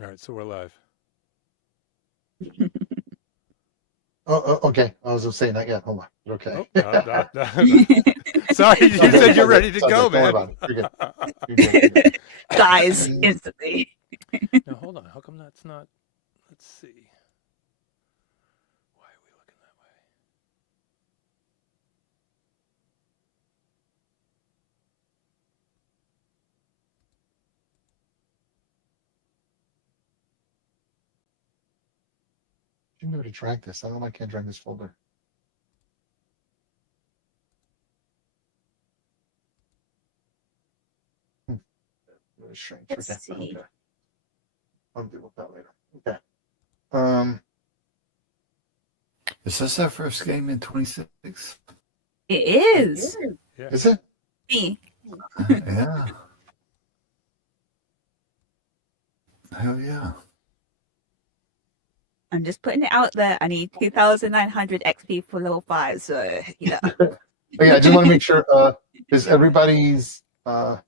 All right, so we're live. Okay. I was just saying that. Yeah, hold on. Okay. Oh, no, no, no. Sorry, you Okay, said it's you're all good. ready to It's all go, good. Don't worry man. about it. You're good. You're good. You're good. Dies instantly. Now hold on. How come that's not? Let's see. Why are we looking that way? You should be able to drag this. I don't know why I can't drag this folder. Very strange. Let's Okay. see. Okay. I'll deal with that later. Okay. Um. Is this our first game in 26? It is Yeah. Is it? me. Yeah. Hell yeah. I'm just putting it out there. I need 2,900 XP for level 5, so Okay. I just want to make sure. Is everybody's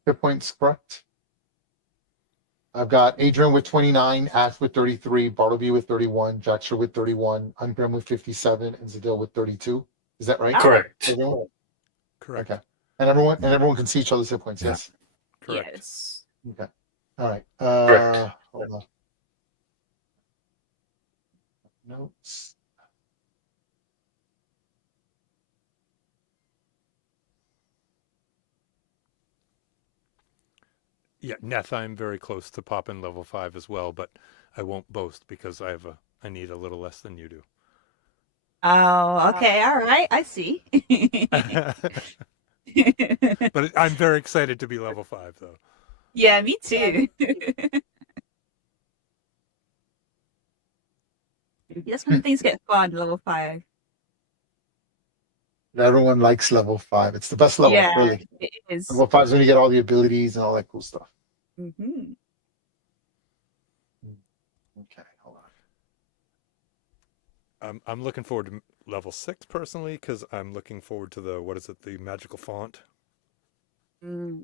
hit points correct? I've got Adrian with 29, Ash with 33, Bartleby with 31, Jaxter with 31, Ungrim with 57, and Zadil with 32. Is that right? Correct. Everyone? Correct. Okay. And everyone can see each other's hit points. Yeah. Yes. Correct. yes. Okay. All right. Correct. Hold on. Notes. Yeah, Neth, I'm very close to popping level 5 as well, but I won't boast because I need a little less than you do. Oh, okay. All right. I see. But I'm very excited to be level 5 though. Yeah, me too. That's when things get fun, level 5. Everyone likes level 5. It's the best level, Yeah, really. it is. Level 5 is when you get all the abilities and all that cool stuff. Mm-hmm. Okay, hold on. I'm looking forward to level 6 personally because I'm looking forward to the magical font. Mm.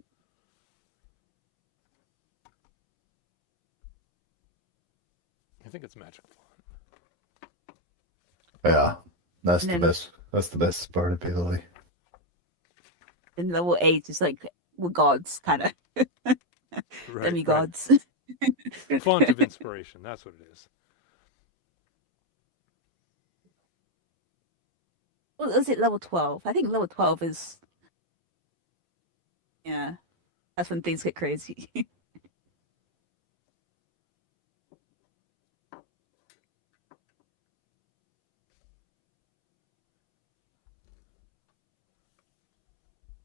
I think it's magical font. Yeah. That's And the then- best. That's the best part of Italy. And level 8 is like we're gods, kind of Right, demigods. right. Font of inspiration. That's what it is. What was it, level 12? I think level 12 is. Yeah, that's when things get crazy.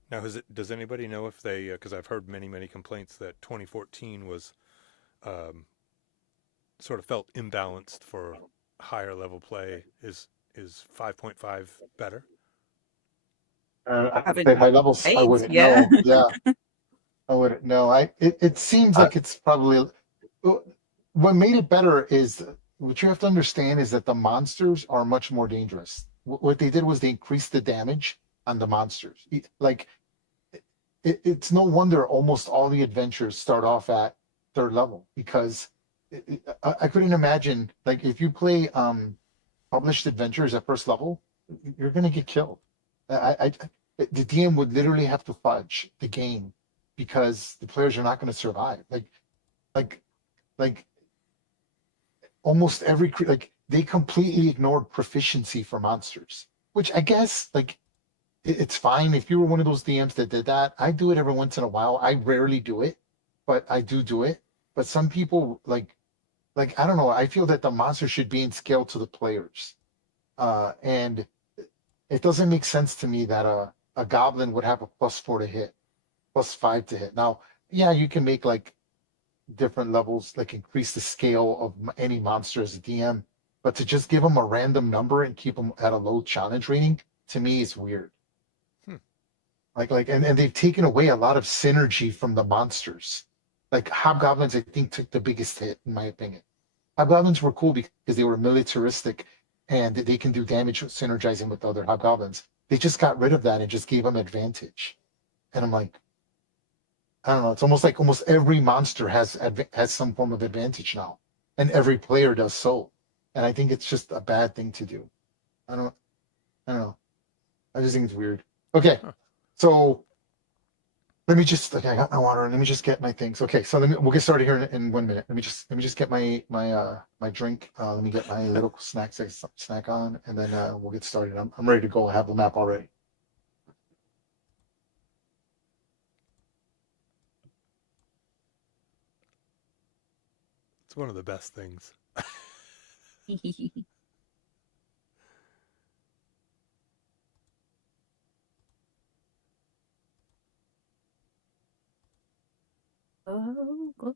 Now, does anybody know if they? Because I've heard many complaints that 2014 was sort of felt imbalanced for higher level play. Is 5.5 better? I Haven't say high levels. I played, wouldn't yeah. know. Yeah, I wouldn't know. It seems like it's probably what made it better is what you have to understand is that the monsters are much more dangerous. What they did was they increased the damage on the monsters. Like it's no wonder almost all the adventures start off at third level because I couldn't imagine like if you play published adventures at first level, you're gonna get killed. I the DM would literally have to fudge the game because the players are not going to survive. Like like almost like they completely ignored proficiency for monsters, which I guess like it's fine if you were one of those DMs that did that. I do it every once in a while. I rarely do it, but I do it. But some people like I don't know. I feel that the monster should be in scale to the players, and it doesn't make sense to me that a goblin would have a +4 to hit, +5 to hit. Now, yeah, you can make like different levels, like increase the scale of any monster as a DM, but to just give them a random number and keep them at a low challenge rating, to me is weird. Hmm. And they've taken away a lot of synergy from the monsters. Like hobgoblins, I think took the biggest hit in my opinion. Hobgoblins were cool because they were militaristic and they can do damage synergizing with other hobgoblins. They just got rid of that and just gave them advantage. And I'm like, I don't know. It's almost like almost every monster has some form of advantage now. and every player does soul. And I think it's just a bad thing to do. I don't know. I just think it's weird. Okay. Huh. So let me just, okay, I got my water. Let me just get my things. Okay. So we'll get started here in 1 minute. Let me just get my drink. Let me get my little snack on, and then we'll get started. I'm ready to go. I have the map already. It's one of the best things. Oh, good.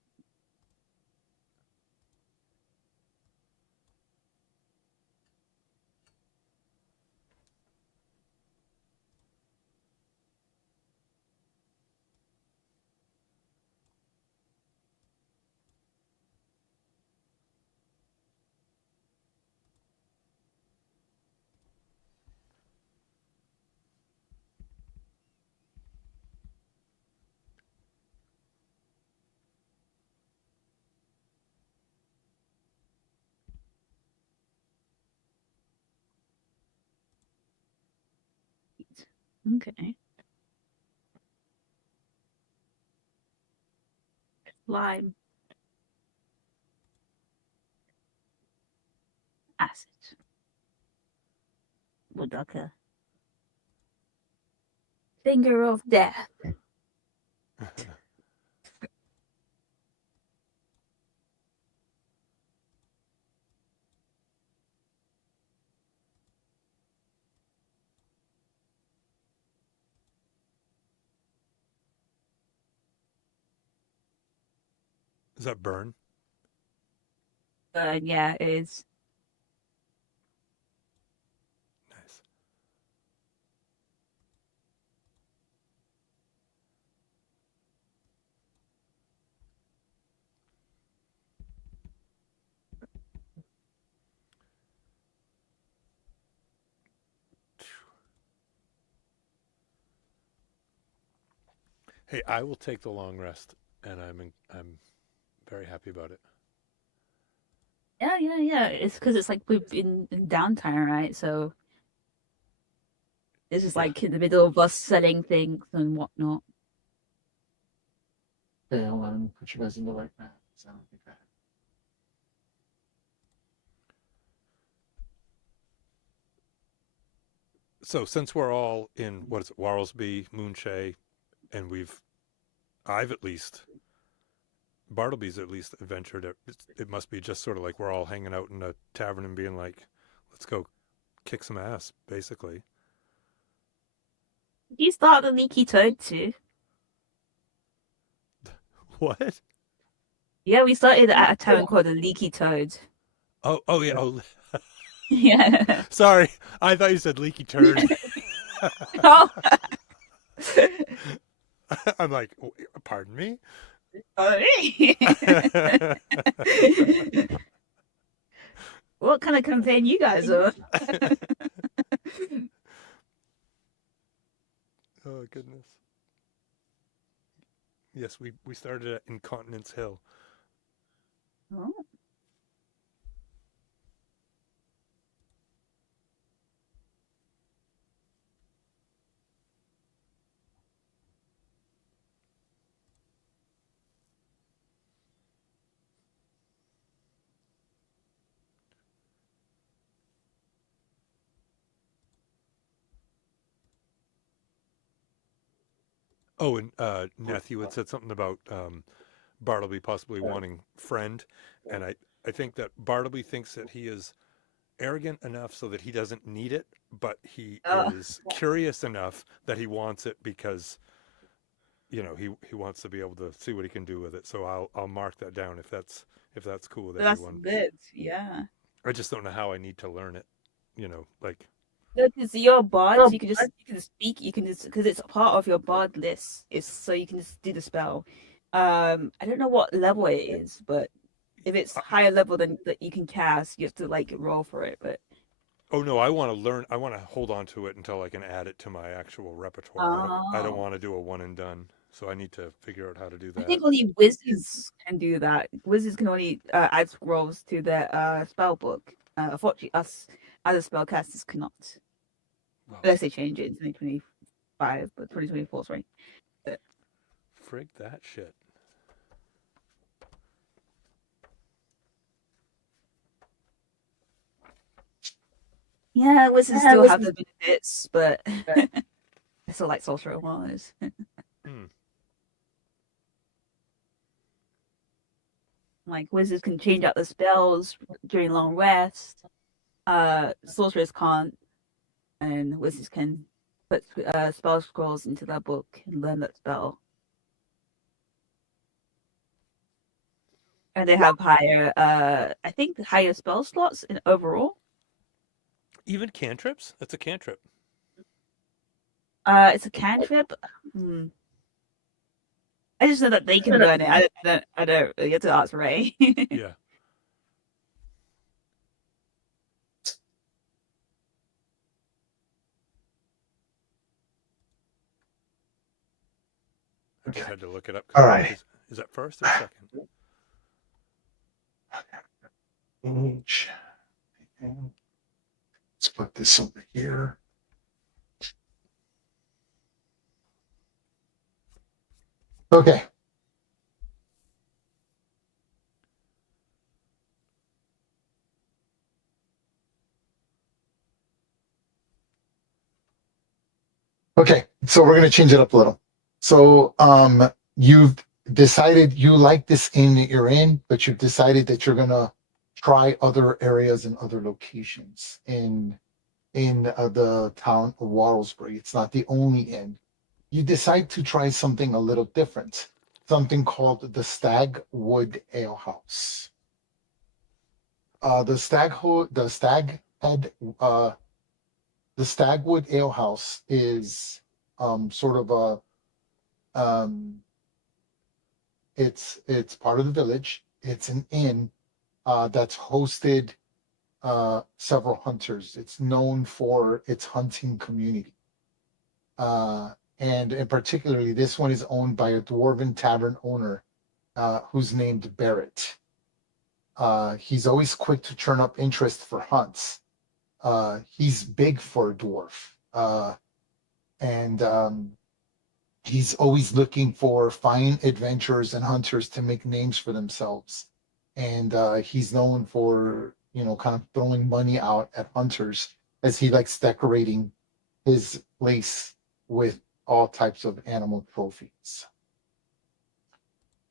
Okay. Lime. Acid. With like a finger of death. Does that burn? Yeah, it is. Nice. Hey, I will take the long rest, and I'm very happy about it. Yeah. It's because it's like we've been in downtime, right? So this is Yeah. like in the middle of us selling things and whatnot. Okay, hold on. Let me put you guys in the right map. So I don't think I have. So since we're all in what is it, Warlesby, Moonshea, and I've at least, Bartleby's at least adventured. It must be just sort of like we're all hanging out in a tavern and being like, let's go kick some ass, basically. You start the Leaky Toad too. What? Yeah, we started at a tavern called the Leaky Toad. Oh yeah. Oh, Yeah. sorry. I thought you said leaky turd. Oh. I'm like, pardon me? What kind of campaign you guys are? Oh, goodness. Yes, we started at Incontinence Hill. Oh. Oh, and Matthew had said something about Bartleby possibly wanting friend, and I think that Bartleby thinks that he is arrogant enough so that he doesn't need it, but he Oh. is curious enough that he wants it because he wants to be able to see what he can do with it. So I'll mark that down if that's cool with That's everyone. good. Yeah. I just don't know how I need to learn it. Like Because your bard, you can just speak. You can just because it's part of your bard list. It's so you can just do the spell. I don't know what level it is, but if it's higher level than that you can cast, you have to like roll for it. But oh no, I want to learn. I want to hold on to it until I can add it to my actual repertoire. I don't oh, want to do a one and done. So I need to figure out how to do I that. think only wizards can do that. Wizards can only add scrolls to their spell book. Unfortunately, us other spellcasters cannot. Well, Unless they change it in 2025, but 2024, sorry. frig that shit. Yeah, wizards still have the benefits, but I still like sorcerer wise. Hmm. Like wizards can change out the spells during long rest. Sorcerers can't, and wizards can put spell scrolls into their book and learn that spell. And they have higher, I think, higher spell slots in overall. Even cantrips? That's a cantrip. It's a cantrip. Hmm. I just know that they can learn it. I don't. You have to ask Ray. Yeah. I just had to look it up. All right. Is that first or second? Page. Let's put this over here. Okay. Okay, so we're going to change it up a little. So you've decided you like this inn that you're in, but you've decided that you're going to try other areas and other locations in the town of Warlesbury. It's not the only inn. You decide to try something a little different, something called the Stagwood Ale House. The Stagwood Ale House is sort of a it's part of the village. It's an inn that's hosted several hunters. It's known for its hunting community. And in particularly, this one is owned by a dwarven tavern owner who's named Barrett. He's always quick to turn up interest for hunts. He's big for a dwarf. And he's always looking for fine adventurers and hunters to make names for themselves. And he's known for, kind of throwing money out at hunters as he likes decorating his place with all types of animal trophies.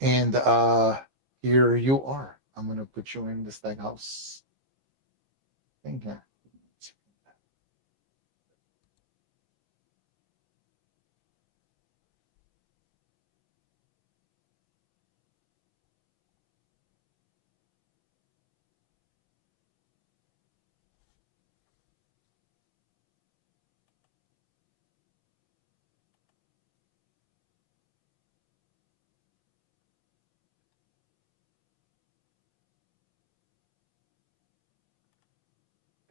And here you are. I'm going to put you in the stag house thing here.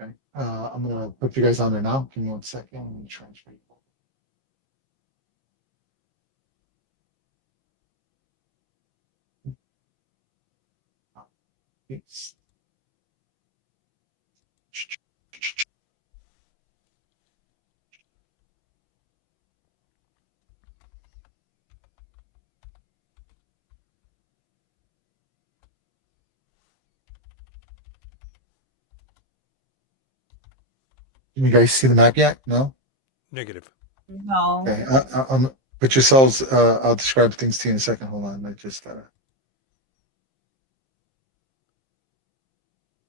Okay. I'm going to put you guys on there now. Give me 1 second. Let me transfer you. Yes. Can you guys see the map yet? No? Negative. No. Okay. Put yourselves, I'll describe things to you in a second. Hold on. I just,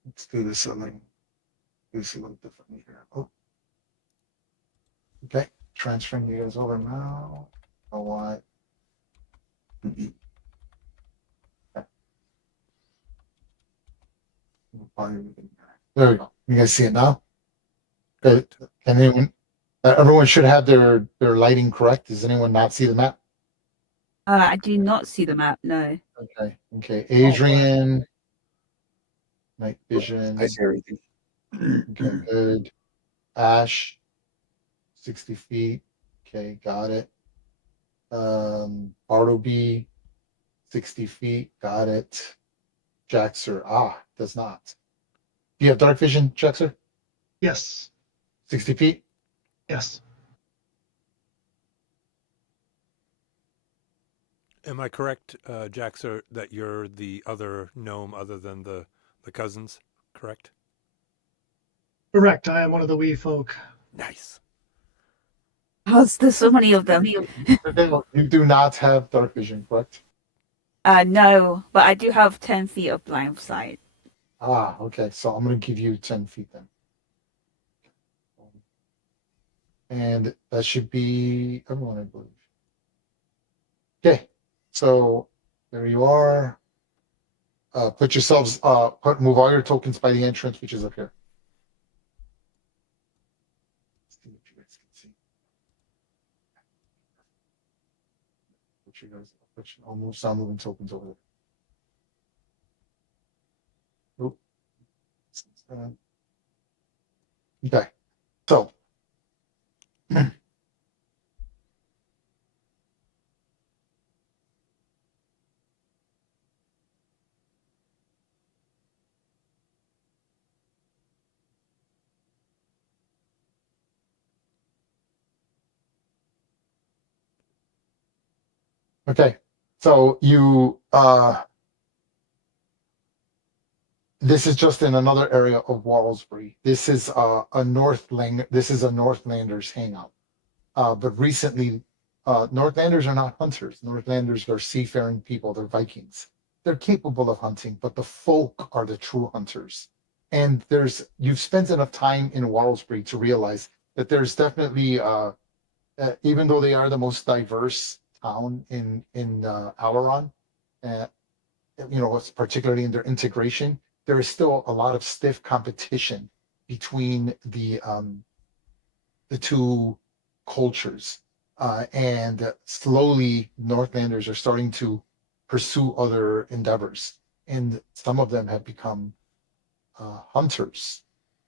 let's do this a little differently here. Oh. Okay. Transferring you guys over now. Oh, why? Okay. There we go. You guys see it now? Good. Can anyone? Everyone should have their lighting correct. Does anyone not see the map? I do not see the map. No. Okay. Okay. Adrian. Night vision. I see everything. Okay. Good. Ash. 60 feet. Okay. Got it. Bartleby, 60 feet. Got it. Jaxer. Does not. Do you have dark vision, Jaxer? Yes. 60 feet? Yes. Am I correct, Jaxer, that you're the other gnome other than the cousins? Correct? Correct. I am one of the wee folk. Nice. There's so many of them. You do not have dark vision, correct? No, but I do have 10 feet of blind sight. Okay. So I'm going to give you 10 feet then. And that should be everyone, I believe. Okay. So there you are. Put yourselves, move all your tokens by the entrance, which is up here. Let's see if you guys can see. I'll move some moving tokens over there. Oop. Okay. So okay. So you this is just in another area of Warlesbury. This is a Northlanders hangout. But recently, Northlanders are not hunters. Northlanders are seafaring people. They're Vikings. They're capable of hunting, but the folk are the true hunters. And you've spent enough time in Warlesbury to realize that there's definitely, even though they are the most diverse town in Alaron, particularly in their integration, there is still a lot of stiff competition between the two cultures. And slowly, Northlanders are starting to pursue other endeavors. And some of them have become hunters,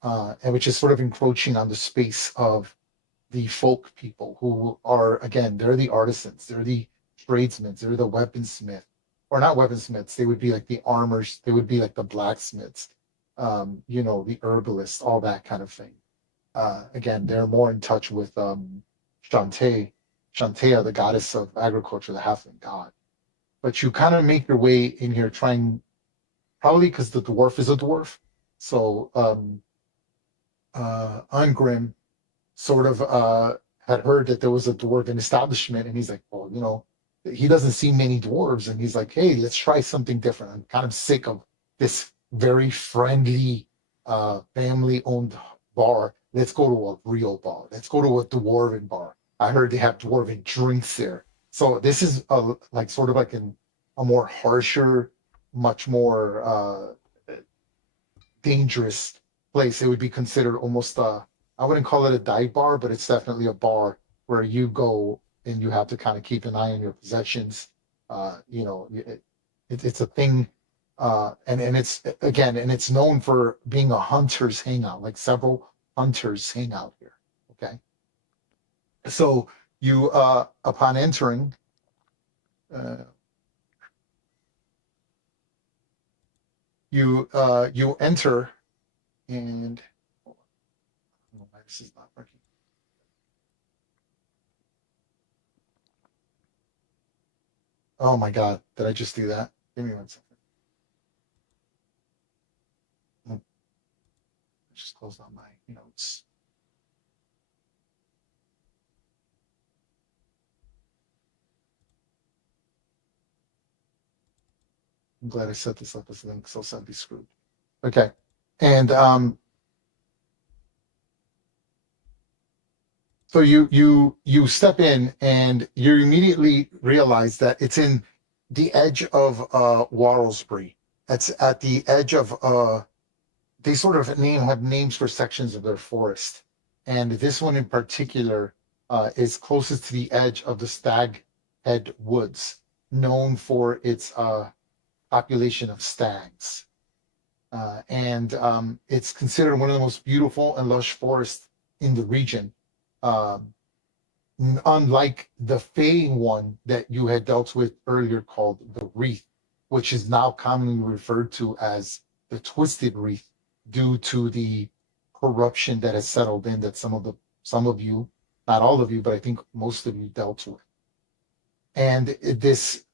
and which is sort of encroaching on the space of the folk people who are, again, they're the artisans, they're the tradesmen, they're the weaponsmith, or not weaponsmiths, they would be like the armors, they would be like the blacksmiths, the herbalists, all that kind of thing. Again, they're more in touch with Shantae, the goddess of agriculture, the halfling god. But you kind of make your way in here trying, probably because the dwarf is a dwarf. So Ungrim sort of had heard that there was a dwarven establishment, and he's like, well, he doesn't see many dwarves, and he's like, hey, let's try something different. I'm kind of sick of this very friendly family-owned bar. Let's go to a real bar. Let's go to a dwarven bar. I heard they have dwarven drinks there. So this is sort of like a more harsher, much more dangerous place. It would be considered almost I wouldn't call it a dive bar, but it's definitely a bar where you go and you have to kind of keep an eye on your possessions. It's a thing, and it's known for being a hunter's hangout. Like several hunters hang out here. Okay, so you upon entering, you enter, and I don't know why this is not working. Oh my God, did I just do that? Give me 1 second. I just closed on my notes. I'm glad I set this up as a link, so I'll be screwed. Okay, and so you step in and you immediately realize that it's in the edge of Warlesbury. It's at the edge of they sort of have names for sections of their forest, and this one in particular is closest to the edge of the Staghead Woods, known for its population of stags. And it's considered one of the most beautiful and lush forests in the region. unlike the Fey one that you had dealt with earlier called the Wreath, which is now commonly referred to as the Twisted Wreath due to the corruption that has settled in that some of you, not all of you, but I think most of you dealt with. And this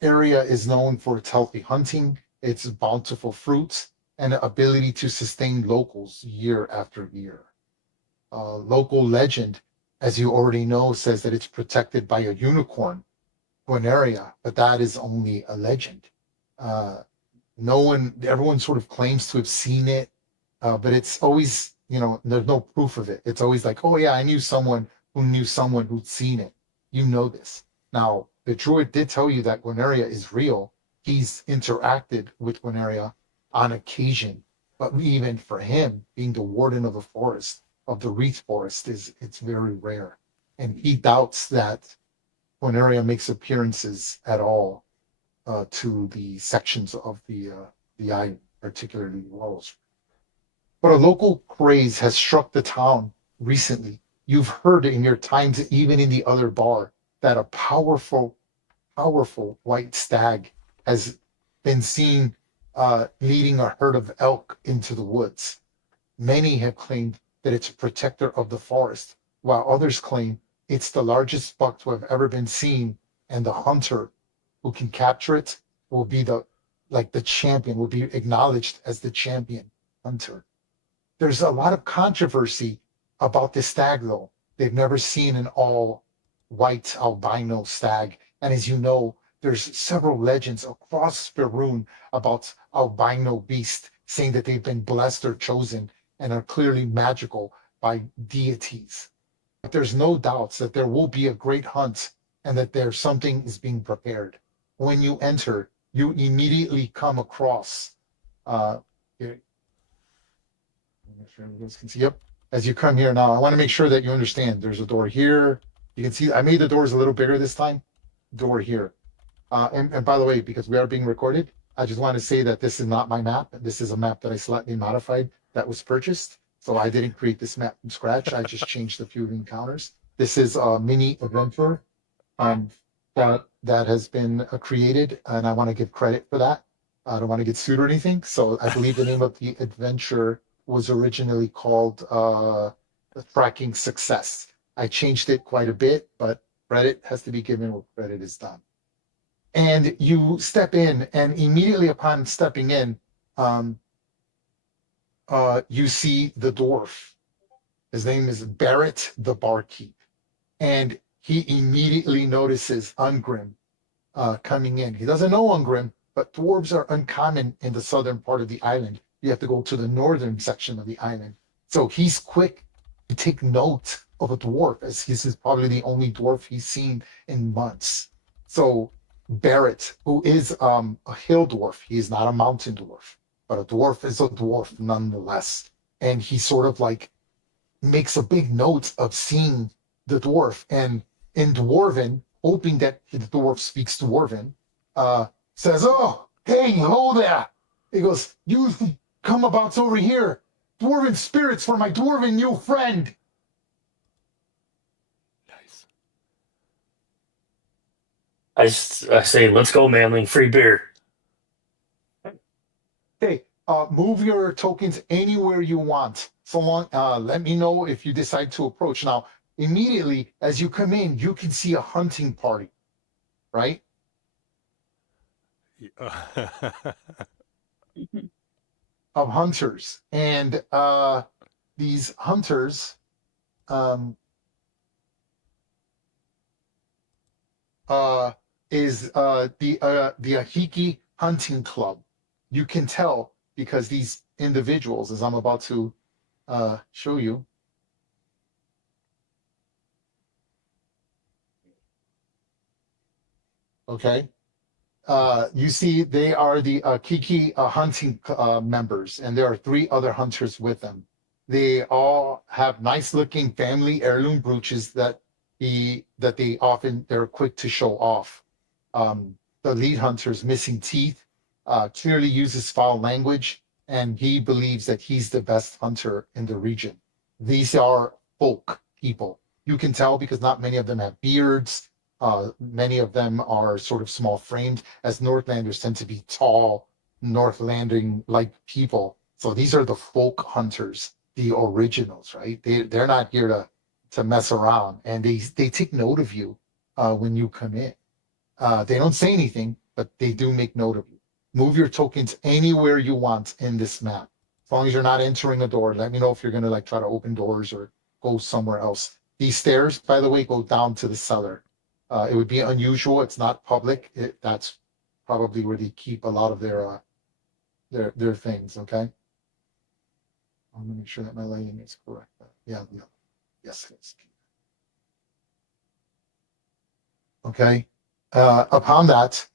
area is known for its healthy hunting, its bountiful fruits, and ability to sustain locals year after year. Local legend, as you already know, says that it's protected by a unicorn, Guanaria, but that is only a legend. Everyone sort of claims to have seen it, but it's always, there's no proof of it. It's always like, oh yeah, I knew someone who'd seen it. You know this. Now, the druid did tell you that Guanaria is real. He's interacted with Guanaria on occasion, but even for him, being the warden of the forest, of the Wreath Forest, it's very rare. And he doubts that Guanaria makes appearances at all to the sections of the island, particularly Walls. But a local craze has struck the town recently. You've heard in your times, even in the other bar, that a powerful white stag has been seen leading a herd of elk into the woods. Many have claimed that it's a protector of the forest, while others claim it's the largest buck to have ever been seen, and the hunter who can capture it will be the champion, will be acknowledged as the champion hunter. There's a lot of controversy about this stag, though. They've never seen an all white albino stag. And as you know, there's several legends across Faerun about albino beasts, saying that they've been blessed or chosen and are clearly magical by deities. But there's no doubts that there will be a great hunt and that there's something is being prepared. When you enter, you immediately come across, here. Yep. As you come here now, I want to make sure that you understand. There's a door here. You can see I made the doors a little bigger this time. Door here. And by the way, because we are being recorded, I just want to say that this is not my map. This is a map that I slightly modified that was purchased. So I didn't create this map from scratch. I just changed a few encounters. This is a mini adventure that has been created, and I want to give credit for that. I don't want to get sued or anything. So I believe the name of the adventure was originally called the Tracking Success. I changed it quite a bit, but credit has to be given where credit is done. And you step in, and immediately upon stepping in, you see the dwarf. His name is Barrett the Barkeep. And he immediately notices Ungrim coming in. He doesn't know Ungrim, but dwarves are uncommon in the southern part of the island. You have to go to the northern section of the island. So he's quick to take note of a dwarf, as this is probably the only dwarf he's seen in months. So Barrett, who is a hill dwarf, he is not a mountain dwarf, but a dwarf is a dwarf nonetheless. And he sort of like makes a big note of seeing the dwarf. And in Dwarven, hoping that the dwarf speaks Dwarven, says, "Oh, hey, hello there." He goes, "You come abouts over here. Dwarven spirits for my dwarven new friend." Nice. I say, let's go, Manling. Free beer. Hey, move your tokens anywhere you want. So long, let me know if you decide to approach. Now, immediately as you come in, you can see a hunting party, right? Of hunters. And these hunters is the Ahiki Hunting Club. You can tell because these individuals, as I'm about to show you, okay, you see they are the Kiki hunting members, and there are 3 other hunters with them. They all have nice looking family heirloom brooches that they're quick to show off. The lead hunter's missing teeth, clearly uses foul language, and he believes that he's the best hunter in the region. These are folk people. You can tell because not many of them have beards. Many of them are sort of small framed, as Northlanders tend to be tall, Northlanding like people. So these are the folk hunters, the originals, right? They're not here to mess around, and they take note of you when you come in. They don't say anything, but they do make note of you. Move your tokens anywhere you want in this map. As long as you're not entering a door, let me know if you're gonna like try to open doors or go somewhere else. These stairs, by the way, go down to the cellar. It would be unusual. It's not public. That's probably where they keep a lot of their things. Okay. I'm gonna make sure that my lighting is correct. Yeah. Yes, it is. Okay. Upon that,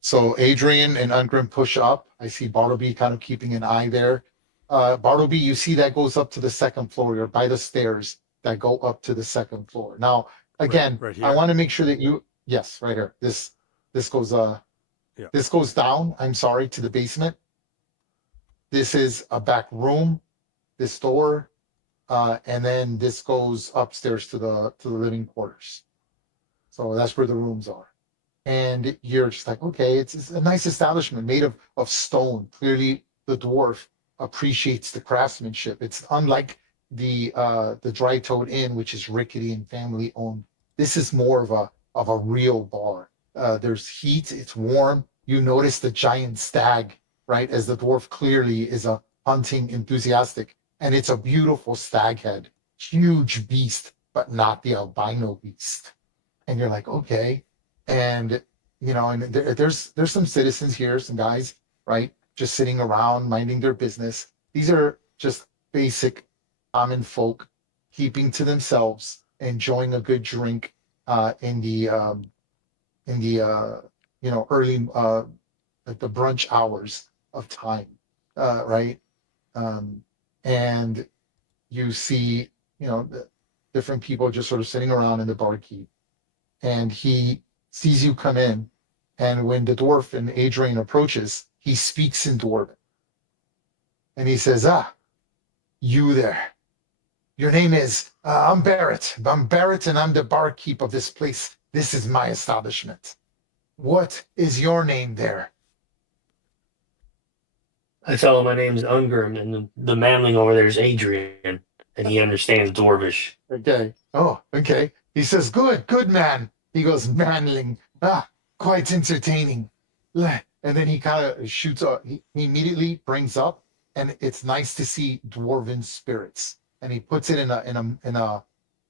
so Adrian and Ungrim push up. I see Bartleby kind of keeping an eye there. Bartleby, you see that goes up to the second floor. You're by the stairs that go up to the second floor. Now, again, Right I here? want to make sure that yes, right here. This goes this goes down. I'm sorry, to the basement. This is a back room. This door, and then this goes upstairs to the living quarters. So that's where the rooms are. And you're just like, okay, it's a nice establishment made of stone. Clearly, the dwarf appreciates the craftsmanship. It's unlike the Dry Toad Inn, which is rickety and family owned. This is more of a real bar. There's heat. It's warm. You notice the giant stag, right? As the dwarf clearly is a hunting enthusiastic, and it's a beautiful stag head, huge beast, but not the albino beast. And you're like, okay. And and there's some citizens here, some guys, right, just sitting around minding their business. These are just basic common folk keeping to themselves, enjoying a good drink in the early like the brunch hours of time, right? And you see different people just sort of sitting around in the barkeep, and he sees you come in, and when the dwarf and Adrian approaches, he speaks in Dwarven. And he says, you there. Your name is, I'm Barrett. I'm Barrett, and I'm the barkeep of this place. This is my establishment. What is your name there? I tell him my name's Ungrim, and the manling over there is Adrian, and he understands Dwarvish. Okay. Oh, okay. He says, good man. He goes, manling. Quite entertaining. And then he kind of shoots up. He immediately brings up, and it's nice to see dwarven spirits. And he puts it in a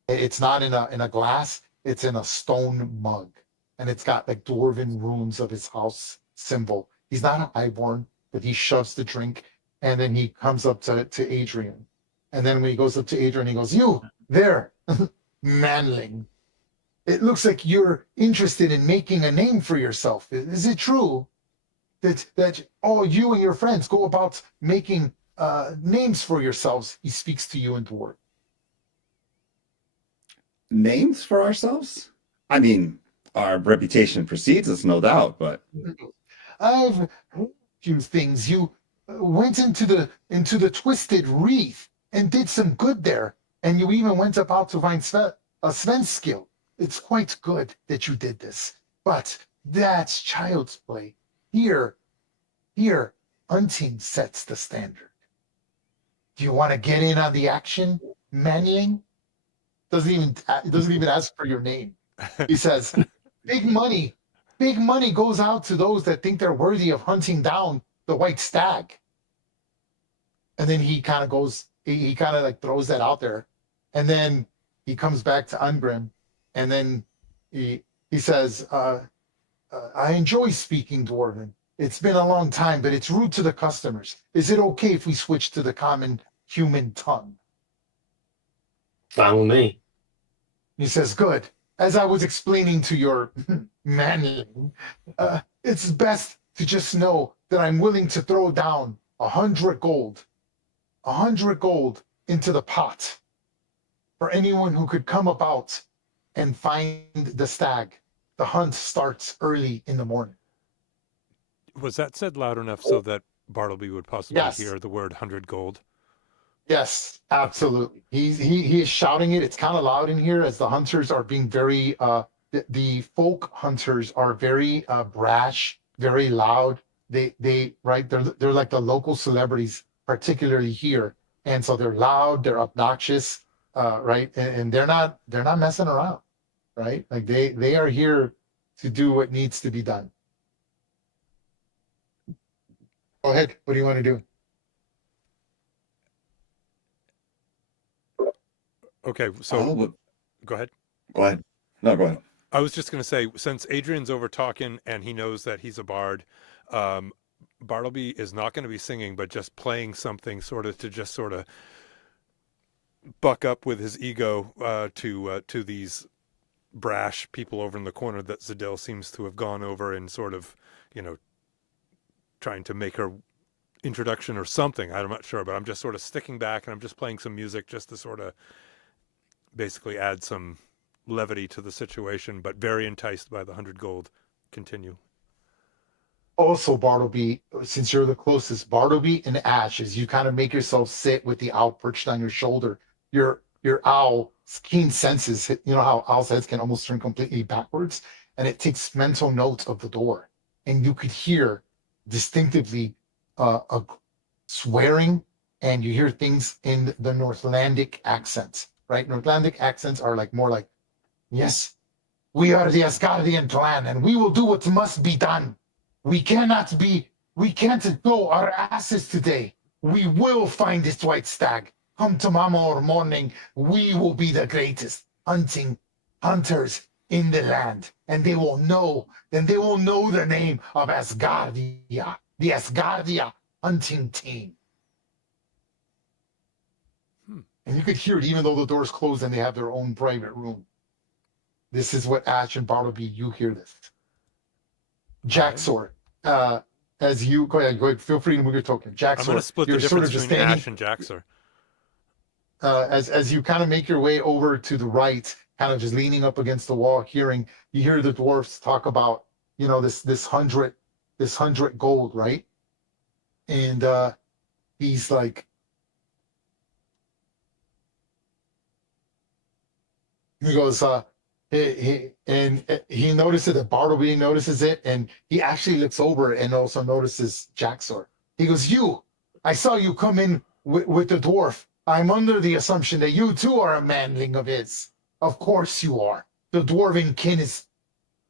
it's not in a glass, it's in a stone mug. And it's got like dwarven runes of his house symbol. He's not a highborn, but he shoves the drink, and then he comes up to Adrian. And then when he goes up to Adrian, he goes, you there, manling. It looks like you're interested in making a name for yourself. Is it true that all you and your friends go about making names for yourselves? He speaks to you in Dwarf. Names for ourselves? I mean, our reputation precedes us, no doubt, but I've heard a few things. You went into the Twisted Wreath and did some good there, and you even went about to find Svenskill. It's quite good that you did this, but that's child's play. Here, hunting sets the standard. Do you want to get in on the action, Manling? Doesn't even ask for your name. He says, big money goes out to those that think they're worthy of hunting down the white stag. And then he kind of like throws that out there, and then he comes back to Ungrim. And then he says, I enjoy speaking Dwarven. It's been a long time, but it's rude to the customers. Is it okay if we switch to the common human tongue? Fine with me. He says, good. As I was explaining to your manling, it's best to just know that I'm willing to throw down 100 gold into the pot for anyone who could come about and find the stag. The hunt starts early in the morning. Was that said loud enough so that Bartleby would possibly Yes. hear the word 100 gold. Yes, absolutely. He is shouting it. It's kind of loud in here as the hunters are being very the folk hunters are very brash, very loud. They right they're like the local celebrities, particularly here. And so they're loud, they're obnoxious, right? And they're not messing around, right? Like they are here to do what needs to be done. Go ahead. What do you want to do? Okay, so Oh, but- go ahead. go ahead. No, go ahead. I was just going to say, since Adrian's over talking and he knows that he's a bard, Bartleby is not going to be singing, but just playing something sort of to just sort of buck up with his ego to these brash people over in the corner that Zadell seems to have gone over and sort of, trying to make her introduction or something. I'm not sure, but I'm just sort of sticking back and I'm just playing some music just to sort of basically add some levity to the situation, but very enticed by the 100 gold. Continue. Also, Bartleby, since you're the closest, Bartleby and Ash, as you kind of make yourself sit with the owl perched on your shoulder, your owl's keen senses, you know how owls' heads can almost turn completely backwards, and it takes mental note of the door, and you could hear distinctively a swearing, and you hear things in the Northlandic accents, right? Northlandic accents are like more like, yes, we are the Asgardian clan, and we will do what must be done. We can't go our asses today. We will find this white stag. Come tomorrow morning, we will be the greatest hunters in the land. And they will know the name of Asgardia, the Asgardia hunting team. And you could hear it even though the door's closed and they have their own private room. This is what Ash and Bartleby, you hear this. Jaxor, as you go ahead, feel free to move your token. Jaxor, I'm going to split the you're sort difference of just between standing, Ash and Jaxor. as you kind of make your way over to the right, kind of just leaning up against the wall, you hear the dwarfs talk about, this 100 gold, right? And he's like, he goes, he notices that Bartleby notices it, and he actually looks over and also notices Jaxor. He goes, I saw you come in with the dwarf. I'm under the assumption that you too are a manling of his. Of course you are. The dwarven kin is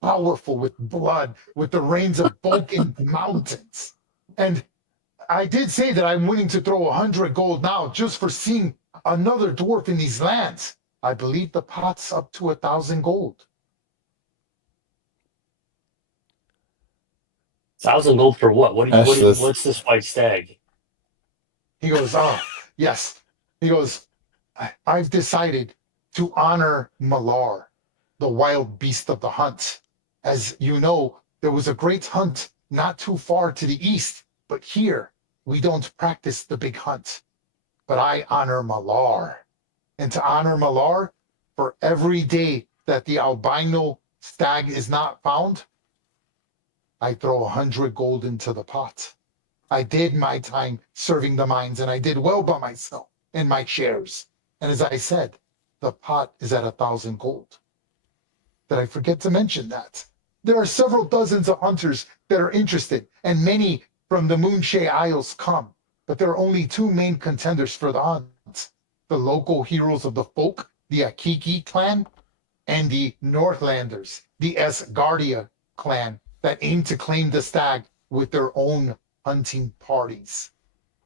powerful with blood, with the rains of Vulcan mountains. And I did say that I'm willing to throw 100 gold now just for seeing another dwarf in these lands. I believe the pot's up to 1,000 gold. 1,000 gold for what? What's this white stag? He goes, yes. He goes, I've decided to honor Malar, the wild beast of the hunt. As you know, there was a great hunt not too far to the east, but here we don't practice the big hunt. But I honor Malar. And to honor Malar, for every day that the albino stag is not found, I throw 100 gold into the pot. I did my time serving the mines, and I did well by myself in my shares. And as I said, the pot is at 1,000 gold. Did I forget to mention that? There are several dozens of hunters that are interested, and many from the Moonshea Isles come. But there are only two main contenders for the hunt. The local heroes of the folk, the Akiki clan, and the Northlanders, the Asgardia clan, that aim to claim the stag with their own hunting parties.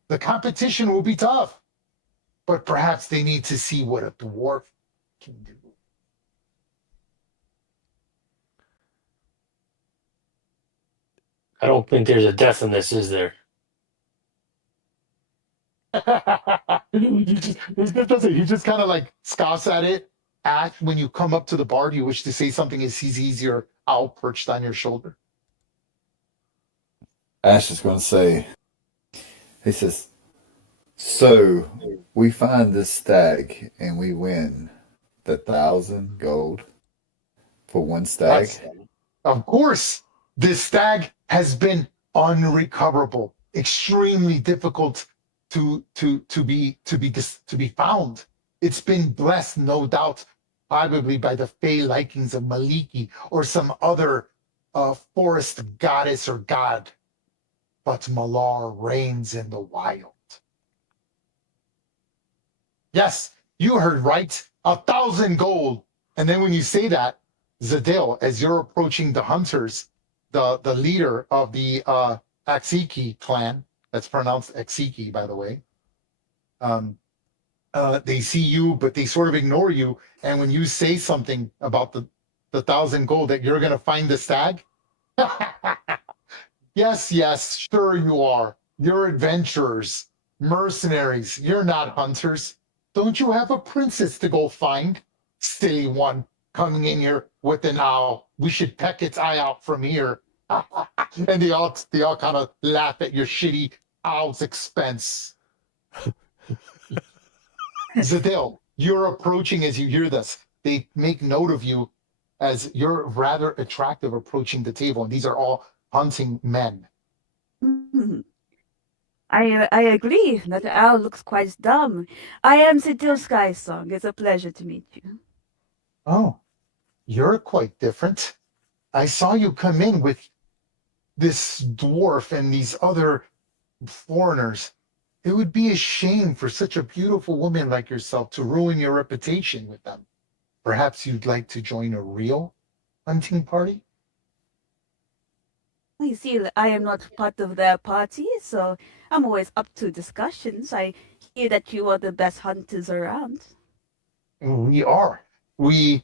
The competition will be tough, but perhaps they need to see what a dwarf can do. I don't think there's a death in this, is there? He just kind of like scoffs at it. When you come up to the bar, do you wish to say something as he sees your owl perched on your shoulder? Ash is going to say, he says, so we find this stag and we win the 1,000 gold for one stag. Of course, this stag has been unrecoverable. extremely difficult to be found. It's been blessed, no doubt, probably by the fey likings of Maliki or some other forest goddess or god. But Malar reigns in the wild. Yes, you heard right. 1,000 gold. And then when you say that, Zadil, as you're approaching the hunters, the leader of the Aksiki clan, that's pronounced Aksiki, by the way, they see you, but they sort of ignore you. And when you say something about the 1,000 gold that you're going to find the stag, yes, sure you are. You're adventurers, mercenaries. You're not hunters. Don't you have a princess to go find? Silly one coming in here with an owl. We should peck its eye out from here. And they all kind of laugh at your shitty owl's expense. Zadil, you're approaching as you hear this. They make note of you as you're rather attractive approaching the table. And these are all hunting men. I agree that the owl looks quite dumb. I am Zadil Skysong. It's a pleasure to meet you. Oh, you're quite different. I saw you come in with this dwarf and these other foreigners. It would be a shame for such a beautiful woman like yourself to ruin your reputation with them. Perhaps you'd like to join a real hunting party? You see, I am not part of their party, so I'm always up to discussions. I hear that you are the best hunters around. We are. We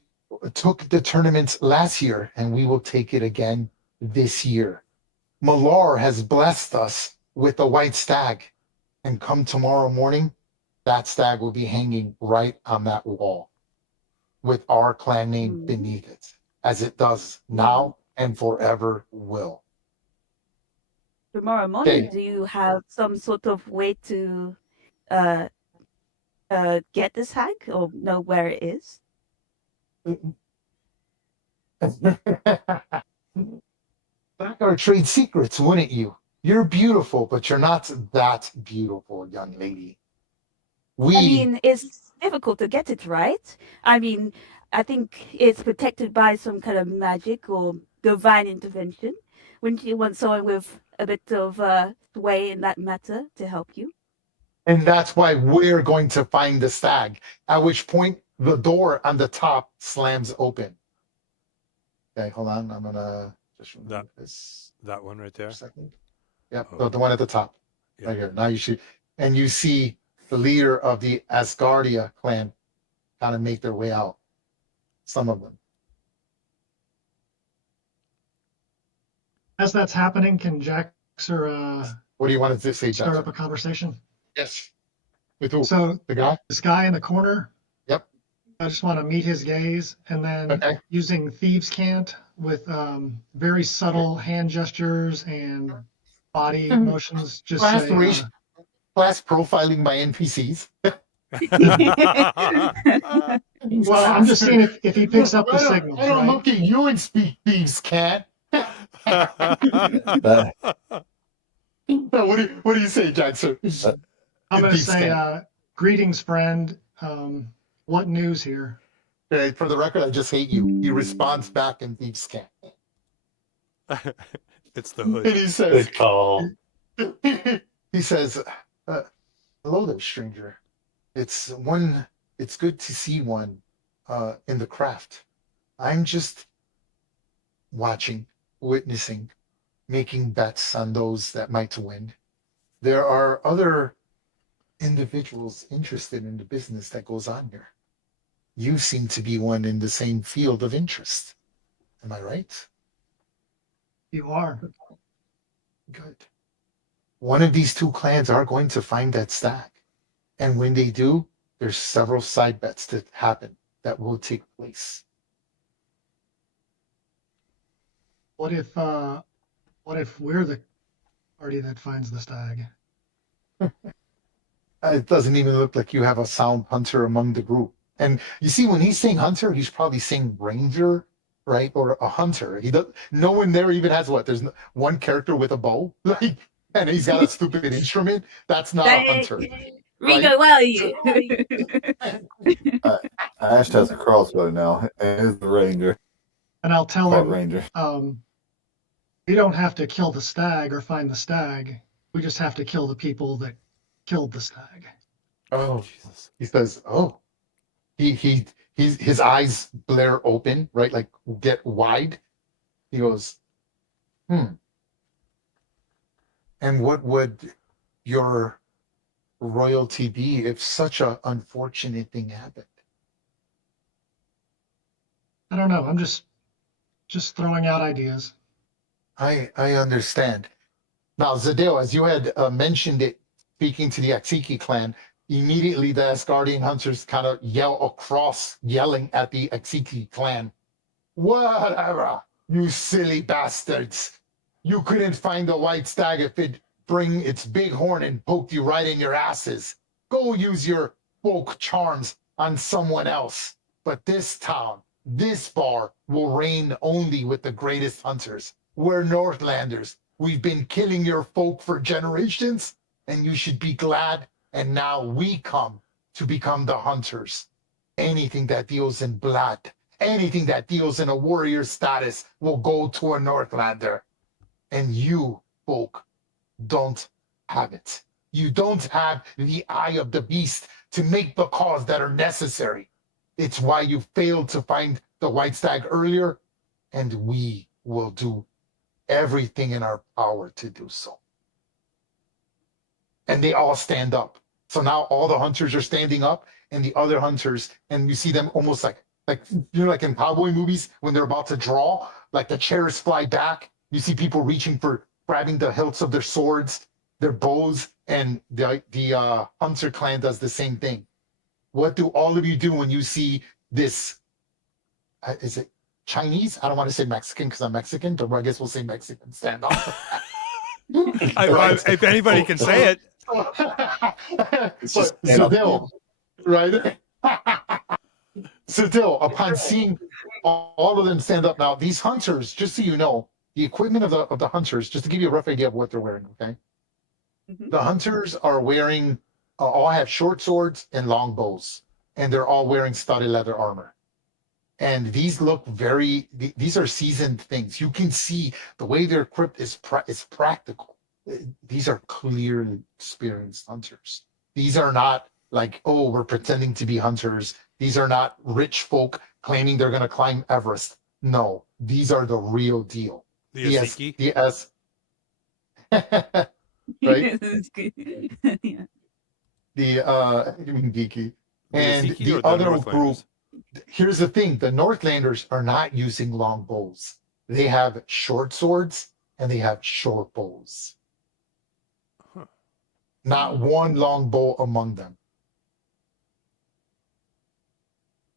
took the tournament last year, and we will take it again this year. Malar has blessed us with a white stag, and come tomorrow morning, that stag will be hanging right on that wall with our clan name beneath it, as it does now and forever will. Tomorrow morning, Okay. do you have some sort of way to get this hag or know where it is? Back our trade secrets, wouldn't you? You're beautiful, but you're not that beautiful, young lady. I mean, it's difficult to get it right. I mean, I think it's protected by some kind of magic or divine intervention. Wouldn't you want someone with a bit of sway in that matter to help you? And that's why we're going to find the stag, at which point the door on the top slams open. Okay, hold on. I'm going to just remove this That one right for there. a second. Yep, Oh. the one at the top. Yeah. Right here. Now you should, and you see the leader of the Asgardia clan kind of make their way out. Some of them. As that's happening, can Jax or What do you want to say, start Jack? up a conversation? Yes. With who? So The guy? this guy in the corner, Yep. I just want to meet his gaze, and then Okay. using thieves' cant with very subtle hand gestures and body motions, just Class say, ratio- class profiling by NPCs. well, I'm just seeing if he picks up the I don't- signals, I don't right? look at you and speak thieves, cat. That, What do you say, Jackson? I'm going to Thieves' say, cant. greetings, friend. What news here? Okay, for the record, I just hate you. He responds back in thieves' cat. It's the And hood. he says, Good call. he says, hello there, stranger. It's good to see one in the craft. I'm just watching, witnessing, making bets on those that might win. There are other individuals interested in the business that goes on here. You seem to be one in the same field of interest. Am I right? You are. Good. One of these two clans are going to find that stag. And when they do, there's several side bets that happen that will take place. What if we're the party that finds the stag? It doesn't even look like you have a sound hunter among the group. And you see, when he's saying hunter, he's probably saying ranger, right? Or a hunter. No one there even has what? There's one character with a bow. Like, and he's got a stupid instrument, that's not a hunter. Rigo, where are you? Ash has a crossbow now, and is the ranger, And I'll tell part him, ranger. we don't have to kill the stag or find the stag. We just have to kill the people that killed the stag. Oh, Jesus. He says, oh, his eyes blare open, right? Like get wide. He goes, and what would your royalty be if such a unfortunate thing happened? I don't know. I'm just throwing out ideas. I understand. Now, Zadeo, as you had mentioned it, speaking to the Aksiki clan, immediately the Asgardian hunters kind of yell across, yelling at the Aksiki clan. Whatever, you silly bastards. You couldn't find the white stag if it bring its big horn and poked you right in your asses. Go use your folk charms on someone else. But this town, this bar, will reign only with the greatest hunters. We're Northlanders. We've been killing your folk for generations, and you should be glad. And now we come to become the hunters. Anything that deals in blood, anything that deals in a warrior status will go to a Northlander. And you, folk, don't have it. You don't have the eye of the beast to make the calls that are necessary. It's why you failed to find the white stag earlier, and we will do everything in our power to do so. And they all stand up. So now all the hunters are standing up, and the other hunters, and you see them almost like like in cowboy movies when they're about to draw, like the chairs fly back. You see people reaching for grabbing the hilts of their swords, their bows, and the hunter clan does the same thing. What do all of you do when you see this? Is it Chinese? I don't want to say Mexican because I'm Mexican, but I guess we'll say Mexican standoff. If anybody can say it. It's just But Zadil, right? Zadil, upon seeing all of them stand up now, these hunters, just so you know, the equipment of the hunters, just to give you a rough idea of what they're wearing, okay? Mhm. The hunters are wearing, all have short swords and long bows, and they're all wearing studded leather armor. And these look these are seasoned things. You can see the way they're equipped is practical. These are clearly experienced hunters. These are not like, oh, we're pretending to be hunters. These are not rich folk claiming they're going to climb Everest. No, these are the real deal. The Asiki? Right? That's good. Yeah. Geeky. And Asiki or the other Northlanders? group, here's the thing, the Northlanders are not using long bows. They have short swords and they have short bows. Huh. Not one long bow among them.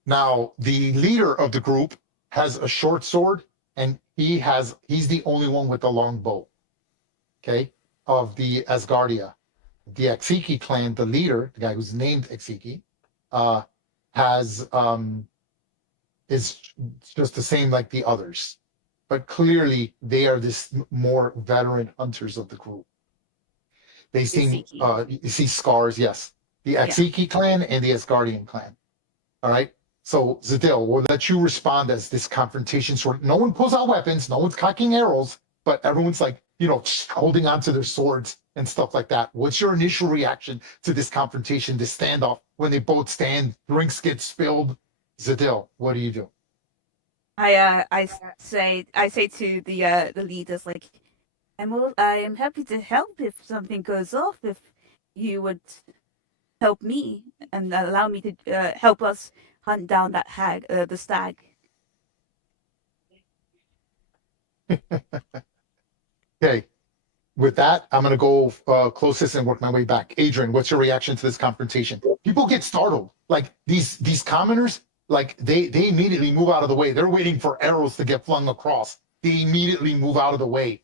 Now, the leader of the group has a short sword, and he's the only one with a long bow. Okay, of the Asgardia. The Aksiki clan, the leader, the guy who's named Aksiki, is just the same like the others. But clearly they are this more veteran hunters of the group. They seem you see scars, yes. The Aksiki clan and the Asgardian clan. All right. So Zadil, we'll let you respond as this confrontation sort. No one pulls out weapons, no one's cocking arrows, but everyone's like, holding onto their swords and stuff like that. What's your initial reaction to this confrontation, this standoff, when they both stand, drinks get spilled? Zadil, what do you do? I say to the leaders, like, I am happy to help if something goes off, if you would help me and allow me to help us hunt down that the stag. Okay. With that, I'm going to go closest and work my way back. Adrian, what's your reaction to this confrontation? People get startled. Like these commoners, like they immediately move out of the way. They're waiting for arrows to get flung across. They immediately move out of the way.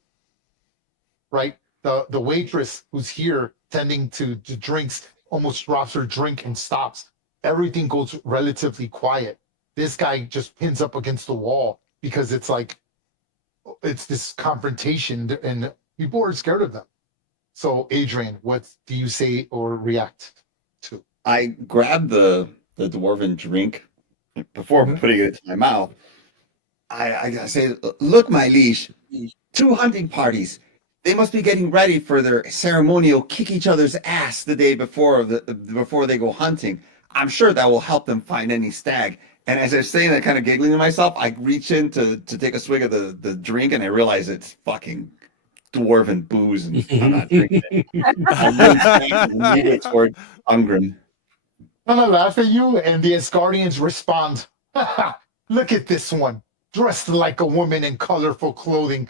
Right? The waitress who's here tending to drinks almost drops her drink and stops. Everything goes relatively quiet. This guy just pins up against the wall because it's like it's this confrontation and people are scared of them. So, Adrian, what do you say or react to? I grabbed the dwarven drink before Mhm. putting it into my mouth. I say, look, my liege, 2 hunting parties. They must be getting ready for their ceremonial kick each other's ass the day before they go hunting. I'm sure that will help them find any stag. And as I was saying that, kind of giggling to myself, I reach in to take a swig of the drink, and I realize it's fucking dwarven booze, and I'm not drinking it. I really stand and lead it toward Ungrim. I'm gonna laugh at you, and the Asgardians respond, look at this one, dressed like a woman in colorful clothing.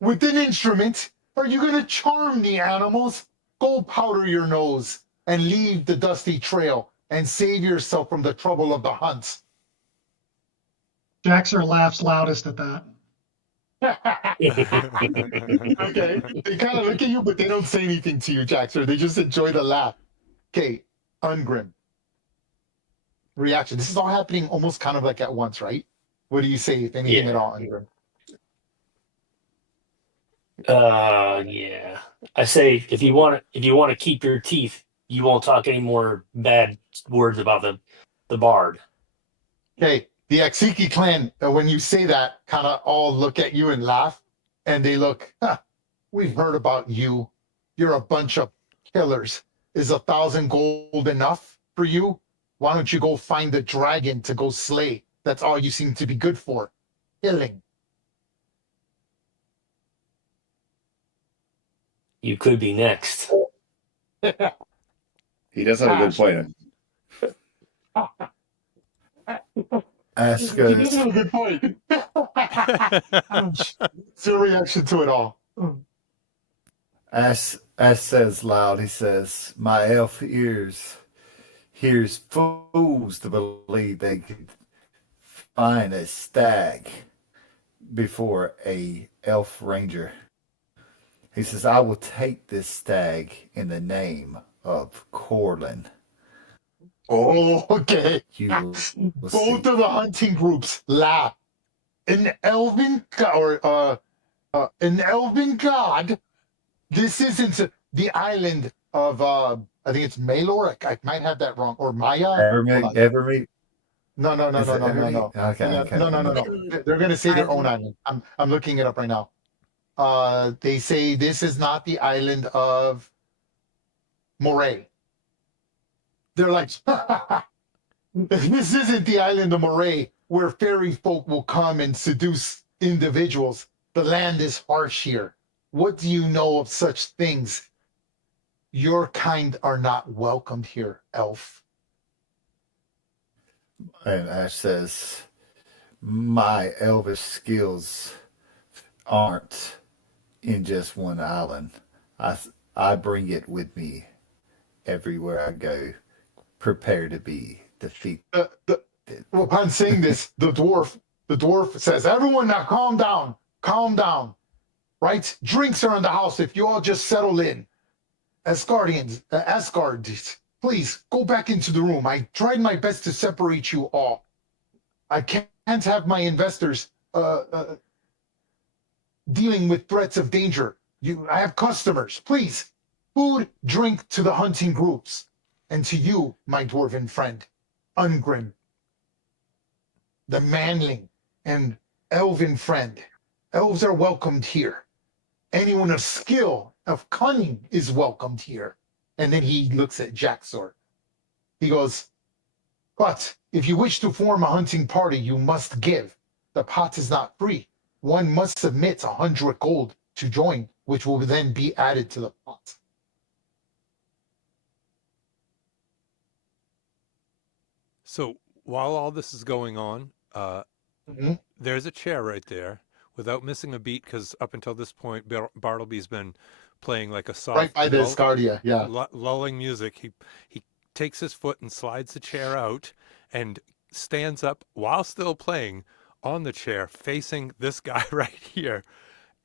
With an instrument, are you gonna charm the animals? Go powder your nose and leave the dusty trail and save yourself from the trouble of the hunt. Jaxer laughs loudest at that. Okay, they kind of look at you, but they don't say anything to you, Jaxer. They just enjoy the laugh. Okay, Ungrim. Reaction. This is all happening almost kind of like at once, right? What do you say, if anything Yeah. at all, Ungrim? Yeah. I say if you want to keep your teeth, you won't talk any more bad words about the bard. Okay, the Aksiki clan, when you say that, kind of all look at you and laugh, and they look, we've heard about you. You're a bunch of killers. Is 1,000 gold enough for you? Why don't you go find the dragon to go slay? That's all you seem to be good for. Killing. You could be next. He does have a good point. Ash You goes, have a good point. What's your reaction to it all? Ash says loud, he says, my elf ears hears fools to believe they could find a stag before a elf ranger. He says, I will take this stag in the name of Corlin. Oh, okay. You will Both see. of the hunting groups laugh. An elven an elven god. This isn't the island of I think it's Malor. I might have that wrong. Or Maya. Hold on. Evermeet? No. Is it Evermeet? Okay. No. They're gonna say their own island. I'm looking it up right now. They say this is not the island of Moray. They're like, this isn't the island of Moray where fairy folk will come and seduce individuals. The land is harsh here. What do you know of such things? Your kind are not welcomed here, elf. And Ash says, my elvish skills aren't in just one island. I bring it with me everywhere I go, prepare to be defeated. Upon saying this, the dwarf says, everyone now calm down, right? Drinks are in the house if you all just settle in. Asgardians, please go back into the room. I tried my best to separate you all. I can't have my investors dealing with threats of danger. I have customers. Please, food, drink to the hunting groups. And to you, my dwarven friend, Ungrim, the manling and elven friend. Elves are welcomed here. Anyone of skill, of cunning, is welcomed here. And then he looks at Jaxor. He goes, but if you wish to form a hunting party, you must give. The pot is not free. One must submit 100 gold to join, which will then be added to the pot. So while all this is going on, Mhm. there's a chair right there without missing a beat, because up until this point, Bartleby's been playing like a soft, Right by the Asgardia, yeah. lulling music. He takes his foot and slides the chair out and stands up while still playing on the chair, facing this guy right here.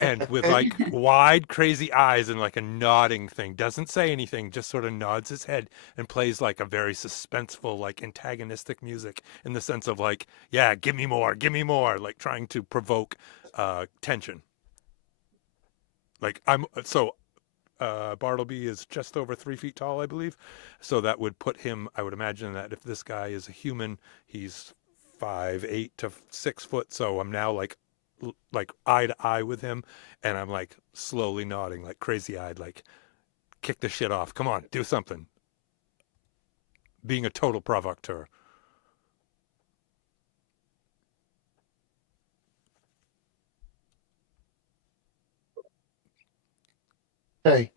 And with like wide, crazy eyes and like a nodding thing, doesn't say anything, just sort of nods his head and plays like a very suspenseful, like antagonistic music in the sense of like, yeah, give me more, like trying to provoke tension. Like Bartleby is just over 3 feet tall, I believe. So that would put him, I would imagine that if this guy is a human, he's 5'8" to 6 foot. So I'm now like eye to eye with him, and I'm like slowly nodding, like crazy eyed, like kick the shit off. Come on, do something. Being a total provocateur. Okay.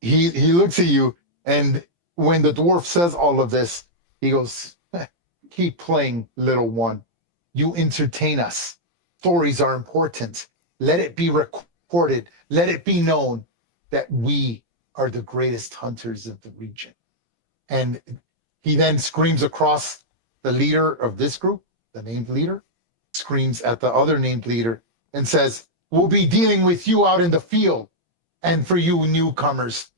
He looks at you, and when the dwarf says all of this, he goes, keep playing, little one. You entertain us. Stories are important. Let it be recorded. Let it be known that we are the greatest hunters of the region. And he then screams across the leader of this group, the named leader, screams at the other named leader and says, we'll be dealing with you out in the field. And for you newcomers,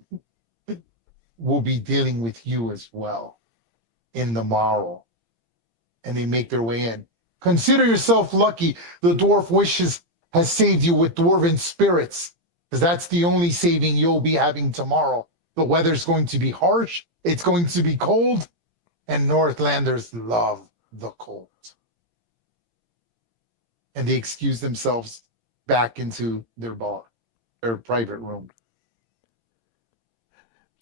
we'll be dealing with you as well in the morrow. And they make their way in. Consider yourself lucky the dwarf wishes has saved you with dwarven spirits, because that's the only saving you'll be having tomorrow. The weather's going to be harsh, it's going to be cold, and Northlanders love the cold. And they excuse themselves back into their bar, their private room,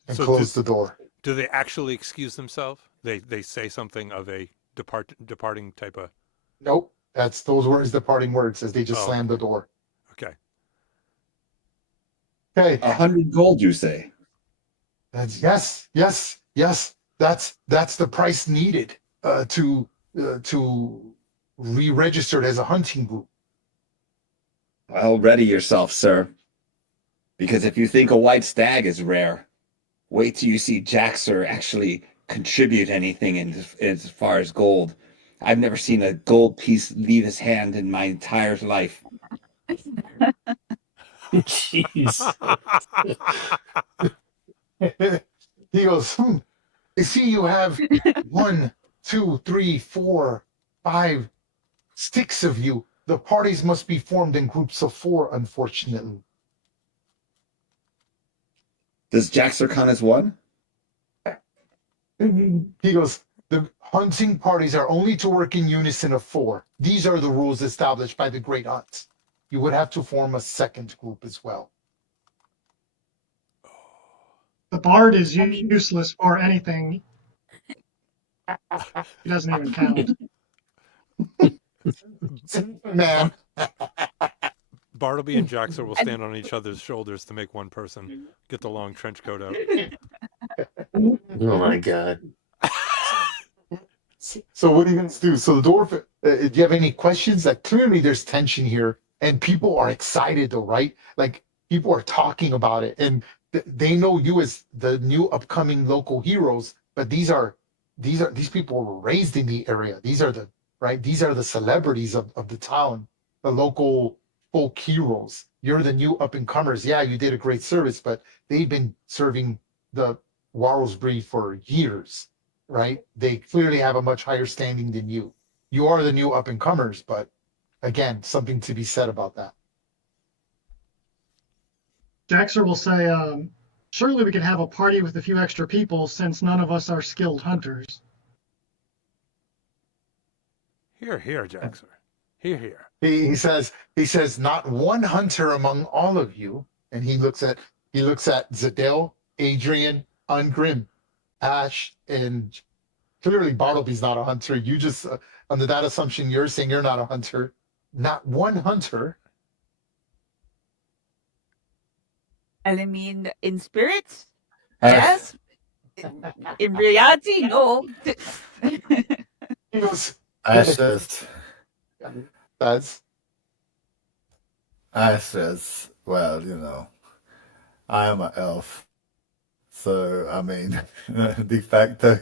and So close the door. Do they actually excuse themselves? They say something of a departing type of. Nope, those were his departing words as they just slammed the door. Okay. Okay. 100 gold, you say? That's yes. That's the price needed to re-register it as a hunting group. Well, ready yourself, sir. Because if you think a white stag is rare, wait till you see Jaxer actually contribute anything as far as gold. I've never seen a gold piece leave his hand in my entire life. Jeez. He goes, I see you have 1, 2, 3, 4, 5, 6 of you. The parties must be formed in groups of 4, unfortunately. Does Jaxer count as one? He goes, the hunting parties are only to work in unison of 4. These are the rules established by the Great Hunt. You would have to form a second group as well. The bard is useless for anything. He doesn't even count. Man, Bartleby and Jaxer will stand on each other's shoulders to make one person. Get the long trench coat out. Oh my god. so what are you going to do? So the dwarf, do you have any questions? Like clearly there's tension here and people are excited though, right? Like people are talking about it and they know you as the new upcoming local heroes, but these people were raised in the area. These are the celebrities of the town, the local folk heroes. You're the new up and comers. Yeah, you did a great service, but they've been serving the Warlesbury for years, right? They clearly have a much higher standing than you. You are the new up and comers, but again, something to be said about that. Jaxer will say, surely we can have a party with a few extra people since none of us are skilled hunters. Here, Jaxer. Here. He says, not one hunter among all of you. And he looks at Zadell, Adrian, Ungrim, Ash, and clearly Bartleby's not a hunter. You just, under that assumption, you're saying you're not a hunter. Not one hunter. And I mean, in spirit, yes. In reality, no. He goes, I says, well, I am an elf. So, I mean, de facto,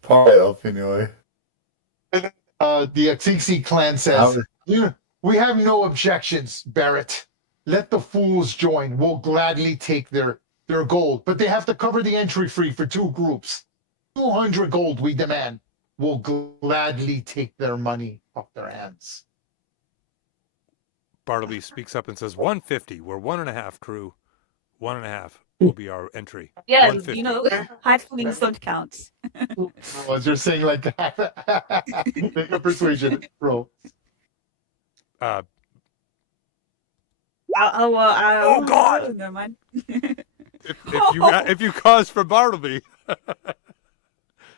part elf anyway. the Axixi clan says, we have no objections, Barrett. Let the fools join. We'll gladly take their gold, but they have to cover the entry fee for 2 groups. 200 gold we demand. We'll gladly take their money off their hands. Bartleby speaks up and says 150. We're 1.5 crew. 1.5 will be our entry. Yeah, 150. you know, high feelings don't count. As you're saying like that, make a persuasion roll. Uh, Oh God! Never mind. if you cause for Bartleby.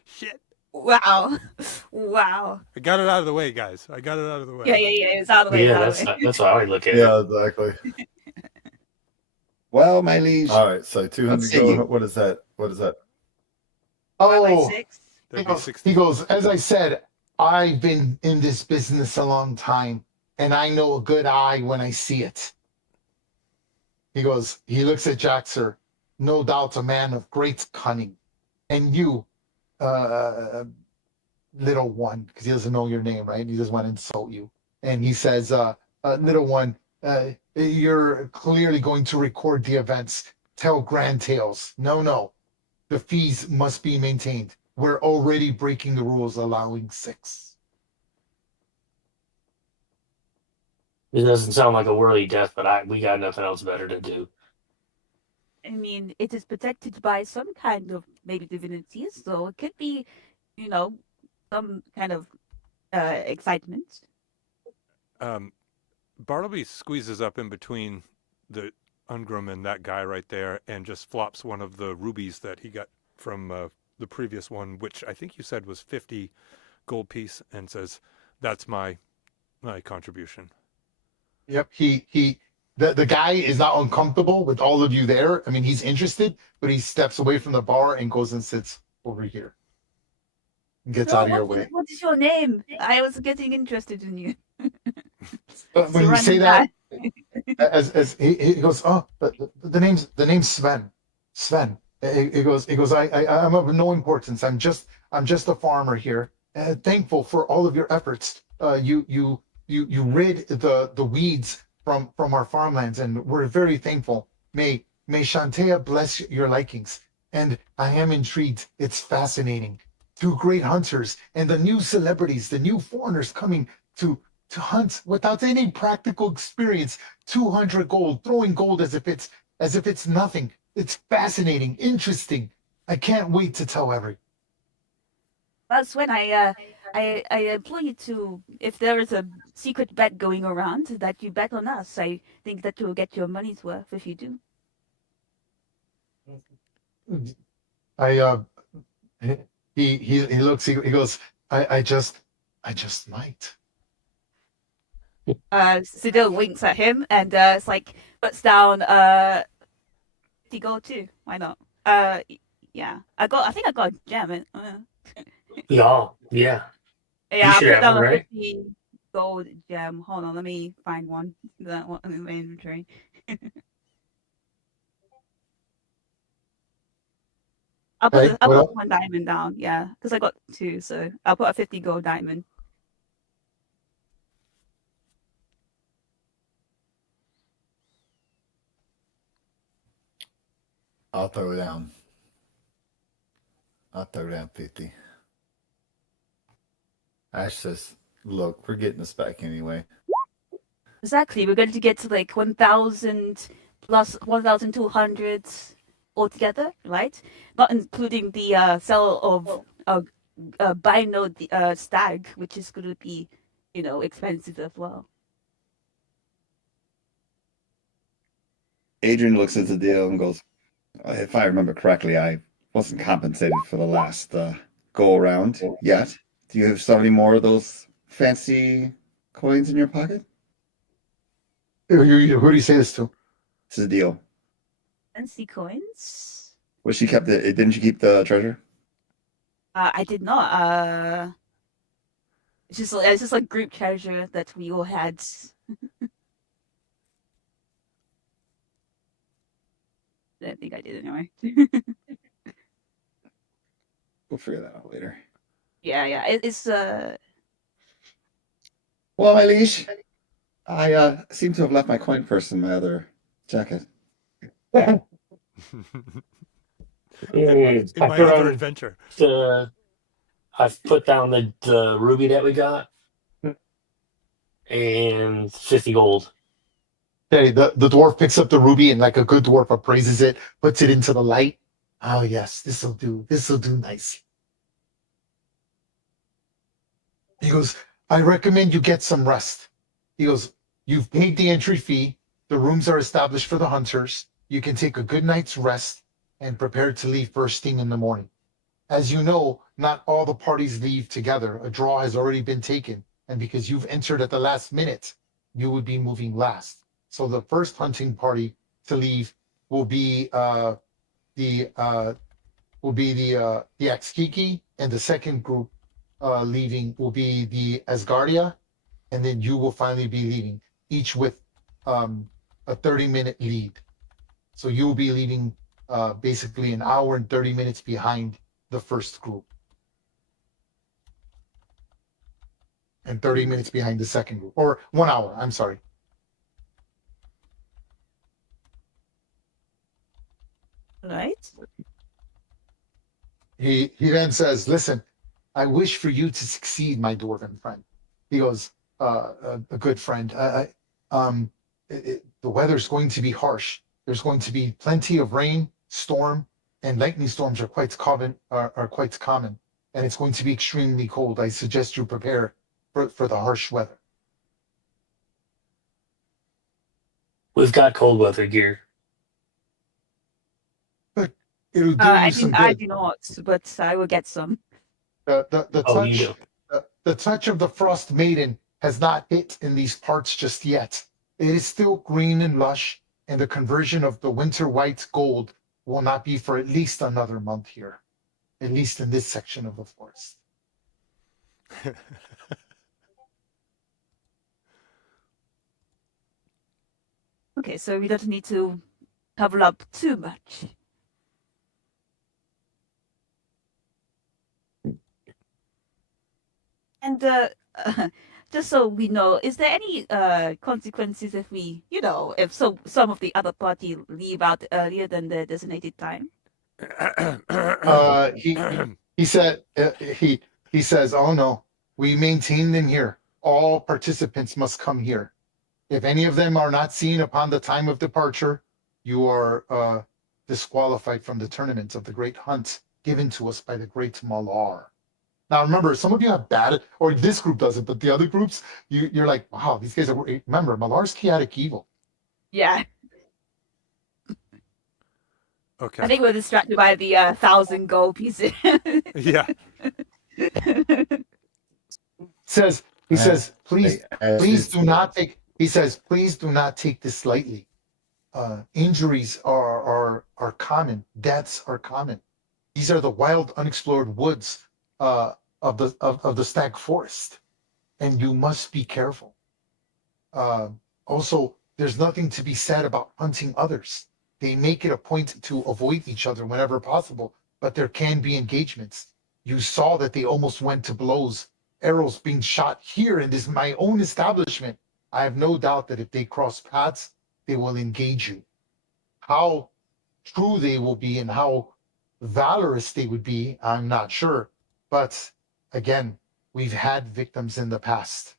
Shit. Wow. Wow. I got it out of the way, guys. I got it out of the way. Yeah. It's out of the way. Yeah, it's out of the way. that's how I look at it. Yeah, exactly. Well, my liege, All right, so 200 Let's see. gold. What is that? What is that? Divided by Oh, 6. There'd he be goes, 60. he goes, as I said, I've been in this business a long time, and I know a good eye when I see it. He goes, he looks at Jaxer, no doubt a man of great cunning. And you, little one, because he doesn't know your name, right? He doesn't want to insult you. And he says, little one, you're clearly going to record the events, tell grand tales. No. The fees must be maintained. We're already breaking the rules, allowing 6. It doesn't sound like a worthy death, but we got nothing else better to do. I mean, it is protected by some kind of maybe divinity, so it could be, some kind of excitement. Bartleby squeezes up in between the Ungrim and that guy right there and just flops one of the rubies that he got from the previous one, which I think you said was 50 gold piece, and says, that's my contribution. Yep. The guy is not uncomfortable with all of you there. I mean, he's interested, but he steps away from the bar and goes and sits over here. And gets out of your way. What is your name? I was getting interested in you. When you say that, as he goes, oh, the name's Sven. Sven. He goes, I'm of no importance. I'm just a farmer here. Thankful for all of your efforts. You rid the weeds from our farmlands, and we're very thankful. May Shantea bless your likings. And I am intrigued. It's fascinating. 2 great hunters and the new celebrities, the new foreigners coming to hunt without any practical experience. 200 gold, throwing gold as if it's nothing. It's fascinating, interesting. I can't wait to tell everyone. That's when I implore you to, if there is a secret bet going around, that you bet on us. I think that you'll get your money's worth if you do. He looks, he goes, I just might. Sidil winks at him and it's like puts down 50 gold too. Why not? Yeah. I think I got a gem. Yeah. Yeah, You I should put have down one, a right? 50 gold gem. Hold on, let me find one. That one in my inventory. I'll Hey, put what up? 1 diamond down, yeah, because I got 2, so I'll put a 50 gold diamond. I'll throw down 50. Ash says, look, we're getting this back anyway. Exactly, we're going to get to like 1,000 plus 1,200 altogether, right? Not including the sale of binode stag, which is going to be, expensive as well. Adrian looks at the deal and goes, if I remember correctly, I wasn't compensated for the last go around yet. Do you have any more of those fancy coins in your pocket? Who do you say this to? This is the deal. Fancy coins? Was she kept it? Didn't she keep the treasure? I did not. It's just like group treasure that we all had. I don't think I did anyway. We'll figure that out later. Yeah. It's Well, my liege, I seem to have left my coin purse in my other jacket. In I my put other on adventure. I've put down the ruby that we got and 50 gold. Okay, the dwarf picks up the ruby and like a good dwarf appraises it, puts it into the light. Oh yes, this'll do. This'll do nice. He goes, I recommend you get some rest. He goes, you've paid the entry fee. The rooms are established for the hunters. You can take a good night's rest and prepare to leave first thing in the morning. As you know, not all the parties leave together. A draw has already been taken, and because you've entered at the last minute, you would be moving last. So the first hunting party to leave will be the Axkiki, and the second group leaving will be the Asgardia, and then you will finally be leaving, each with a 30-minute lead. So you'll be leaving basically an hour and 30 minutes behind the first group, and 30 minutes behind the second group, or 1 hour. I'm sorry. Right? He then says, "Listen, I wish for you to succeed, my dwarven friend." He goes, "A good friend. The weather's going to be harsh. There's going to be plenty of rain, storm, and lightning storms are quite common. And it's going to be extremely cold. I suggest you prepare for the harsh weather." We've got cold weather gear. It'll do I you some mean, I good. do not, but I will get some. The Oh, you touch do. the touch of the Frost Maiden has not hit in these parts just yet. It is still green and lush, and the conversion of the winter white gold will not be for at least another month here, at least in this section of the forest. Okay, so we don't need to cover up too much. And just so we know, is there any consequences if we, if some of the other party leave out earlier than the designated time? He said he says, "Oh no, we maintain them here. All participants must come here. If any of them are not seen upon the time of departure, you are disqualified from the tournament of the great hunt given to us by the great Malar." Now remember, some of you have bad, or this group doesn't, but the other groups, you're like, wow, these guys are. Remember, Malar's chaotic evil. Yeah, Okay. I think we're distracted by the 1,000 gold pieces. Yeah. He says, please Please do not take. He says, please do not take this lightly. Injuries are common. Deaths are common. These are the wild, unexplored woods of the stag forest, and you must be careful. Also, there's nothing to be said about hunting others. They make it a point to avoid each other whenever possible, but there can be engagements. You saw that they almost went to blows, arrows being shot here in this my own establishment. I have no doubt that if they cross paths, they will engage you. How true they will be and how valorous they would be, I'm not sure. But again, we've had victims in the past.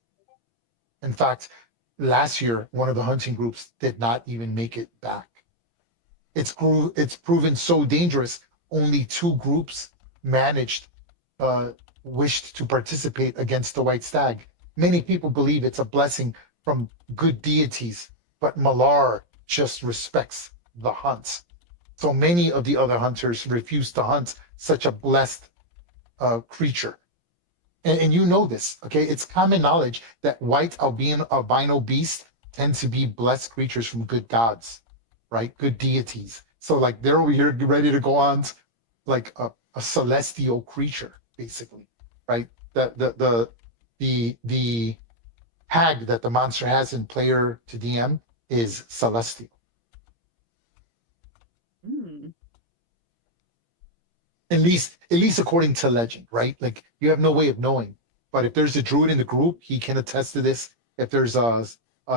In fact, last year, one of the hunting groups did not even make it back. It's proven so dangerous. Only 2 groups wished to participate against the white stag. Many people believe it's a blessing from good deities, but Malar just respects the hunt. So many of the other hunters refuse to hunt such a blessed creature. And you know this, okay? It's common knowledge that white albino beasts tend to be blessed creatures from good gods, right? Good deities. So like they're over here ready to go on like a celestial creature, basically, right? The tag that the monster has in player to DM is celestial. At least according to legend, right? Like you have no way of knowing. But if there's a druid in the group, he can attest to this. If there's a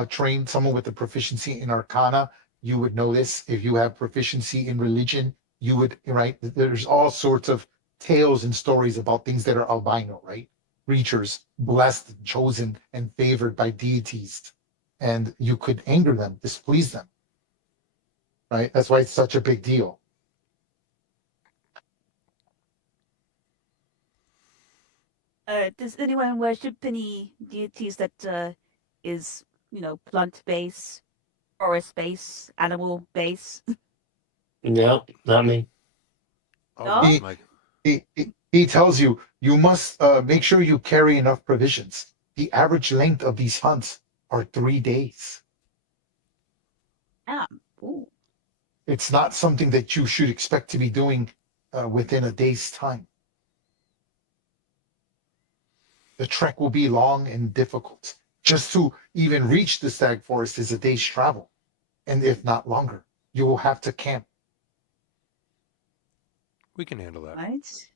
trained someone with a proficiency in Arcana, you would know this. If you have proficiency in religion, you would, right? There's all sorts of tales and stories about things that are albino, right? Creatures blessed, chosen, and favored by deities. and you could anger them, displease them. Right? That's why it's such a big deal. Does anyone worship any deities that is, plant-based, forest-based, animal-based? No, not me. Oh, No? Mike. He tells you you must make sure you carry enough provisions. The average length of these hunts are 3 days. Yeah. Ooh. It's not something that you should expect to be doing within a day's time. The trek will be long and difficult. Just to even reach the stag forest is a day's travel, and if not longer, you will have to camp. We can handle that. Right.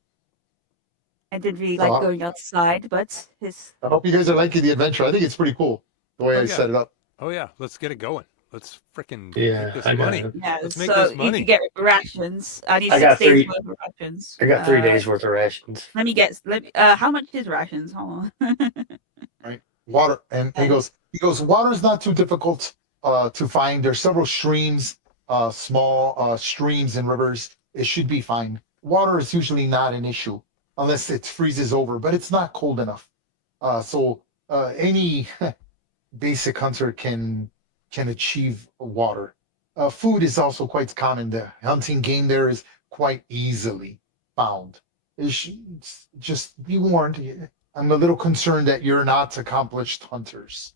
I didn't really So like going outside, but his I hope you guys are liking the adventure. I think it's pretty cool the way Oh, I yeah. set it up. Oh yeah, let's get it going. Let's freaking Yeah, make this I got money. it. yeah. Let's make So this you money. can get rations. I need I 6 got days 3 worth of rations. I got 3 days worth of rations. Let me guess. How much is rations? Hold on. Right? Water, and he goes, water is not too difficult to find. There's several streams, small streams and rivers. It should be fine. Water is usually not an issue unless it freezes over, but it's not cold enough. So any basic hunter can achieve water. Food is also quite common. The hunting game there is quite easily found. Just be warned. I'm a little concerned that you're not accomplished hunters.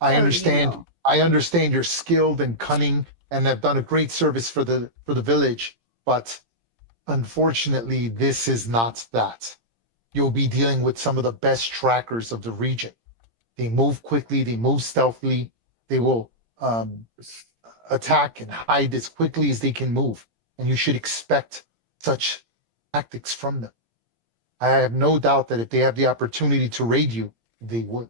I Oh, understand. no. I understand you're skilled and cunning and have done a great service for the village, but unfortunately, this is not that. You'll be dealing with some of the best trackers of the region. They move quickly, they move stealthily, they will attack and hide as quickly as they can move. And you should expect such tactics from them. I have no doubt that if they have the opportunity to raid you, they would.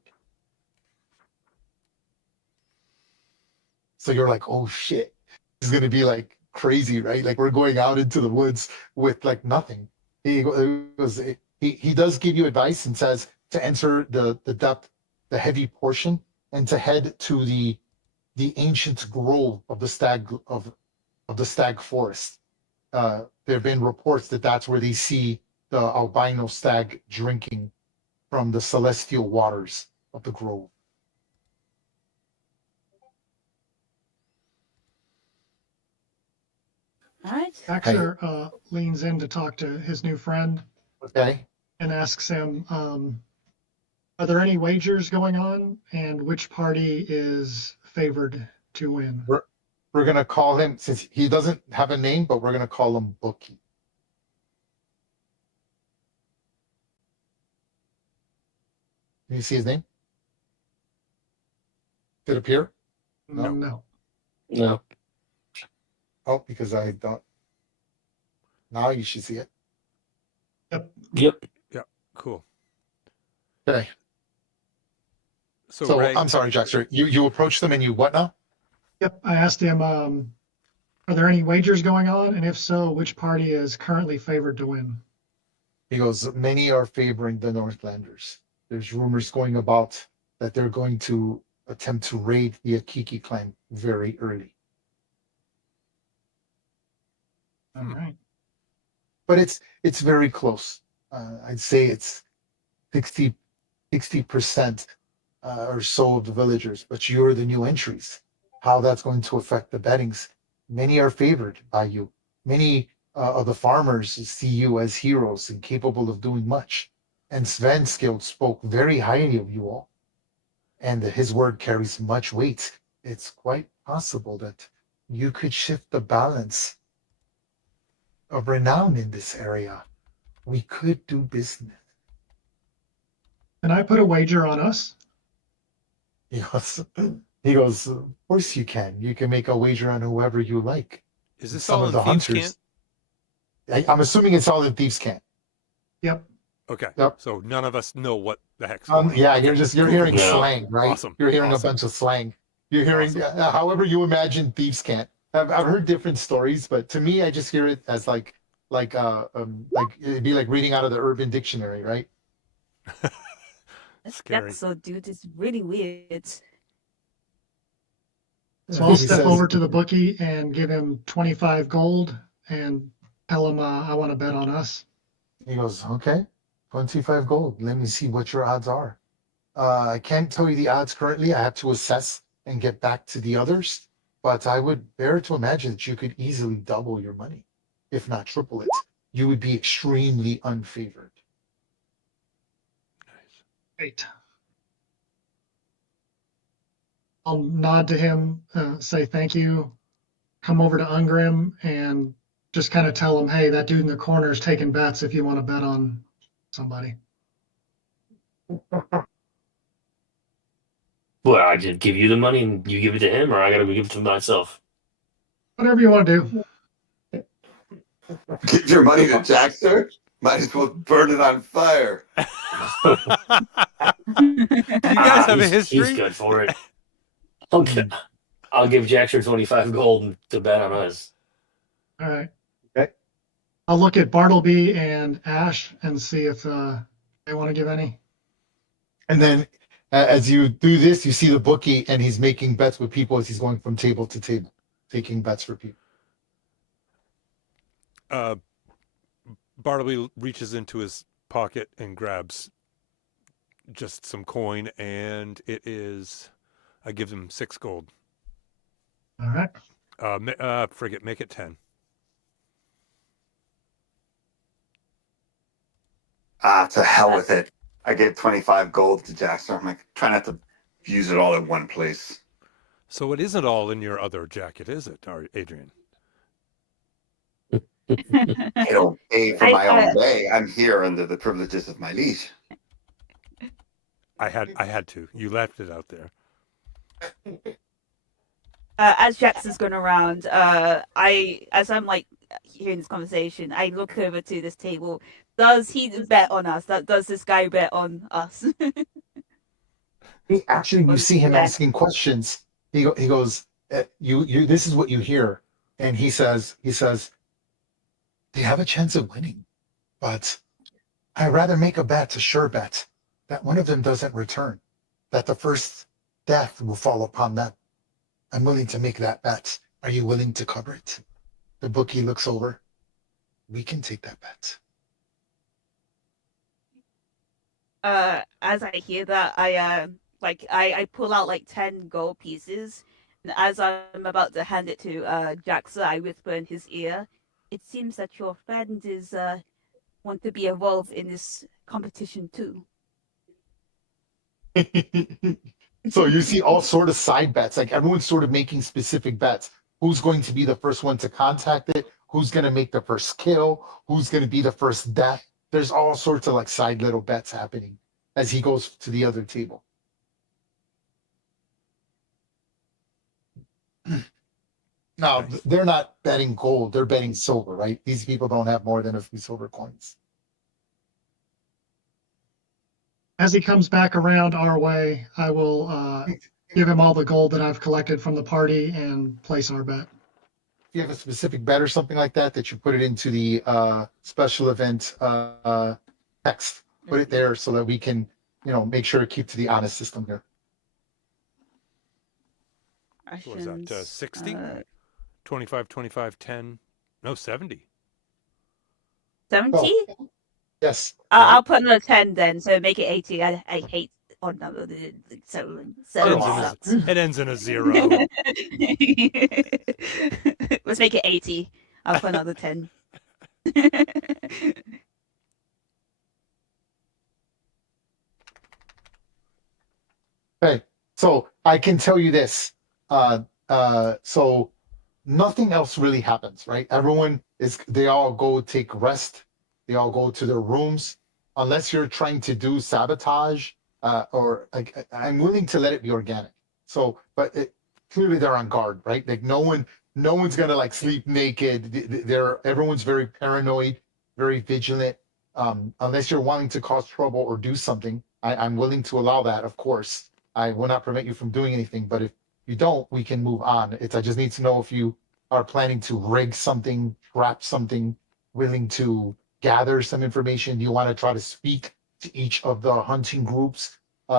So you're like, oh shit, this is going to be like crazy, right? Like we're going out into the woods with like nothing. He does give you advice and says to enter the depth, the heavy portion, and to head to the ancient grove of the stag forest. There have been reports that that's where they see the albino stag drinking from the celestial waters of the grove. All right. Baxter leans in to talk to his new friend Okay. and asks him, are there any wagers going on, and which party is favored to win? We're gonna call him, since he doesn't have a name, but we're gonna call him Bookie. Can you see his name? Did it appear? No. No. Oh, because I don't. Now you should see it. Yep. Cool. Okay. So, So Ray, I'm sorry, Jackson. You approach them and you what now? Yep. I asked him, are there any wagers going on? And if so, which party is currently favored to win? He goes, many are favoring the Northlanders. There's rumors going about that they're going to attempt to raid the Akiki clan very early. All right. But it's very close. I'd say it's 60% or so of the villagers, but you're the new entries. How that's going to affect the bettings. Many are favored by you. Many of the farmers see you as heroes and capable of doing much. And Svenskild spoke very highly of you all. And his word carries much weight. It's quite possible that you could shift the balance of renown in this area. We could do business. Can I put a wager on us? He goes, of course you can. You can make a wager on whoever you like. is this Some all of in the Thieves' hunters. Camp? I'm assuming it's all in Thieves' Camp. Yep. Okay. Yep. So none of us know what the heck's going on. Yeah, you're hearing No. slang, right? Awesome. You're hearing Awesome. a bunch of slang. You're hearing Awesome. however you imagine Thieves' Camp. I've heard different stories, but to me, I just hear it as like it'd be like reading out of the Urban Dictionary, right? That's Scary. so, dude, it's really weird. So I'll He step says- over to the bookie and give him 25 gold and tell him I want to bet on us. He goes, okay, 25 gold. Let me see what your odds are. I can't tell you the odds currently. I have to assess and get back to the others, but I would bear to imagine that you could easily double your money, if not triple it. You would be extremely unfavored. Great. I'll nod to him, say thank you, come over to Ungrim, and just kind of tell him, hey, that dude in the corner is taking bets if you want to bet on somebody. Well, I just give you the money and you give it to him, or I gotta give it to myself. Whatever you want to do. Give your money to Jackster? Might as well burn it on fire. You guys have a He's history. good for it. Okay. I'll give Jackson 25 gold to bet on us. All right. Okay. I'll look at Bartleby and Ash and see if they want to give any. And then as you do this, you see the bookie and he's making bets with people as he's going from table to table, taking bets for people. Bartleby reaches into his pocket and grabs just some coin, and it is. I give him 6 gold. All right. Frigate, make it 10. To hell with it. I gave 25 gold to Jackster. I'm like, try not to use it all in one place. So it isn't all in your other jacket, is it, Adrian? I don't pay for my own way. I'm here under the privileges of my liege. I had to. You left it out there. As Jackson's going around, as I'm like hearing this conversation, I look over to this table. Does he bet on us? Does this guy bet on us? Actually, you see him asking questions. He goes, you. This is what you hear, and he says, they have a chance of winning, but I'd rather make a bet, a sure bet, that one of them doesn't return, that the first death will fall upon them. I'm willing to make that bet. Are you willing to cover it? The bookie looks over. We can take that bet. As I hear that, I pull out like 10 gold pieces, and as I'm about to hand it to Jackson, I whisper in his ear, "It seems that your friend is want to be involved in this competition too." So you see all sort of side bets, like everyone's sort of making specific bets. Who's going to be the first one to contact it? Who's going to make the first kill? Who's going to be the first death? There's all sorts of like side little bets happening as he goes to the other table. Now, they're not betting gold, they're betting silver, right? These people don't have more than a few silver coins. As he comes back around our way, I will give him all the gold that I've collected from the party and place our bet. If you have a specific bet or something like that, that you put it into the special event text, put it there so that we can, make sure to keep to the honest system here. What was that? 60? 25, 25, 10. No, 70. 70? Yes. I'll put another 10 then, so make it 80. I hate odd number. So sucks. It ends in a 0. Let's make it 80. I'll put another 10. Okay, so I can tell you this. So nothing else really happens, right? They all go take rest. They all go to their rooms, unless you're trying to do sabotage, or like I'm willing to let it be organic. So, but clearly they're on guard, right? Like no one's gonna like sleep naked. Everyone's very paranoid, very vigilant. Unless you're wanting to cause trouble or do something, I'm willing to allow that, of course. I will not prevent you from doing anything, but if you don't, we can move on. I just need to know if you are planning to rig something, trap something, willing to gather some information. Do you want to try to speak to each of the hunting groups?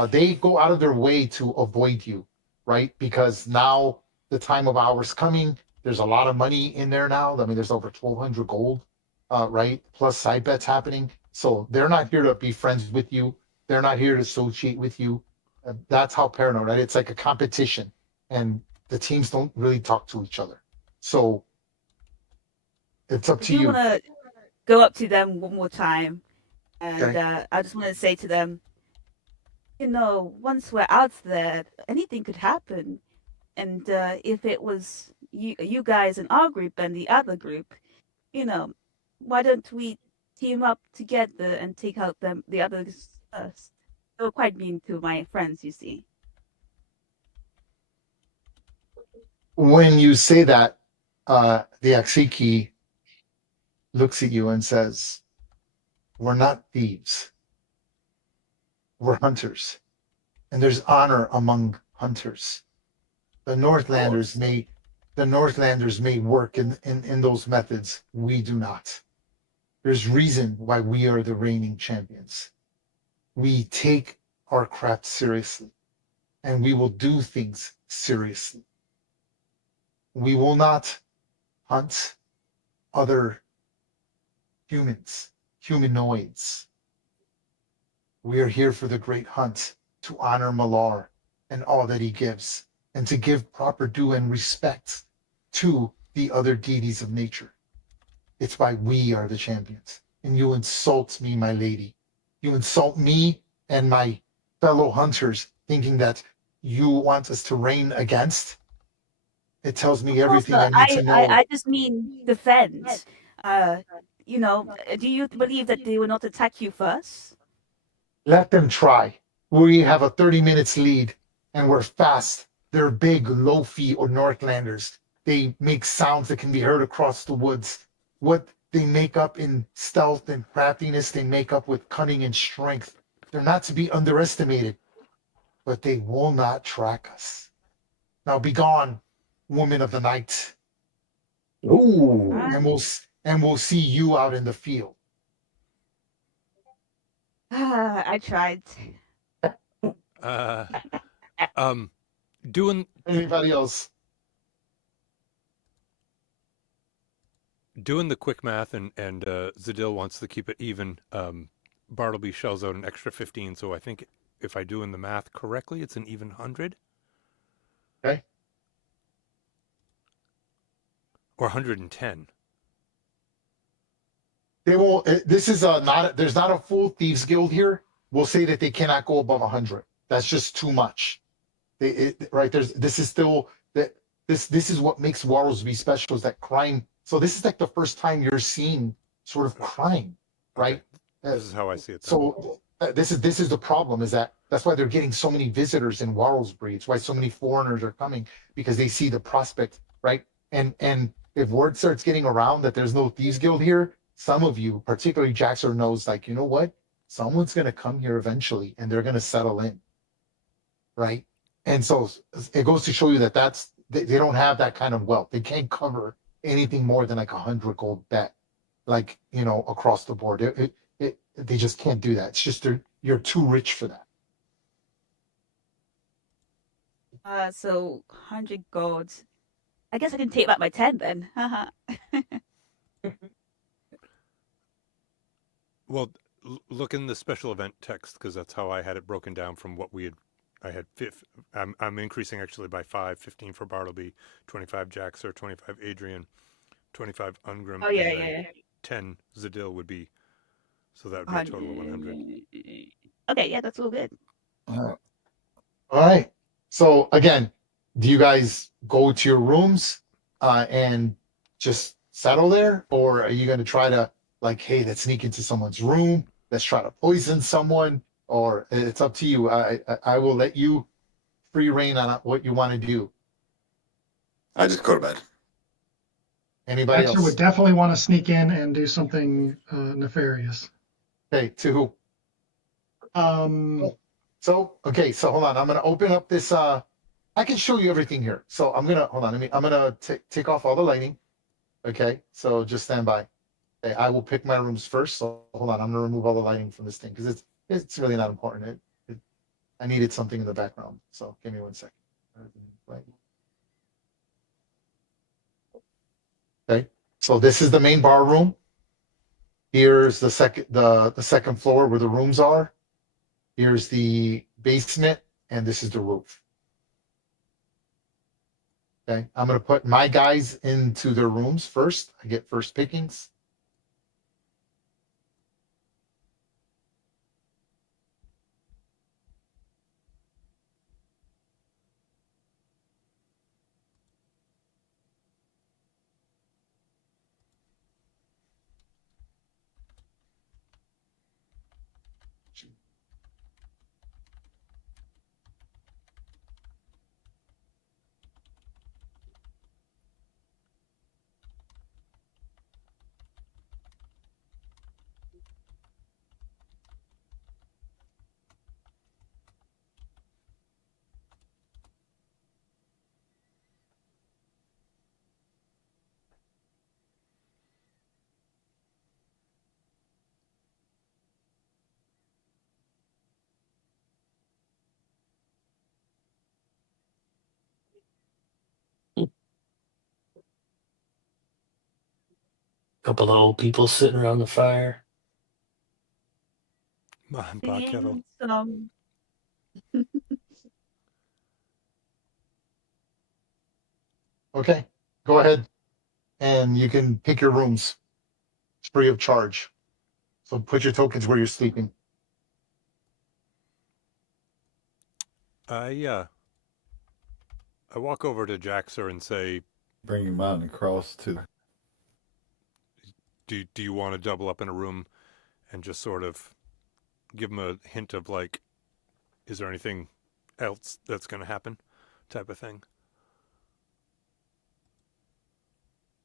They go out of their way to avoid you, right? Because now the time of ours coming. There's a lot of money in there now. I mean, there's over 1,200 gold, right? Plus side bets happening. So they're not here to be friends with you. They're not here to associate with you. That's how paranoid, right? It's like a competition, and the teams don't really talk to each other. So it's up I to do you. want to go up to them one more time, and Okay. I just want to say to them, once we're out there, anything could happen. And if it was you guys in our group and the other group, why don't we team up together and take out the others first? They were quite mean to my friends, you see. When you say that, the Aksiki looks at you and says, "We're not thieves. We're hunters, and there's honor among hunters. The Northlanders may work in those methods. We do not. There's reason why we are the reigning champions. We take our craft seriously, and we will do things seriously. We will not hunt other humans, humanoids. We are here for the great hunt, to honor Malar and all that he gives, and to give proper due and respect to the other deities of nature. It's why we are the champions. And you insult me, my lady. You insult me and my fellow hunters, thinking that you want us to reign against. It tells me everything I need to know. I just mean defend. Do you believe that they will not attack you first? Let them try. We have a 30 minutes lead, and we're fast. They're big, low-fee or Northlanders. They make sounds that can be heard across the woods. What they make up in stealth and craftiness, they make up with cunning and strength. They're not to be underestimated, but they will not track us. Now be gone, woman of the night, Ooh. and we'll see you out in the field. I tried. Uh, doing Anybody else? the quick math, and Zadil wants to keep it even. Bartleby shells out an extra 15, so I think if I do in the math correctly, it's an even 100. Okay. Or 110. They won't. This is not. There's not a full thieves guild here. We'll say that they cannot go above 100. That's just too much. Right. This is still that. This is what makes Warlsby special, is that crime. So this is like the first time you're seeing sort of crime, right? Okay. This is how I see it. Then. So this is the problem, is that's why they're getting so many visitors in Warlsbury. It's why so many foreigners are coming, because they see the prospect, right? And if word starts getting around that there's no thieves guild here, some of you, particularly Jaxer, knows, like, you know what? Someone's going to come here eventually, and they're going to settle in, right? And so it goes to show you that they don't have that kind of wealth. They can't cover anything more than like 100 gold bet, like, across the board. They just can't do that. It's just you're too rich for that. So 100 gold. I guess I can take back my 10 then. Haha. Well, look in the special event text, because that's how I had it broken down from what we had. I had I'm increasing actually by 5, 15 for Bartleby, 25 Jaxer, 25 Adrian, 25 Ungrim. Oh yeah. 10 Zadil would be, so that would be a total of 100. Okay, yeah, that's all good. All right. So again, do you guys go to your rooms and just settle there, or are you going to try to, like, hey, let's sneak into someone's room, let's try to poison someone, or it's up to you. I will let you free reign on what you want to do. I just go to bed. Anybody Baxter else? would definitely want to sneak in and do something nefarious. Okay, to who? So hold on. I'm gonna open up this. I can show you everything here. So I'm gonna hold on. I'm gonna take off all the lighting. Okay, so just stand by. Okay, I will pick my rooms first. So hold on. I'm gonna remove all the lighting from this thing, because it's really not important. I needed something in the background. So give me 1 second. Right. So this is the main bar room. Here's the second floor where the rooms are. Here's the basement, and this is the roof. Okay, I'm gonna put my guys into their rooms first. I get first pickings. Couple of old people sitting around the fire. Mom and pop kettle. Singing some. Okay, go ahead, and you can pick your rooms. It's free of charge. So put your tokens where you're sleeping. I walk over to Jaxer and say, Bring your mind across to. do you want to double up in a room and just sort of give him a hint of like, is there anything else that's going to happen type of thing?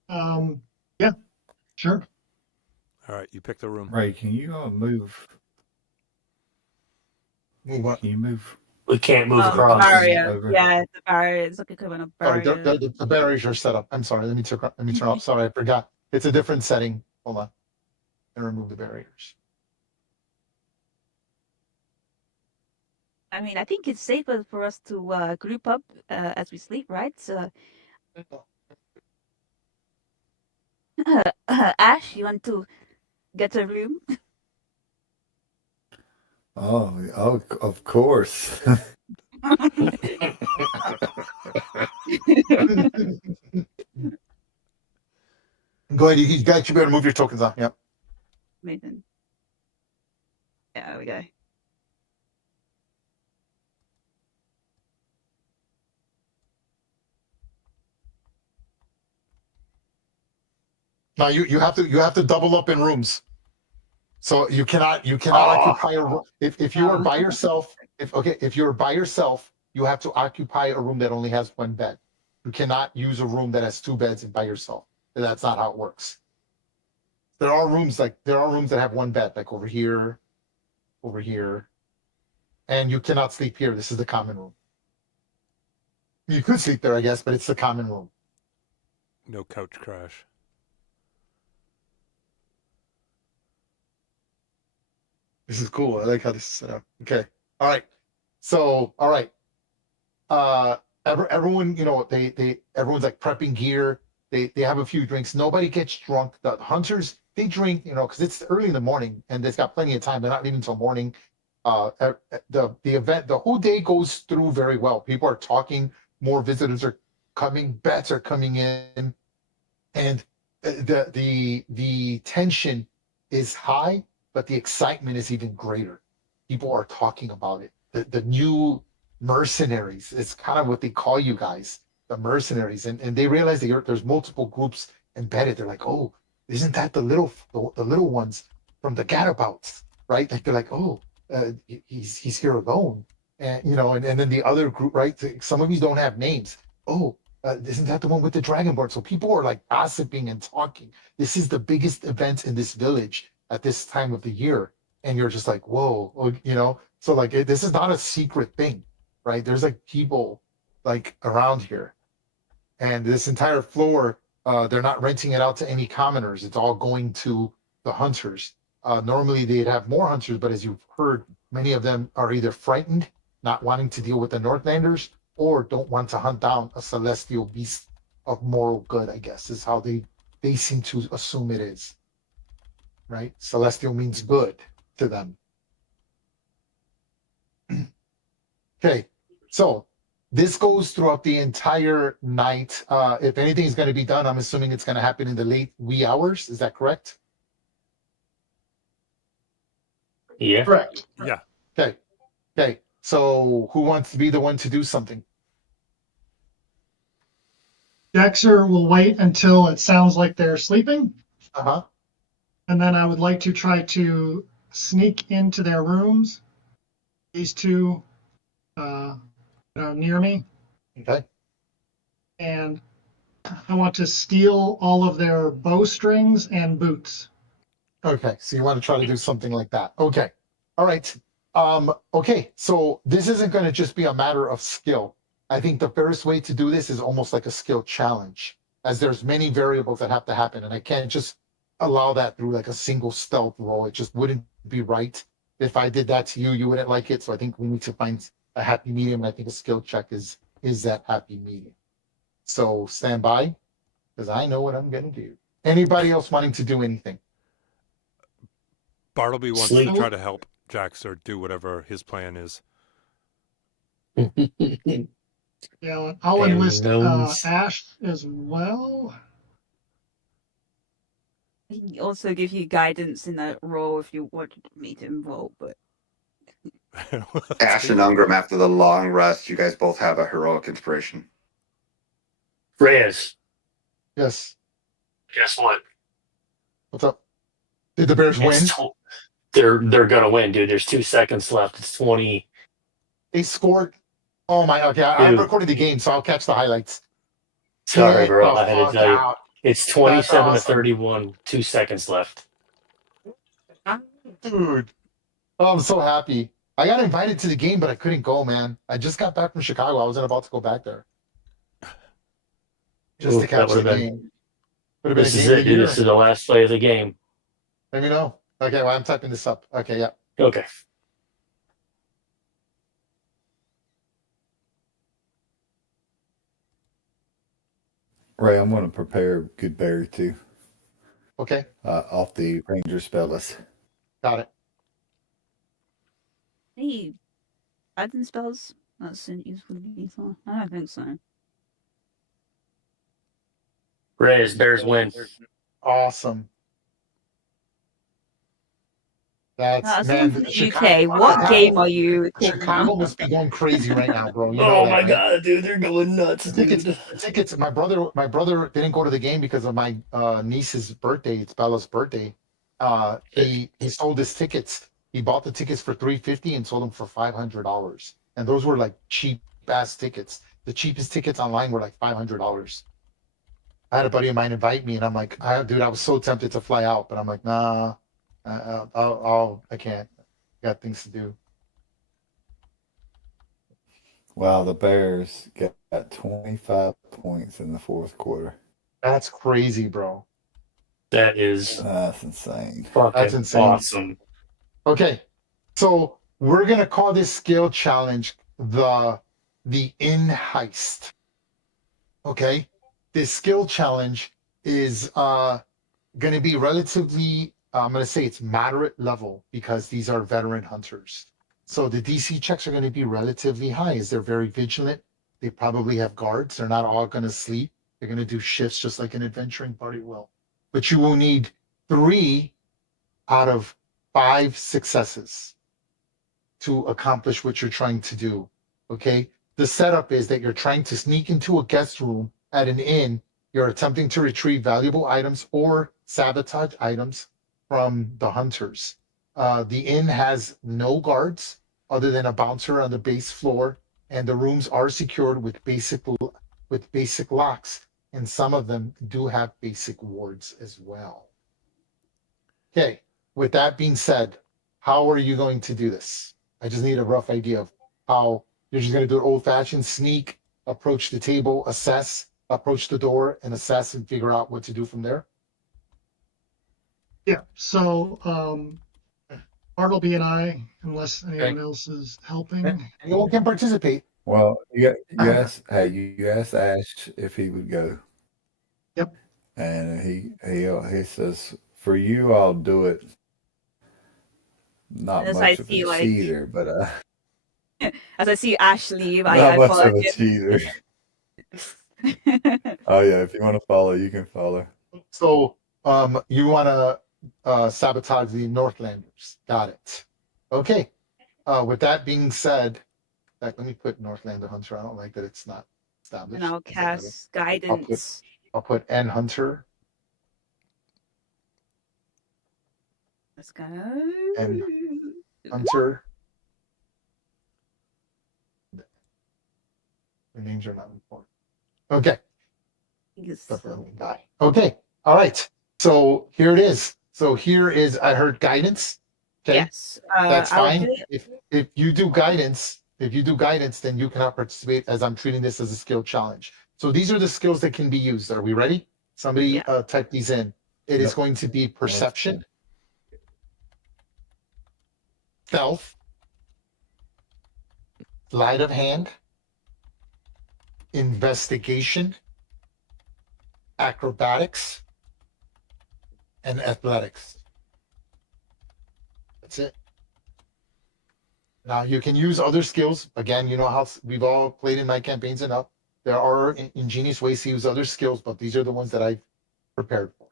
Yeah, sure. All right, you pick the room. Ray, can you move? Move what? Can you move? We can't move Oh, across. barrier. Over. Yeah, the barrier. It's like a kind of Sorry, barrier. the barriers are set up. I'm sorry. Let me turn off. Sorry, I forgot. It's a different setting. Hold on. And remove the barriers. I mean, I think it's safer for us to group up as we sleep, right? So, Ash, you want to get a room? Oh, of course. Go ahead. You guys, you better move your tokens on. Yep. Amazing. Yeah, there we go. Now you have to double up in rooms. So you cannot occupy a room if you are by yourself. If you're by yourself, you have to occupy a room that only has one bed. You cannot use a room that has two beds and by yourself. That's not how it works. There are rooms that have one bed, like over here, and you cannot sleep here. This is the common room. You could sleep there, I guess, but it's the common room. No couch crash. This is cool. I like how this is set up. Okay. All right. So, all right. Everyone, everyone's like prepping gear. They have a few drinks. Nobody gets drunk. The hunters, they drink, because it's early in the morning and they've got plenty of time. They're not leaving until morning. The event, the whole day goes through very well. People are talking. More visitors are coming. Bets are coming in, and the tension is high, but the excitement is even greater. People are talking about it. The new mercenaries, it's kind of what they call you guys, the mercenaries, and they realize that there's multiple groups embedded. They're like, oh, isn't that the little ones from the Gadabouts, right? Like they're like, oh, he's here alone, and and then the other group, right? Some of you don't have names. Oh, isn't that the one with the dragonborn? So people are like gossiping and talking. This is the biggest event in this village at this time of the year, and you're just like, whoa, So like, this is not a secret thing, right? There's like people like around here, and this entire floor, they're not renting it out to any commoners. It's all going to the hunters. Normally they'd have more hunters, but as you've heard, many of them are either frightened, not wanting to deal with the Northlanders, or don't want to hunt down a celestial beast of moral good, I guess, is how they they seem to assume it is. Right? Celestial means good to them. Okay, so this goes throughout the entire night. If anything is going to be done, I'm assuming it's going to happen in the late wee hours. Is that correct? Yeah. Correct. Yeah. Okay. Okay. So who wants to be the one to do something? Dexter will wait until it sounds like they're sleeping, Uh-huh. and then I would like to try to sneak into their rooms. These two that are near me, Okay. and I want to steal all of their bowstrings and boots. Okay. So you want to try to do something like that. Okay. All right. Okay. So this isn't going to just be a matter of skill. I think the fairest way to do this is almost like a skill challenge, as there's many variables that have to happen, and I can't just allow that through like a single stealth roll. It just wouldn't be right. If I did that to you, you wouldn't like it. So I think we need to find a happy medium. I think a skill check is that happy medium. So stand by, because I know what I'm going to do. Anybody else wanting to do anything? Bartleby wants Sleep. to try to help Jax or do whatever his plan is. Yeah, I'll Damn enlist gnomes. Ash as well. He can also give you guidance in that role if you wanted me to involve, but Ash and Ungram, after the long rest, you guys both have a heroic inspiration. Reyes, Yes. guess what? What's up? Did the Bears win? They're gonna win, dude. There's 2 seconds left. It's 20. They scored. Oh my. Okay, I'm Dude. recording the game, so I'll catch the highlights. Sorry, Get bro. the I had to fuck tell you. out. It's 27 That's to 31. 2 seconds left. Dude. Oh, I'm so happy. I got invited to the game, but I couldn't go, man. I just got back from Chicago. I wasn't about to go back there. Just Ooh, to that catch the would've been- game. Would have been This a is game of it, the dude. year. This is the last play of the game. Let me know. Okay, well, I'm typing this up. Okay, yeah. Okay. Ray, I'm going to prepare good berry too, Okay, off the Ranger spell list. got it. hey, guidance spells. That's useful to be for. I don't think so. Reyes, Bears win. Awesome. That's someone man. from the Chicago- UK. What Chicago- game are you recording Chicago on? must be going crazy right now, bro. You know Oh that, my right? god, dude, they're going nuts, Tickets, dude. tickets. My brother didn't go to the game because of my niece's birthday. It's Bella's birthday. He sold his tickets. He bought the tickets for $350 and sold them for $500. And those were like cheap ass tickets. The cheapest tickets online were like $500. I had a buddy of mine invite me, and I'm like, dude, I was so tempted to fly out, but I'm like, nah, I can't. Got things to do. Wow, the Bears got 25 points in the fourth quarter. That's crazy, bro. That is That's insane. fucking That's insane. awesome. Okay, so we're gonna call this skill challenge the in heist. Okay, this skill challenge is gonna be relatively. I'm gonna say it's moderate level because these are veteran hunters. So the DC checks are gonna be relatively high as they're very vigilant. They probably have guards. They're not all gonna sleep. They're gonna do shifts just like an adventuring party will. But you will need 3 out of 5 successes to accomplish what you're trying to do. Okay. The setup is that you're trying to sneak into a guest room at an inn. You're attempting to retrieve valuable items or sabotage items from the hunters. The inn has no guards other than a bouncer on the base floor, and the rooms are secured with basic locks, and some of them do have basic wards as well. Okay. With that being said, how are you going to do this? I just need a rough idea of how you're just going to do it old-fashioned sneak, approach the table, assess, approach the door, and assess and figure out what to do from there. Yeah. So Bartleby and I, unless anyone else is helping. Anyone can participate. Well, you asked Ash if he would go. Yep. and he says, "For you, I'll do it. Not As I much of a see, like, cheater, but as I see Ash leave, not I much follow of a cheater." him. Oh yeah, if you want to follow, you can follow. So, you want to sabotage the Northlanders. Got it. Okay. With that being said, in fact, let me put Northlander Hunter. I don't like that it's not established. And I'll cast guidance. I'll put N Hunter. Let's go. And Hunter. The names are not important. Okay. Guy. Okay. All right. So here it is. So here is, I heard guidance. Okay. Yes. That's I'll fine. do it. If you do guidance, then you cannot participate, as I'm treating this as a skill challenge. So these are the skills that can be used. Are we ready? Somebody Yeah. type these in. It is Yep. going to be perception, stealth, sleight of hand, investigation, acrobatics, and athletics. That's it. Now you can use other skills. Again, you know how we've all played in night campaigns enough. There are ingenious ways to use other skills, but these are the ones that I've prepared for.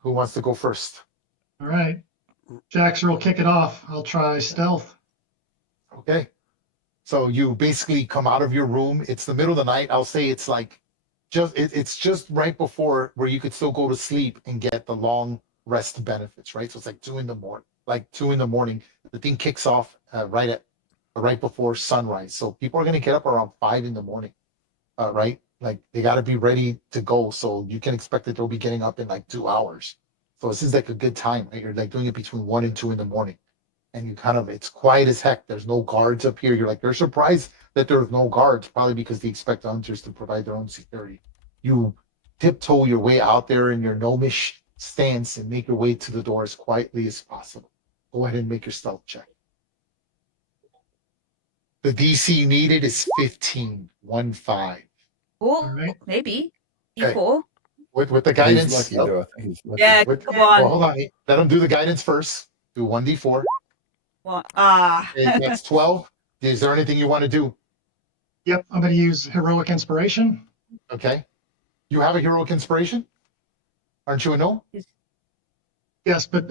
Who wants to go first? All right. Jaxer will kick it off. I'll try stealth. Okay. So you basically come out of your room. It's the middle of the night. I'll say it's like it's just right before where you could still go to sleep and get the long rest benefits, right? So it's like 2 a.m. Like 2 a.m. The thing kicks off right before sunrise. So people are gonna get up around 5 a.m. Right? Like they gotta be ready to go. So you can expect that they'll be getting up in like 2 hours. So this is like a good time, right? You're like doing it between 1 and 2 a.m. And you it's quiet as heck. There's no guards up here. You're like, they're surprised that there's no guards, probably because they expect the hunters to provide their own security. You tiptoe your way out there in your gnomish stance and make your way to the door as quietly as possible. Go ahead and make your stealth check. The DC needed is 15, 1-5. Oh, All right. maybe. Okay. D4. With the He's guidance. lucky though. I think he's lucky. Yeah, With- come Well, on. hold on. Let him do the guidance first. Do 1d4. What? Ah. Okay, that's 12. Is there anything you want to do? Yep, I'm going to use heroic inspiration. Okay. You have a heroic inspiration? Aren't you a gnome? Yes, but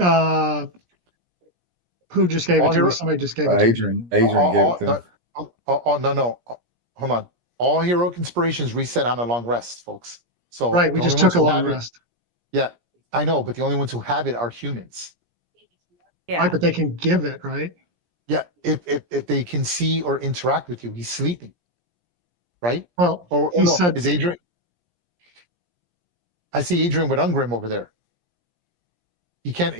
who just gave it to me? Somebody just gave it to me. Adrian gave it to him. No. Hold on. All heroic inspirations reset on a long rest, folks. So Right, we the just only took a ones who long have it- rest. Yeah, I know, but the only ones who have it are humans. Yeah. Right, but they can give it, right? Yeah, if they can see or interact with you, he's sleeping. Right? Well, Or he no, said, is Adrian? I see Adrian with Ungrim over there. He can't.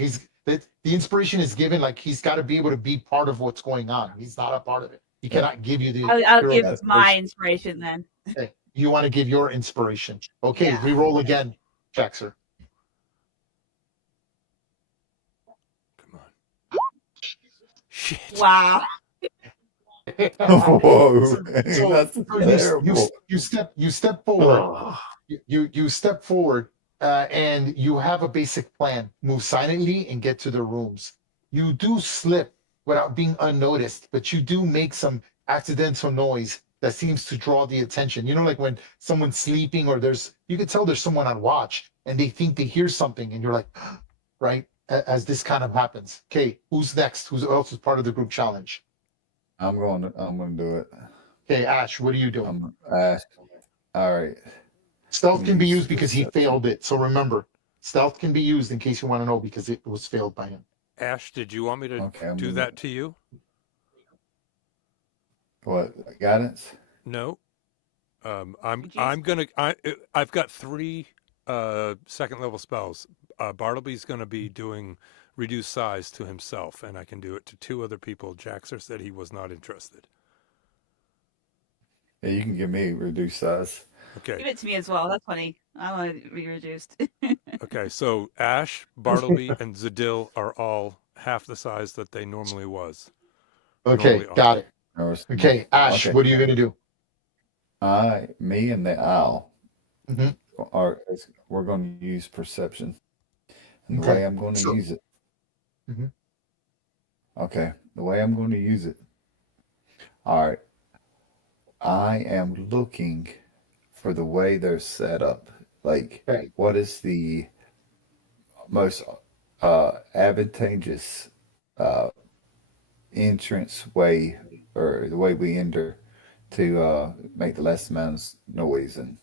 The inspiration is given, like he's got to be able to be part of what's going on. He's not a part of it. He cannot give you the. I'll heroic give my inspiration then. Okay. You want to give your inspiration. Okay, Yeah. re-roll again, Jaxer. Come on. Shit. Wow. Whoa, So that's terrible. you step forward. Oh, You step forward, and you have a basic plan. Move silently and get to the rooms. You do slip without being unnoticed, but you do make some accidental noise that seems to draw the attention. You know, like when someone's sleeping or you can tell there's someone on watch and they think they hear something and you're like, right? As this kind of happens. Okay, who's next? Who else is part of the group challenge? I'm going to do it. Okay, Ash, what are you doing? I'm Ash. All right. Stealth can be used because he Perception. failed it. So remember, stealth can be used in case you want to know because it was failed by him. Ash, did you want me to Okay, I'm do gonna- that to you? What guidance? No. Would you- I've got 3 second level spells. Bartleby's gonna be doing reduced size to himself, and I can do it to 2 other people. Jaxer said he was not interested. Yeah, you can give me reduced size. Give Okay. it to me as well. That's funny. I want to be reduced. Okay. So Ash, Bartleby, and Zadil are all half the size that they normally was. Okay, Normally got it. Or- Okay, Ash, Okay. what are you going to do? Me and the owl. Mhm. We're going to use perception. And the Okay. way I'm going to So- use it. Mhm. Okay. The way I'm going to use it. All right. I am looking for the way they're set up. Like, Okay. what is the most advantageous uh, entrance way, or the way we enter to make the less amount of noise and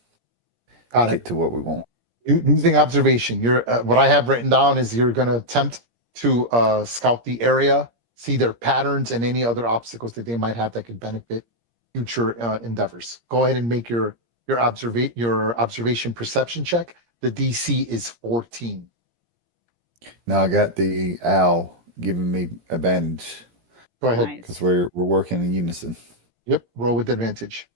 Got it. get to what we want. Using observation, you're what I have written down is you're going to attempt to scout the area, see their patterns and any other obstacles that they might have that could benefit future endeavors. Go ahead and make your observation perception check. The DC is 14. Now I got the owl giving me advantage Go ahead. Nice. because we're working in unison. Yep, roll with advantage.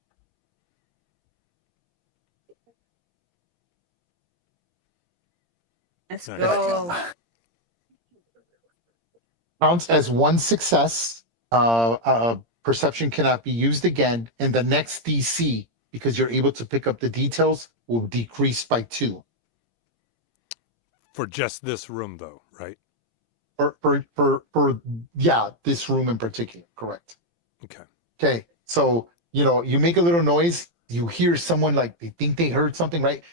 Let's Nice. go. Counts as one success. Perception cannot be used again, and the next DC, because you're able to pick up the details, will decrease by 2. For just this room, though, right? For yeah, this room in particular, correct. Okay. Okay, so you make a little noise, you hear someone like they think they heard something, right?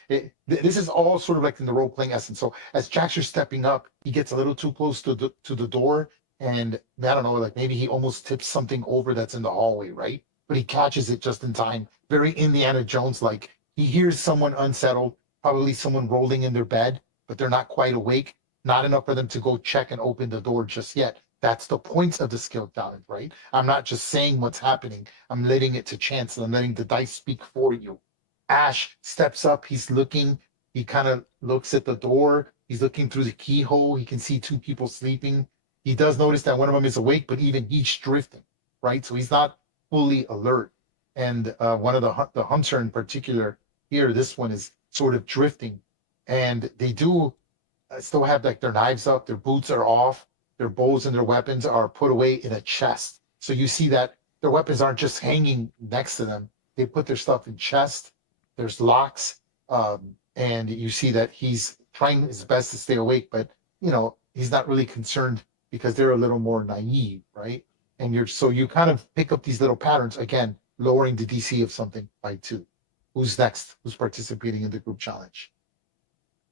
This is all sort of like in the role playing essence. So as Jackson's stepping up, he gets a little too close to the door, and I don't know, like maybe he almost tips something over that's in the hallway, right? But he catches it just in time. Very Indiana Jones like. He hears someone unsettled, probably someone rolling in their bed, but they're not quite awake. Not enough for them to go check and open the door just yet. That's the point of the skill challenge, right? I'm not just saying what's happening. I'm letting it to chance, and I'm letting the dice speak for you. Ash steps up. He's looking. He kind of looks at the door. He's looking through the keyhole. He can see 2 people sleeping. He does notice that one of them is awake, but even he's drifting, right? So he's not fully alert. And one of the hunter in particular here, this one is sort of drifting. And they do still have like their knives up, their boots are off, their bows and their weapons are put away in a chest. So you see that their weapons aren't just hanging next to them. They put their stuff in chest. There's locks. And you see that he's trying his best to stay awake, but he's not really concerned because they're a little more naive, right? And you kind of pick up these little patterns, again, lowering the DC of something by 2. Who's next? Who's participating in the group challenge?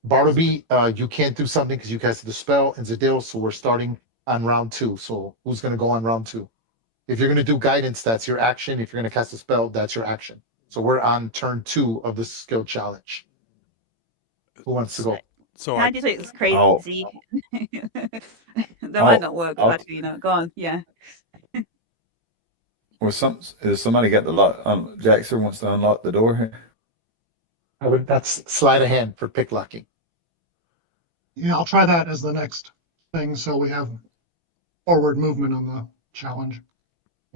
Bartleby, you can't do something because you casted the spell, and Zadil, so we're starting on round 2. So who's going to go on round 2? If you're going to do guidance, that's your action. If you're going to cast a spell, that's your action. So we're on turn 2 of the skill challenge. Who wants to go? So I just think it's crazy. I'll- That might not work, but actually, go on. Yeah. Has somebody got the lock? Jackson wants to unlock the door here. That's sleight of hand for pick locking. Yeah, I'll try that as the next thing, so we have forward movement on the challenge.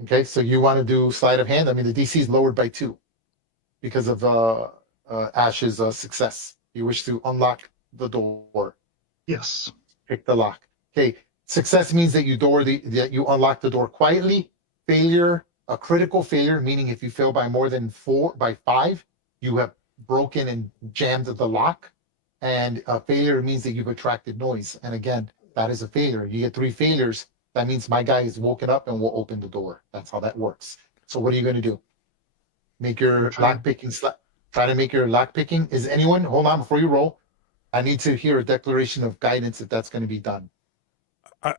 Okay, so you want to do sleight of hand? I mean, the DC is lowered by 2 because of Ash's success. You wish to unlock the door. Yes. Pick the lock. Okay, success means that you unlock the door quietly. Failure, a critical failure, meaning if you fail by more than 5, you have broken and jammed the lock. And a failure means that you've attracted noise. And again, that is a failure. You get 3 failures. That means my guy is woken up and will open the door. That's how that works. So what are you going to do? Make your lock picking. Try to make your lock picking. Is anyone? Hold on before you roll. I need to hear a declaration of guidance if that's going to be done.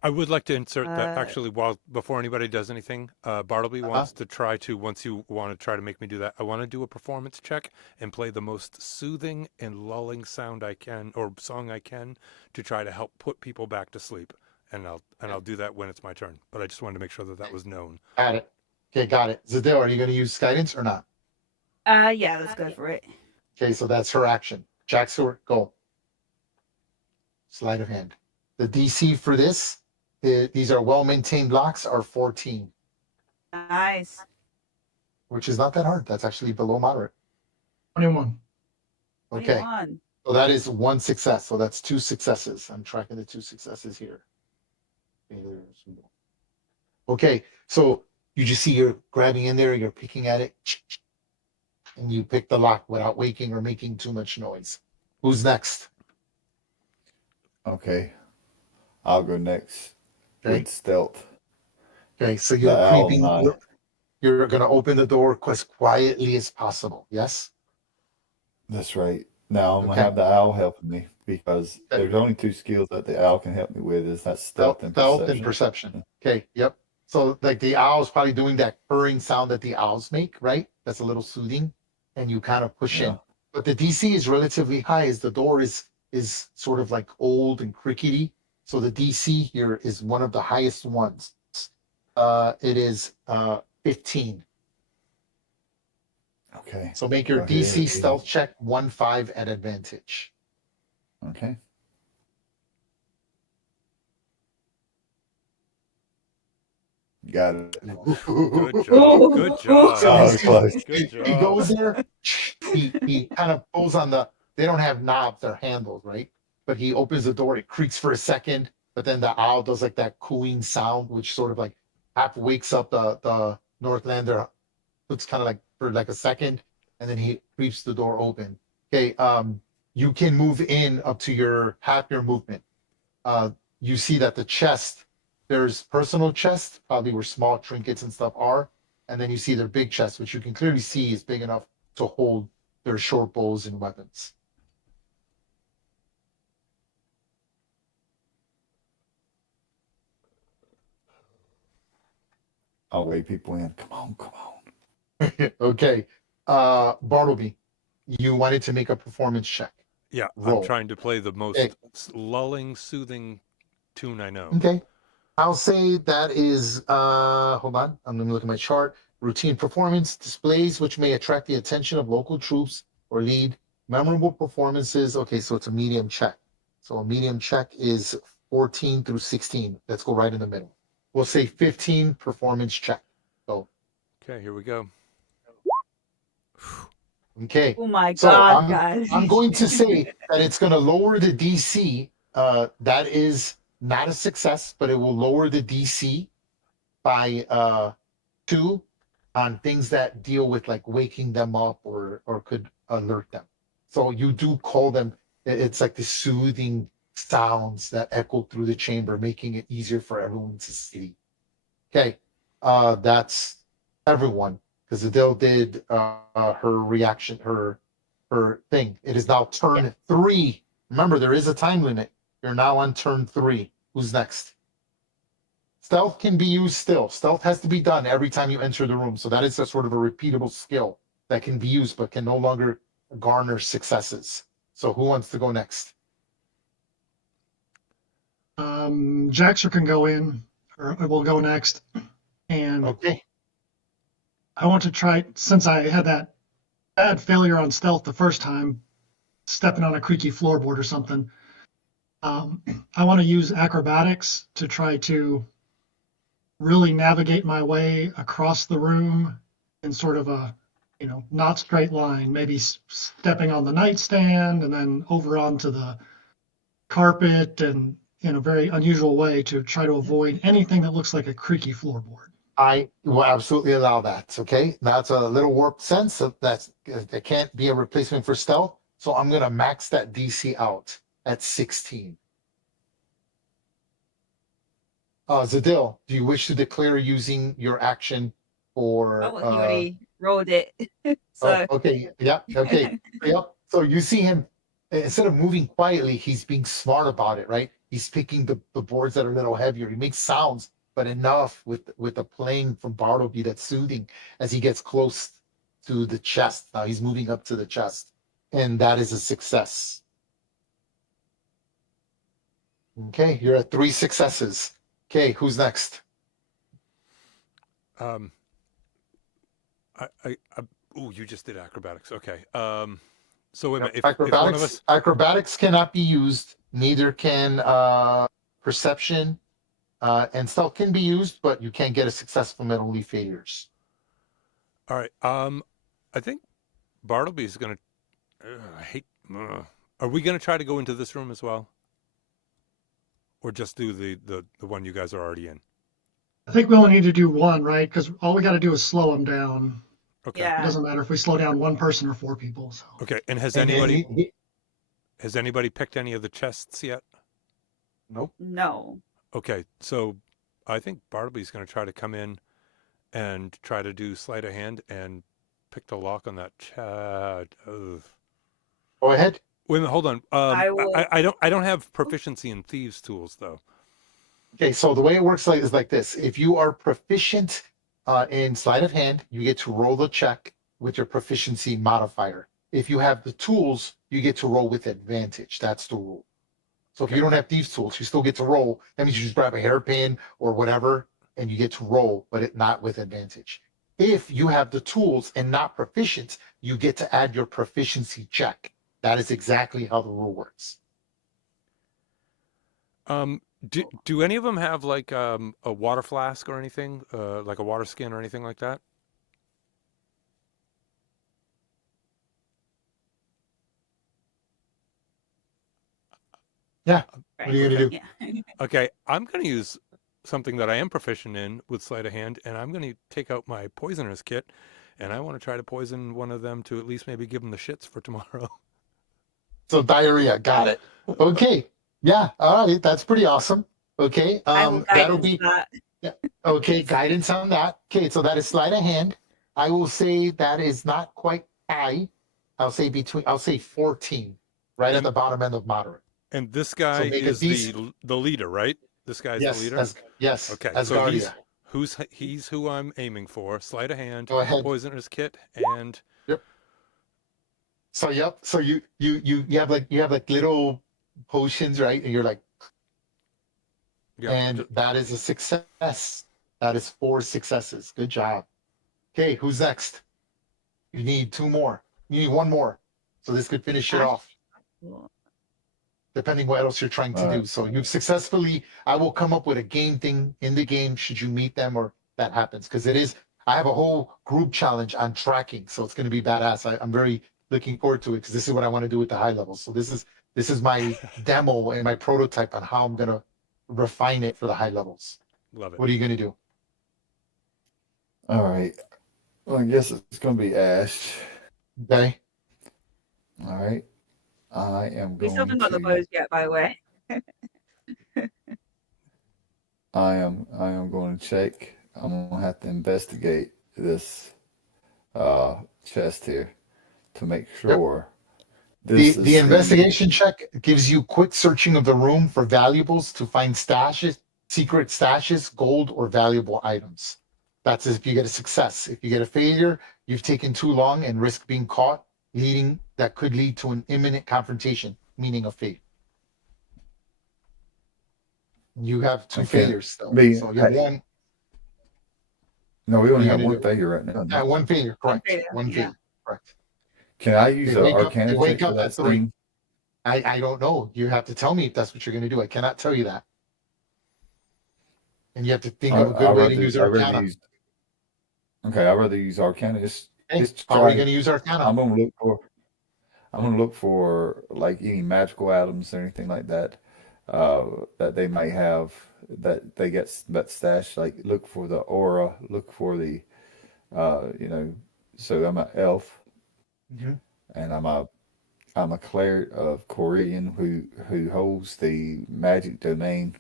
I would like to insert that actually before anybody does anything. Bartleby wants to try to, once you want to try to make me do that, I want to do a performance check and play the most soothing and lulling sound I can, or song I can, to try to help put people back to sleep. And I'll do that when it's my turn. But I just wanted to make sure that was known. Got it. Okay, got it. Zadil, are you going to use guidance or not? Yeah, let's go for it. Okay, so that's her action. Jack Stewart, go. Sleight of hand. The DC for this, these are well-maintained locks, are 14, Nice. which is not that hard. That's actually below moderate. 21. Okay, 21. so that is 1 success. So that's 2 successes. I'm tracking the 2 successes here. Okay, so you just see you're grabbing in there, you're picking at it, and you pick the lock without waking or making too much noise. Who's next? Okay. I'll go next Okay. with stealth. Okay, so The you're owl creeping. and I. You're going to open the door as quietly as possible. Yes? That's right. Now I'm gonna Okay. have the owl helping me because Okay. there's only two skills that the owl can help me with. Is that stealth and Stealth and perception. perception. Okay, yep. So like the owl's probably doing that purring sound that the owls make, right? That's a little soothing, and you kind of push Yeah. in. But the DC is relatively high as the door is sort of like old and crickety. So the DC here is one of the highest ones. It is 15. Okay. So make your Go DC ahead. stealth check 1/5 at advantage. Okay. Got it. Good job. Good job. So Oh, you it's see, close. Good he goes job. there, he kind of pulls on they don't have knobs, they're handled, right? But he opens the door, it creaks for a second, but then the owl does like that cooing sound, which sort of like half wakes up the Northlander. It's kind of like for like a second, and then he creeps the door open. Okay, you can move in up to half your movement. You see that the chest, there's personal chest, probably where small trinkets and stuff are, and then you see their big chest, which you can clearly see is big enough to hold their short bows and weapons. I'll wait people in. Come on, come on. Okay, Bartleby, you wanted to make a performance check. Yeah, Roll. I'm trying to play the most Okay. lulling, soothing tune I know. Okay, I'll say that is, hold on, I'm gonna look at my chart. Routine performance displays which may attract the attention of local troops or lead memorable performances. Okay, so it's a medium check. So a medium check is 14 through 16. Let's go right in the middle. We'll say 15 performance check. So, Okay, here we go. okay. Oh my So God, guys. I'm going to say that it's going to lower the DC. That is not a success, but it will lower the DC by 2 on things that deal with like waking them up or could alert them. So you do call them. It's like the soothing sounds that echo through the chamber, making it easier for everyone to see. Okay, that's everyone because Adele did her reaction, her thing. It is now turn 3. Remember, there is a time limit. You're now on turn 3. Who's next? Stealth can be used still. Stealth has to be done every time you enter the room. So that is a sort of a repeatable skill that can be used, but can no longer garner successes. So who wants to go next? Jaxer can go in, or will go next. And Okay. I want to try, since I had that bad failure on stealth the first time, stepping on a creaky floorboard or something. I want to use acrobatics to try to really navigate my way across the room in sort of a, not straight line, maybe stepping on the nightstand and then over onto the carpet and in a very unusual way to try to avoid anything that looks like a creaky floorboard. I will absolutely allow that. Okay. That's a little warped sense of that can't be a replacement for stealth. So I'm going to max that DC out at 16. Zadil, do you wish to declare using your action for? Oh, he already rolled it. So Okay. Yeah. Okay. Yep. So you see him, instead of moving quietly, he's being smart about it, right? He's picking the boards that are a little heavier. He makes sounds, but enough with the playing from Bartleby that's soothing as he gets close to the chest. Now he's moving up to the chest, and that is a success. Okay, you're at 3 successes. Okay, who's next? Oh, you just did acrobatics. Okay. So wait a minute. If one of us, Acrobatics cannot be used. Neither can perception. And stealth can be used, but you can't get a success from it, only failures. all right. I think Bartleby's gonna. I hate. Are we gonna try to go into this room as well, or just do the one you guys are already in? I think we only need to do one, right? Because all we got to do is slow him down. Okay. It Yeah. doesn't matter if we slow down one person or 4 people. So Okay. And has And then anybody picked any of the chests yet? nope. No. Okay. So I think Bartleby's going to try to come in and try to do sleight of hand and pick the lock on that chest. Go ahead. Wait a minute, hold on. I will. I don't have proficiency in thieves' tools though. Okay, so the way it works is like this. If you are proficient in sleight of hand, you get to roll the check with your proficiency modifier. If you have the tools, you get to roll with advantage. That's the rule. So if you don't have thieves' tools, you still get to roll. That means you just grab a hairpin or whatever, and you get to roll, but not with advantage. If you have the tools and not proficient, you get to add your proficiency check. That is exactly how the rule works. Do any of them have like a water flask or anything, like a water skin or anything like that? What are you gonna do? Yeah. Okay, I'm going to use something that I am proficient in with sleight of hand, and I'm going to take out my poisoner's kit, and I want to try to poison one of them to at least maybe give them the shits for tomorrow. So diarrhea, got it. Okay, yeah, all right, that's pretty awesome. Okay, I will that'll guidance be that. okay. Guidance on that. Okay, so that is sleight of hand. I will say that is not quite high. I'll say 14, right at the bottom end of moderate. And this guy make a is decent- the leader, right? This guy's Yes, the leader. yes. Okay, as so Guardia. he's who I'm aiming for. Sleight of hand, Go ahead. poisoner's kit, and So yep. So you have like little potions, right? And you're like, yeah. and that is a success. That is 4 successes. Good job. Okay, who's next? You need 2 more. You need 1 more. So this could finish it off, depending what else you're trying to do. So you've successfully, I will come up with a game thing in the game should you meet them or that happens. Because I have a whole group challenge on tracking. So it's going to be badass. I'm very looking forward to it because this is what I want to do with the high levels. So this is my demo and my prototype on how I'm going to refine it for the high levels. Love it. What are you going to do? All right. Well, I guess it's going to be Ash. Okay. All right. I am We going still haven't got the to. bows yet, by the way. I am going to check. I'm going to have to investigate this chest here to make sure. This The is investigation check gives you quick searching of the room for valuables to find stashes, secret stashes, gold, or valuable items. That's if you get a success. If you get a failure, you've taken too long and risk being caught, that could lead to an imminent confrontation, meaning a fate. You have 2 Okay. failures still. Me- So you have I- 1. No, we only You're have gonna one do- failure right now. 1 failure, correct. failure, 1 yeah. failure, correct. Can I use They an wake up- Arcana they check wake for up that at 3. thing? I don't know. You have to tell me if that's what you're going to do. I cannot tell you that. And you have to think of a good way to use Arcana. Okay, I'd rather use Arcana. Okay, Just how are you try- going to use Arcana? I'm gonna look for like any magical items or anything like that that they might have that they get that stash. Like look for the aura, look for the So I'm an elf, Mhm. and I'm a cleric of Korean who holds the magic domain,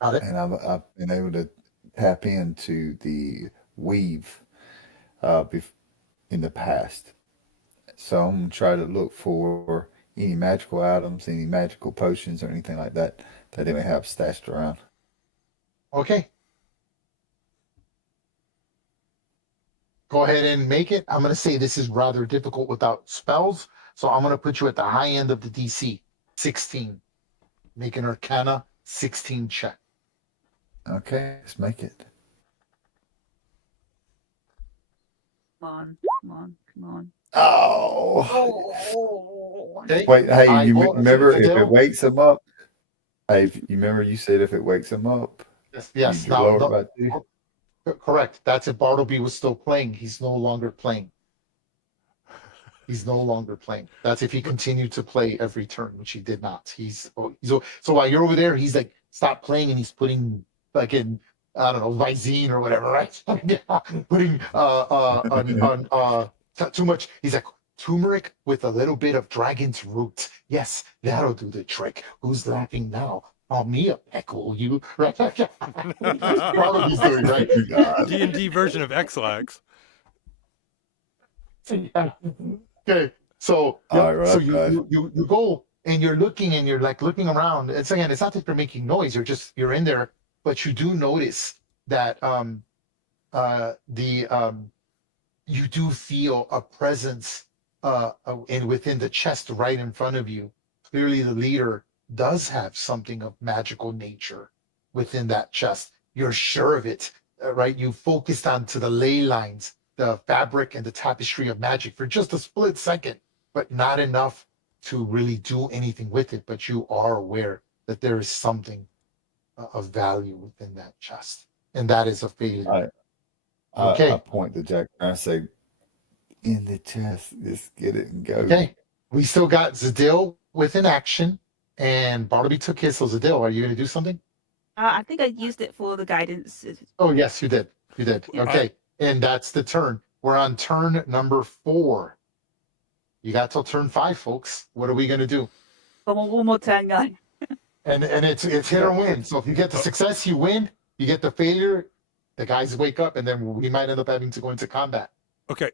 Got it. and I've been able to tap into the weave in the past. So I'm gonna try to look for any magical items, any magical potions, or anything like that that they may have stashed around. Okay. Go ahead and make it. I'm going to say this is rather difficult without spells. So I'm going to put you at the high end of the DC, 16. Make an Arcana 16 check. Okay, let's make it. Come on. Oh, Okay. wait, hey, I you will- remember if Adele? it wakes him up? Hey, you remember you said if it wakes him up, Yes. you Now, lower no, by 2? correct. That's if Bartleby was still playing. He's no longer playing. He's no longer playing. That's if he continued to play every turn, which he did not. So while you're over there, he's like, stop playing, and he's putting fucking I don't know, Visine or whatever, right? Yeah, putting too much. He's like turmeric with a little bit of dragon's root. Yes, that'll do the trick. Who's laughing now? Call me a peckle, you right? Probably he's doing right. D&D version of X-Lax. Yeah. Okay, so All right, so right. you go and you're looking and you're like looking around. It's again, it's not that you're making noise. You're in there, but you do notice that you do feel a presence within the chest right in front of you. Clearly, the leader does have something of magical nature within that chest. You're sure of it, right? You focused onto the ley lines, the fabric and the tapestry of magic for just a split second, but not enough to really do anything with it. But you are aware that there is something of value within that chest, and that is a failure. Okay. I point to Jack and I say, in the chest, just get it and go. Okay, we still got Zadil with an action, and Bartleby took his. So Zadil, are you going to do something? I think I used it for the guidance. Oh yes, you did. You did. Yeah. Okay, and that's the turn. We're on turn number 4. You got till turn 5, folks. What are we going to do? One more turn, guy. And it's hit or win. So if you get the success, you win. You get the failure, the guys wake up, and then we might end up having to go into combat. Okay.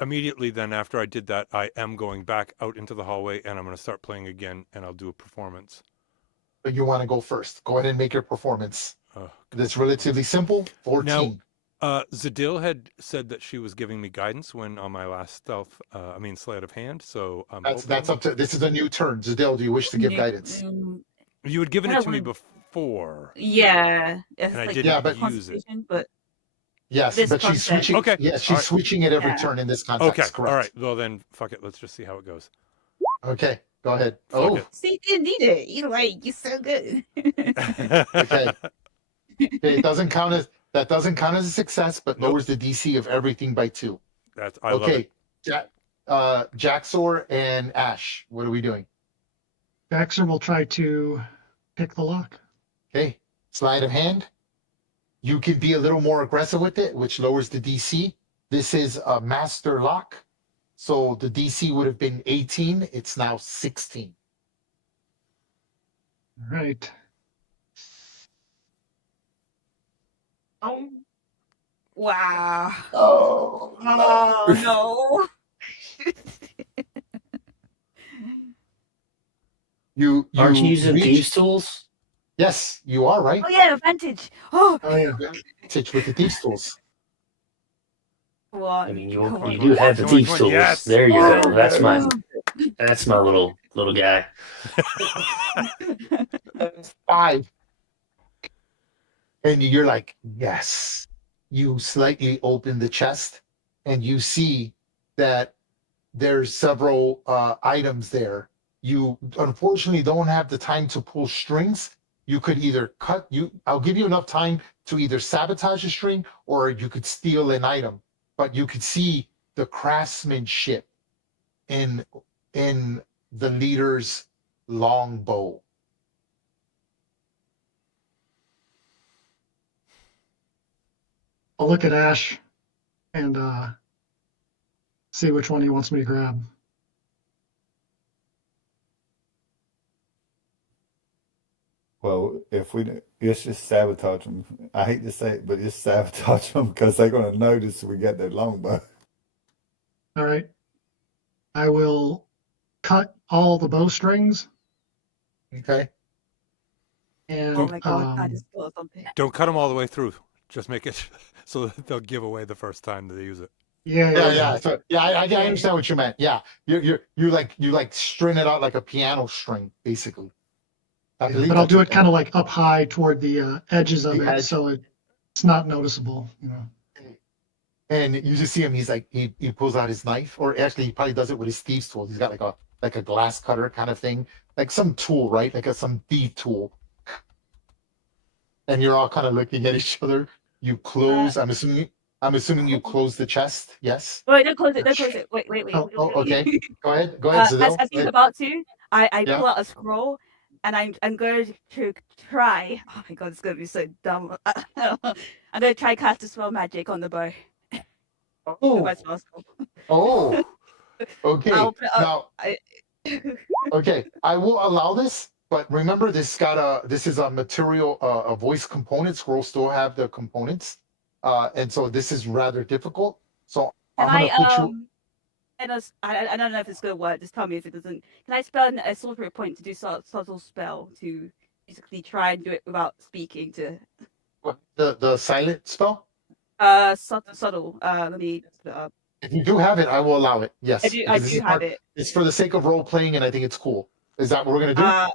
Immediately then, after I did that, I am going back out into the hallway, and I'm going to start playing again, and I'll do a performance. But you want to go first. Go ahead and make your performance. Oh, That's relatively simple. 14. Now, Zadil had said that she was giving me guidance when on my last sleight of hand. So That's up to. This is a new turn. Zadil, do you wish to give Yeah, guidance? You had given I it to me wanna- before. Yeah, it's And I like didn't Yeah, but- use it. Constitution, but Yes, This but she's context. switching. Okay. Yeah, she's All right. switching it every Yeah. turn in this context. Okay. Correct. All right. Well then, fuck it. Let's just see how it goes. Okay, go ahead. Fuck Oh, it. see, you didn't need it. You're like, you're so good. okay. It doesn't count as a success, but Nope. lowers the DC of everything by 2. I love Okay, it. Jaxor and Ash, what are we doing? Baxter will try to pick the lock. Okay, sleight of hand. You can be a little more aggressive with it, which lowers the DC. This is a master lock, so the DC would have been 18. It's now 16. All right. Oh, wow. Oh, Oh no. You Aren't you using reach- thieves' tools? Yes, you are right. Oh yeah, advantage. Oh, Oh yeah, advantage with the thieves tools. come on. I mean, you come on. do have the Come on, thieves' come on, tools. yes. There you go. Oh, That's my oh. little guy. 5. And you're like, yes. You slightly open the chest and you see that there's several items there. You unfortunately don't have the time to pull strings. You could either I'll give you enough time to either sabotage a string or you could steal an item. But you could see the craftsmanship in the leader's long bow. I'll look at Ash and see which one he wants me to grab. well, if we it's just sabotage them. I hate to say it, but just sabotage them because they're going to notice we got their longbow. All right. I will cut all the bowstrings Okay. and Oh my god, I just got something. Don't cut them all the way through. Just make it so that they'll give away the first time they use it. Yeah. So I understand what you meant. Yeah. You like string it out like a piano string, basically. I believe But I'll that's do what it kind of like up high toward the edges of The it edge. so it's not noticeable, you know. And you just see him. He's like he pulls out his knife, or actually he probably does it with his thieves' tool. He's got like a glass cutter kind of thing, like some tool, right? Like some thief tool. And you're all kind of looking at each other. You close. I'm assuming you close the chest. Yes. Wait, don't close it. Don't close it. Wait. Oh, okay. Go ahead. Go ahead. As Zadil. he's about to, I Yeah. pull out a scroll I'm going to try. Oh my god, it's gonna be so dumb. I'm gonna try cast a spell magic on the bow. With Oh, my spell skill. oh, okay. I'll put Now, I, okay, I will allow this, but remember this is a material, a voice component. Scrolls still have the components, and so this is rather difficult. So Can I'm I gonna put you. I don't know if it's gonna work. Just tell me if it doesn't. Can I spend a sorcery point to do subtle spell to basically try and do it without speaking to The silent spell. subtle. Let me put it up. If you do have it, I will allow it. Yes, I because this do is have part. it. It's for the sake of role playing, and I think it's cool. Is that what we're gonna do?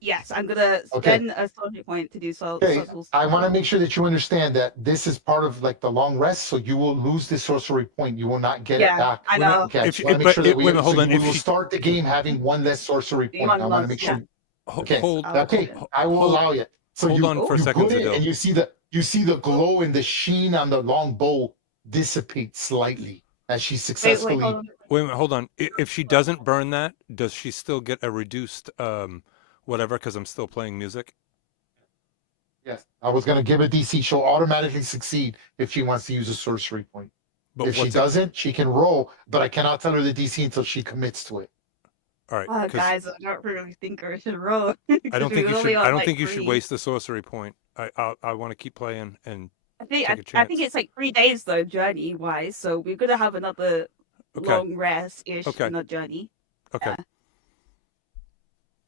Yes, I'm gonna Okay. spend a sorcery point to do Okay, subtle I want to spell. make sure that you understand that this is part of like the long rest, so you will lose this sorcery point. You will not get it Yeah, back. I Well, know. Okay, If so she- I want to make but sure that it- we wait a minute, hold so on. we If will she- start the game having one less sorcery Being point. one I want to less, make yeah. sure. Okay, hold okay, I will hold- allow it. So hold you, on for a you second, put it, Zadil. and you see the glow and the sheen on the long bow dissipate slightly as she Wait, successfully. hold on. Wait a minute, hold on. If she doesn't burn that, does she still get a reduced whatever? Because I'm still playing music. Yes, I was going to give a DC. She'll automatically succeed if she wants to use a sorcery point. But If she what's it? doesn't, she can roll, but I cannot tell her the DC until she commits to it. All right, Oh, 'cause guys, I don't really think I should roll. I don't think you should. Only I on, don't like, think you should 3. waste the sorcery point. I want to keep playing and I think take a I think chance. it's like 3 days though, journey wise. So we're gonna have another Okay. long rest ish Okay. in the journey. Okay.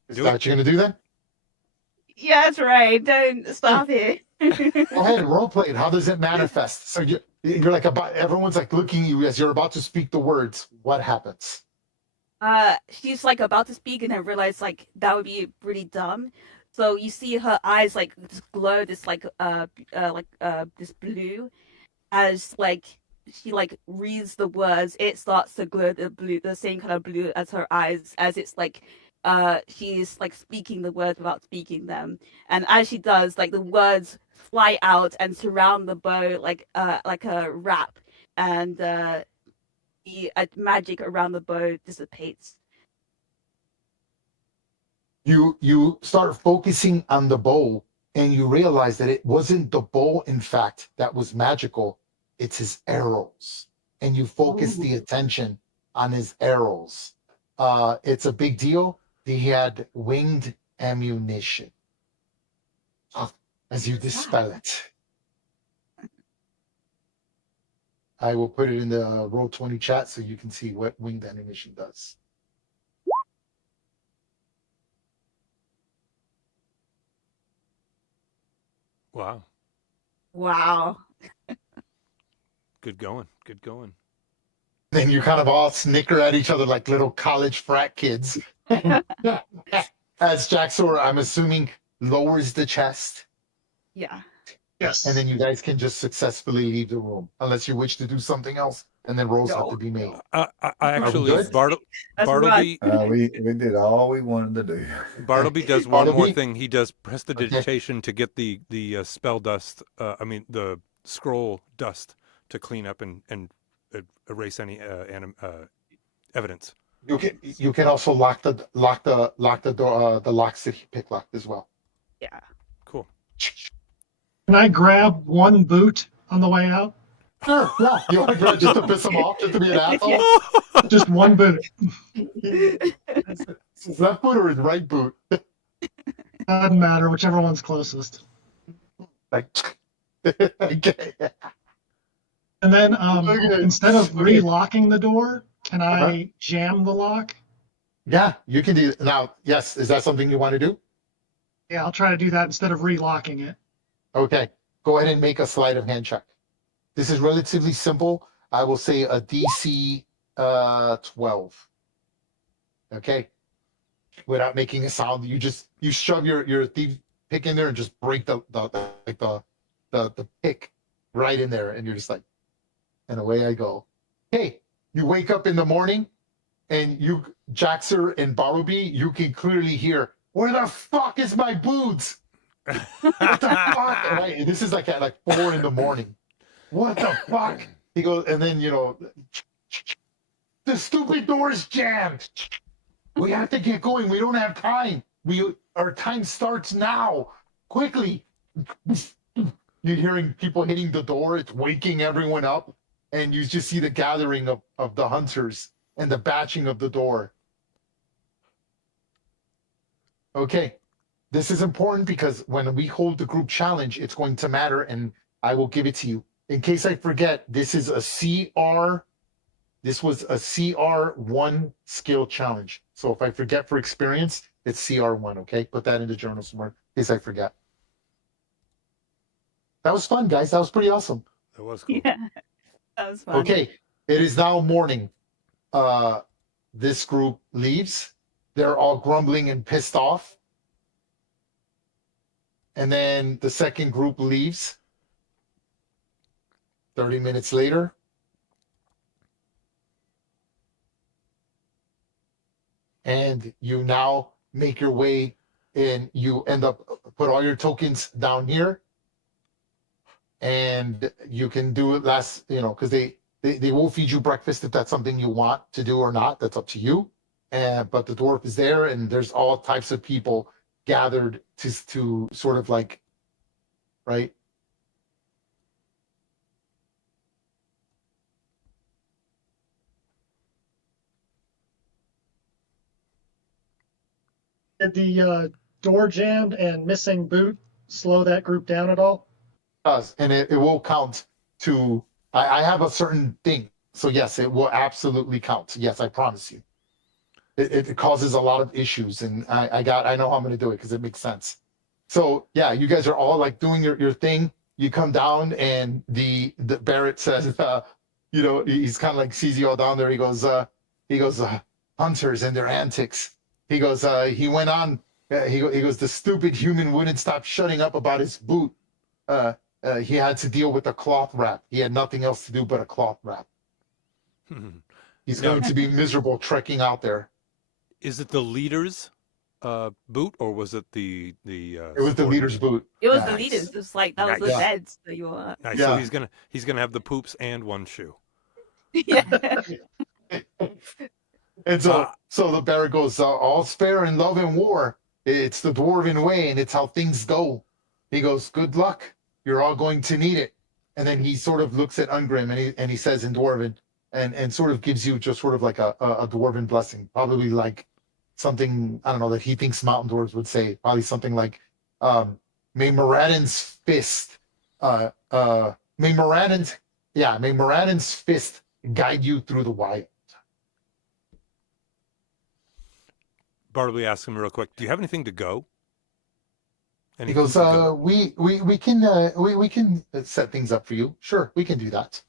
Is Do that it. what you're going to do then? Yeah, that's right. Don't stop it. Go ahead and role play it. How does it manifest? So you're like about everyone's like looking at you as you're about to speak the words. What happens? She's like about to speak and then realize like that would be really dumb. So you see her eyes like just glow this this blue as like she like reads the words. It starts to glow the blue, the same kind of blue as her eyes as it's like she's like speaking the words without speaking them. And as she does, like the words fly out and surround the bow like a wrap and the magic around the bow dissipates. You start focusing on the bow, and you realize that it wasn't the bow, in fact, that was magical. It's his arrows, and you focus the attention on his arrows. It's a big deal. He had winged ammunition. As you dispel it, I will put it in the Roll20 chat so you can see what winged ammunition does. Wow. Wow. Good going. Good going. Then you kind of all snicker at each other like little college frat kids. As Jaxor, I'm assuming, lowers the chest, Yeah. Yes. and then you guys can just successfully leave the room, unless you wish to do something else, and then rolls have to be made. I actually good? That's Bartleby we did all we wanted to do. Bartleby does one more Bartleby? thing. He does prestidigitation to get the spell dust. I mean the scroll dust to clean up and erase any evidence. You can also lock the door, the locks that he pick locked as well. Yeah. Cool. Can I grab one boot on the way out? Sure, yeah. You want to grab just to piss him off, just to be an asshole? Just one boot. His left boot or his right boot? Doesn't matter, whichever one's closest. Like, okay. And then Okay. instead of Okay. relocking the door, can I jam the lock? Yeah, you can do now. Yes, is that something you want to do? Yeah, I'll try to do that instead of relocking it. Okay, go ahead and make a sleight of hand check. This is relatively simple. I will say a DC 12. Okay, without making a sound, you shove your thief pick in there and just break the pick right in there, and you're just like, and away I go. Hey, you wake up in the morning, and you Jaxer and Bartleby, you can clearly hear, "Where the fuck is my boots? What the fuck?" Right? This is like at like 4 in the morning. What the fuck? He goes, and then the stupid door is jammed. We have to get going. We don't have time. our time starts now. Quickly. You're hearing people hitting the door. It's waking everyone up. And you just see the gathering of the hunters and the batching of the door. Okay. This is important because when we hold the group challenge, it's going to matter, and I will give it to you. In case I forget, this was a CR1 skill challenge. So if I forget for experience, it's CR1, okay? Put that in the journal somewhere in case I forget. That was fun, guys. That was pretty awesome. That was cool. Yeah, that was fun. Okay, it is now morning. This group leaves. They're all grumbling and pissed off. And then the second group leaves 30 minutes later. And you now make your way and you end up put all your tokens down here. And you can do it because they will feed you breakfast if that's something you want to do or not. That's up to you. But the dwarf is there, and there's all types of people gathered to sort of like, right? Did the door jammed and missing boot slow that group down at all? Does, and it will count to, I have a certain thing. So yes, it will absolutely count. Yes, I promise you. It causes a lot of issues, and I know how I'm going to do it because it makes sense. So yeah, you guys are all like doing your thing. You come down, and the Barrett says, he's kind of like sees you all down there. He goes, hunters and their antics. He goes, he went on. He goes, the stupid human wouldn't stop shutting up about his boot. He had to deal with a cloth wrap. He had nothing else to do but a cloth wrap. He's going to be miserable trekking out there. Is it the leader's boot, or was it the It was the leader's boot. It was Nice. the leaders. It's like that was the Nice. beds that you were. Nice. Yeah. So he's gonna have the poops and one shoe. Yeah. And so the Barrett goes, all's fair in love and war. It's the dwarven way, and it's how things go. He goes, good luck. You're all going to need it. And then he sort of looks at Ungrim and he says in Dwarven, and sort of gives you just sort of like a Dwarven blessing, probably like something, I don't know, that he thinks mountain dwarves would say, probably something like, may Moradin's fist, may Moradin's fist guide you through the wild. Bartleby asks him real quick, do you have anything to go? And He goes, we can set things up for you. Sure, we can do that.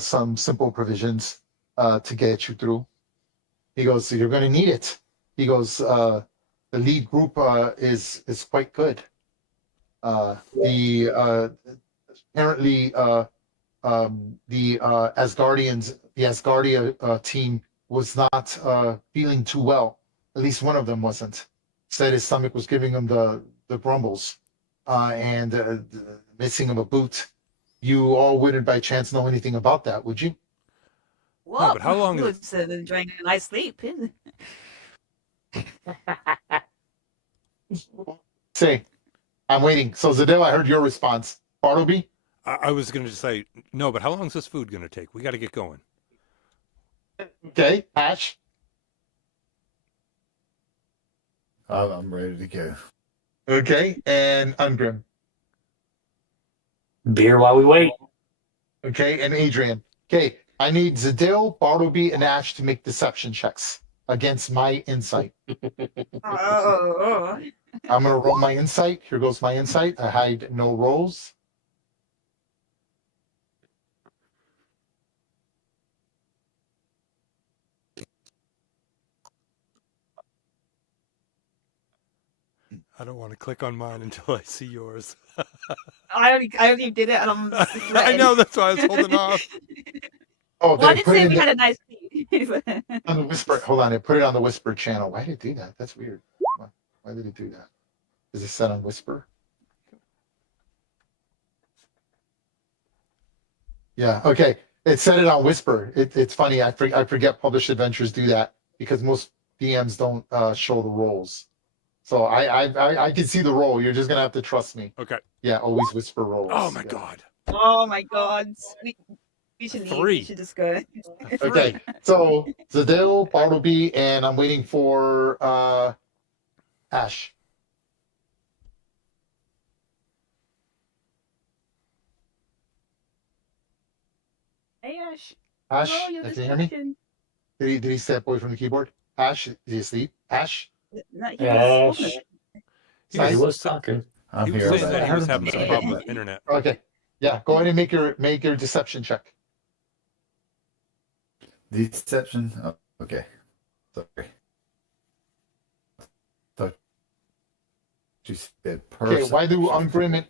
Some simple provisions to get you through. He goes, you're going to need it. He goes, the lead group is quite good. Apparently the Asgardia team was not feeling too well. At least one of them wasn't. Said his stomach was giving him the grumbles, and the missing of a boot. You all wouldn't by chance know anything about that, would you? What? but how long He is- was enjoying a nice sleep. Say, I'm waiting. So Zadell, I heard your response. Bartleby? I was gonna just say no, but how long is this food gonna take? We got to get going. Okay, Ash. I'm ready to go. Okay, and Ungrim. Beer while we wait. Okay, and Adrian. Okay, I need Zadil, Bartleby, and Ash to make deception checks against my insight. Oh. I'm going to roll my insight. Here goes my insight. I hide no rolls. I don't want to click on mine until I see yours. I only did it, and I'm. I know, that's why I was holding off. Oh, Well, I they did put say it we in had a nice sleep. on the whisper. Hold on, I put it on the whisper channel. Why did it do that? That's weird. Why did it do that? Is it set on whisper? Yeah. Okay. It set it on whisper. It's funny. I forget published adventures do that because most DMs don't show the rolls. So I can see the roll. You're just gonna have to trust me. Okay. Yeah, always whisper rolls. Oh my Yeah. God. Oh my god. We should leave. Three. We should just go. A three. Okay, so Zadil, Bartleby, and I'm waiting for Ash. Hey Ash. Ash, Oh, your can you hear me? distraction. Did he step away from the keyboard? Ash, is he asleep? Ash? No, he was Ash. He He was, was talking. I'm he was here. saying that he I was heard having him some say problem it. with internet. Okay. Yeah, go ahead and make your deception check. Deception. Oh, okay. Sorry. Thought you said Okay, why perception.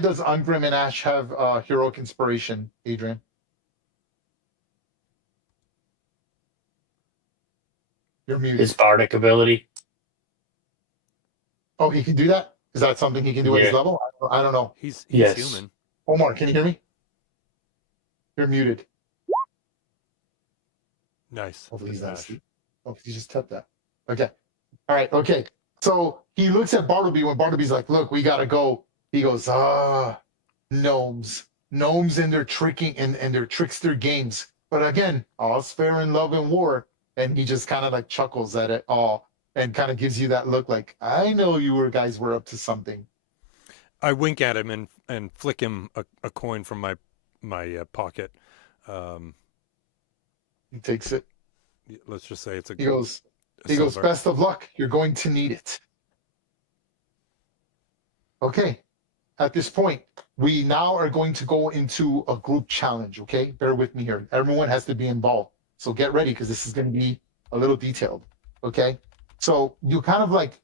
does Ungrim and Ash have heroic inspiration, Adrian? You're muted. His bardic ability. Oh, he can do that? Is that something he can do at his Yeah. level? I don't know. He's Yes. human. Omar, can you hear me? You're muted. Nice. Hopefully he's Good not Ash. asleep. Oh, he just tapped that. Okay. All right. Okay. So he looks at Bartleby when Bartleby's like, look, we got to go. He goes, gnomes. Gnomes and their tricking and their trickster games. But again, all's fair in love and war. And he just kind of like chuckles at it all and kind of gives you that look like, I know you guys were up to something. I wink at him and flick him a coin from my pocket. He takes it. Let's just say it's a. He goes, a silver. best of luck. You're going to need it. Okay. At this point, we now are going to go into a group challenge. Okay. Bear with me here. Everyone has to be involved. So get ready because this is going to be a little detailed. Okay. So you kind of like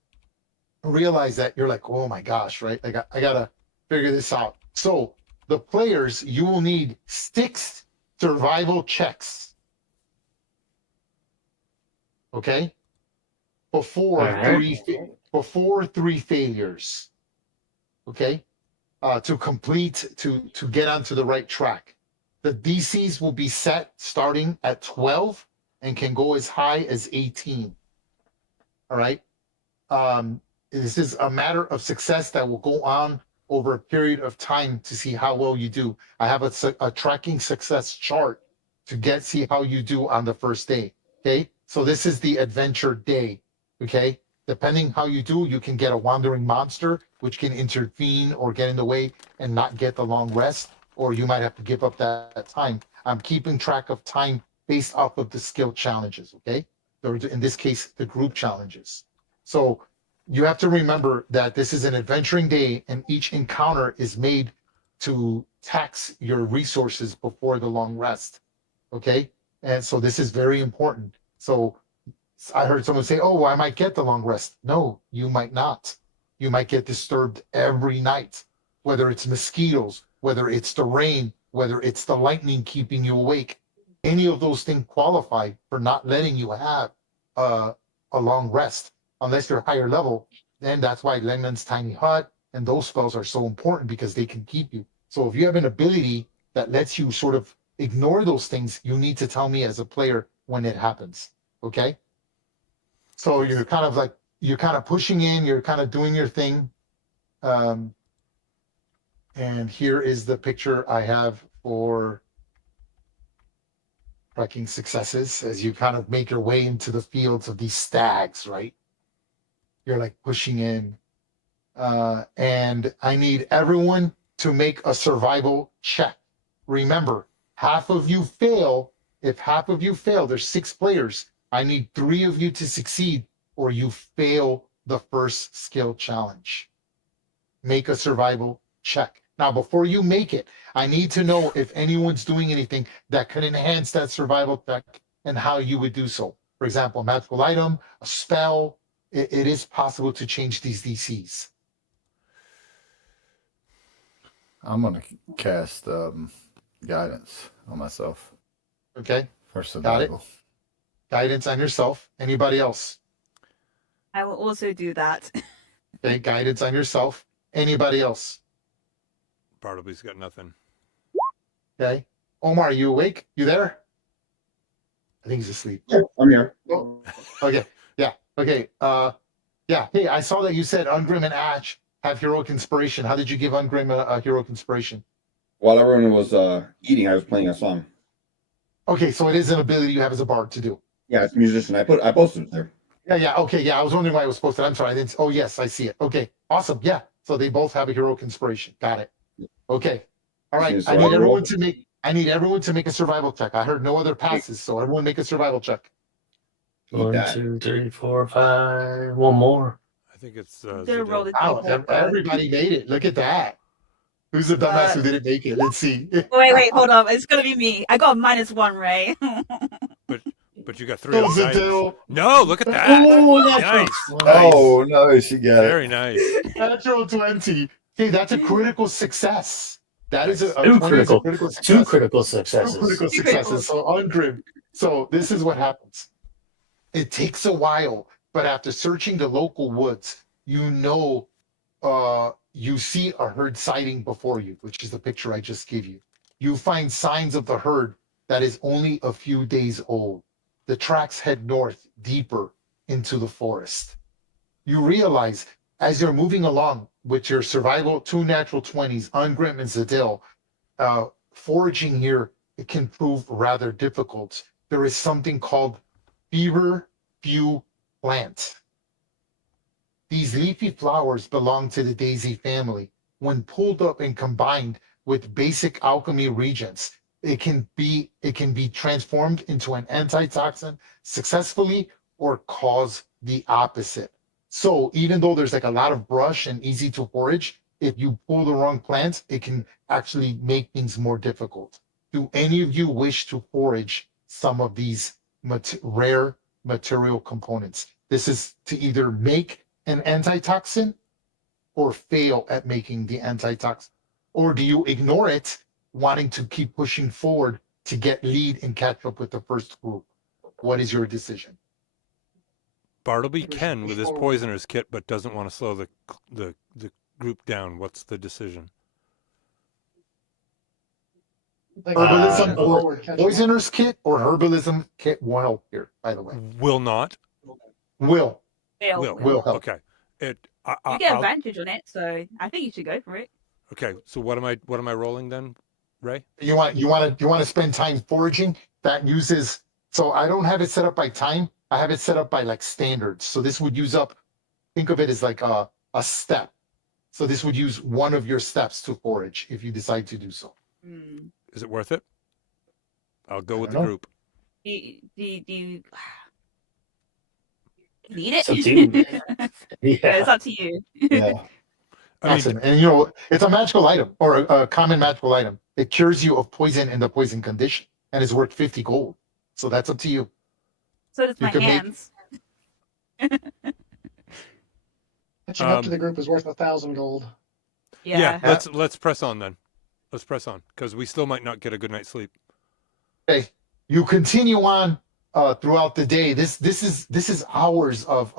realize that you're like, oh my gosh, right? Like I got to figure this out. So the players, you will need 6 survival checks. Okay. Before Alright. three failures. Okay. To complete, to get onto the right track. The DCs will be set starting at 12 and can go as high as 18. All right. This is a matter of success that will go on over a period of time to see how well you do. I have a tracking success chart to see how you do on the first day. Okay. So this is the adventure day. Okay. Depending how you do, you can get a wandering monster, which can intervene or get in the way and not get the long rest, or you might have to give up that time. I'm keeping track of time based off of the skill challenges. Okay. Or in this case, the group challenges. So you have to remember that this is an adventuring day and each encounter is made to tax your resources before the long rest. Okay. And so this is very important. So I heard someone say, oh, well, I might get the long rest. No, you might not. You might get disturbed every night, whether it's mosquitoes, whether it's the rain, whether it's the lightning keeping you awake. Any of those things qualify for not letting you have a long rest. Unless you're higher level, then that's why Lenman's Tiny Hut and those spells are so important because they can keep you. So if you have an ability that lets you sort of ignore those things, you need to tell me as a player when it happens. Okay? So you're kind of pushing in, you're kind of doing your thing. And here is the picture I have for tracking successes as you kind of make your way into the fields of these stags, right? You're like pushing in. And I need everyone to make a survival check. Remember, half of you fail. If half of you fail, there's 6 players. I need 3 of you to succeed or you fail the first skill challenge. Make a survival check. Now, before you make it, I need to know if anyone's doing anything that can enhance that survival check and how you would do so. For example, a magical item, a spell. It is possible to change these DCs. I'm gonna cast guidance on myself Okay. for survival. Guidance on yourself. Anybody else? I will also do that. Okay. Guidance on yourself. Anybody else? Bartleby's got nothing. Okay. Omar, are you awake? You there? I think he's asleep. Yeah, I'm here. Oh, okay. Yeah. Okay. Yeah. Hey, I saw that you said Ungrim and Ash have heroic inspiration. How did you give Ungrim a heroic inspiration? While everyone was eating, I was playing a song. Okay, so it is an ability you have as a bard to do. Yeah, it's a musician. I posted it there. Yeah. Okay. Yeah. I was wondering why it was posted. I'm sorry. I didn't. Oh, yes. I see it. Okay. Awesome. Yeah. So they both have a heroic inspiration. Got it. Okay. All right. Okay, so I need I roll. everyone to make. I need everyone to make a survival check. I heard no other passes, so everyone make a survival check. Eat 1, that. 2, 3, 4, 5. One more. I think it's Gonna roll Zadil. the Wow, d4 first. everybody made it. Look at that. Who's the dumbass who didn't make it? Let's see. Wait, hold on. It's gonna be me. I got a -1, Ray. But you got 3 Go, on dice. Zadil. No, look at that. Oh, that's Nice. Oh no, she got it. Very nice. Natural 20. Okay, that's a critical success. That is a Two 20 is a critical- critical 2 success. critical Two successes. critical successes. So Ungrim. So this is what happens. It takes a while, but after searching the local woods, you know, you see a herd sighting before you, which is the picture I just gave you. You find signs of the herd that is only a few days old. The tracks head north, deeper into the forest. You realize as you're moving along with your survival, 2 natural 20s, Ungrim and Zadil, foraging here, it can prove rather difficult. There is something called feverfew plant. These leafy flowers belong to the daisy family. When pulled up and combined with basic alchemy reagents, it can be transformed into an antitoxin successfully or cause the opposite. So even though there's like a lot of brush and easy to forage, if you pull the wrong plants, it can actually make things more difficult. Do any of you wish to forage some of these rare material components? This is to either make an antitoxin or fail at making the antitoxin. Or do you ignore it, wanting to keep pushing forward to get lead and catch up with the first group? What is your decision? Bartleby can with his poisoner's kit, but doesn't want to slow the group down. What's the decision? Herbalism or forward, catch up. poisoner's kit or herbalism kit will help here, by the way. Will not. Will. Fail. Will help. Okay. You get I'll- advantage on it, so I think you should go for it. okay. So what am I rolling then, Ray? You want to spend time foraging? That uses, so I don't have it set up by time. I have it set up by like standards. So this would use up, think of it as like a step. So this would use one of your steps to forage if you decide to do so. Hmm. Is it worth it? I'll go I with the don't know. group. Do you need it? It's up to you. Yeah, Yeah. it's up to you. Yeah. I mean, Excellent. And you know, it's a magical item or a common magical item. It cures you of poison in the poison condition and is worth 50 gold. So that's up to you. So does You my can make- hands. Catching up to the group is worth 1,000 gold. Yeah. let's press on then. Let's press on because we still might not get a good night's sleep. Okay. You continue on throughout the day. This is hours of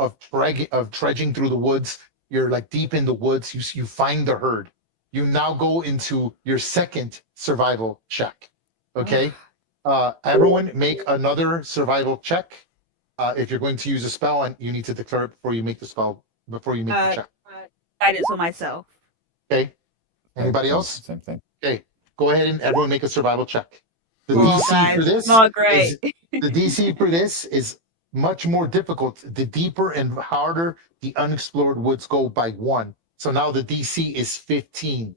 trudging through the woods. You're like deep in the woods. You find the herd. You now go into your second survival check. Okay. Everyone make another survival check. If you're going to use a spell, and you need to declare it before you make the spell, before you make the check. Guidance on myself. Okay. Anybody else? Same thing. Okay. Go ahead and everyone make a survival check. The Oh, DC for guys, this not great. the DC for this is much more difficult. The deeper and harder the unexplored woods go by 1. So now the DC is 15.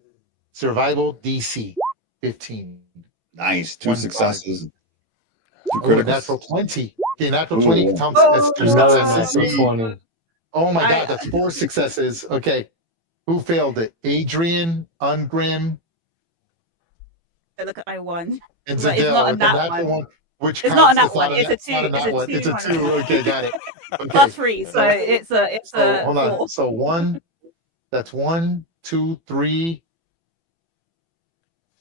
Survival DC 15. Nice. 2 1, successes. 2 Oh, criticals. natural 20. Okay, natural Ooh. 20 counts as 2 Another successes. natural 20. Oh my I- god, that's 4 successes. Okay. Who failed it? Adrian, Ungrim, Look at my one. and But it's Zadil. not a Okay, nat that's the one. which It's not a counts nat as one, it's a not two, nat it's a one. It's a two. 2. Okay, got it. Okay. Plus 3, so it's So a hold on. 4. So 1, that's 1, 2, 3.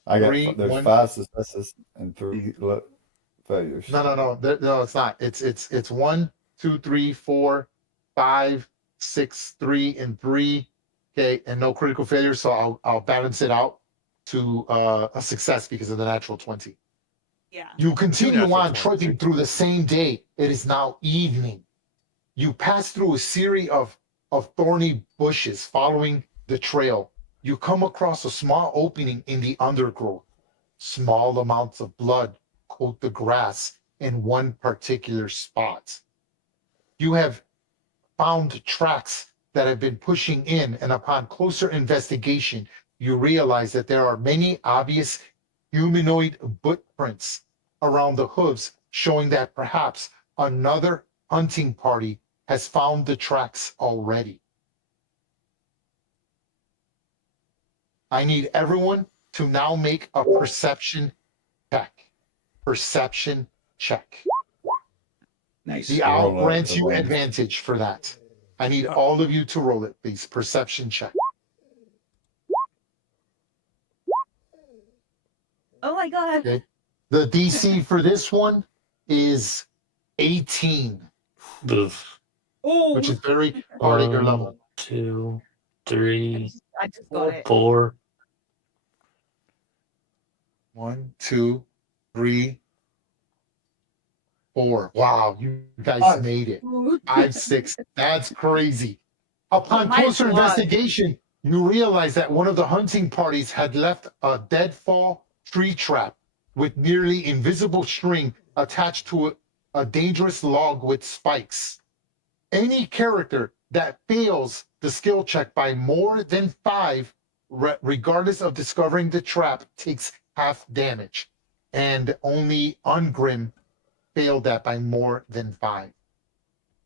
I got Three, there's 1. 5 successes and 3 failures. No. No, it's not. It's 1, 2, 3, 4, 5, 6, 3, and 3. Okay, and no critical failures. So I'll balance it out to a success because of the natural 20. Yeah. You continue natural on 20s. trudging through the same day. It is now evening. You pass through a series of of thorny bushes following the trail, you come across a small opening in the undergrowth. Small amounts of blood coat the grass in one particular spot. You have found tracks that have been pushing in, and upon closer investigation, you realize that there are many obvious humanoid footprints around the hooves, showing that perhaps another hunting party has found the tracks already. I need everyone to now make a perception check. Perception check. Nice. The owl Roll up grants the you one. advantage for that. I need all of you to roll it, please. Perception check. Oh my god. Okay. The DC for this one is 18, Oof. Oh, which is very hard at your level. 1, 2, 3, I just got it. 4. 1, 2, 3, 4. Wow, you guys Five. made it. Ooh. 5, 6. That's crazy. Upon Minus closer one. investigation, you realize that one of the hunting parties had left a deadfall tree trap with nearly invisible string attached to a dangerous log with spikes. Any character that fails the skill check by more than 5, regardless of discovering the trap, takes half damage. And only Ungrim failed that by more than 5.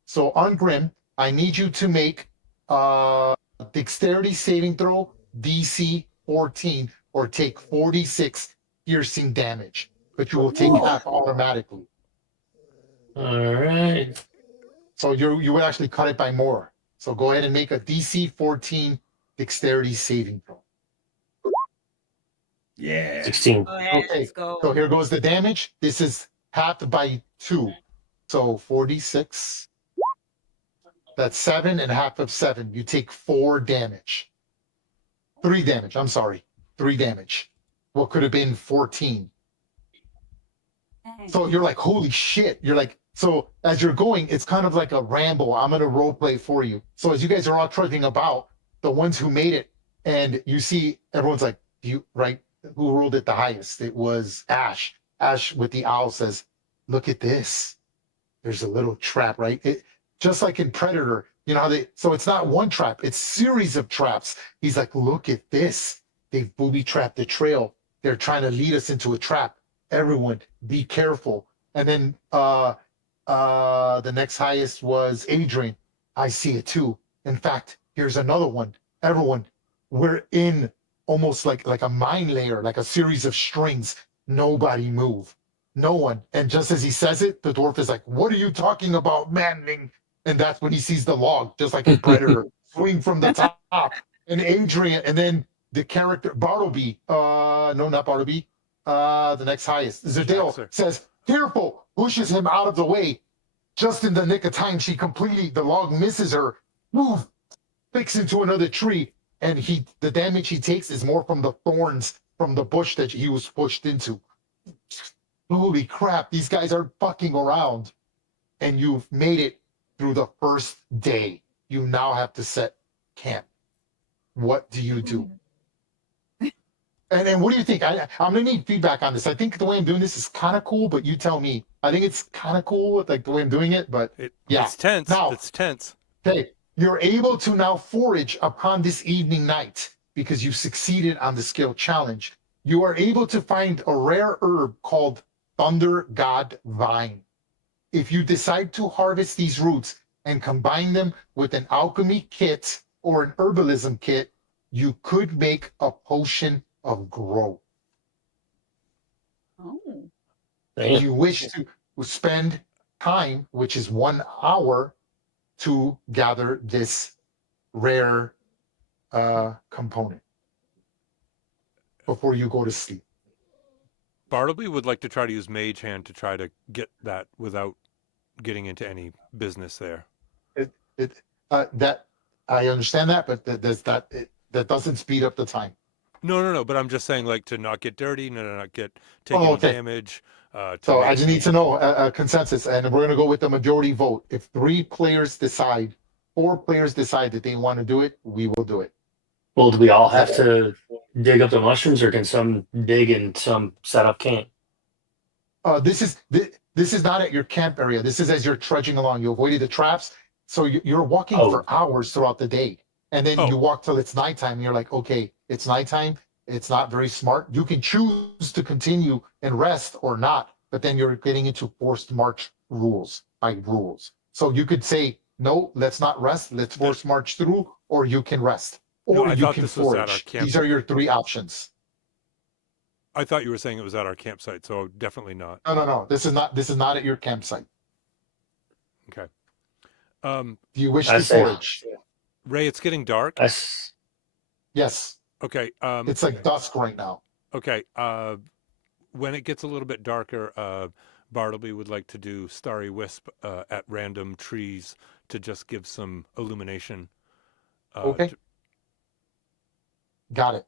So Ungrim, I need you to make a dexterity saving throw, DC 14, or take 46 piercing damage. But you will take half automatically. All right. So you would actually cut it by more. So go ahead and make a DC 14 dexterity saving throw. Yeah. 16. Oh, yeah, Okay, let's go. so here goes the damage. This is halved by 2. So 46. That's 7 and half of 7. You take 4 damage. 3 damage. I'm sorry. 3 damage. What could have been 14. So you're like, holy shit. You're like, so as you're going, it's kind of like a ramble. I'm going to role play for you. So as you guys are all trudging about, the ones who made it, and you see everyone's like, right? Who rolled it the highest? It was Ash. Ash with the owl says, look at this. There's a little trap, right? Just like in Predator, you know how so it's not one trap, it's series of traps. He's like, look at this. They've booby trapped the trail. They're trying to lead us into a trap. Everyone, be careful. And then the next highest was Adrian. I see it too. In fact, here's another one. Everyone, we're in almost like a mine layer, like a series of strings. Nobody move. No one. And just as he says it, the dwarf is like, what are you talking about, manling? And that's when he sees the log, just like in Predator, swing from the top. And Adrian, and then the character, Bartleby, no, not Bartleby, the next highest, Zadale Jaxer. says, careful, pushes him out of the way. Just in the nick of time, the log misses her, move, flicks into another tree, and the damage he takes is more from the thorns from the bush that he was pushed into. Holy crap, these guys are fucking around. And you've made it through the first day. You now have to set camp. What do you do? And what do you think? I'm going to need feedback on this. I think the way I'm doing this is kind of cool, but you tell me. I think it's kind of cool, like the way I'm doing it, but yeah. It's tense. Now- It's tense. okay, you're able to now forage upon this evening night because you succeeded on the skill challenge. You are able to find a rare herb called Thunder God Vine. If you decide to harvest these roots and combine them with an alchemy kit or an herbalism kit, you could make a potion of growth. Oh. If Damn. you wish to spend time, which is 1 hour, to gather this rare component before you go to sleep. Bartleby would like to try to use Mage Hand to try to get that without getting into any business there. That I understand that, but that doesn't speed up the time. No. But I'm just saying, like, to not get dirty, not get take any okay. damage. So I make- just need to know a consensus, and we're going to go with the majority vote. If 3 players decide 4 players decide that they want to do it, we will do it. Well, do we all have to dig up the mushrooms, or can some dig and some set up camp? This is not at your camp area. This is as you're trudging along. You avoided the traps, so you're walking Oh. for hours throughout the day, and then Oh. you walk till it's nighttime. And you're like, okay, it's nighttime. It's not very smart. You can choose to continue and rest or not, but then you're getting into forced march rules by rules. So you could say, no, let's not rest. Let's force march through, or you can rest, No, or I you thought can this was at our forage. camp. These are your 3 options. I thought you were saying it was at our campsite, so definitely not. No. This is not at your campsite. Okay. Do you wish I to say- forage? Ray, it's getting dark. That's Yes. Okay. It's like dusk right now. Okay. When it gets a little bit darker, Bartleby would like to do Starry Wisp at random trees to just give some illumination. Okay. to- Got it.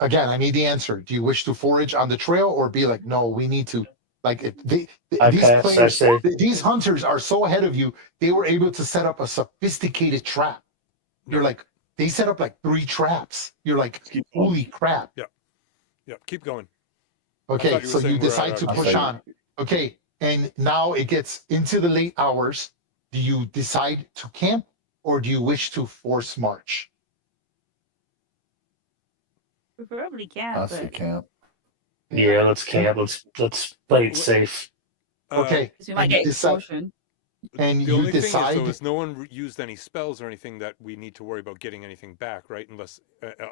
Again, I need the answer. Do you wish to forage on the trail or be like, no, we need to like I these pass, I players, say. these hunters are so ahead of you, they were able to set up a sophisticated trap. You're like, they set up like 3 traps. You're like, Keep going. holy crap. Yeah, keep going. Okay, thought you were so saying you we're at decide to our push campsite. on. Okay, and now it gets into the late hours. Do you decide to camp or do you wish to force march? Preferably I camp, say but camp. yeah. Let's camp. Let's play it safe. Okay, because we might and get you decide, explosion. and The you only decide. thing is, though, is no one used any spells or anything that we need to worry about getting anything back, right? Unless,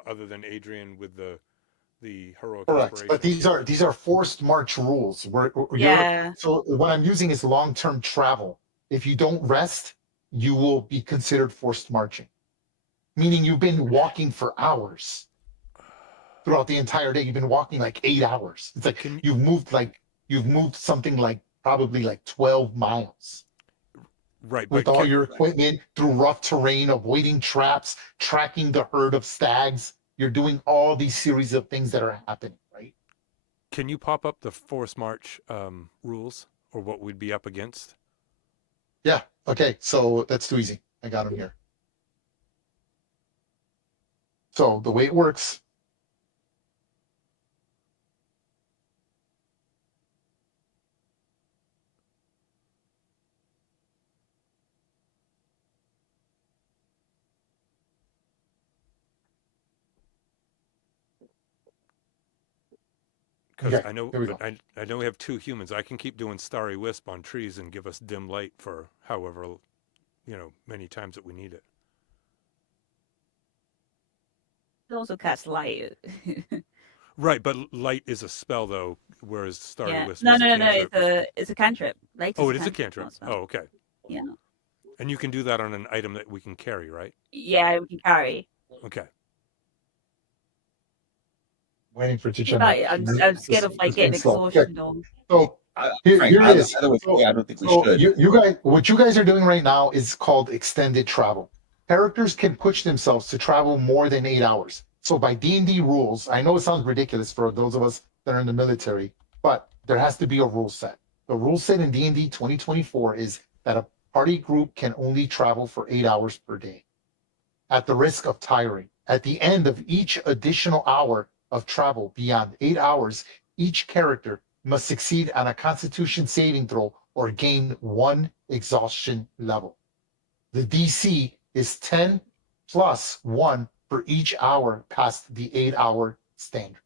other than Adrian with the heroic Correct, inspiration. but these are forced march rules. Yeah. So what I'm using is long-term travel. If you don't rest, you will be considered forced marching, meaning you've been walking for hours throughout the entire day. You've been walking like 8 hours. It's like Can- you've moved something like probably like 12 miles Right, with but all your equipment through rough terrain, avoiding traps, tracking the herd of stags. You're doing all these series of things that are happening, right? can you pop up the Force March rules or what we'd be up against? Yeah. Okay. So that's too easy. I got them here. So the way it works. Because Okay, I know, here we but I know we have 2 humans. I can keep doing Starry Wisp on trees and give us dim light for however, many times that we need it. It also casts light. Right, but light is a spell though, whereas Starry Yeah. Wisp No, is a no, no, no. cantrip. It's a cantrip. Light Oh, is it is a cantrip. not a spell. Oh, okay. Yeah. And you can do that on an item that we can carry, right? Yeah, we can carry. Okay. Waiting for Tichana. Right, I'm scared of like getting exhaustion though. So here Frank, it is. I don't think we So should. you guys, what you guys are doing right now is called extended travel. Characters can push themselves to travel more than 8 hours. So by D&D rules, I know it sounds ridiculous for those of us that are in the military, but there has to be a rule set. The rule set in D&D 2024 is that a party group can only travel for 8 hours per day, at the risk of tiring. At the end of each additional hour of travel beyond 8 hours, each character must succeed on a Constitution saving throw or gain 1 exhaustion level. The DC is 10 plus 1 for each hour past the 8-hour standard.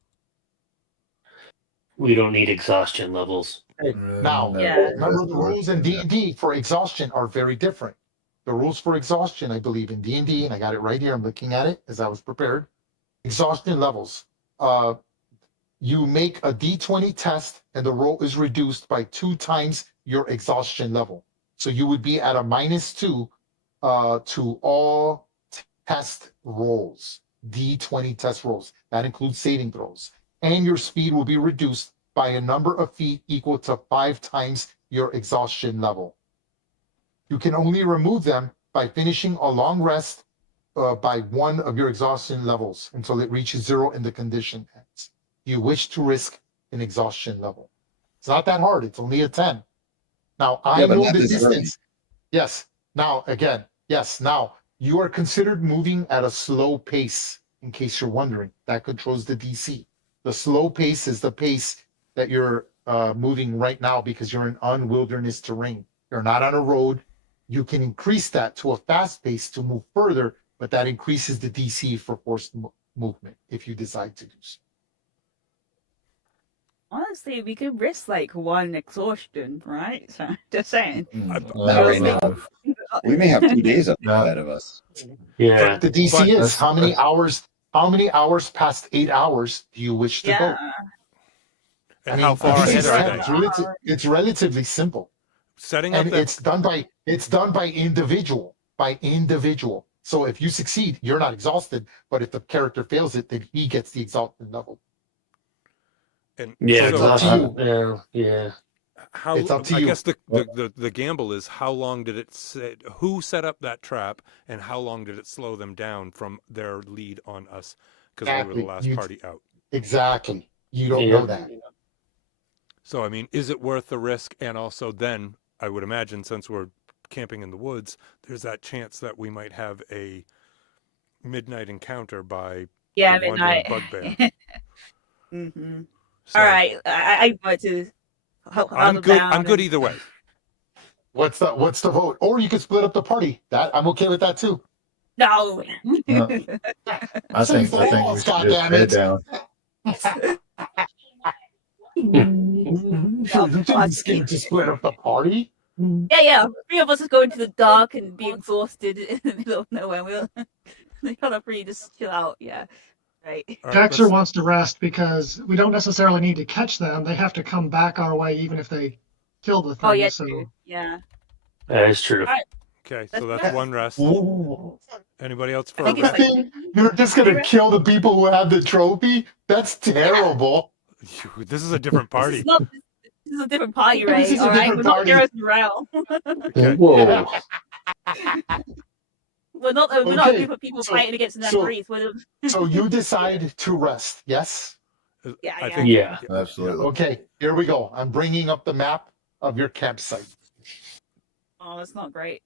We don't need exhaustion levels. Now, No, Yeah. remember the rules in D&D for exhaustion are very different. The rules for exhaustion, I believe, in D&D, and I got it right here, I'm looking at it as I was prepared. Exhaustion levels. You make a D20 test and the roll is reduced by 2 times your exhaustion level. So you would be at a -2 to all test rolls, D20 test rolls. That includes saving throws. And your speed will be reduced by a number of feet equal to 5 times your exhaustion level. You can only remove them by finishing a long rest by 1 of your exhaustion levels until it reaches 0 and the condition ends. You wish to risk an exhaustion level. It's not that hard. It's only a 10. Now, I Yeah, but know not the this early. distance. Yes. Now, again, Yes. Now, you are considered moving at a slow pace, in case you're wondering. That controls the DC. The slow pace is the pace that you're moving right now because you're in unwilderness terrain. You're not on a road. You can increase that to a fast pace to move further, but that increases the DC for forced movement if you decide to do so. Honestly, we could risk like one exhaustion, right? So just saying. Not right now. Uh, We may have 2 days No. ahead of us. Yeah. But the DC But- is how many hours? How many hours past 8 hours do you wish to go? Yeah. And how far DC ahead are seven, they? it's relatively simple, Setting up and that it's done by individual. So if you succeed, you're not exhausted. But if the character fails it, then he gets the exhaustion level. and Yeah. So it's up to exhaustion. Yeah. how It's up to I you. guess the gamble is how long did it who set up that trap and how long did it slow them down from their lead on us because we were the Exactly. last party out. Exactly. You don't Yeah. know that. So I mean, is it worth the risk? And also, then I would imagine since we're camping in the woods, there's that chance that we might have a midnight encounter by Yeah, the wandering midnight. bugbear. Mm-hmm. So All right, I vote to. I'm good. I'm good either way. What's the vote? Or you could split up the party. That I'm okay with that too. No. No. I think we God should damn just it. head down. You didn't scheme to split up the party. Yeah. 3 of us is going to the dark and be exhausted in the middle of nowhere. The other 3 just chill out. Yeah. Right. All right, Jaxer wants to rest because we don't necessarily need to catch them. They have to come back our way even if they kill the thing. Oh yeah. So True. Yeah. That is true. okay, so That's that's good. one rest. Anybody else for I a think it's rest? like- You're just gonna kill the people who have the trophy? That's terrible. This is a different party. This is a different party, This right? is a All right. different We're not party. heroes morale. Okay. Whoa. We're not a Okay, group of people so- fighting against an so- breeze. So you decide to rest, yes? Yeah, I yeah. think Yeah. Absolutely. Okay, here we go. I'm bringing up the map of your campsite. Oh, that's not great.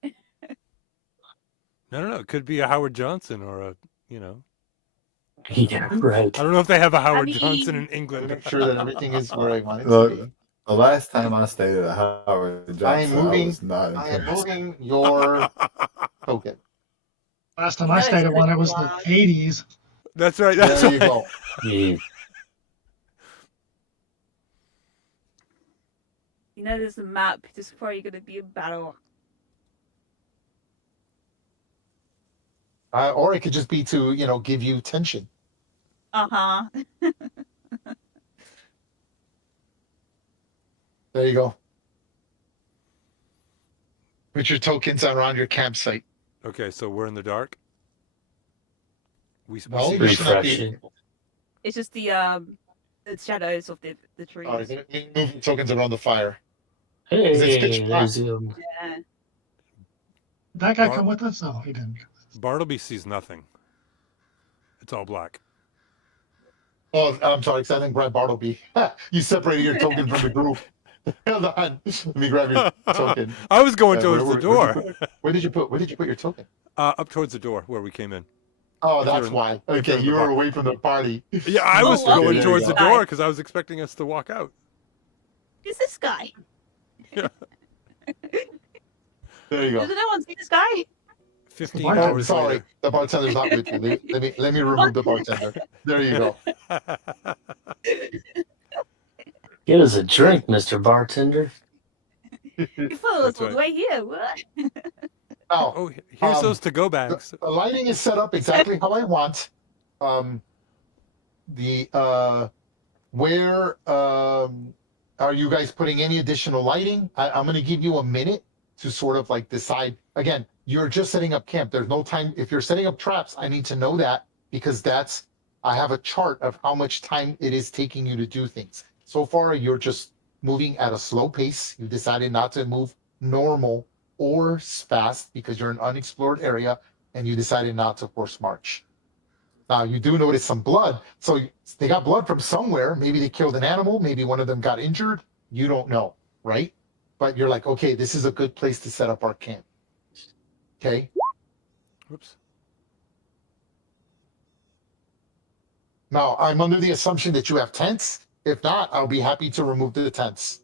No. It could be a Howard Johnson or a, Yeah. Right. I don't know if they have a Howard mean- Johnson in I'm England. make sure that everything is where I want it to Look, be. the last time I stayed at Howard Johnson, I moving- was not I am impressed. moving your token. last time I stayed at one, it was the 80s. That's right. That's There you right. go. Yeah. You know, there's a map. There's probably going to be a battle. Or it could just be to, give you tension. Uh-huh. There you go. Put your tokens around your campsite. Okay, so we're in the dark. We No, see you should not be. Refreshing. It's just the shadows of the trees. All right, move your tokens around the fire. Hey, it's pitch black. there's Yeah. That guy Well- come with us? Oh, he didn't. Bartleby sees nothing. It's all black. Oh, I'm sorry, because I didn't grab Bartleby. You separated your token from the group. Hold on. Let me grab your token. I was going Uh, towards where- the where- door. Where did you put your token? Up towards the door where we came in. Oh, If you're that's in- why. if you're Okay, in the you were bar. away from the party. Yeah, I was Oh, going okay, towards there the you door go. because I was expecting us to walk out. Who's this guy? There you go. Doesn't no one see this guy? 15 I'm I'm hours sorry, later. the bartender's not with you. Let me remove the bartender. There you go. Get us a drink, Mr. Bartender. You followed us That's all the way here. What? Now, Oh, here's Um, those to-go bags. the lighting is set up exactly how I want. Where are you guys putting any additional lighting? I'm going to give you a minute to sort of like decide. Again, you're just setting up camp. There's no time. If you're setting up traps, I need to know that because I have a chart of how much time it is taking you to do things. So far, you're just moving at a slow pace. You decided not to move normal or fast because you're in an unexplored area and you decided not to force march. Now, you do notice some blood. So they got blood from somewhere. Maybe they killed an animal. Maybe one of them got injured. You don't know, right? But you're like, okay, this is a good place to set up our camp. Okay. Whoops. Now, I'm under the assumption that you have tents. If not, I'll be happy to remove the tents.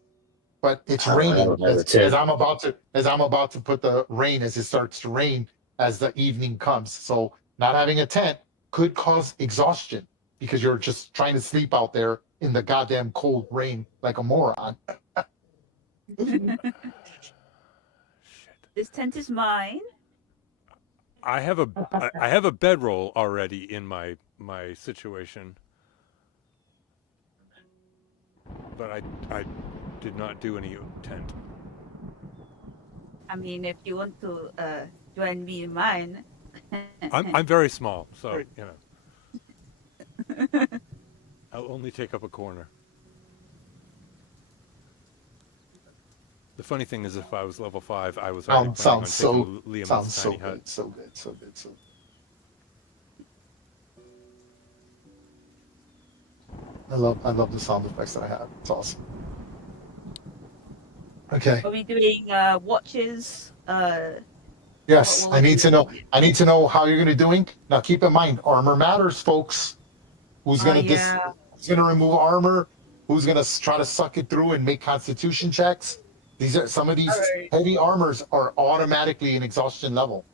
But it's I raining don't have a as tent. I'm about to put the rain as it starts to rain as the evening comes. So not having a tent could cause exhaustion because you're just trying to sleep out there in the goddamn cold rain like a moron. Shit. This tent is mine. I have a bedroll already in my situation, but I did not do any tent. I mean, if you want to join me in mine. I'm very small, so you know. I'll only take up a corner. The funny thing is, if I was level 5, I was already planning on taking Liam's Sounds so tiny hut. good, so good, so good, so. I love the sound effects that I have. It's awesome. Okay. Are we doing watches? Yes, what I will need we to do? know. I need to know how you're going to doing. Now, keep in mind, armor matters, folks. Who's going to Yeah. who's going to remove armor? Who's going to try to suck it through and make Constitution checks? These are some of these Alright. heavy armors are automatically an exhaustion level.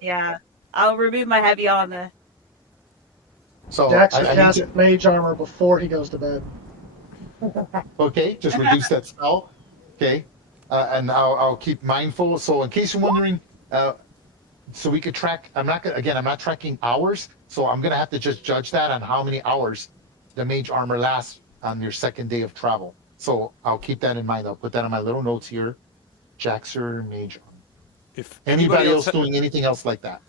Yeah. I'll remove my heavy armor. So Jackson I need casts to, mage armor before he goes to bed. okay, just reduce that spell. Okay, and I'll keep mindful. So in case you're wondering, so we could track. I'm not tracking hours, so I'm gonna have to just judge that on how many hours the mage armor lasts on your second day of travel. So I'll keep that in mind. I'll put that on my little notes here. Jaxer mage armor. If Anybody else ha- doing anything else like that?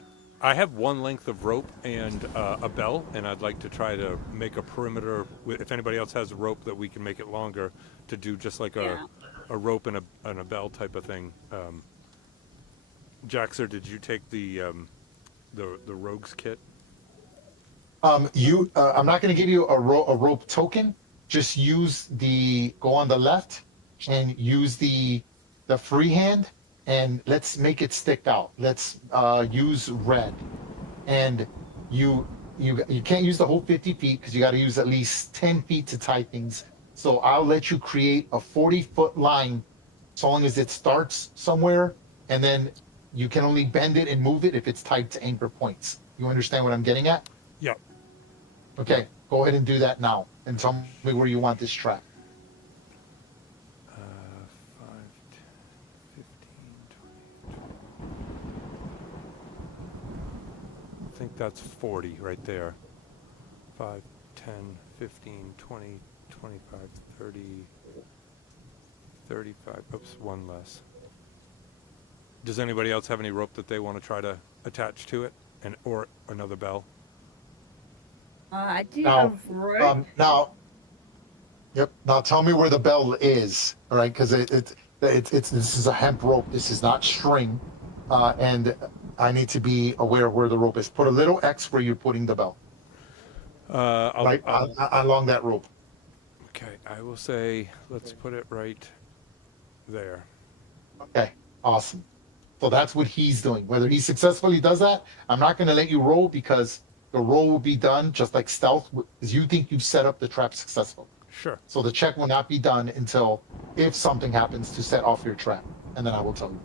I have one length of rope and a bell, and I'd like to try to make a perimeter. If anybody else has a rope that we can make it longer, to do just like Yeah. a rope and a bell type of thing. Jaxer, did you take the rogues kit? I'm not going to give you a rope token. Just go on the left and use the freehand, and let's make it stick out. Let's use red, and you can't use the whole 50 feet because you got to use at least 10 feet to tie things. So I'll let you create a 40-foot line, so long as it starts somewhere, and then you can only bend it and move it if it's tied to anchor points. You understand what I'm getting at? Yep. Okay, go ahead and do that now and tell me where you want this track. 5, 10, 15, 20. I think that's 40 right there. 5, 10, 15, 20, 25, 30, 35. Oops, one less. Does anybody else have any rope that they want to try to attach to it, or another bell? I do Now, have rope. Now tell me where the bell is, all right? Because it's this is a hemp rope. This is not string, and I need to be aware of where the rope is. Put a little X where you're putting the bell, along that rope. Okay, I will say let's put it right there. Okay, awesome. So that's what he's doing. Whether he successfully does that, I'm not going to let you roll because the roll will be done just like stealth, because you think you've set up the trap successfully. Sure. So the check will not be done until if something happens to set off your trap, and then I will tell you.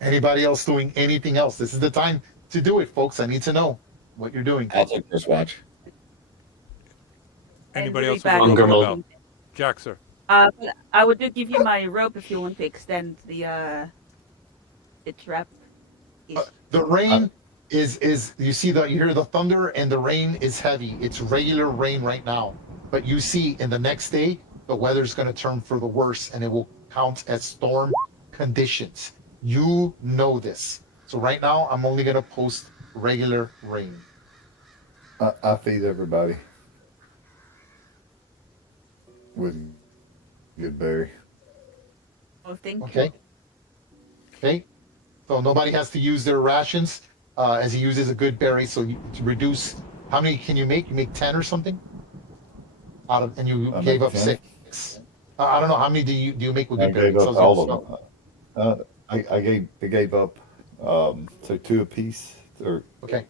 Anybody else doing anything else? This is the time to do it, folks. I need to know what you're doing. I'll take first watch. Anybody really else bad with a rope or a Hungermode. bell? Jaxer. But I would do give you my rope if you want to extend the trap. The rain is you hear the thunder, and the rain is heavy. It's regular rain right now, but you see in the next day the weather's going to turn for the worse, and it will count as storm conditions. You know this. So right now I'm only going to post regular rain. I feed everybody with good berry. Oh, thank you. Okay. Okay. So nobody has to use their rations, as he uses a good berry. So to reduce, how many can you make? You make 10 or something? And you I gave make up 10. 6. I don't know how many do you make with I good berry. gave up So- all of them. I gave up. So two apiece, or Okay.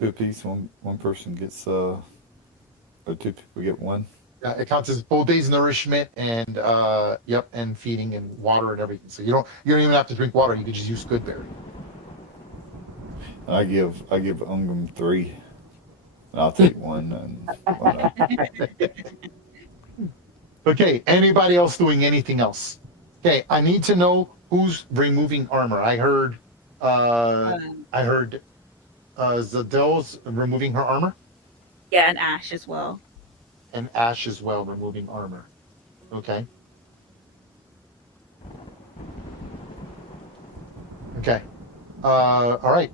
two apiece. One person gets or two people get one. It counts as full day's nourishment and yep, and feeding and water and everything. So you don't even have to drink water. You can just use Goodberry. I give Ungrim three. And I'll take one and whatnot. Okay. Anybody else doing anything else? Okay. I need to know who's removing armor. I heard Zadel's removing her armor, Yeah, and Ash as well. and Ash as well removing armor. Okay. Okay. All right.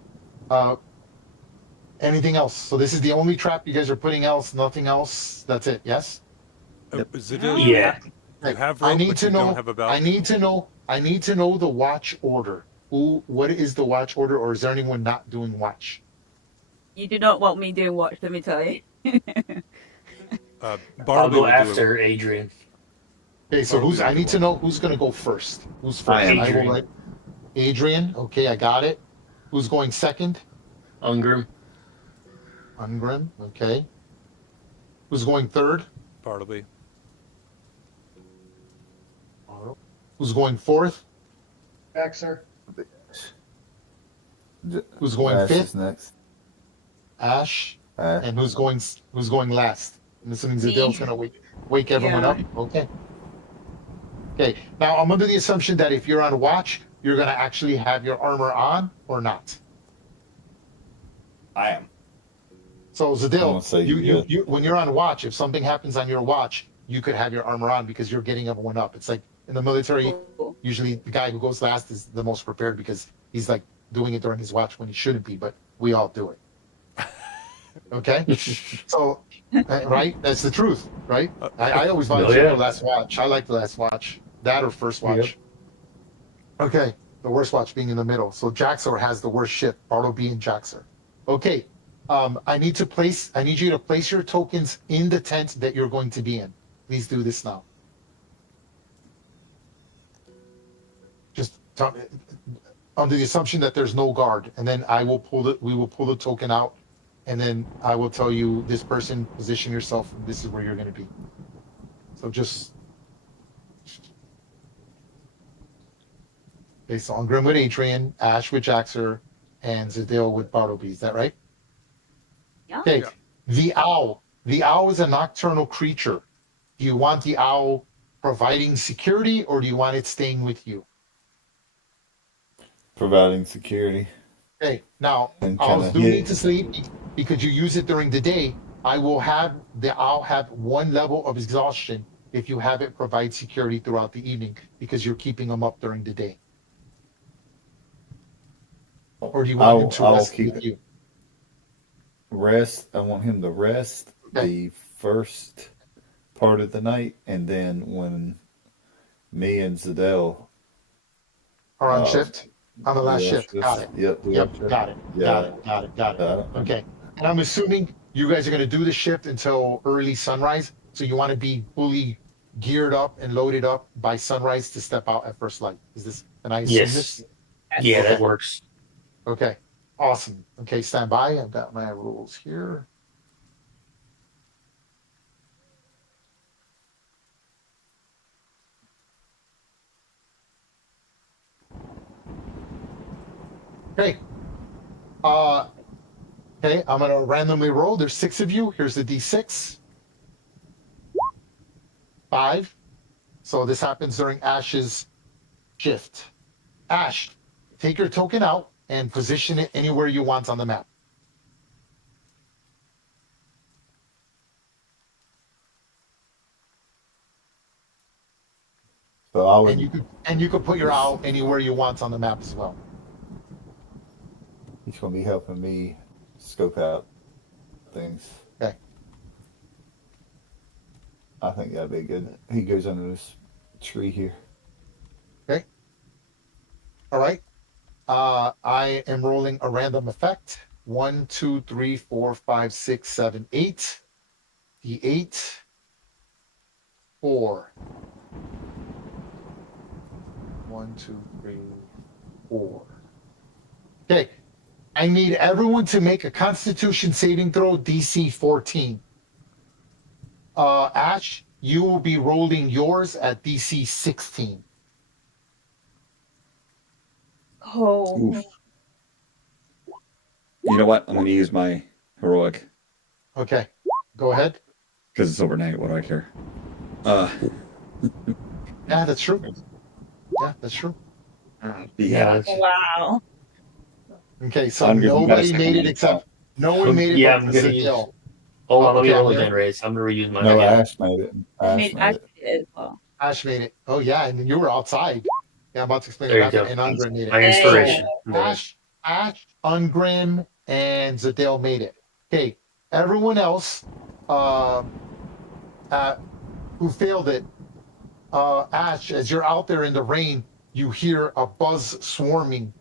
Anything else? So this is the only trap you guys are putting else, nothing else. That's it. Yes. Zadil, Yeah. you have I rope, need but to you know. don't have a belt. I need to know the watch order. What is the watch order, or is there anyone not doing watch? You do not want me doing watch, let me tell you. I'll Bartleby go will do it. after Adrian. Okay, so Bartleby's I after need to one. know who's going to go first. Who's first? I am. I will Adrian. let Adrian. Okay, I got it. Who's going second? Ungrim. Ungrim. Okay. Who's going third? Bartleby. Who's going fourth? Axer. Who's going Ash fifth? is next. Ash. Ash. And who's going last? I'm assuming Me. Zadil's gonna wake everyone Yeah. up. Okay. Okay. Now I'm under the assumption that if you're on watch, you're gonna actually have your armor on or not. I am. So I'm gonna Zadil, say you when you're on watch, if something happens on your watch, you could have your armor on because you're getting everyone up. It's like in the military, Cool. usually the guy who goes last is the most prepared because he's like doing it during his watch when he shouldn't be, but we all do it. Okay. So, right? That's the truth, right? I always volunteer yeah. for last watch. I like the last watch, that or first watch. Okay, the worst watch being in the middle. So Jaxor has the worst ship. Bartleby and Jaxor. Okay, I need you to place your tokens in the tent that you're going to be in. Please do this now. Just under the assumption that there's no guard, and then we will pull the token out, and then I will tell you, this person, position yourself, and this is where you're going to be. So just based on Grim with Adrian, Ash with Jaxer, and Zadil with Bartleby. Is that right? Yeah. Okay. The owl. The owl is a nocturnal creature. Do you want the owl providing security, or do you want it staying with you? Providing security. Okay. Now, And owls kinda do hit. need to sleep because you use it during the day. I will have the owl have one level of exhaustion if you have it provide security throughout the evening because you're keeping them up during the day. Or do you want him to I'll rest keep with it. you? Rest. I want him to rest Okay. the first part of the night, and then when me and Zadell Or on Uh, shift? On the last do our shift. Got it. shifts. Yep. do our Yep. shift. Got it. Yeah. Got it. Got it. Uh, Okay. And I'm assuming you guys are going to do the shift until early sunrise. So you want to be fully geared up and loaded up by sunrise to step out at first light. Is this, and I assume Yes. this? Yeah, Okay. that works. Okay. Awesome. Okay. Stand by. I've got my rules here. Okay. Okay, I'm gonna randomly roll. There's 6 of you. Here's the D6. 5. So this happens during Ash's shift. Ash, take your token out and position it anywhere you want on the map. So I And would. you could put your owl anywhere you want on the map as well. He's gonna be helping me scope out things. Okay. I think that'd be good. He goes under this tree here. All right. I am rolling a random effect. 1, 2, 3, 4, 5, 6, 7, 8. D8. 4. 1, 2, 3, 4. Okay. I need everyone to make a Constitution saving throw, DC 14. Ash, you will be rolling yours at DC 16. Oh, Oof. You know what? I'm going to use my heroic Okay, go ahead. because it's overnight. What do I care? Yeah, that's true. Yeah, that's true. Yeah. wow. Okay, so I'm giving that a nobody second made it one. except no one made it. Yeah, but I'm gonna Zadil. use. Hold on, let me Okay, roll I'm again, gonna- Race. I'm gonna reuse my. No, yeah. Ash made it. Ash Made made it. as well. Ash made it. Oh yeah, and you were outside. Yeah, I'm about to explain There what you happened. go. And Ungren made My it. inspiration. Ash, Ungren, and Zadil made it. Okay, everyone else, who failed it, Ash, as you're out there in the rain, you hear a buzz swarming,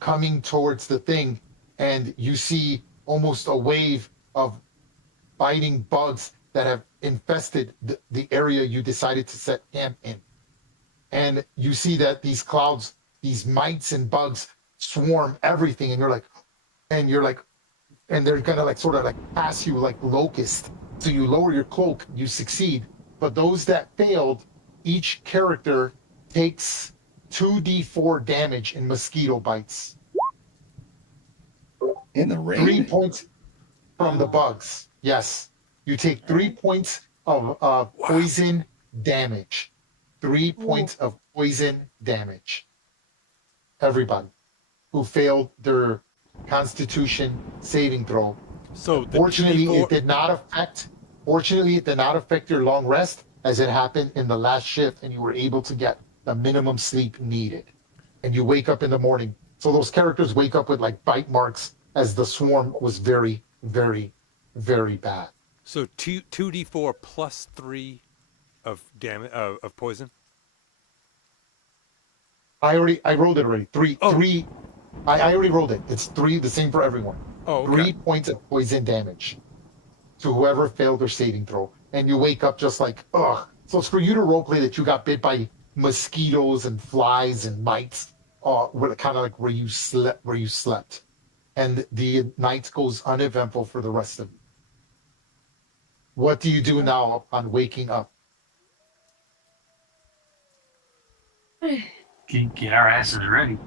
coming towards the thing, and you see almost a wave of biting bugs that have infested the area you decided to set camp in. And you see that these clouds, these mites and bugs swarm everything, and you're like, and they're gonna like sort of like pass you like locusts. So you lower your cloak, you succeed. But those that failed, each character takes 2d4 damage in mosquito bites. In the 3 rain? points from the bugs. Yes. You take 3 points of poison damage. 3 points of poison damage. Everybody who failed their Constitution saving throw. So the Fortunately, D4 it did not affect your long rest, as it happened in the last shift, and you were able to get the minimum sleep needed. And you wake up in the morning. So those characters wake up with like bite marks, as the swarm was very, very, very bad. So 2d4 plus 3 of damage of poison. I rolled it already. Three. I already rolled it. It's 3, the same for everyone. Oh, okay. 3 points of poison damage to whoever failed their saving throw. And you wake up just like, ugh. So it's for you to roleplay that you got bit by mosquitoes and flies and mites, kind of like where you slept. And the night goes uneventful for the rest of you. What do you do now upon waking up? Get our asses ready.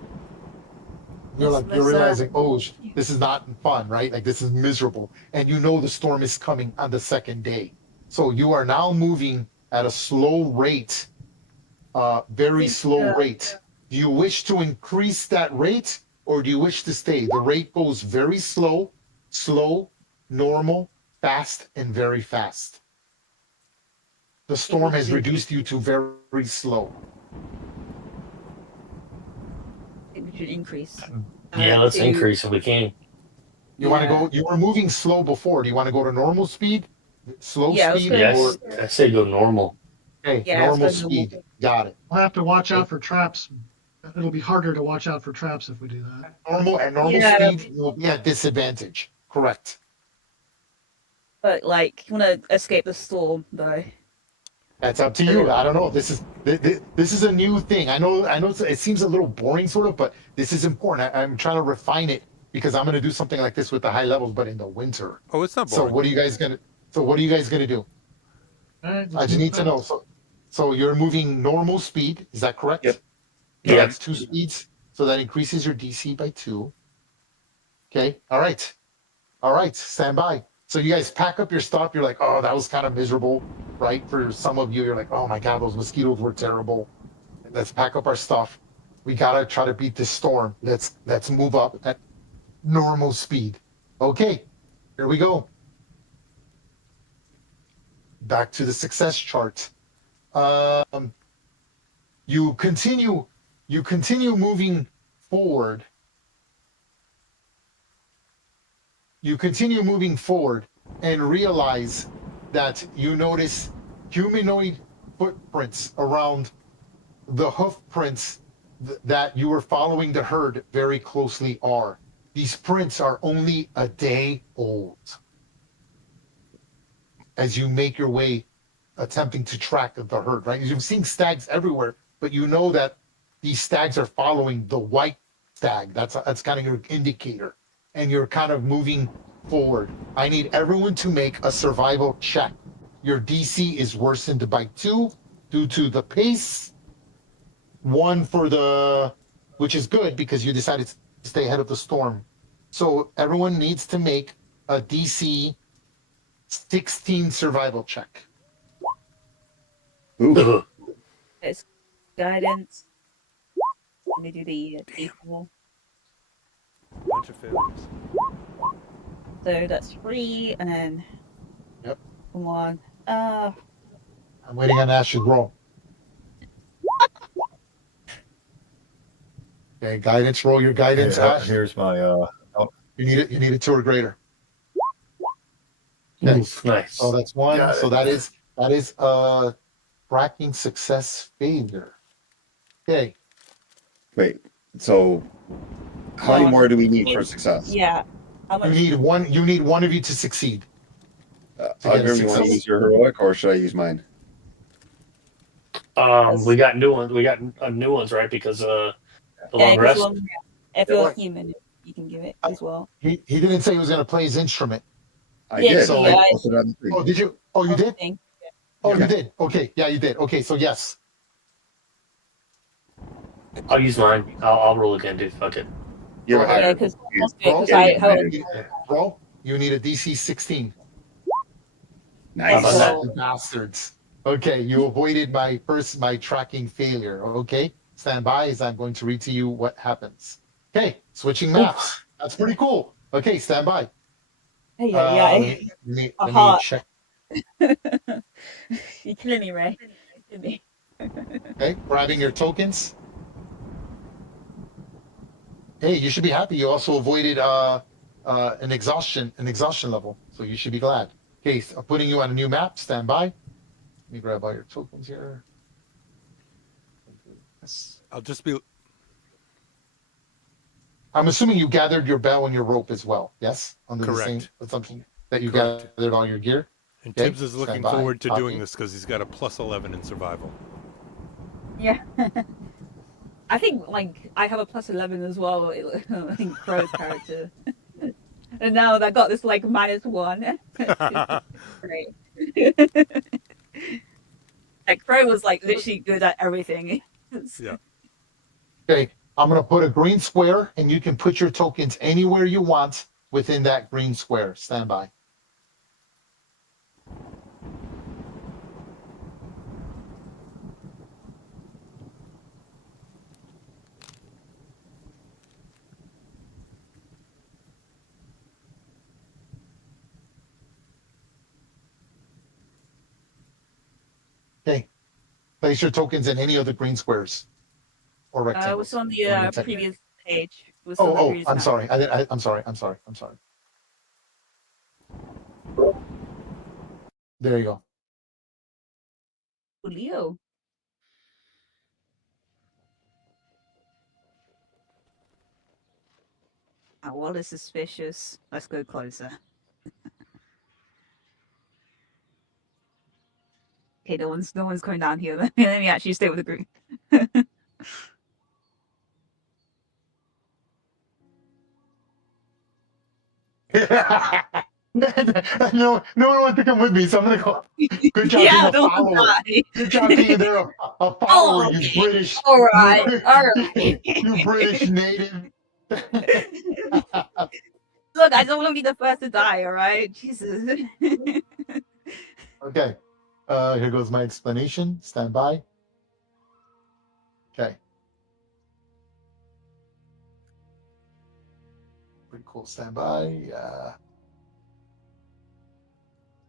You're like, you're Let's, realizing, oh, this is not fun, right? Like, this is miserable. And you know the storm is coming on the second day. So you are now moving at a slow rate, very slow rate. Do you wish to increase that rate, or do you wish to stay? The rate goes very slow, normal, fast, and very fast. The storm has reduced you to very slow. I think we should increase. Yeah, let's to- increase if we can. You want to go, you were moving slow before. Do you want to go to normal speed? Slow Yeah, let's speed? go- Yes, Or, I say go normal. okay, Yeah, normal let's go normal. speed. Got it. We'll have to watch out for traps. It'll be harder to watch out for traps if we do that. Normal Yeah. speed, you will be at disadvantage. Correct. But like, you want to escape the storm, though. That's up to you. I don't know. This is a new thing. I know. It seems a little boring, sort of, but this is important. I'm trying to refine it because I'm going to do something like this with the high levels, but in the winter. Oh, it's not So boring. what are you guys gonna do? All right, I just need to know. So you're moving normal speed. Is that correct? Yep. So Yeah. that's 2 speeds. So that increases your DC by 2. Okay. All right. Stand by. So you guys pack up your stuff. You're like, oh, that was kind of miserable, right? For some of you, you're like, oh my God, those mosquitoes were terrible. Let's pack up our stuff. We gotta try to beat this storm. Let's move up at normal speed. Okay, here we go. Back to the success chart. You continue moving forward. You continue moving forward and realize that you notice humanoid footprints around the hoof prints that you were following the herd very closely are. These prints are only a day old. As you make your way attempting to track the herd, right? You've seen stags everywhere, but you know that these stags are following the white stag. That's kind of your indicator, and you're kind of moving forward. I need everyone to make a survival check. Your DC is worsened by 2 due to the pace. 1 for the, which is good because you decided to stay ahead of the storm. So everyone needs to make a DC 16 survival check. Ooh. Ugh. It's guidance. Let me do the D4. Bunch of failures. So that's 3, and then Yep. 1. I'm waiting on Ash to roll. Okay, guidance. Roll your guidance, Ash. Here's my You need it. You need a 2 or greater. Oof, nice. Oh, that's 1. Got So it. that is tracking success failure. Okay. Wait. So, how many One. more do we need for success? Yeah. How You much? need one. You need one of you to succeed. To get a Ogre, you want success. to use your heroic, or should I use mine? We got new ones. We got new ones, right? Because the Yeah, long because rest. long, if you're human, you can give it as well. He didn't say he was going to play his instrument. I Yeah, did. so I I- posted it on the thing. Oh, did you? Oh, you did? Thing. Oh, Yeah. you did. Okay. Yeah, you did. Okay. So yes. I'll use mine. I'll roll again, dude. Fuck it. You have a Yeah, higher. because Roll. Yeah, I yeah, held. Roll. You need a DC 16. Nice. How about So- Bastards. Okay, you avoided my tracking failure. Okay, stand by as I'm going to read to you what happens. Okay, switching maps. That's pretty cool. Okay, stand by. Yeah. Let me heart. check. You're killing me, Ray. You're killing me. Okay, grabbing your tokens. Hey, you should be happy. You also avoided an exhaustion level, so you should be glad. Okay, so I'm putting you on a new map. Stand by. Let me grab all your tokens here. Yes. I'll just be. I'm assuming you gathered your bell and your rope as well. Yes, under the same Correct. assumption that you Correct. gathered all your gear. And Okay, Tibbs is looking stand by. forward to Copy. doing this because he's got a plus 11 in survival. Yeah. I think like I have a plus 11 as well in Crow's character. And now I got this like -1. Great. Like Crow was like literally good at everything. Yeah. Okay, I'm gonna put a green square, and you can put your tokens anywhere you want within that green square. Stand by. Okay, place your tokens in any of the green squares or It rectangles. was on Or the rectangle. previous page. It was on the Oh, previous I'm map. sorry. I'm sorry. I'm sorry. I'm sorry. There you go. Leo. Our wall is suspicious. Let's go closer. Okay, no one's coming down here. Let me actually stay with the group. No one wants to come with me, so I'm gonna go. Good job Yeah, being a don't follower. die. Good job being there a follower, Oh, you British. all right, all right. You British native. Look, I don't want to be the first to die. All right, Jesus. Okay. Here goes my explanation. Stand by. Okay. Pretty cool. Stand by.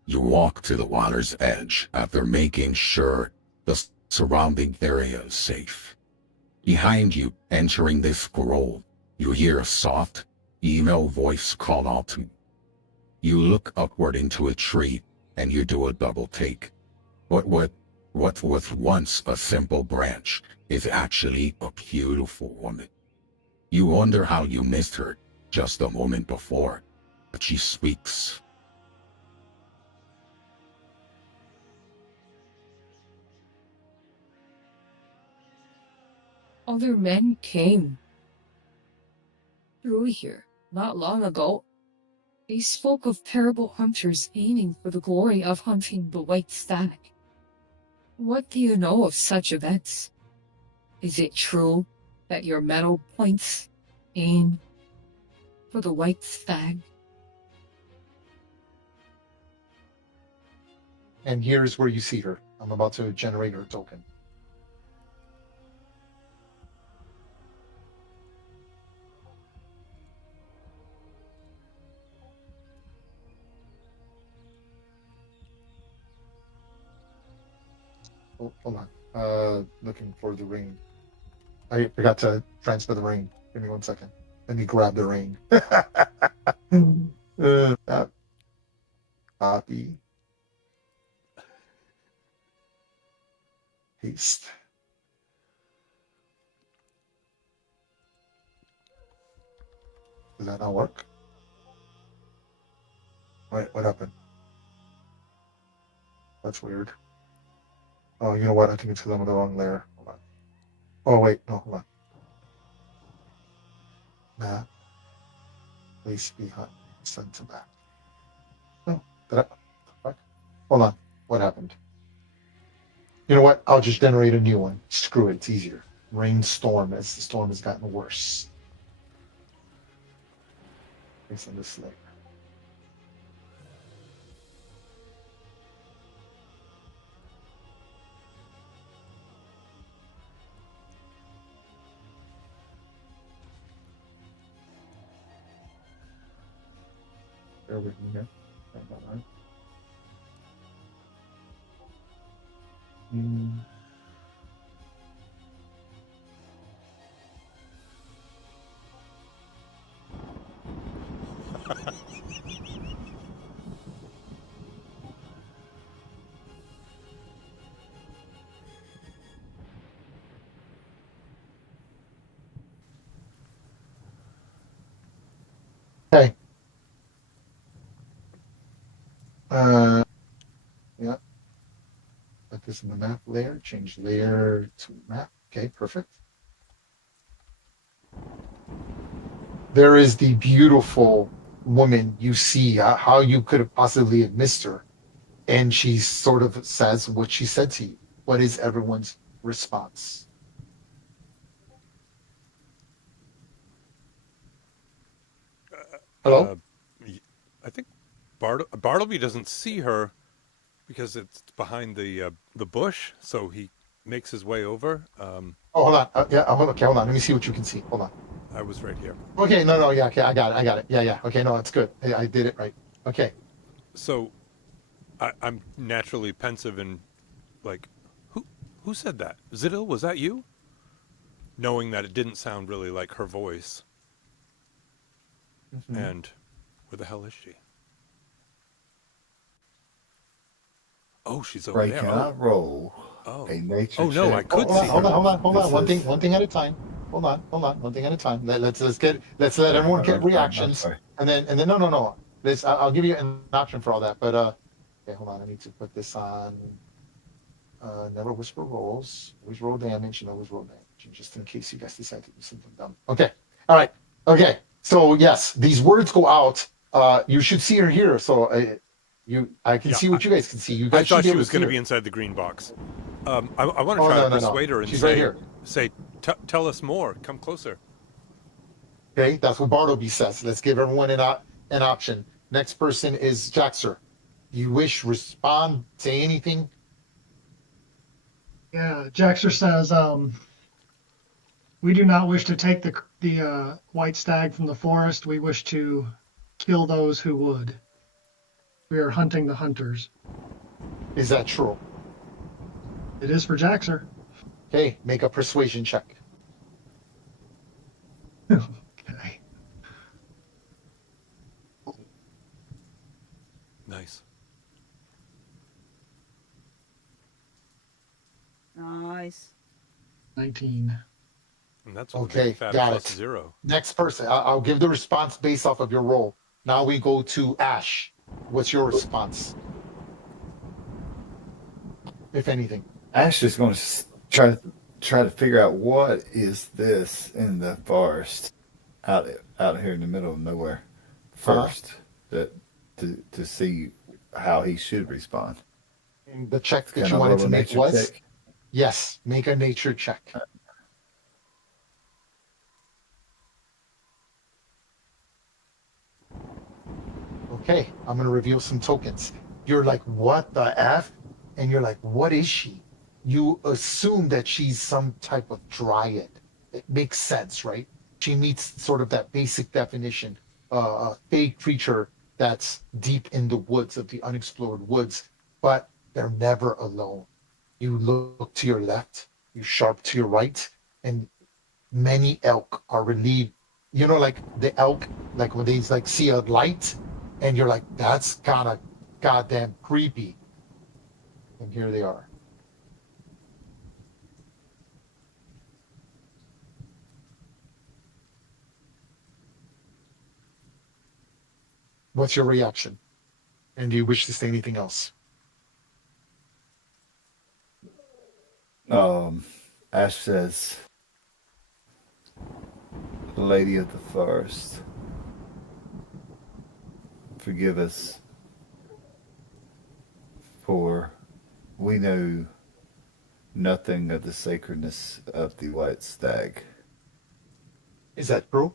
You walk to the water's edge after making sure the surrounding area is safe. Behind you, entering this grove, you hear a soft, email voice call out to you. You look upward into a tree, and you do a double take. What was once a simple branch is actually a beautiful woman. You wonder how you missed her just a moment before, but she speaks. Other men came through here not long ago. They spoke of terrible hunters aiming for the glory of hunting the white stag. What do you know of such events? Is it true that your metal points aim for the white stag? And here's where you see her. I'm about to generate her token. Oh, hold on. Looking for the ring. I forgot to transfer the ring. Give me 1 second. Let me grab the ring. Copy. Paste. Does that not work? Wait, what happened? That's weird. Oh, you know what? I think it's because I'm on the wrong layer. Hold on. Oh, wait. No, hold on. Map. Place behind. Send to back. No. Did I? What? Hold on. What happened? You know what? I'll just generate a new one. Screw it. It's easier. Rainstorm as the storm has gotten worse. Place on this layer. Bear with me here. Right. Okay. Yeah. Put this in the map layer. Change layer to map. Okay, perfect. There is the beautiful woman you see. How you could have possibly have missed her, and she sort of says what she said to you. What is everyone's response? Hello? I think Bartleby doesn't see her because it's behind the bush, so he makes his way over. Oh, hold on. Yeah, okay, hold on. Let me see what you can see. Hold on. I was right here. Okay, no, yeah, okay, I got it. Yeah. Okay, no, it's good. I did it right. Okay. So I'm naturally pensive and like, who said that? Zidil, was that you? Knowing that it didn't sound really like her voice. Mm-hmm. And where the hell is she? Oh, she's over Breaking there. out roll. Oh. A nature Oh no, check. I could Hold see on, her. hold on. This is- One thing at a time. Hold on. One thing at a time. Let's let everyone get reactions, Sorry. and then no. I'll give you an option for all that. But okay, hold on. I need to put this on. Never whisper rolls. Always roll damage and always roll damage, just in case you guys decide to do something dumb. Okay. All right. Okay. So yes, these words go out. You should see her here. So I can see what you guys can see. You guys I thought should she was going to to be inside the green box. I want to Oh, try no, to no. persuade her and She's right say, here. tell us more. Come closer. Okay, that's what Bartleby says. Let's give everyone an option. Next person is Jaxer. You wish, respond, say anything. Yeah, Jaxer says, we do not wish to take the white stag from the forest. We wish to kill those who would. We are hunting the hunters. Is that true? It is for Jaxer. Okay, make a persuasion check. Okay. Nice. Nice. 19. And that's with a Okay, big fat got plus it. 0. Next person. I'll give the response based off of your roll. Now we go to Ash. What's your response? If anything. Ash is going to try to try to figure out what is this in the forest out here in the middle of nowhere first, that to see how he should respond. And the check that Can you I wanted roll to a make nature was? check? Yes, make a nature check. Okay, I'm going to reveal some tokens. You're like, what the F? And you're like, what is she? You assume that she's some type of dryad. It makes sense, right? She meets sort of that basic definition, a fey creature that's deep in the woods of the unexplored woods, but they're never alone. You look to your left, you sharp to your right, and many elk are relieved. You know, like the elk, like when they like see a light, and you're like, that's kind of goddamn creepy. And here they are. What's your reaction? And do you wish to say anything else? Ash says, Lady of the Forest, forgive us, for we know nothing of the sacredness of the white stag. Is that true?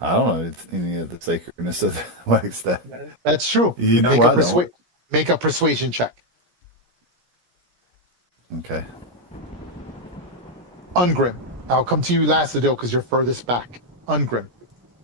I don't know any of the sacredness of the white stag. That's true. You know, Make I a don't. make a persuasion check. Okay. Ungrim. I'll come to you last, Adil, because you're furthest back. Ungrim.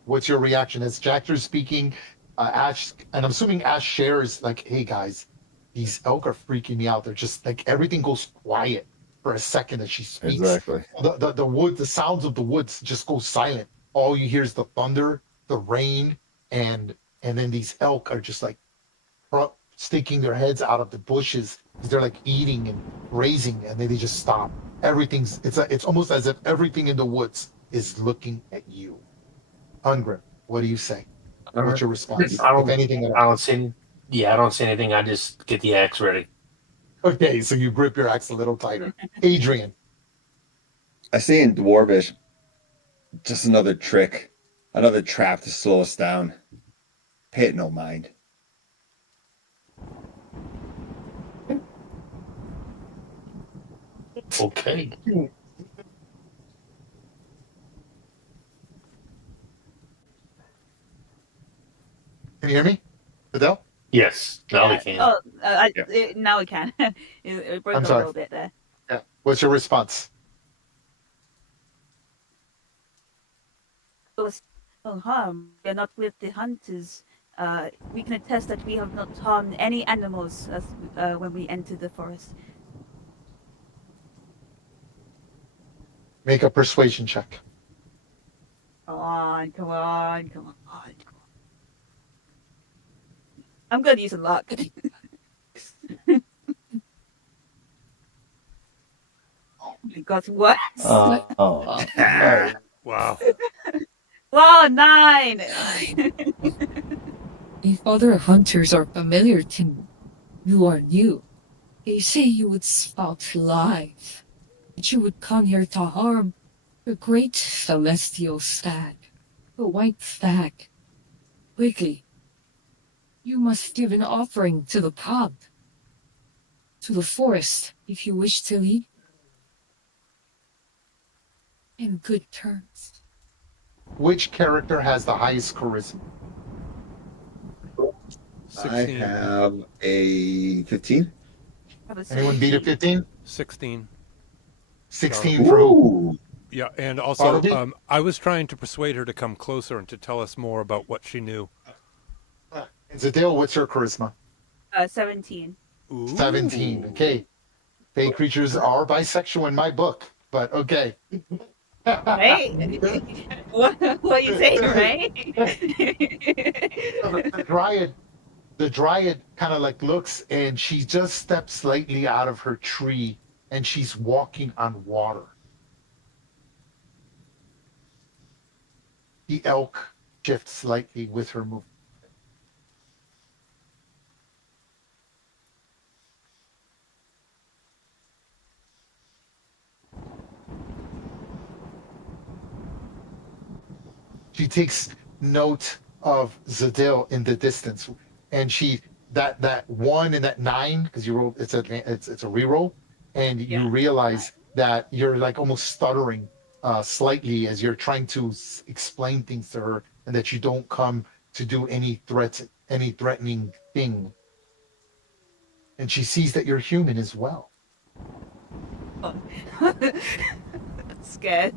What's your reaction as Jacker's speaking? Ash, and I'm assuming Ash shares like, hey guys, these elk are freaking me out. They're just like everything goes quiet for a second as she speaks. Exactly. The wood, the sounds of the woods just go silent. All you hear is the thunder, the rain, and then these elk are just like sticking their heads out of the bushes because they're like eating and grazing, and then they just stop. Everything's it's almost as if everything in the woods is looking at you. Ungrim, what do you say? What's your response? I If anything at I all. don't see. Yeah, I don't see anything. I just get the axe ready. Okay, so you grip your axe a little tighter. Adrian, I say in Dwarvish, just another trick, another trap to slow us down. Pay it no mind. Okay. can you hear me? Adele? Yes. Now we can. Oh, Yeah. now we can. It broke I'm up a sorry. little bit there. Yeah. What's your response? No harm. We are not with the hunters. We can attest that we have not harmed any animals as, when we entered the forest. Make a persuasion check. Come on, come on, come on, come on. I'm gonna use a luck. Oh my God, what? Oh, no. Wow. Wow, 9! If other hunters are familiar to me, you are new. They say you would spout lies, that you would come here to harm the great celestial stag, the white stag. Quickly, you must give an offering to the pond, to the forest, if you wish to leave. In good terms. Which character has the highest charisma? I 16. have a 15. Anyone beat a 15? 16. 16 for who? Ooh. Yeah, and also Bartleby? I was trying to persuade her to come closer and to tell us more about what she knew. And Zadil, what's your charisma? 17. Ooh. 17. Okay. Fey creatures are bisexual in my book, but okay. Right? what you saying, right? The dryad kind of like looks, and she just steps slightly out of her tree, and she's walking on water. The elk shifts slightly with her movement. she takes note of Zadil in the distance, and that 1 and that 9, because you roll, it's a reroll, and you Yeah. realize that you're like almost stuttering slightly as you're trying to explain things to her, and that you don't come to do any threatening thing. And she sees that you're human as well. Oh. Scared.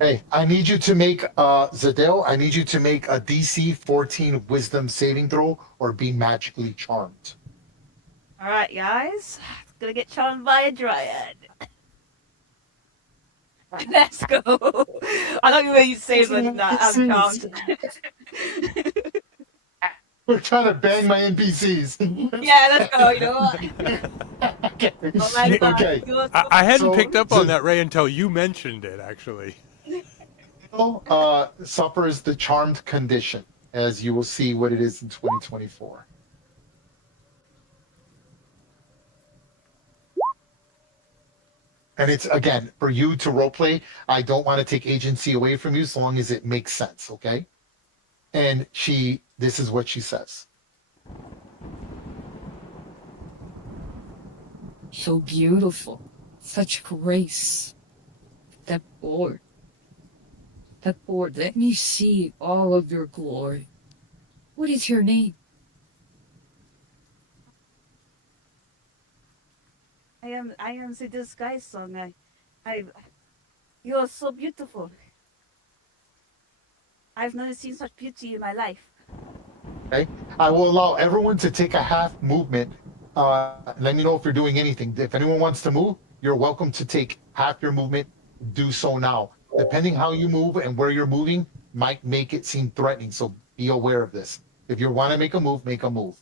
Hey, I need you to make Zadil, I need you to make a DC 14 wisdom saving throw or be magically charmed. All right, guys. Gonna get charmed by a dryad. Let's go. I don't know where you say, but I'm charmed. We're trying to bang my NPCs. Yeah, let's go. You know what? Okay. Oh my God. Okay. I hadn't So- picked up so- on that, Ray, until you mentioned it, actually. Suffers the charmed condition, as you will see what it is in 2024. And it's, again, for you to roleplay, I don't want to take agency away from you so long as it makes sense, okay? And this is what she says. So beautiful. Such grace. That board. Let me see all of your glory. What is your name? I am the disguise song. You're so beautiful. I've never seen such beauty in my life. Okay, I will allow everyone to take a half movement. Let me know if you're doing anything. If anyone wants to move, you're welcome to take half your movement. Do so now. Depending how you move and where you're moving might make it seem threatening. So be aware of this. If you want to make a move, make a move.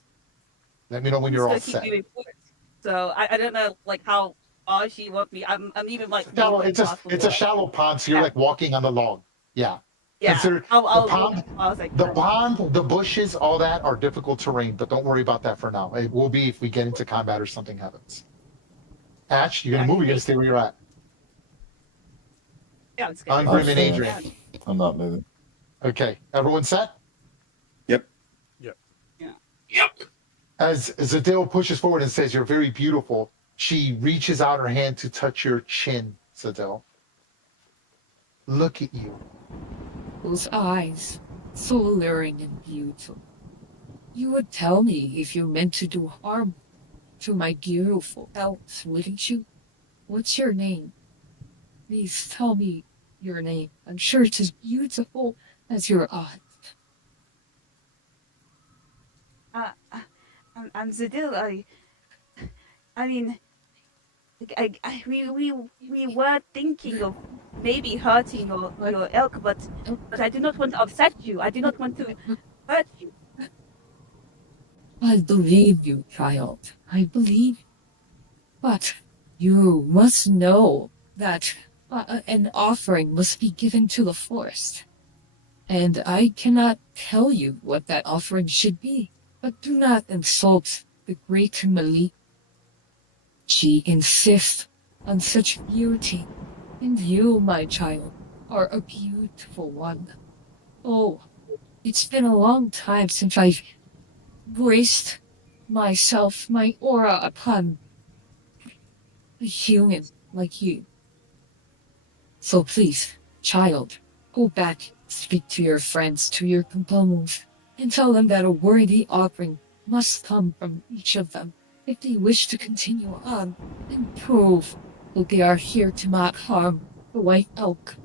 Let me know when you're all Just gonna set. keep moving forward. So I don't know like how far she wants me. I'm even like Shallow, walking it's a past the it's a wall. shallow pond, so you're Yeah. like walking on the log. Yeah. Yeah. Consider I'll the pond. I was like, The pond, the bushes, all that are difficult terrain, but don't worry about that for now. It will be if we get into combat or something happens. Ash, you're gonna move. Or you're gonna stay where you're at. yeah, I'm scared. I'm Grim and staying. Adrian. I'm not moving. Okay, everyone set? Yep. Yep. As Zadil pushes forward and says, "You're very beautiful," she reaches out her hand to touch your chin, Zadil. Look at you. Those eyes, so alluring and beautiful. You would tell me if you meant to do harm to my beautiful elves, wouldn't you? What's your name? Please tell me your name. I'm sure it's as beautiful as your eyes. I'm Zadil. I mean, we were thinking of maybe hurting your elk, but I do not want to upset you. I do not want to hurt you. I believe you, child. I believe you. But you must know that an offering must be given to the forest. And I cannot tell you what that offering should be. But do not insult the great Malik. She insists on such beauty. And you, my child, are a beautiful one. Oh, it's been a long time since I've braced myself, my aura upon a human like you. So please, child, go back, speak to your friends, to your companions, and tell them that a worthy offering must come from each of them if they wish to continue on and prove that they are here to not harm the white elk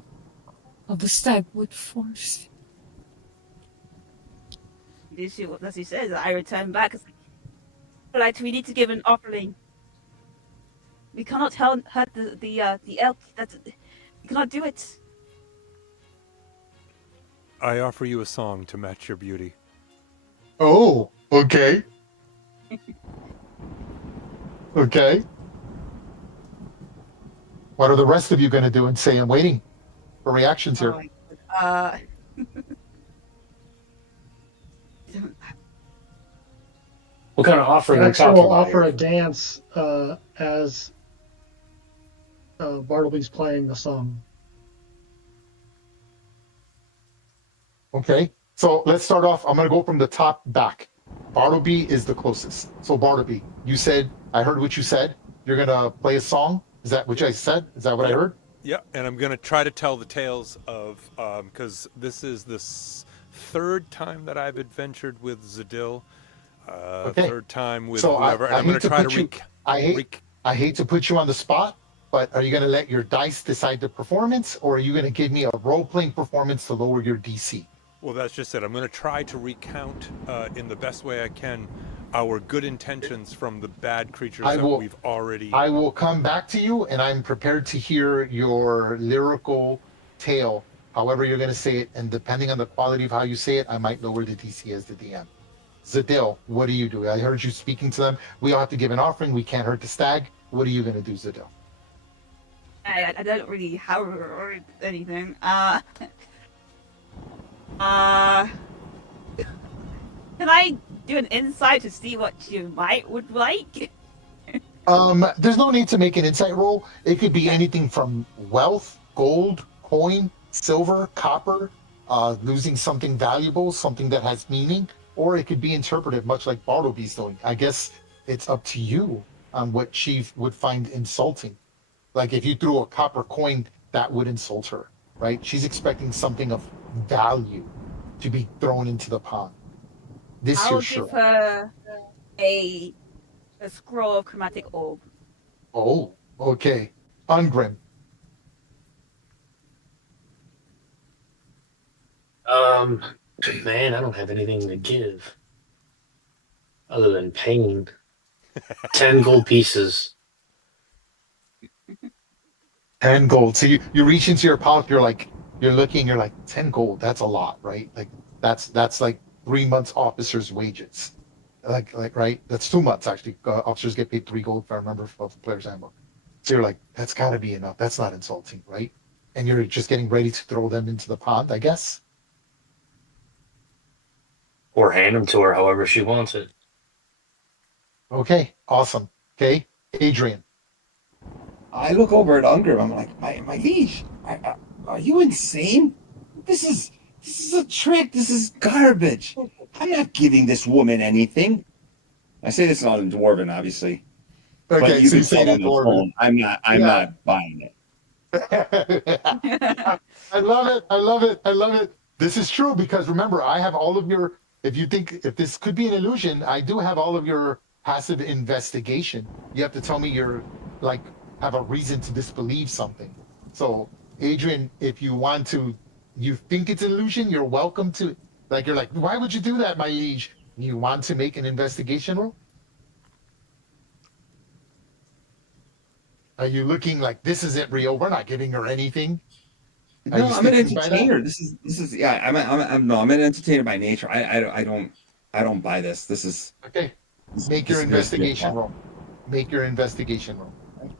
of the Stagwood Forest. This is what he says. I return back. But we need to give an offering. We cannot hurt the elk. We cannot do it. I offer you a song to match your beauty. Oh, okay. Okay. What are the rest of you going to do and say? I'm waiting for reactions here. Uh, What kind of offering are we Next talking will about offer here? a dance as Bartleby's playing the song. Okay. So let's start off. I'm going to go from the top back. Bartleby is the closest. So Bartleby, you said, I heard what you said. You're going to play a song. Is that what I said? Is that what I Yep. heard? Yeah, and I'm going to try to tell the tales of, because this is the third time that I've adventured with Zadil, Okay. third time with So whoever, and I I'm going hate to to try to put you, I hate to put you on the spot, but are you going to let your dice decide the performance, or are you going to give me a role-playing performance to lower your DC? Well, that's just it. I'm going to try to recount in the best way I can our good intentions from the bad creatures I that will we've already. I will come back to you, and I'm prepared to hear your lyrical tale, however you're going to say it, and depending on the quality of how you say it, I might lower the DC as the DM. Zadil, what do you do? I heard you speaking to them. We all have to give an offering. We can't hurt the stag. What are you going to do, Zadil? I don't really have anything. Can I do an insight to see what you would like? There's no need to make an insight roll. It could be anything from wealth, gold, coin, silver, copper, losing something valuable, something that has meaning, or it could be interpretive, much like Bartleby's doing. I guess it's up to you on what she would find insulting. Like if you threw a copper coin, that would insult her, right? She's expecting something of value to be thrown into the pond. This I'll you're give sure. her a scroll of chromatic orb. Oh, okay. Ungrim. Man, I don't have anything to give other than pain. 10 gold pieces. 10 gold. So you reach into your pouch, you're looking, you're like, 10 gold, that's a lot, right? Like that's like 3 months officers' wages. Like right? That's 2 months actually. Officers get paid 3 gold if I remember from the player's handbook. So you're like, that's gotta be enough. That's not insulting, right? And you're just getting ready to throw them into the pond, I guess. Or hand them to her however she wants it. Okay, awesome. Okay, Adrian. I look over at Ungrim. I'm like, my liege, are you insane? This is a trick. This is garbage. I'm not giving this woman anything. I say this all in Dwarven, obviously. Okay, But you so you can say tell that on the Dwarven. phone. I'm not buying it. I love it. I love it. I love it. This is true because remember, I have all of your. If this could be an illusion, I do have all of your passive investigation. You have to tell me you're like have a reason to disbelieve something. So, Adrian, if you want to, you think it's an illusion, you're welcome to. Like you're like, why would you do that, my liege? You want to make an investigation roll? Are you looking like this isn't real? We're not giving her anything. Are No, you I'm an sticking by that? entertainer. This is yeah. I'm an entertainer by nature. I don't buy this. This is Okay. Make your investigation roll. Make your investigation roll.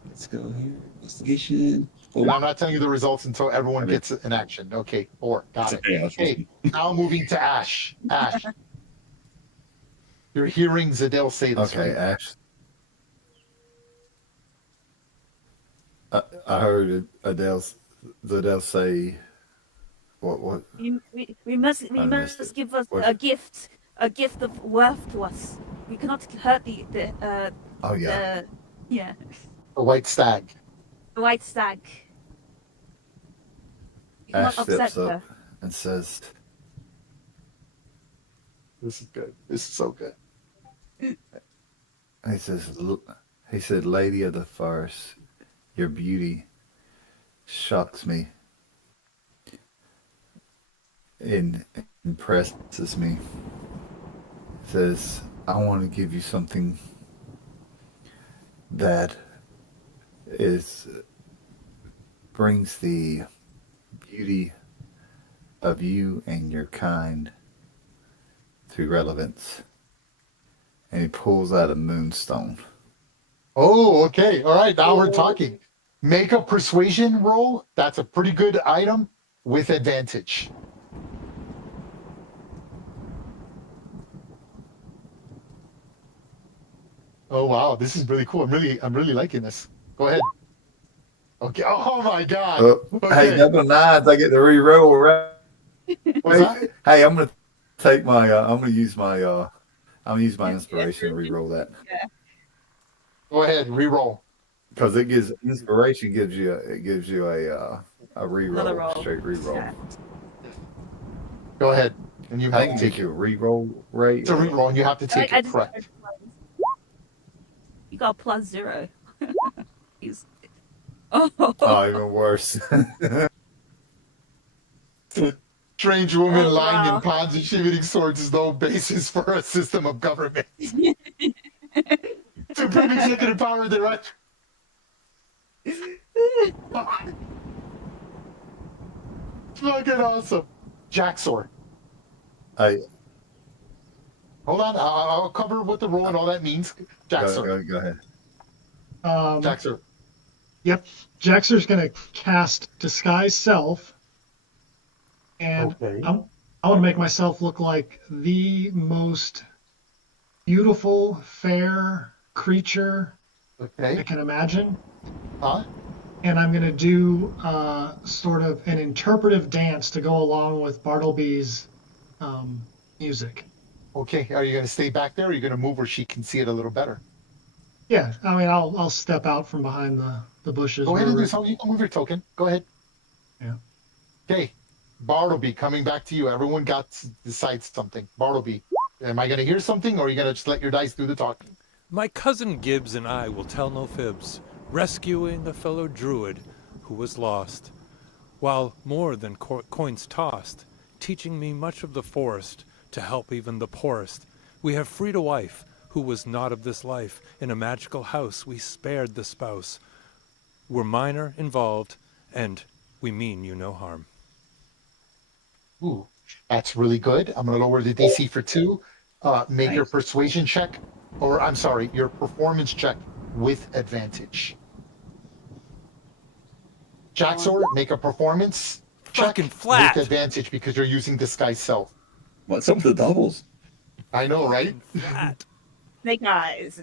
Let's go here. Investigation. And I'm not telling you the results until everyone gets an action. Okay, 4. Got it. Okay, now moving to Ash. Ash. You're hearing Zadel say this. Okay, right? Ash. I heard Zadel say, what? We must I missed it. give us What? a gift of worth to us. We cannot hurt the Oh yeah. The white stag. the white stag. We Ash cannot upset steps up her. and says, This is good. This is so good. he said, Lady of the Forest, your beauty shocks me and impresses me. Says, I want to give you something that brings the beauty of you and your kind to relevance. And he pulls out a moonstone. Oh, okay. All right. Now we're talking. Make a persuasion roll. That's a pretty good item with advantage. Oh wow, this is really cool. I'm really liking this. Go ahead. Okay. Oh my God. Oh, Okay. hey, double nines. I get to re-roll, right? What's that? Hey, I'm gonna take my. I'm gonna use my. I'm gonna use my Yeah, inspiration to re-roll that Go ahead, re-roll. because it gives inspiration gives you a another re-roll, roll. straight re-roll. Yeah. Go ahead, and you I have think to it take gives you it. a re-roll rate. It's a re-roll, and you have to take I it. just Correct. you got +0. He's oh Oh, even worse. Strange woman oh lying in wow. ponds and shooting swords is no basis for a system of government. Supreme executive power, the right. Fucking awesome. Jaxor. I Hold on, I'll cover what the roll and all that means. Jaxor. go ahead. Jaxor. Yep. Jaxer's going to cast Disguise Self, and Okay. I want to make myself look like the most beautiful, fair creature I Okay. can imagine. Huh? And I'm going to do sort of an interpretive dance to go along with Bartleby's music. Okay. Are you going to stay back there, or are you going to move where she can see it a little better? Yeah, I mean, I'll step out from behind the bushes. Go ahead and do wherever- something. You can move your token. Go ahead. Yeah. Okay. Bartleby, coming back to you. Everyone got to decide something. Bartleby, am I going to hear something, or are you going to just let your dice do the talking? My cousin Gibbs and I will tell no fibs, rescuing a fellow druid who was lost, while more than coins tossed, teaching me much of the forest to help even the poorest. We have freed a wife who was not of this life. In a magical house we spared the spouse. We're minor involved, and we mean you no harm. Ooh, that's really good. I'm going to lower the DC for 2. Make your Nice. persuasion check, or I'm sorry, your performance check with advantage. Jaxor, make a performance check Fucking flat. with advantage because you're using disguise self. What's up with the doubles? I know, right? Flat. Snake eyes.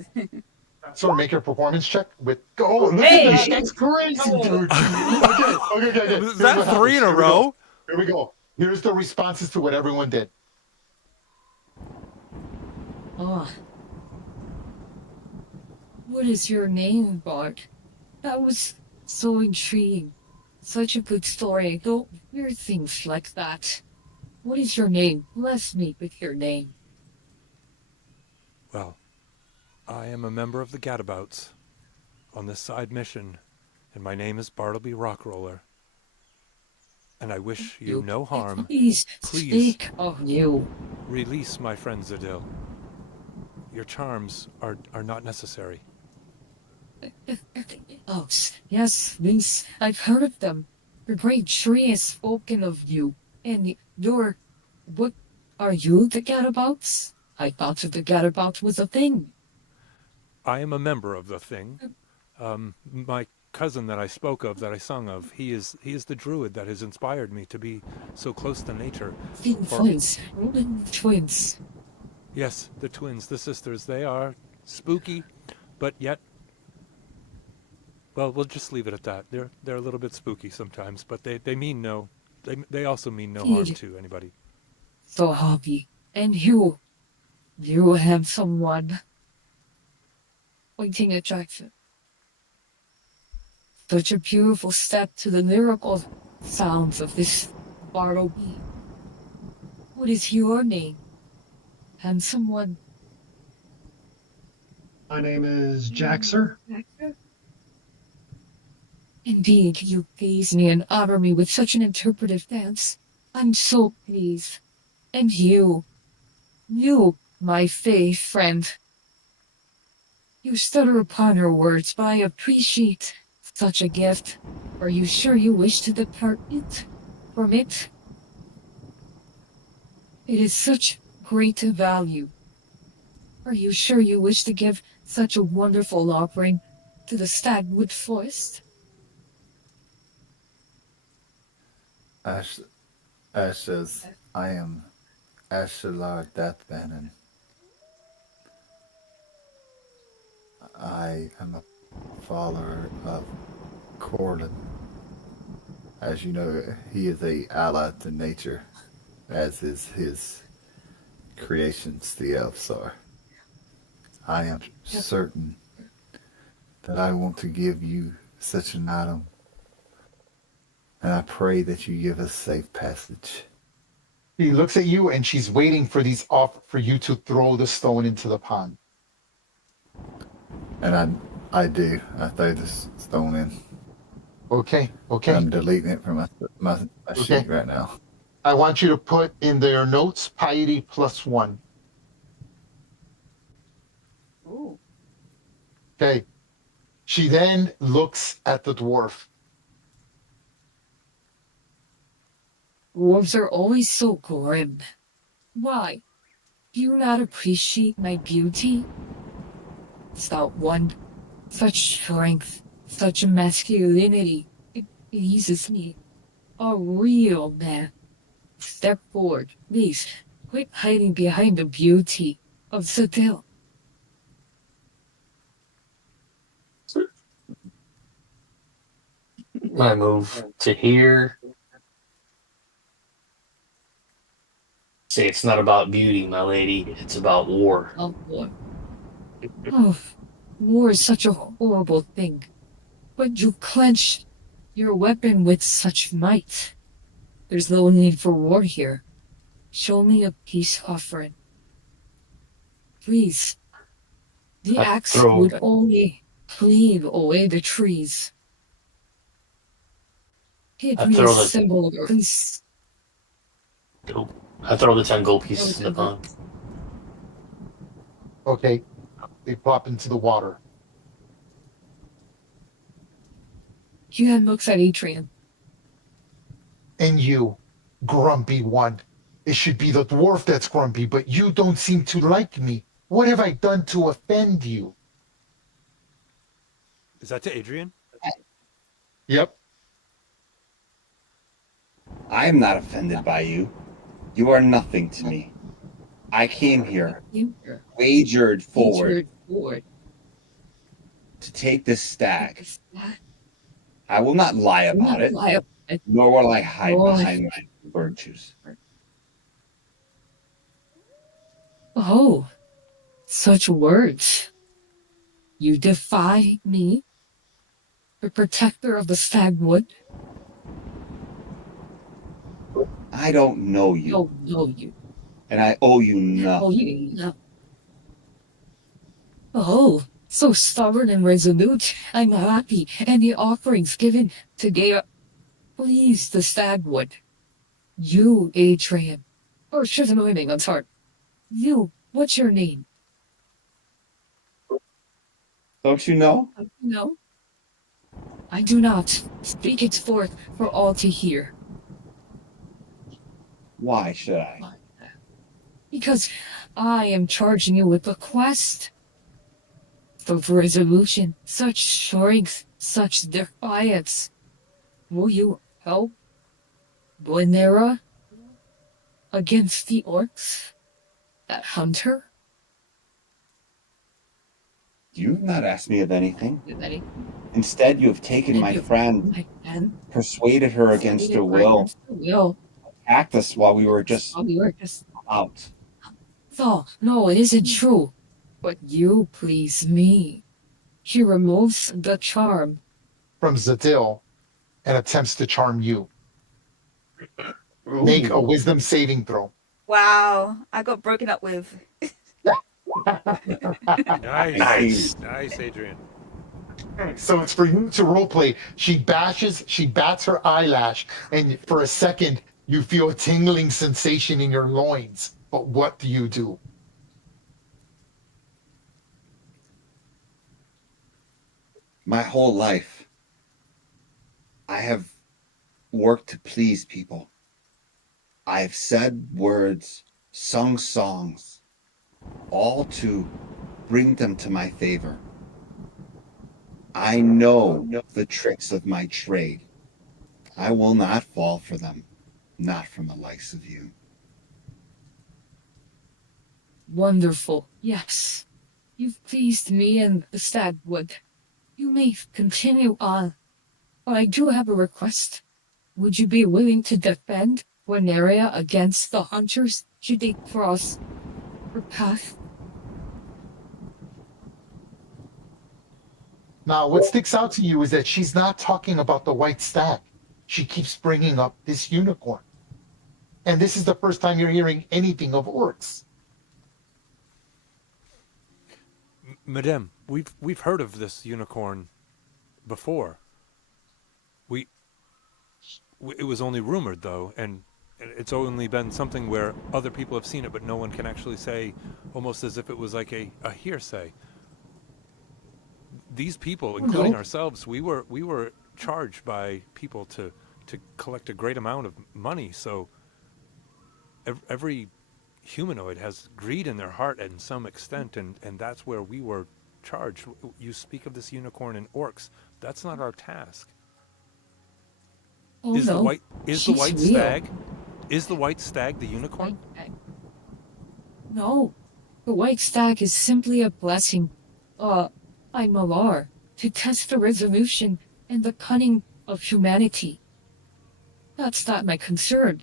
So make your performance check with. Oh, look Hey! at that! That's crazy, dude. Okay. Is Here's that what 3 in happens. a Here we go. row? Here we go. Here's the responses to what everyone did. Ah. What is your name, Bart? That was so intriguing. Such a good story. Don't hear things like that. What is your name? Bless me with your name. Well, I am a member of the Gadabouts on this side mission, and my name is Bartleby Rockroller. And I wish you no harm. Please, Please. speak of you. Release my friend Zadil. Your charms are not necessary. Oh, yes, Vince, I've heard of them. The great tree has spoken of you. And what, are you the Gadabouts? I thought that the Gadabouts was a thing. I am a member of the thing. My cousin that I spoke of, that I sung of, he is the druid that has inspired me to be so close to nature. Twins. Twins. Yes, the twins, the sisters, they are spooky, but yet, well, we'll just leave it at that. They're a little bit spooky sometimes, but they mean no, they also mean no harm to anybody. So happy. And you handsome one. Pointing at Jackson. Such a beautiful step to the lyrical sounds of this Bartleby. What is your name? Handsome one. My name is Jaxer. Indeed, you gaze me and honor me with such an interpretive dance. I'm so pleased. And you, my faith friend. You stutter upon your words, but I appreciate such a gift. Are you sure you wish to depart from it? It is such great value. Are you sure you wish to give such a wonderful offering to the Stagwood Forest? Ash says, I am Ashelar Deathbannon. I am a follower of Corlin. As you know, he is a ally to nature. as is his creations, the elves are. I am certain that I want to give you such an item, and I pray that you give us safe passage. She looks at you and she's waiting for for you to throw the stone into the pond. And I do. I throw this stone in. Okay. I'm deleting it from my sheet right now. I want you to put in their notes piety +1. Ooh. Okay. She then looks at the dwarf. Dwarves are always so grim. Why? Do you not appreciate my beauty? It's not one. Such strength, such masculinity. It pleases me. A real man. Step forward, please. Quit hiding behind the beauty of Sadil. I move to here. Say it's not about beauty, my lady. It's about war. Oh, war. Oh, war is such a horrible thing. But you clench your weapon with such might. There's no need for war here. Show me a peace offering. Please. The I axe throw- would only cleave away the trees. Give I me a throw the- symbol of peace. I throw the 10 gold pieces in the pond. Okay. They plop into the water. Huan looks at Adrian. And you, grumpy one. It should be the dwarf that's grumpy, but you don't seem to like me. What have I done to offend you? Is that to Adrian? Yep. I am not offended by you. You are nothing to me. I came here, wagered forward to take this stag. I will not lie about it, nor will I hide behind my virtues. Oh, such words. You defy me, the protector of the stagwood? I don't know you, Don't know you. and I owe you Oh, nothing. you know. Oh, so stubborn and resolute. I'm happy. And the offerings given today please the stagwood. You, Adrian. Or should I know I'm sorry. You, what's your name? Don't you know? No. I do not. Speak it forth for all to hear. Why should I? Because I am charging you with a quest. Of resolution, such strength, such defiance. Will you help Boinera against the orcs? That hunter? You've not asked me of anything. That Instead, you have taken my friend, persuaded her against her will, attacked us while we were just out. No, it isn't true. But you please me. She removes the charm. From Zadil and attempts to charm you. Make a wisdom saving throw. Wow, I got broken up with. Nice, nice, Adrian. So it's for you to roleplay. She bats her eyelash, and for a second, you feel a tingling sensation in your loins. But what do you do? My whole life, I have worked to please people. I have said words, sung songs, all to bring them to my favor. I know the tricks of my trade. I will not fall for them, not from the likes of you. Wonderful. Yes. You've pleased me and the stagwood. You may continue on, but I do have a request. Would you be willing to defend one area against the hunters should they cross her path. Now, what sticks out to you is that she's not talking about the white stag. She keeps bringing up this unicorn. And this is the first time you're hearing anything of orcs. Madame, we've heard of this unicorn before. It was only rumored though, and it's only been something where other people have seen it, but no one can actually say, almost as if it was like a hearsay. These people, including ourselves, we were charged by people to collect a great amount of money. So every humanoid has greed in their heart in some extent, and that's where we were charged. You speak of this unicorn and orcs. That's not our task. Oh Is no, the white she's real. stag? Is the white stag the unicorn? No, the white stag is simply a blessing. I'm Malar, to test the resolution and the cunning of humanity. That's not my concern.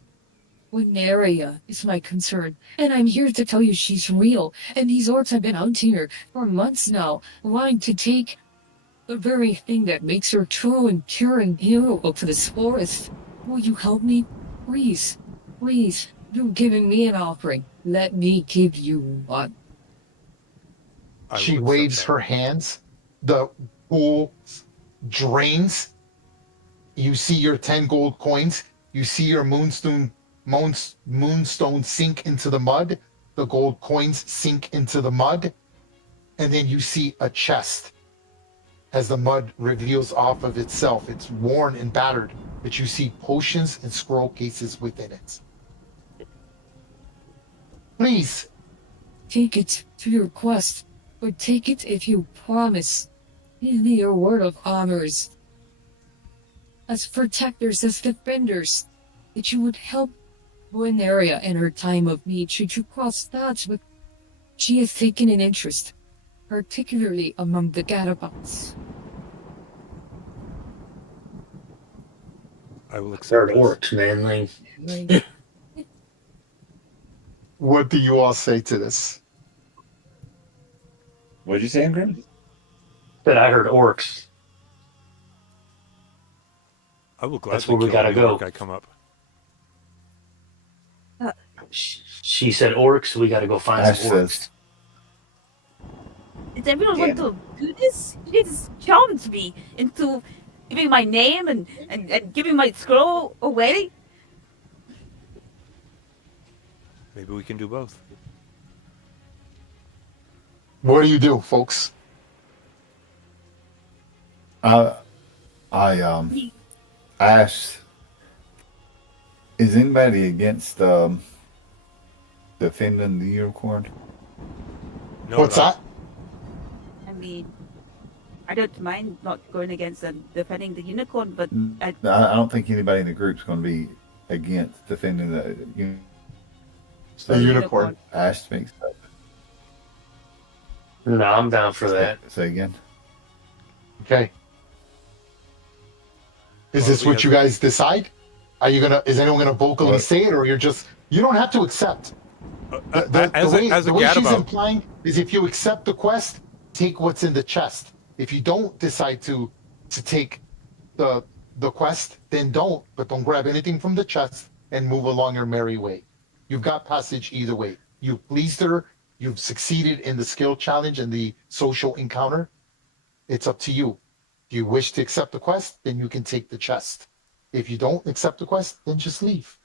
Wineria is my concern, and I'm here to tell you she's real, and these orcs have been hunting her for months now, wanting to take the very thing that makes her true and pure and hero to this forest. Will you help me? Please, please, you're giving me an offering. Let me give you one. She waves her hands. The pool drains. You see your 10 gold coins. You see your moonstone sink into the mud. The gold coins sink into the mud. And then you see a chest as the mud reveals off of itself. It's worn and battered, but you see potions and scroll cases within it. Please. Take it to your quest, but take it if you promise. Give me your word of honors. As protectors, as defenders, that you would help Wineria in her time of need should you cross paths with. She has taken an interest, particularly among the Gadabouts. I will accept Third this. orcs, manling. What do you all say to this? What did you say, Ingrid? But I heard orcs. I will That's gladly where we kill gotta any go. orc I come up. She said orcs. We got to go find Ash some orcs. says, Does everyone want to do this? You just charmed me into giving my name and giving my scroll away. Maybe we can do both. What do you do, folks? Ash, is anybody against defending the unicorn? No, What's that? I mean, I don't mind not going against and defending the unicorn, but I don't think anybody in the group's going to be against defending the unicorn. The unicorn. Ash thinks so. No, I'm down for that. Say again. Okay. Is this what you guys decide? Is anyone gonna vocally say it, or you don't have to accept? The way she's implying is if you accept the quest, take what's in the chest. If you don't decide to take the quest, then don't. But don't grab anything from the chest and move along your merry way. You've got passage either way. You've pleased her. You've succeeded in the skill challenge and the social encounter. It's up to you. If you wish to accept the quest, then you can take the chest. If you don't accept the quest, then just leave.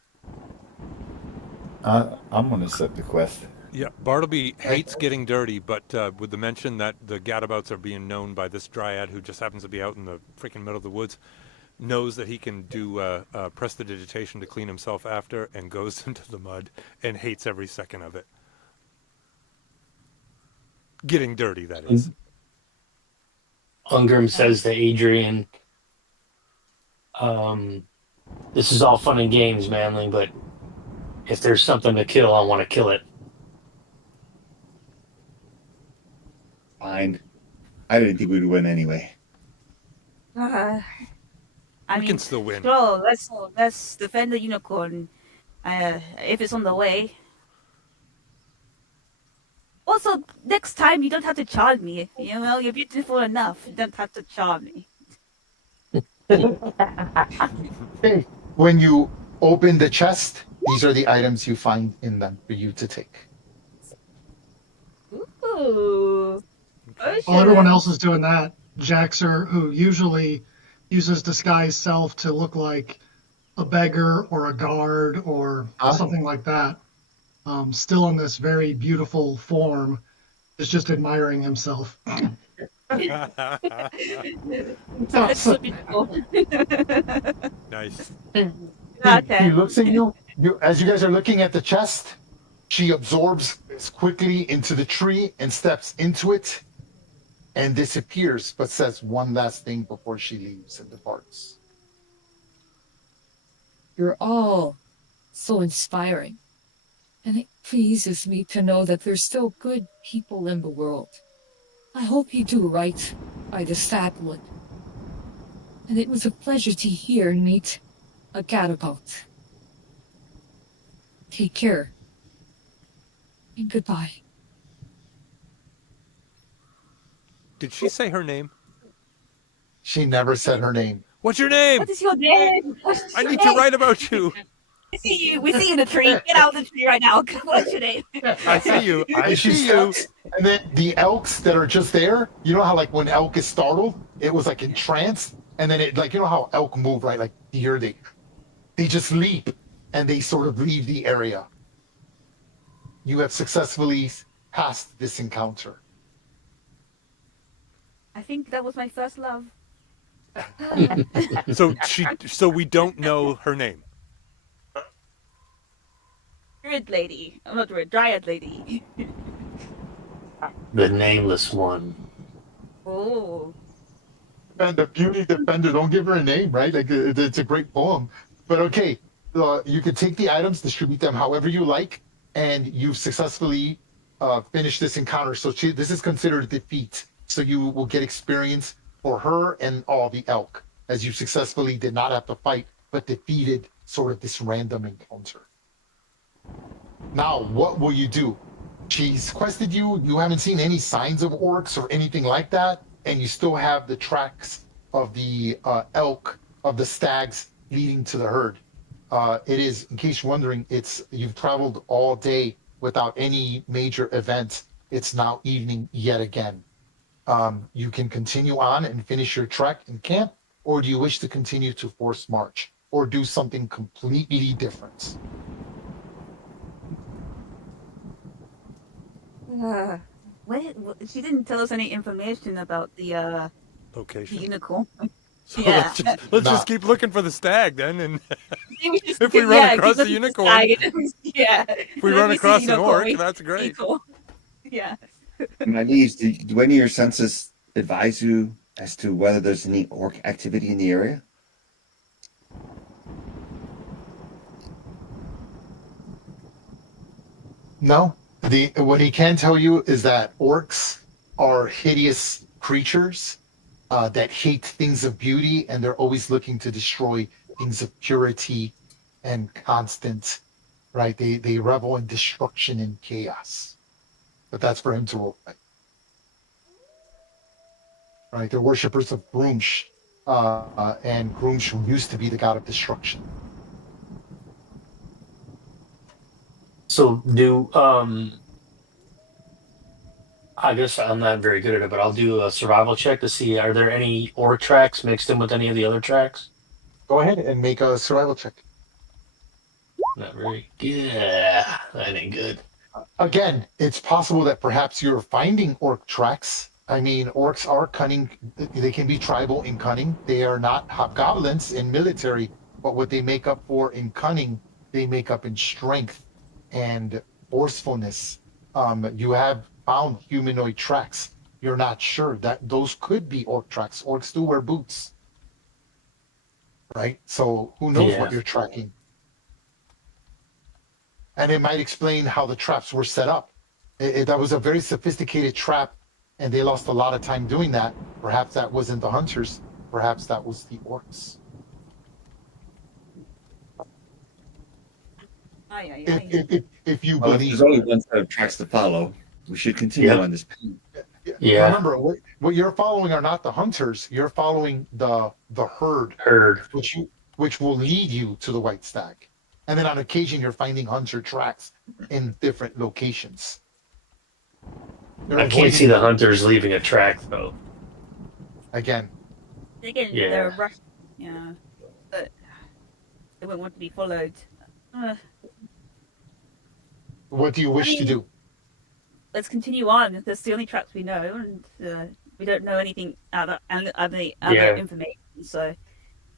I'm going to accept the quest. Yeah, Bartleby hates getting dirty, but with the mention that the Gadabouts are being known by this dryad who just happens to be out in the freaking middle of the woods, knows that he can do prestidigitation to clean himself after, and goes into the mud and hates every second of it. Getting dirty, that is. Ungrim says to Adrian, this is all fun and games, manling, but if there's something to kill, I want to kill it. Fine. I didn't think we'd win anyway. I We mean, can still win. Scroll, let's defend the unicorn. if it's on the way. Also, next time you don't have to charm me. You know, you're beautiful enough. You don't have to charm me. Okay. When you open the chest, these are the items you find in them for you to take. Ooh. While everyone else is doing that, Jaxer, who usually uses disguise self to look like a beggar or a guard or something like that, still in this very beautiful form, is just admiring himself. That's so beautiful. Nice. He looks at you. As you guys are looking at the chest, she absorbs quickly into the tree and steps into it and disappears, but says one last thing before she leaves and departs. You're all so inspiring. And it pleases me to know that there's still good people in the world. I hope you do right by the Stagwood. And it was a pleasure to hear and meet a Gadabout. Take care. And goodbye. Did she say her name? She never said her name. What's your name? What is your name? I need to write about you. We see you. We see you in the tree. Get out of the tree right now. What's your name? I see you. I And she see you. steps, and then the elks that are just there, you know how like when elk is startled, it was like entranced, and then it like you know how elk move, right? Like deer, they just leap and they sort of leave the area. You have successfully passed this encounter. I think that was my first love. So we don't know her name. Druid lady. I'm not druid. Dryad lady. The nameless one. Oh. And the beauty defender, don't give her a name, right? Like it's a great poem. But okay, you can take the items, distribute them however you like, and you've successfully finished this encounter. So this is considered a defeat. So you will get experience for her and all the elk, as you successfully did not have to fight, but defeated sort of this random encounter. Now, what will you do? She's quested you. You haven't seen any signs of orcs or anything like that, and you still have the tracks of the elk, of the stags leading to the herd. It is, in case you're wondering, you've traveled all day without any major event. It's now evening yet again. You can continue on and finish your trek in camp, or do you wish to continue to force march or do something completely different? She didn't tell us any information about the Location. unicorn. So Yeah. let's just keep looking for the stag then, and If if we run across the unicorn, if we run across an orc, that's great. Yeah. My liege, do any of your senses advise you as to whether there's any orc activity in the area? No. What he can tell you is that orcs are hideous creatures that hate things of beauty, and they're always looking to destroy things of purity and constant, right? They revel in destruction and chaos. But that's for him to roll. Right? They're worshippers of Grumsh, and Grumsh used to be the god of destruction. So I guess I'm not very good at it, but I'll do a survival check to see are there any orc tracks mixed in with any of the other tracks? Go ahead and make a survival check. Not very good. Yeah, that ain't good. Again, it's possible that perhaps you're finding orc tracks. I mean, orcs are cunning. They can be tribal in cunning. They are not hobgoblins in military, but what they make up for in cunning, they make up in strength and forcefulness. You have found humanoid tracks. You're not sure that those could be orc tracks. Orcs do wear boots, right? So who knows what you're tracking? And it might explain how the traps were set up. That was a very sophisticated trap, and they lost a lot of time doing that. Perhaps that wasn't the hunters. Perhaps that was the orcs. Aye, aye, if aye. if you Well, if believe there's only her. one set of tracks to follow, we should continue Yep. on this. Yeah. Remember, what you're following are not the hunters. You're following the herd, Heard. which will lead you to the white stag. And then on occasion, you're finding hunter tracks in different locations. They're I can't see avoiding the you. hunters leaving a track though. Again. Again, Yeah. they're rushed. Yeah, but they wouldn't want to be followed. What do you wish to do? Let's continue on. That's the only tracks we know, and we don't know anything other Yeah. information. So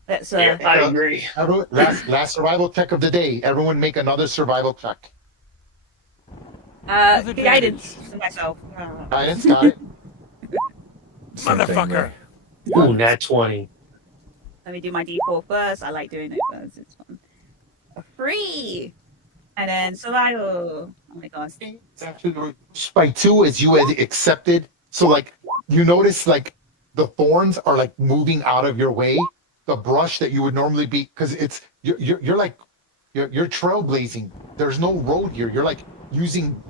let's. Yeah, I agree. Everyone, last survival check of the day. Everyone make another survival check. With Guidance to myself. Guidance, got it. Same thing, Motherfucker. Ray. Ooh, nat 20. Let me do my D4 first. I like doing it first. It's fun. A 3, and then survival. Oh my god. It's actually by 2 as you had accepted. So like you notice like the thorns are like moving out of your way. The brush that you would normally be because it's you're like you're trailblazing. There's no road here. You're like using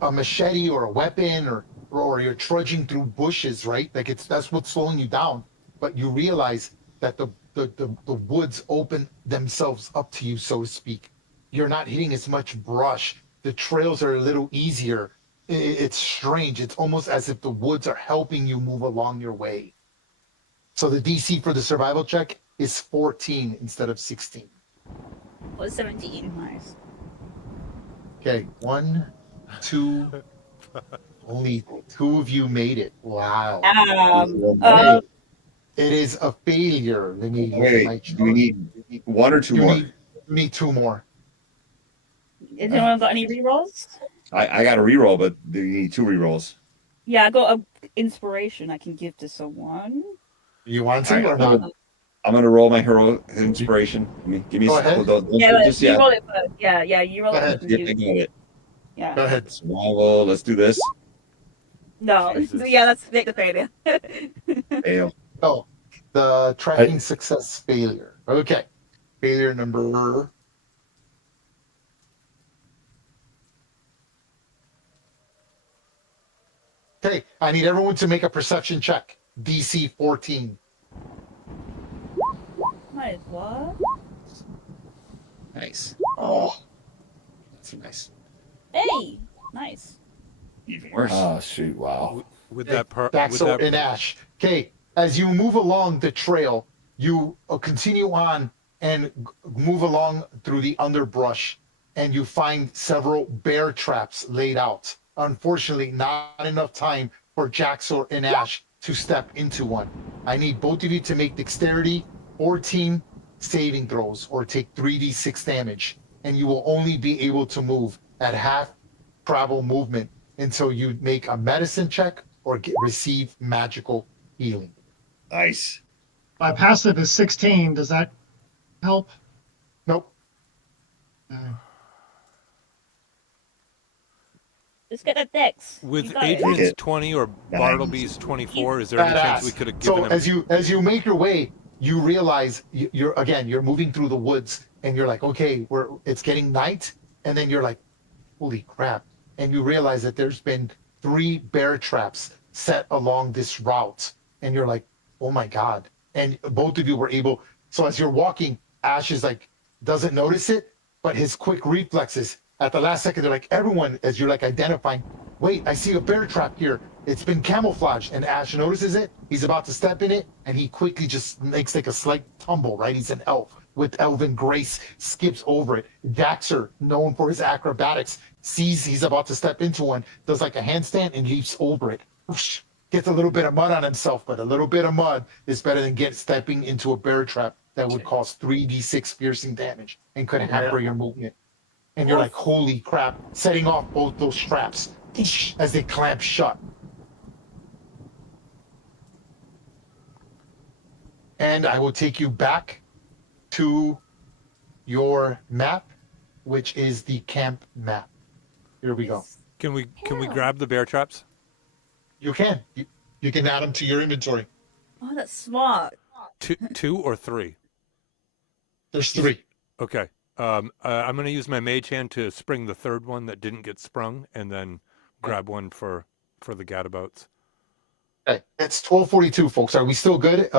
a machete or a weapon or you're trudging through bushes, right? Like that's what's slowing you down. But you realize that the woods open themselves up to you, so to speak. You're not hitting as much brush. The trails are a little easier. It's strange. It's almost as if the woods are helping you move along your way. So the DC for the survival check is 14 instead of 16. What, 17? Nice. Okay, 1, 2. Only 2 of you made it. Wow. It is a failure. Let me look at my Wait, do we need one or two You more? need 2 more. Has anyone got any rerolls? I got a reroll, but do you need 2 rerolls? Yeah, I got a inspiration I can give to someone. You want to or I'm not? I'm gonna roll my hero inspiration. Give me Go a ahead. second. Don't Yeah, just you yet. roll it first. Yeah, you roll Go it ahead. first. Yeah, I got it. Yeah. Go ahead. Survival. Let's do this. No. Jesus. Yeah, let's make the failure. Fail. Oh, the tracking success failure. Okay. Failure number. Okay, I need everyone to make a perception check. DC 14. Might as well. Nice. Oh, that's nice. Hey, nice. Even worse. Oh shoot! Wow. With that part, with Daxo that, and Ash. Okay, as you move along the trail, you continue on and move along through the underbrush, and you find several bear traps laid out. Unfortunately, not enough time for Jaxor and Ash to step into one. I need both of you to make dexterity 14 saving throws or take 3d6 damage, and you will only be able to move at half travel movement until you make a medicine check or receive magical healing. Nice. My passive is 16. Does that help? Nope. Let's get that dex. with You got it. Adrian's Okay. 20 or Bartleby's 24, is there any Badass. chance we could have given So him? as you make your way, you realize you're moving through the woods, and you're like, okay, it's getting night, and then you're like, holy crap, and you realize that there's been 3 bear traps set along this route, and you're like, oh my god, and both of you were able. So as you're walking, Ash is like doesn't notice it, but his quick reflexes at the last second, they're like, everyone, as you're like identifying, wait, I see a bear trap here. It's been camouflaged. And Ash notices it. He's about to step in it. And he quickly just makes like a slight tumble, right? He's an elf with elven grace, skips over it. Daxter, known for his acrobatics, sees he's about to step into one, does like a handstand and leaps over it. Whoosh, gets a little bit of mud on himself, but a little bit of mud is better than stepping into a bear trap that would cause 3d6 piercing damage and could hamper your movement. And you're like, holy crap, setting off both those straps as they clamp shut. And I will take you back to your map, which is the camp map. Here we go. Can we grab the bear traps? You can. You can add them to your inventory. Oh, that's smart. Two or 3? There's 3. Okay. I'm going to use my mage hand to spring the third one that didn't get sprung, and then grab one for the Gadabouts. Okay, it's 12:42, folks. Are we still good?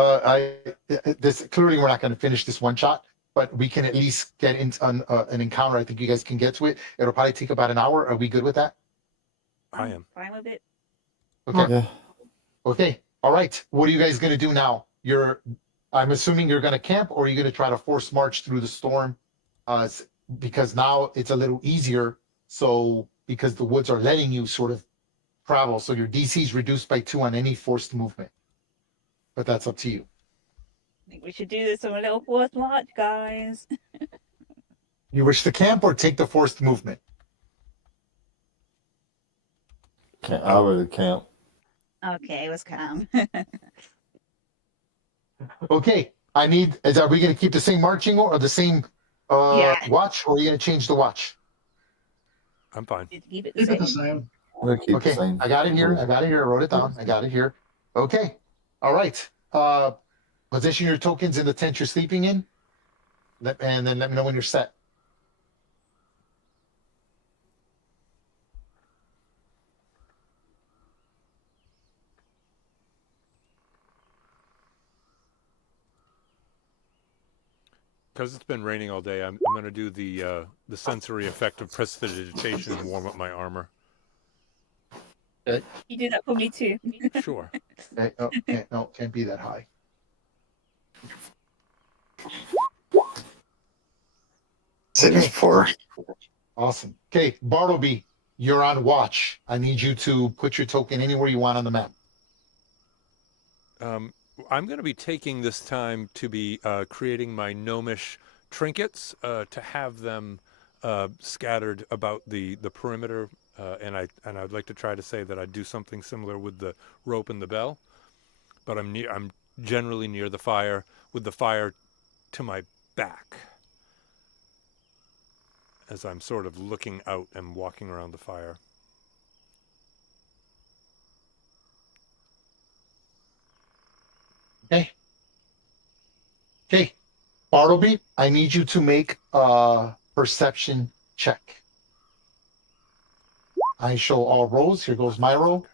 This clearly we're not going to finish this one shot, but we can at least get into an encounter. I think you guys can get to it. It'll probably take about an hour. Are we good with that? I am. Fine with it. Okay. Yeah. Okay. All right. What are you guys going to do now? I'm assuming you're going to camp, or are you going to try to force march through the storm? Because now it's a little easier. So because the woods are letting you sort of travel, so your DC is reduced by 2 on any forced movement. But that's up to you. I think we should do this on a little forced march, guys. You wish to camp or take the forced movement? I would camp. Okay, it was calm. Okay. Are we going to keep the same marching or the same Yeah. watch, or are you going to change the watch? I'm fine. Keep it the Keep it the same. same. We'll keep Okay, the same. I got it here. I wrote it down. I got it here. Okay. All right. Position your tokens in the tent you're sleeping in. And then let me know when you're set. Because it's been raining all day, I'm going to do the sensory effect of prestidigitation and warm up my armor. You do that for me too. Sure. Okay. Oh, no, can't be that high. Awesome. Okay, Bartleby, you're on watch. I need you to put your token anywhere you want on the map. I'm going to be taking this time to be creating my gnomish trinkets to have them scattered about the perimeter, and I'd like to try to say that I'd do something similar with the rope and the bell, but I'm generally near the fire with the fire to my back as I'm sort of looking out and walking around the fire. Okay. Okay. Bartleby, I need you to make a perception check. I show all rows. Here goes my row.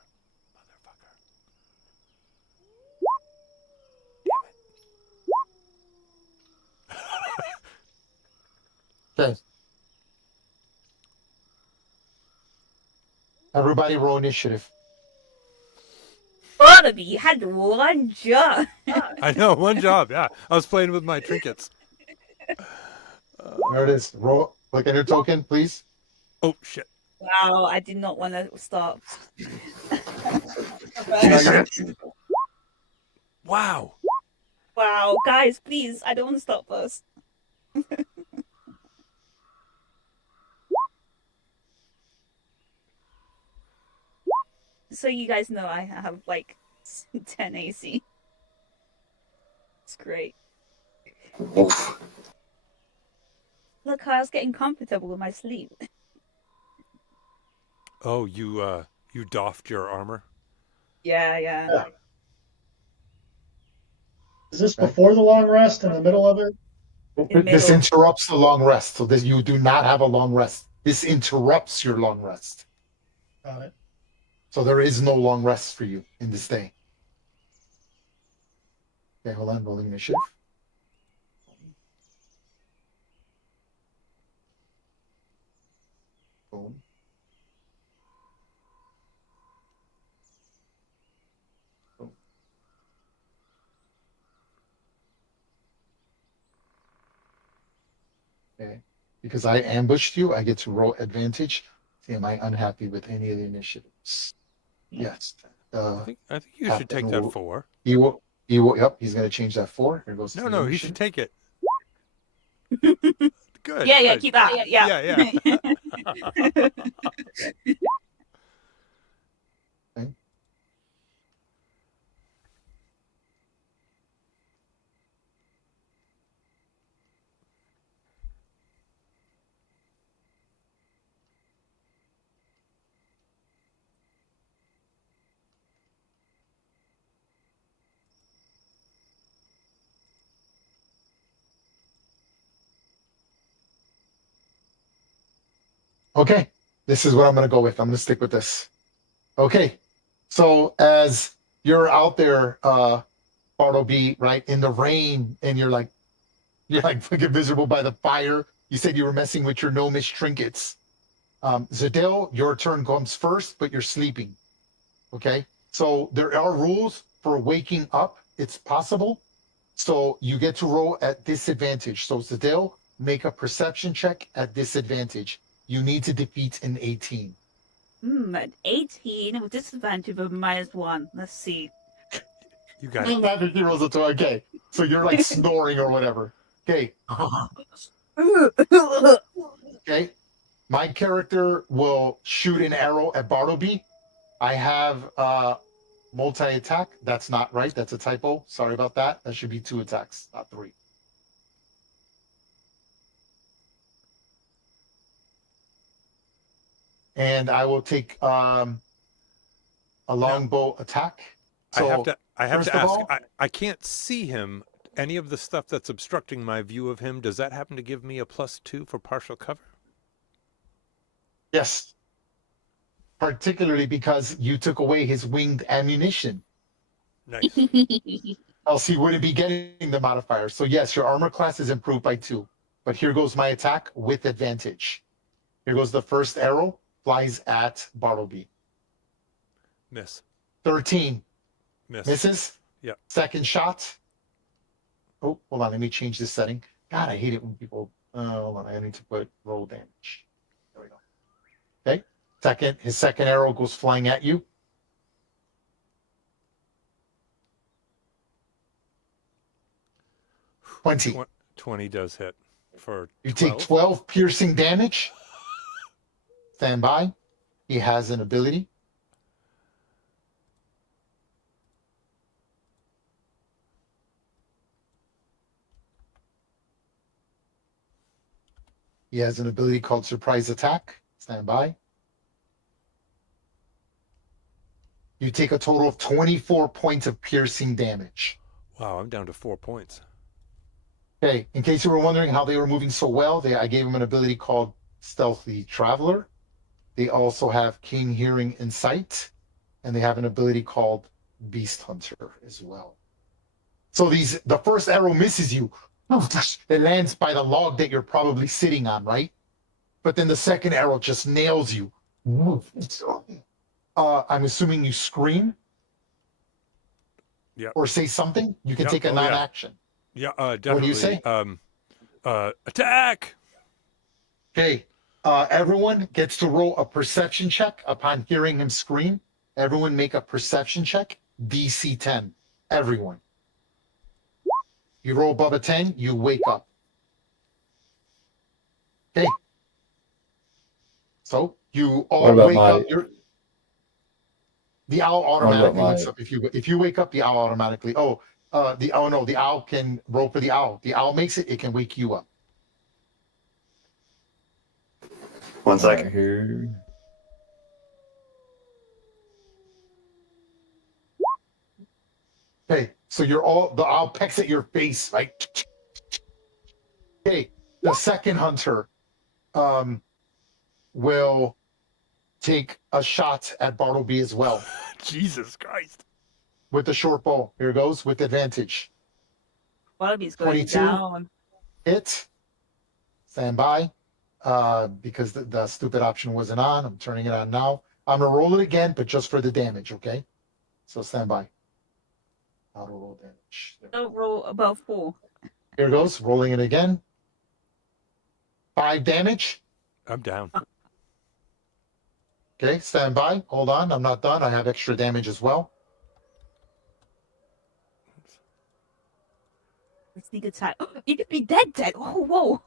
Okay. Everybody roll initiative. Bartleby, you had one job. I know, one job. Yeah, I was playing with my trinkets. There it is. Roll. Look at your token, please. Oh shit! Wow, I did not want to stop. Wow. Wow, guys, please, I don't want to stop first. So you guys know I have like 10 AC. It's great. Look, I was getting comfortable with my sleep. Oh, you doffed your armor. Yeah. Is this before the long rest, in the middle of it? This interrupts the long rest. So you do not have a long rest. This interrupts your long rest. Got it. So there is no long rest for you in this day. Okay, hold on. Rolling initiative. Boom. Boom. Okay. Because I ambushed you, I get to roll advantage. See, am I unhappy with any of the initiatives? Yes. I think you should take that 4. He will. Yep, he's going to change that 4. Here goes. No, he should take it. Good. Yeah, good. keep that. Yeah. Okay. Okay, this is what I'm going to go with. I'm going to stick with this. Okay, so as you're out there, Bartleby, right, in the rain, and you're like fucking miserable by the fire. You said you were messing with your gnomish trinkets. Zadil, your turn comes first, but you're sleeping. Okay, so there are rules for waking up. It's possible. So you get to roll at disadvantage. So Zadil, make a perception check at disadvantage. You need to defeat an 18. At 18 with disadvantage of -1. Let's see. You got it. Not that he rolls a 2. Okay, so you're like snoring or whatever. Okay, okay. My character will shoot an arrow at Bartleby. I have multi-attack. That's not right. That's a typo. Sorry about that. That should be 2 attacks, not 3. And I will take a longbow attack. So I have first to of ask. all- I can't see him. Any of the stuff that's obstructing my view of him, does that happen to give me a +2 for partial cover? yes, particularly because you took away his winged ammunition. Nice. Else he wouldn't be getting the modifier. So yes, your armor class is improved by 2. But here goes my attack with advantage. Here goes the first arrow, flies at Bartleby. Miss. 13. Miss. Misses. Yep. Second shot. Oh, hold on. Let me change this setting. God, I hate it when people. Hold on. I need to put roll damage. There we go. Okay. His second arrow goes flying at you. Twenty. 20 does hit for You 12. take 12 piercing damage. Stand by. He has an ability. He has an ability called Surprise Attack. Stand by. You take a total of 24 points of piercing damage. Wow, I'm down to 4 points. Okay, in case you were wondering how they were moving so well, I gave him an ability called Stealthy Traveler. They also have Keen Hearing and Sight, and they have an ability called Beast Hunter as well. So the first arrow misses you. It lands by the log that you're probably sitting on, right? But then the second arrow just nails you. I'm assuming you scream. Yeah. Or say something. You can Yep. take a Oh, yeah. non-action. Yeah, definitely. What do you say? Attack! Okay. Everyone gets to roll a perception check upon hearing him scream. Everyone make a perception check. DC 10. Everyone. You roll above a 10, you wake up. Okay. So you all What about wake my- up. The owl automatically wakes up. If you wake up, the owl automatically. The owl can roll for the owl. The owl makes it. It can wake you up. 1 second. Right here. Okay, so the owl pecks at your face, right? Okay, the second hunter will take a shot at Bartleby as well Jesus Christ. with the short bow. Here goes with advantage. Bartleby's going 22. down. Hit. Stand by. Because the stupid option wasn't on. I'm turning it on now. I'm gonna roll it again, but just for the damage, okay? So stand by. Auto roll damage. There. Don't roll above 4. Here goes, rolling it again. 5 damage. I'm down. Okay, stand by. Hold on, I'm not done. I have extra damage as well. Sneak attack. You could be dead. Oh, whoa.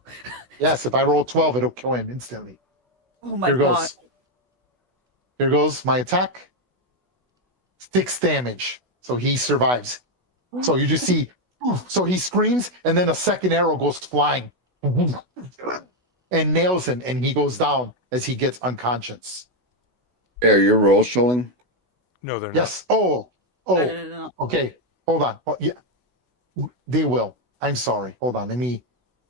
Yes, if I roll 12, it'll kill him instantly. Oh my Here god. goes. Here goes my attack. 6 damage. So he survives. So you just see, so he screams, and then a second arrow goes flying and nails him, and he goes down as he gets unconscious. Are your rolls showing? No, they're Yes. No. Okay. Hold on. Oh, yeah. They will. I'm sorry. Hold on. Let me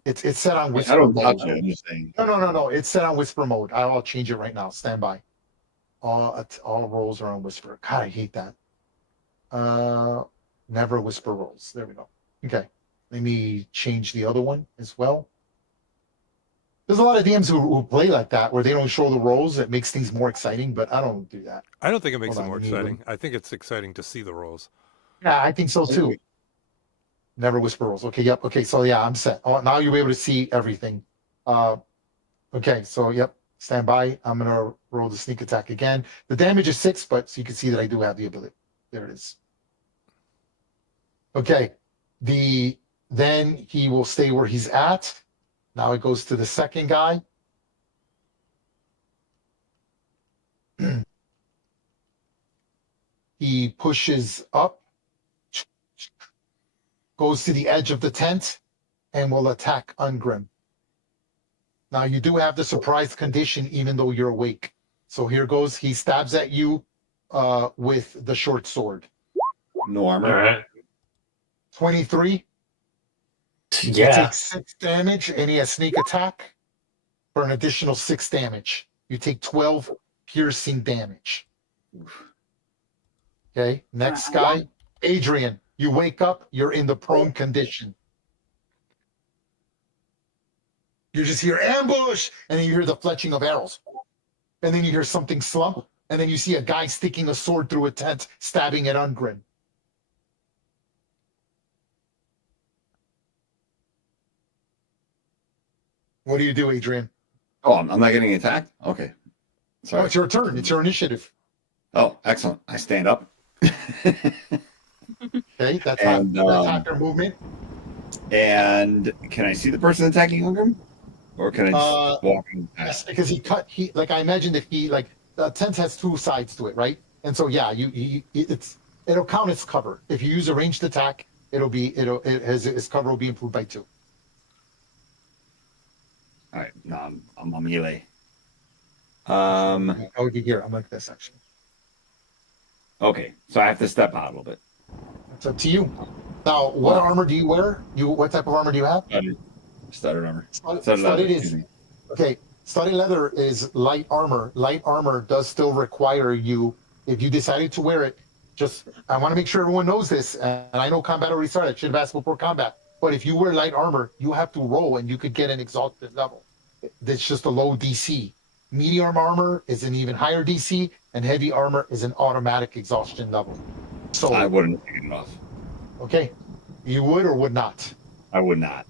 It's set on I whisper don't mode. doubt you. I'm just saying. No. It's set on whisper mode. I'll change it right now. Stand by. All rolls are on whisper. God, I hate that. Never whisper rolls. There we go. Okay. Let me change the other one as well. There's a lot of DMs who play like that, where they don't show the rolls. It makes things more exciting, but I don't do that. I don't think it makes Hold it on, more let me look. exciting. I think it's exciting to see the rolls. Yeah, I think so too. Never whisper rolls. Okay, yep. Okay, so yeah, I'm set. Oh, now you'll be able to see everything. Okay, so yep, stand by. I'm gonna roll the sneak attack again. The damage is 6, but so you can see that I do have the ability. There it is. Okay, then he will stay where he's at. Now it goes to the second guy. He pushes up, goes to the edge of the tent, and will attack Ungrim. Now you do have the surprise condition even though you're awake. So here goes. He stabs at you with the short sword. No armor. All right. 23. He Yeah. takes 6 damage, and he has sneak attack for an additional 6 damage. You take 12 piercing damage. Okay, next guy, Adrian. You wake up, you're in the prone condition. You just hear ambush, and then you hear the fletching of arrows. And then you hear something slump, and then you see a guy sticking a sword through a tent, stabbing at Ungrim. What do you do, Adrian? Oh, I'm not getting attacked? Okay. Oh, Sorry. it's your turn. It's your initiative. Oh, excellent. I stand up. Okay, that's And, hacker movement. And can I see the person attacking Ungrim? Or can I just walk in Yes, past? because I imagine that the tent has 2 sides to it, right? And so yeah, it'll count as cover. If you use a ranged attack, its cover will be improved by 2. All right. No, I'm a melee. I would be here. I'm like this actually. Okay. So I have to step out a little bit. It's up to you. Now, what armor do you wear? What type of armor do you have? Studded armor. Studded excuse is me. okay. Studded leather is light armor. Light armor does still require you, if you decided to wear it. I want to make sure everyone knows this, and I know combat already started. I should have asked before combat. But if you wear light armor, you have to roll, and you could get an exalted level. That's just a low DC. Medium armor is an even higher DC, and heavy armor is an automatic exhaustion level. So I wouldn't take it off. okay, you would or would not? I would not.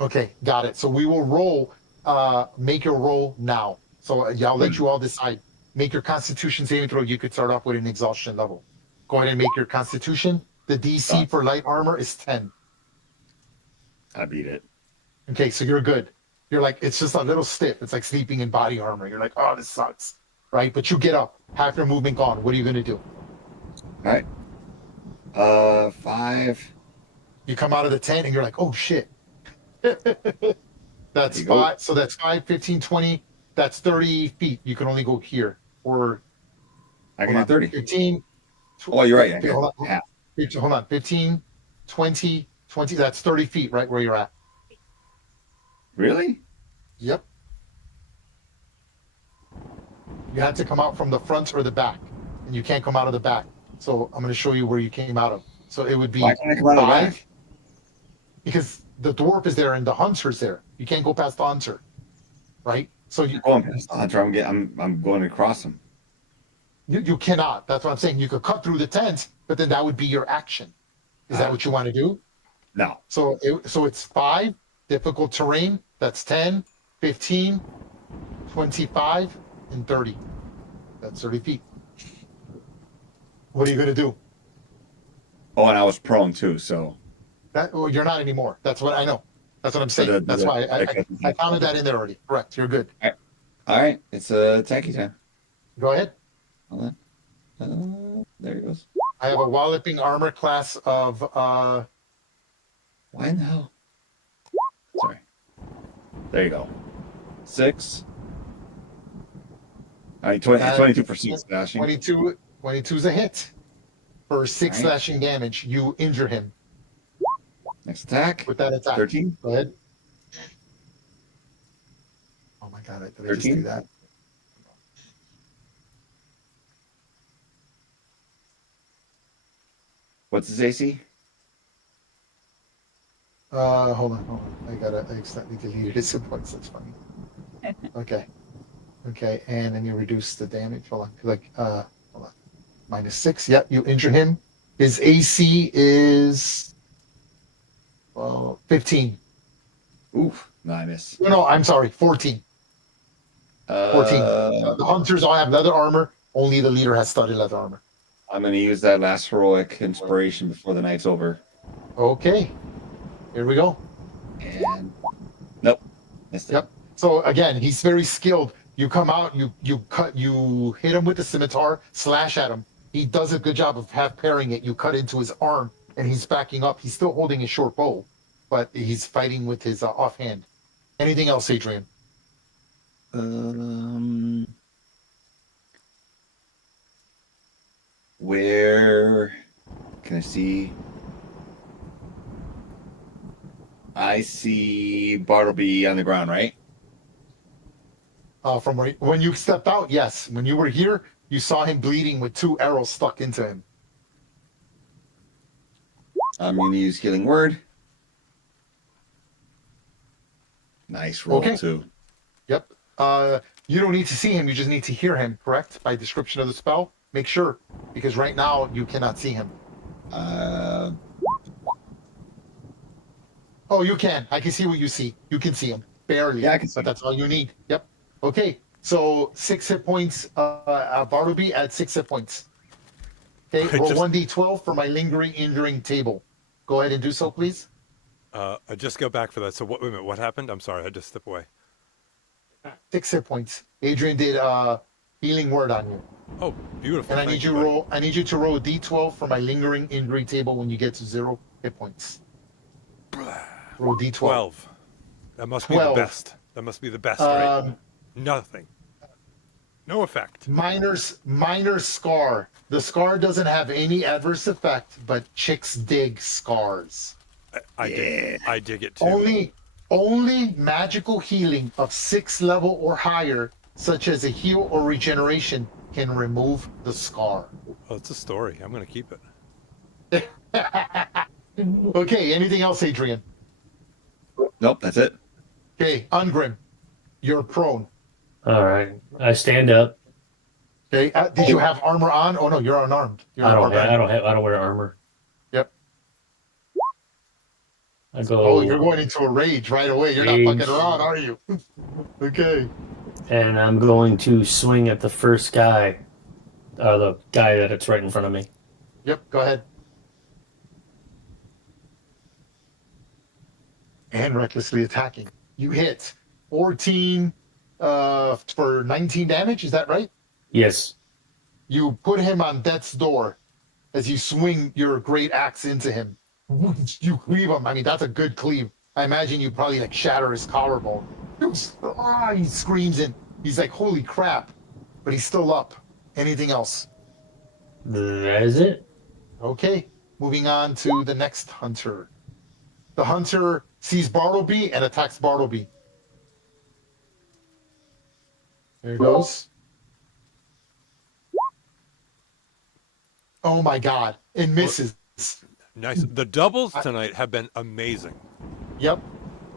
Okay, got it. So we will roll. Make your roll now. So I'll let you all decide. Make your Constitution saving throw. You could start off with an exhaustion level. Go ahead and make your Constitution. The DC for light armor is 10. I beat it. Okay, so you're good. You're like, it's just a little stiff. It's like sleeping in body armor. You're like, oh, this sucks, right? But you get up. Half your movement gone. What are you going to do? All right. 5. You come out of the tent and you're like, oh, shit. That's you go. 5. So that's 5, 15, 20. That's 30 feet. You can only go here. Or I can do 30. 15. Oh, you're right. I Hold got on. half. Hold on. 15, 20, 20. That's 30 feet, right where you're at. Really? Yep. You had to come out from the front or the back, and you can't come out of the back. So I'm going to show you where you came out of. So it would be Why can't I come out of the 5, back? because the dwarf is there and the hunter's there. You can't go past the hunter, right? So I'm going past the hunter. I'm going across him. you cannot. That's what I'm saying. You could cut through the tent, but then that would be your action. Is that what you want to do? No. So it's 5, difficult terrain. That's 10, 15, 25, and 30. That's 30 feet. What are you going to do? Oh, and I was prone too, so. Well, you're not anymore. That's what I know. That's what I'm saying. the- That's why I counted that in there already. Correct. You're good. All right. It's a tacky time. Go ahead. Hold on. There he goes. I have a walloping armor class of Why in the hell? Sorry. There you go. 6. All right, 22 for 6 slashing. 22. 22 is a hit. For 6 All right. slashing damage, you injure him Next attack. with that attack. 13. Go ahead. God, did I just do 13? that? What's his AC? Hold on. I accidentally deleted his hit points. That's funny. Okay. Okay, and then you reduce the damage. Hold on. Hold on. -6. Yep, you injure him. His AC is 15. Oof, no, I miss. No, I'm sorry, 14. 14. The hunters all have leather armor. Only the leader has studded leather armor. I'm going to use that last heroic inspiration before the night's over. Okay. Here we go. And nope, missed it. Yep. So again, he's very skilled. You come out, you hit him with the scimitar, slash at him. He does a good job of half parrying it. You cut into his arm, and he's backing up. He's still holding his short bow, but he's fighting with his offhand. Anything else, Adrian? Where can I see? I see Bartleby on the ground, right? From when you stepped out, yes. When you were here, you saw him bleeding with 2 arrows stuck into him. I'm going to use Healing Word. Nice roll, Okay. too. Yep. You don't need to see him. You just need to hear him, correct? By description of the spell. Make sure, because right now you cannot see him. Oh, you can. I can see what you see. You can see him. Barely. Yeah, I can see But him. that's all you need. Yep. Okay. So 6 hit points. Bartleby at 6 hit points. Okay. I Roll just- 1d12 for my lingering, injuring table. Go ahead and do so, please. I just go back for that. So wait a minute. What happened? I'm sorry. I just stepped away. 6 hit points. Adrian did healing word on you. Oh, beautiful. And I Thank need you to roll a d12 for my lingering injury table when you get to 0 hit points. Roll d12. 12. That must be 12. the best. That must be the best, right? Nothing. No effect. Minor scar. The scar doesn't have any adverse effect, but chicks dig scars. I dig it too. Only magical healing of 6th level or higher, such as a heal or regeneration, can remove the scar. Oh, it's a story. I'm going to keep it. Okay, anything else, Adrian? Nope, that's it. Okay, Ungrim, you're prone. All right. I stand up. Okay, did you have armor on? Oh no, you're unarmed. You're I barbarian. don't wear armor. Yep. I go. Oh, you're going into a rage right away. You're not Rage. fucking around, are you? Okay. And I'm going to swing at the first guy. The guy that's right in front of me. Yep, go ahead. And recklessly attacking. You hit 14 for 19 damage, is that right? Yes. You put him on death's door as you swing your great axe into him. You cleave him. I mean, that's a good cleave. I imagine you probably like shatter his collarbone. He screams and he's like, holy crap. But he's still up. Anything else? That is it. Okay, moving on to the next hunter. The hunter sees Bartleby and attacks Bartleby. There he goes. Oh my god, it misses. Nice. The doubles tonight have been amazing. Yep.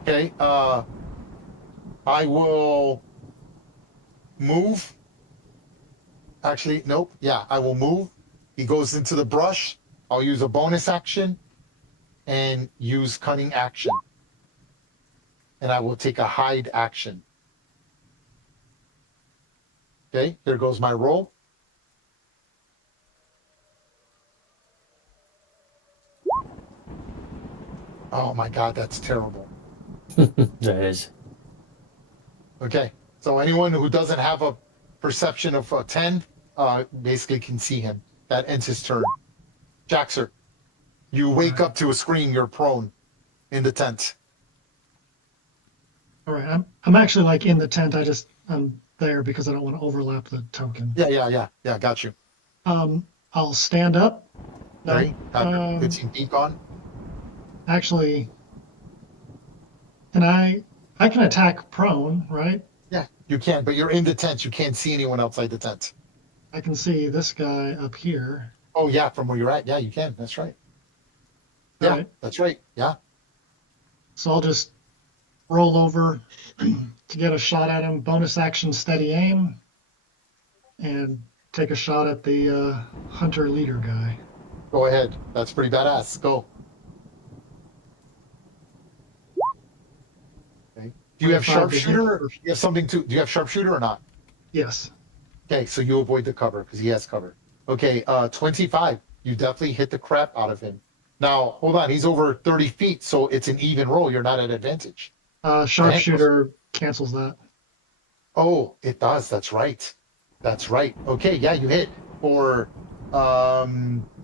Okay, I will move. Actually, nope. Yeah, I will move. He goes into the brush. I'll use a bonus action and use cunning action. And I will take a hide action. Okay, here goes my roll. Oh my god, that's terrible. That is. Okay, so anyone who doesn't have a perception of 10 basically can see him. That ends his turn. Jaxer, you wake up to a scream. You're prone in the tent. All right, I'm actually like in the tent. I'm there because I don't want to overlap the token. Yeah. Got you. I'll stand up. No, Right? Have your 15 feet gone. actually, and I can attack prone, right? You can, but you're in the tent. You can't see anyone outside the tent. I can see this guy up here. Oh yeah, from where you're at. Yeah, you can. That's right. All Yeah, right. that's right. Yeah. So I'll just roll over to get a shot at him. Bonus action, steady aim, and take a shot at the hunter leader guy. Go ahead. That's pretty badass. Go. Okay. Do you have 25 to hit sharpshooter? for- Do you have something to? Do you have sharpshooter or not? Yes. Okay, so you avoid the cover because he has cover. Okay, 25. You definitely hit the crap out of him. Now, hold on. He's over 30 feet, so it's an even roll. You're not at advantage. Sharpshooter cancels that. Oh, it does. That's right. That's right. Okay, yeah, you hit for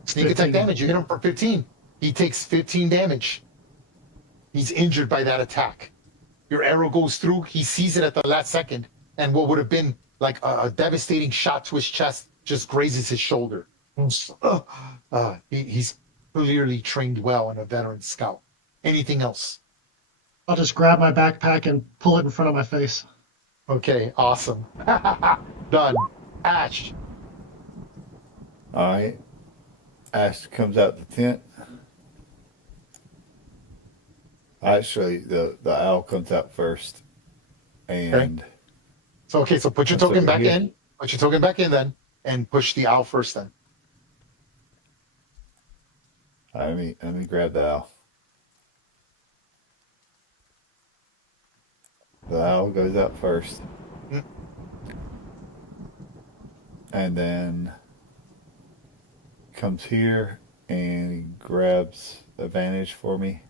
sneak 15. attack damage. You hit him for 15. He takes 15 damage. He's injured by that attack. Your arrow goes through. He sees it at the last second, and what would have been like a devastating shot to his chest just grazes his shoulder. He's clearly trained well and a veteran scout. Anything else? I'll just grab my backpack and pull it in front of my face. Okay, awesome. Done. Ash. All right. Ash comes out the tent. Actually, the owl comes out first. And So put your That's token over back here. in. Put your token back in then, and push the owl first then. let me grab the owl. The owl goes out first. Mm. And then comes here and he grabs advantage for me.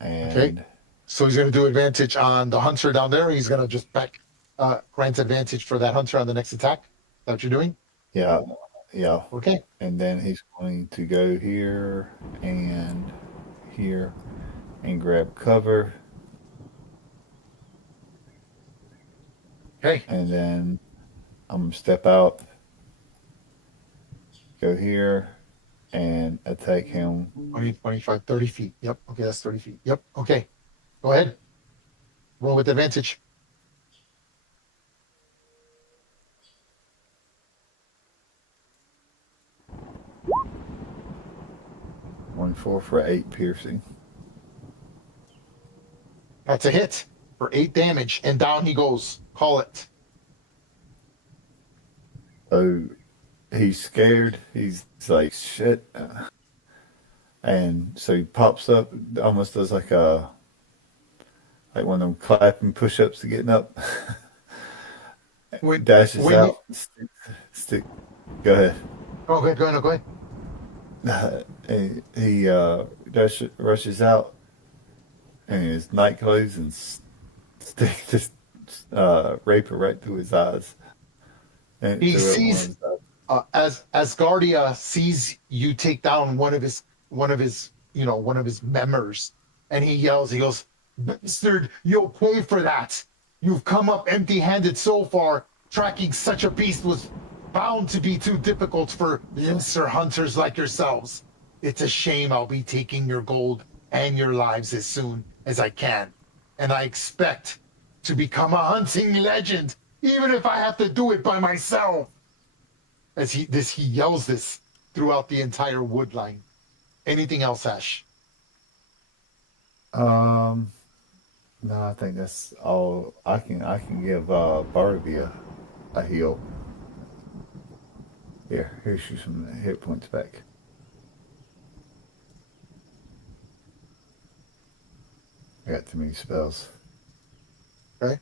And So he's going to do advantage on the hunter down there. He's going to just grant advantage for that hunter on the next attack. Is that what you're doing? yeah. Okay. And then he's going to go here and grab cover. Okay. And then I'm going to step out, go here, and attack him. 20, 25, 30 feet. Yep. Okay, that's 30 feet. Yep. Okay. Go ahead. Roll with advantage. One four for 8 piercing. That's a hit for 8 damage, and down he goes. Call it. So he's scared. He's like, shit. And so he pops up, almost does like one of them clapping push-ups to getting up. When- Dashes when out. Stick. Go ahead. Go ahead. Go ahead. Go ahead. He rushes out in his night clothes and stick just Raper right through his eyes. And He through everyone's sees eyes. as Guardia sees you take down one of his members, and he yells. He goes, "Bastard, you'll pay for that. You've come up empty-handed so far. Tracking such a beast was bound to be too difficult for lesser hunters like yourselves. It's a shame I'll be taking your gold and your lives as soon as I can. And I expect to become a hunting legend, even if I have to do it by myself." As he yells this throughout the entire wood line. Anything else, Ash? No, I think that's all. I can give Barnaby a heal. Here's you some hit points back. I got too many spells. Okay.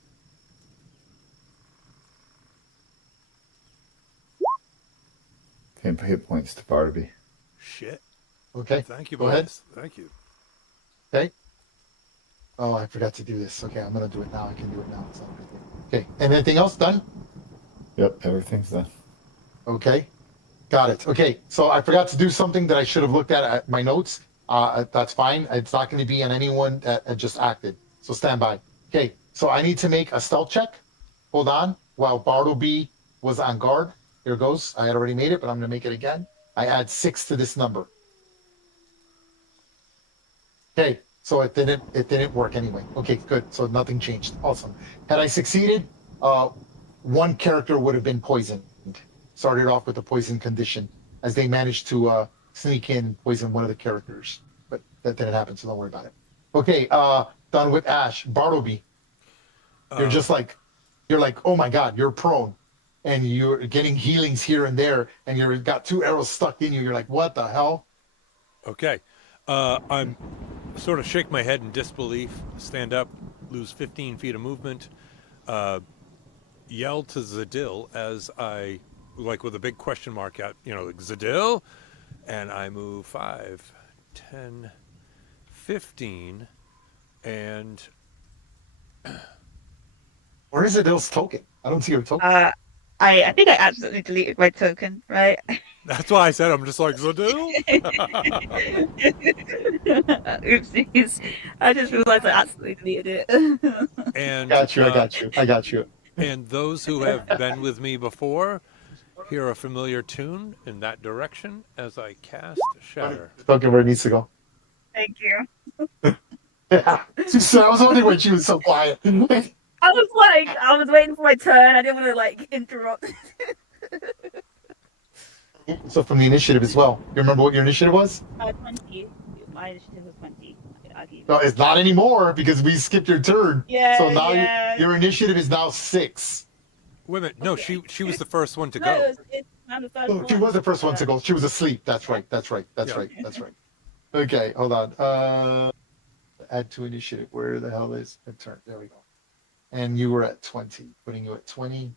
Ten hit points to Barnaby. Shit. Okay. Thank you, Go ahead. boys. Thank you. Okay. Oh, I forgot to do this. Okay, I'm gonna do it now. I can do it now. It's not a big deal. Okay. And anything else done? Yep, everything's done. Okay. Got it. Okay. So I forgot to do something that I should have looked at my notes. That's fine. It's not going to be on anyone that just acted. So stand by. Okay. So I need to make a stealth check. Hold on. While Bartleby was on guard. Here goes. I had already made it, but I'm going to make it again. I add 6 to this number. Okay. So it didn't work anyway. Okay, good. So nothing changed. Awesome. Had I succeeded, one character would have been poisoned. Started off with a poison condition, as they managed to sneak in and poison one of the characters. But that didn't happen, so don't worry about it. Okay, done with Ash. Bartleby. You're just like, oh my God, you're prone, and you're getting healings here and there, and you've got 2 arrows stuck in you. You're like, what the hell? Okay. I'm sort of shake my head in disbelief, stand up, lose 15 feet of movement, yell to Zadil as I, like with a big question mark out, like Zadil, and I move 5, 10, 15, and Where is Adil's token? I don't see her token. I think I absolutely deleted my token, right? that's why I said I'm just like Zadil. Oopsies. I just realized I absolutely deleted it. And I got you. And those who have been with me before hear a familiar tune in that direction as I cast Shatter. Token where it needs to go. Thank you. Yeah. So I was wondering when she was so quiet. I was waiting for my turn. I didn't want to interrupt. So from the initiative as well. You remember what your initiative was? 20. My initiative was 20. No, it's not anymore because we skipped your turn. Yeah. So now yeah. your initiative is now 6. Wait a minute. No, Okay. she was the first one to No, go. I'm the first Oh, she one. was the first one to go. She was asleep. That's right. Yeah. That's right. Okay, hold on. Add to initiative. Where the hell is the turn? There we go. And you were at 20, putting you at 20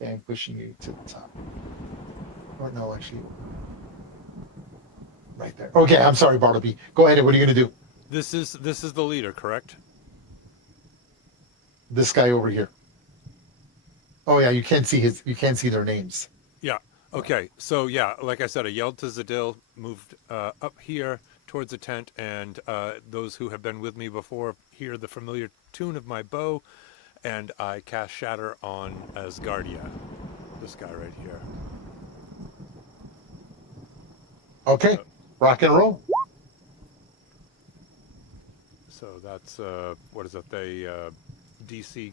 and pushing you to the top. Or no, actually, right there. Okay, I'm sorry, Bartleby. Go ahead. What are you going to do? This is the leader, correct? This guy over here. Oh yeah, you can't see their names. Yeah. Okay. So yeah, like I said, I yelled to Zadil, moved up here towards the tent, and those who have been with me before hear the familiar tune of my bow, and I cast Shatter on Asgardia, this guy right here. Okay, rock and roll. So that's what is it? They DC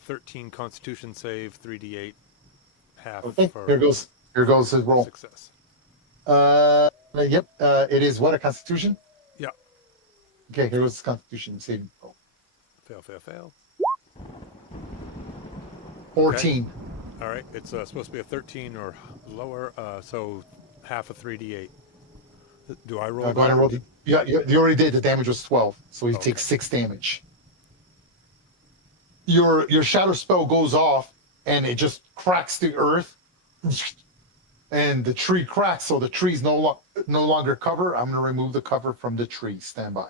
13 Constitution save, 3d8 half. Okay, for here goes his roll. success. Yep. It is what, a Constitution? Yeah. Okay, here goes Constitution saving throw. Fail. 14. All right, it's supposed to be a 13 or lower, so half a 3d8. Do I roll? Go ahead and roll. Yeah, you already did. The damage was 12, so he Okay. takes 6 damage. Your shadow spell goes off, and it just cracks the earth, and the tree cracks. So the tree's no longer cover. I'm going to remove the cover from the tree. Stand by.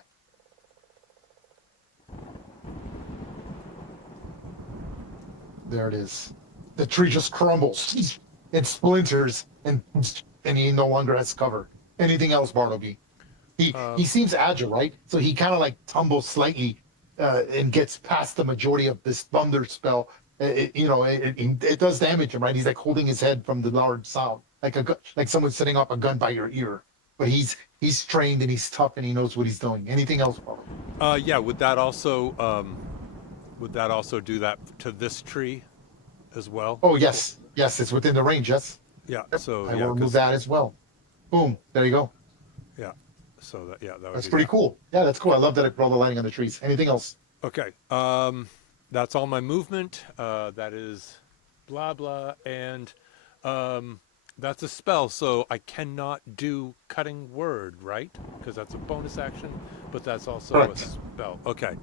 There it is. The tree just crumbles. It splinters, and he no longer has cover. Anything else, Bartleby? He seems agile, right? So he kind of like tumbles slightly and gets past the majority of this thunder spell. It does damage him, right? He's like holding his head from the loud sound, like someone setting up a gun by your ear. But he's trained and he's tough and he knows what he's doing. Anything else, Bartleby? Yeah. Would that also do that to this tree as well? Oh yes, it's within the range. Yes. Yeah. So I yeah, will remove that as well. Boom. There you go. Yeah. So that would That's be pretty that. cool. Yeah, that's cool. I love that I put all the lighting on the trees. Anything else? Okay. That's all my movement. That is blah blah, and that's a spell, so I cannot do cutting word, right? Because that's a bonus action, but that's also Correct. a spell. Okay.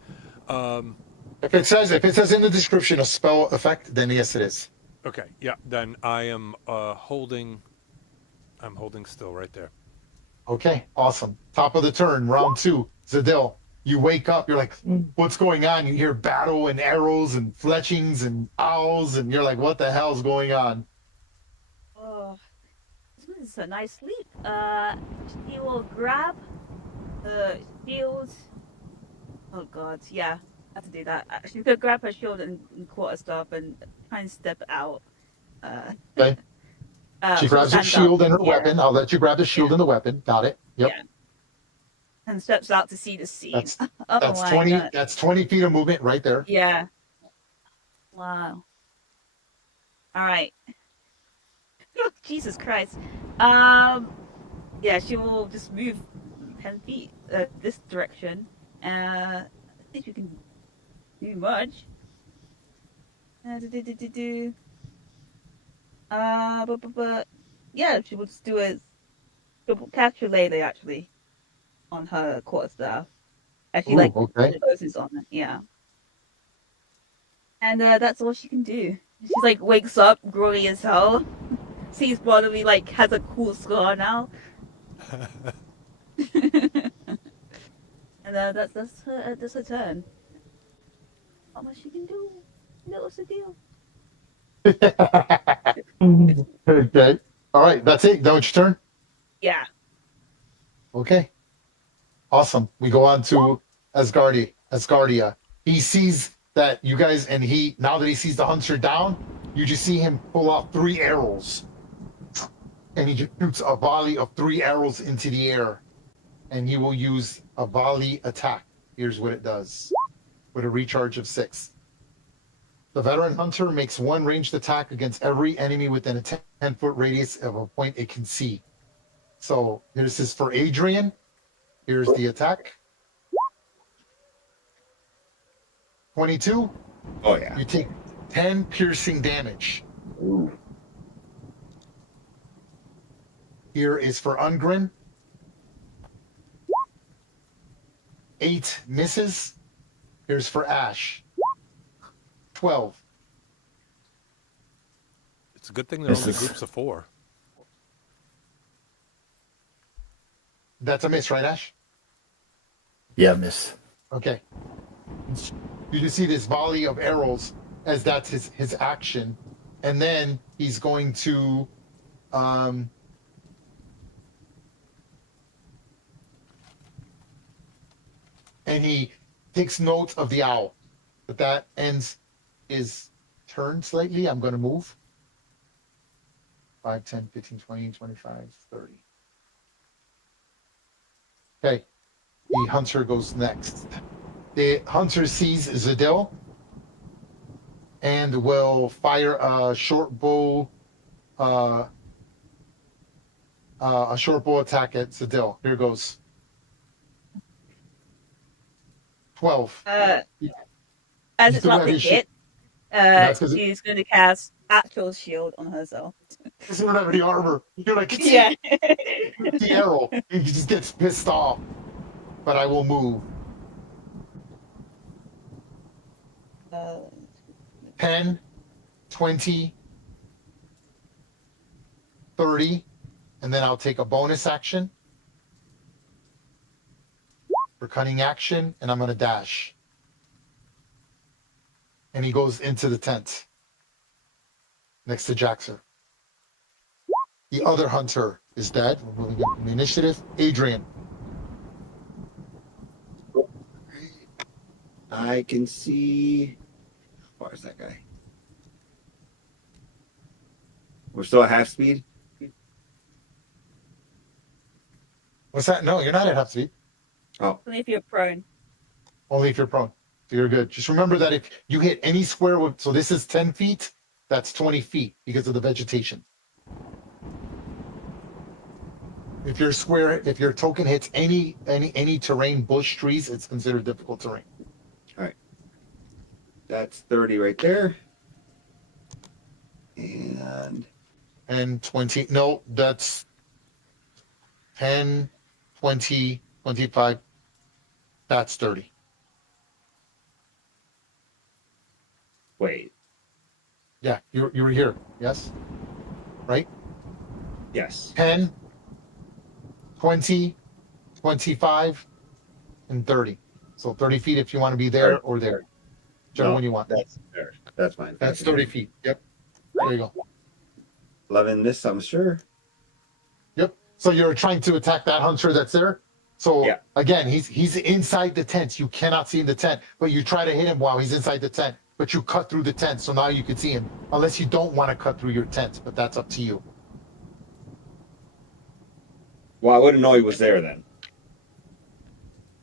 If it says in the description a spell effect, then yes, it is. Okay. Yeah. Then I am holding. I'm holding still right there. Okay, awesome. Top of the turn, round 2. Zadil, you wake up. You're like, what's going on? You hear battle and arrows and fletchings and owls, and you're like, what the hell's going on? Oh, this is a nice sleep. She will grab the shield. Oh god, yeah, I have to do that. She could grab her shield and quarter stuff and try and step out. Okay. She grabs her stand shield up. and her Yeah. weapon. I'll let you grab the shield and the weapon. Got it. Yep. Yeah. and steps out to see the scene. That's Oh that's my 20. God. That's 20 feet of movement right there. Yeah. Wow. All right. Jesus Christ. Yeah, she will just move 10 feet this direction. I think we can do much. But yeah, she will just do a triple capture later actually on her quarterstaff as she Ooh, like okay. closes on it. Yeah, and that's all she can do. She's like wakes up groggy as hell. Sees Bartleby like has a cool scar now, and that's her turn. Not much she can do. What's the deal? Okay. All right. That's it. That was your turn. Yeah. Okay. Awesome. We go on to Asgardia. He sees that you guys, and now that he sees the hunter down, you just see him pull out 3 arrows. And he just shoots a volley of 3 arrows into the air. And he will use a volley attack. Here's what it does. With a recharge of 6. The veteran hunter makes 1 ranged attack against every enemy within a 10-foot radius of a point it can see. So this is for Adrian. Here's the attack. 22. Oh yeah. You take 10 piercing damage. Ooh. Here is for Ungrin. 8 misses. Here's for Ash. 12. It's a good thing they're This only is- groups of 4. That's a miss, right, Ash? Yeah, miss. Okay. You just see this volley of arrows as that's his action. And then he's going to and he takes note of the owl. But that ends his turn slightly. I'm going to move. 5, 10, 15, 20, 25, 30. Okay. The hunter goes next. The hunter sees Zadil and will fire a short bow attack at Zadil. Here goes. 12. As You it's still not have the your shit. hit, That's 'cause she's going to cast actual shield on herself. This is whatever the armor. You're like, Yeah. the arrow. He just gets pissed off. But I will move. 10, 20, 30, and then I'll take a bonus action for cunning action, and I'm going to dash. And he goes into the tent next to Jaxer. The other hunter is dead. We're moving up in the initiative. Adrian. I can see. How far is that guy? We're still at half speed. What's that? No, you're not at half speed. Oh, Only if you're prone. Only if you're prone. So you're good. Just remember that if you hit any square with, so this is 10 feet, that's 20 feet because of the vegetation. If your token hits any terrain, bush, trees, it's considered difficult terrain. that's 30 right there. And 20, no, that's 10, 20, 25, that's 30. wait, Yeah, you were here, yes? Right? yes. 10, 20, 25, and 30. So 30 feet if you want to be there or there. Whichever No, one you want. That's there. That's fine. That's 30 feet. Yep. There you go. 11 this, I'm sure. Yep. So you're trying to attack that hunter that's there. So Yeah. again, he's inside the tent. You cannot see in the tent, but you try to hit him while he's inside the tent. But you cut through the tent, so now you can see him. Unless you don't want to cut through your tent, but that's up to you. Well, I wouldn't know he was there then.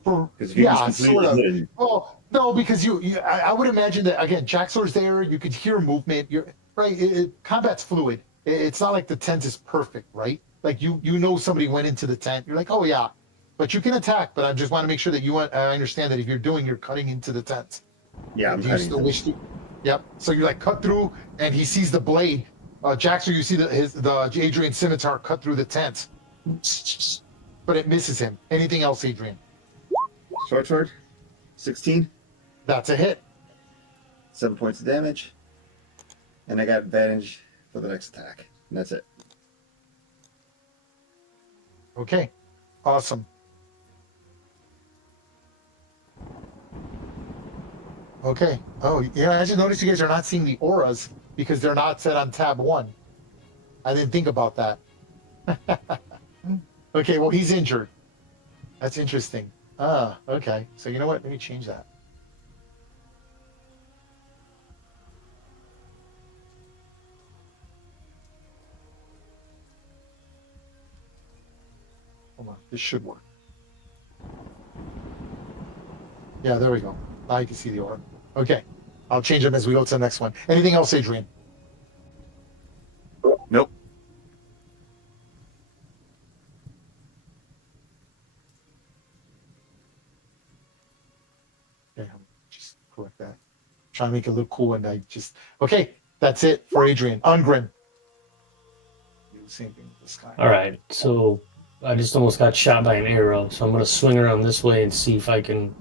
Because if you're just Yeah, completely sort of. hidden, Well, no, because I would imagine that again, Jaxor's there. You could hear movement. You're right. Combat's fluid. It's not like the tent is perfect, right? Like you know somebody went into the tent. You're like, oh yeah, but you can attack. But I just want to make sure that I understand that if you're cutting into the tent. yeah, I'm Do you cutting still them. wish to? Yep. So you like cut through, and he sees the blade. Jaxor, you see the Adrian scimitar cut through the tent, but it misses him. Anything else, Adrian? Sword, 16, That's a hit. 7 points of damage, and I got advantage for the next attack, and that's it. Okay, awesome. Okay. Oh, yeah. I just noticed you guys are not seeing the auras because they're not set on tab 1. I didn't think about that. Okay. Well, he's injured. That's interesting. Ah, okay. So you know what? Let me change that. Hold on. This should work. Yeah, there we go. Now you can see the aura. Okay. I'll change them as we go to the next one. Anything else, Adrian? Nope. Okay, I'll just correct that. Trying to make it look cool, and I just okay. That's it for Adrian. Ungrim. Do the same thing with this guy. All right, so I just almost got shot by an arrow, so I'm gonna swing around this way and see if I can.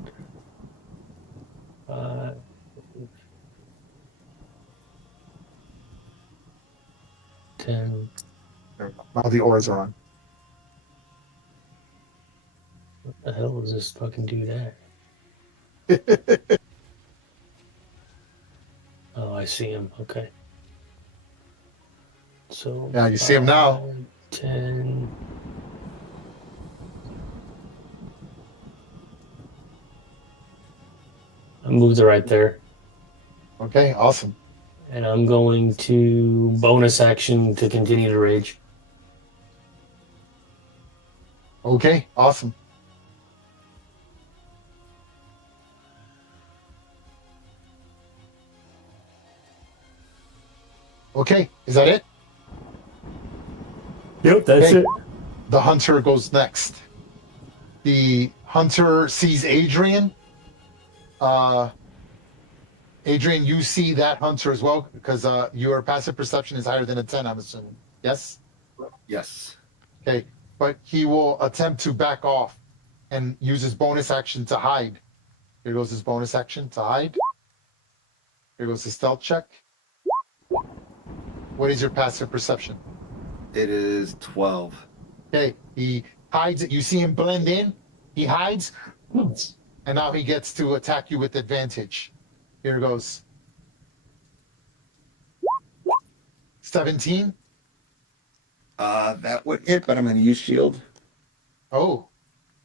10. There we go. Now the auras are on. What the hell does this fucking do that? Oh, I see him. Okay. So. Yeah, you see him now. 5, 10. I moved it right there. Okay, awesome. And I'm going to bonus action to continue to rage. Okay, awesome. Okay, is that it? Yep, that's Okay. it. The hunter goes next. The hunter sees Adrian. Adrian, you see that hunter as well because your passive perception is higher than a 10, I'm assuming. Yes? Yes. Okay, but he will attempt to back off and use his bonus action to hide. Here goes his bonus action to hide. Here goes his stealth check. What is your passive perception? It is 12. Okay, he hides it. You see him blend in. He hides, and now he gets to attack you with advantage. Here goes. 17. That would hit, but I'm going to use shield. Oh,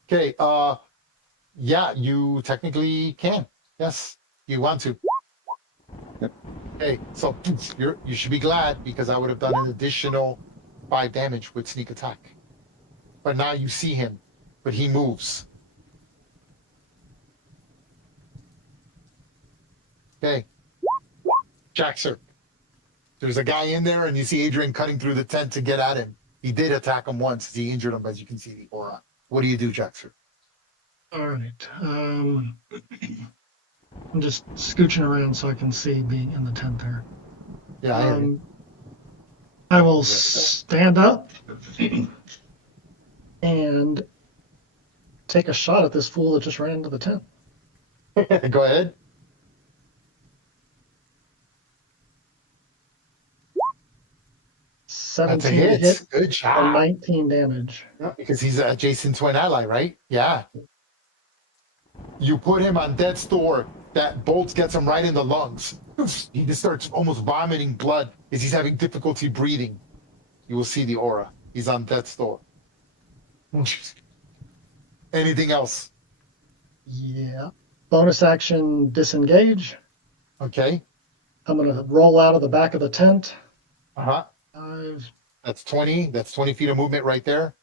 okay. Yeah, you technically can. Yes, you want to. Yep. Okay, so you should be glad because I would have done an additional 5 damage with sneak attack. But now you see him, but he moves. Okay. Jaxer. There's a guy in there, and you see Adrian cutting through the tent to get at him. He did attack him once. He injured him, as you can see the aura. What do you do, Jaxer? All right. I'm just scooching around so I can see being in the tent there. Yeah, I hear you. I will stand up and take a shot at this fool that just ran into the tent. Go ahead. That's a 17 hit. hit Good and job. 19 damage. Yeah, because he's an adjacent to an ally, right? Yeah. You put him on death's door. That bolt gets him right in the lungs. He just starts almost vomiting blood as he's having difficulty breathing. You will see the aura. He's on death's door. Anything else? Yeah. Bonus action disengage. Okay. I'm going to roll out of the back of the tent. Uh-huh. 5, That's 20. That's 20 feet of movement right there.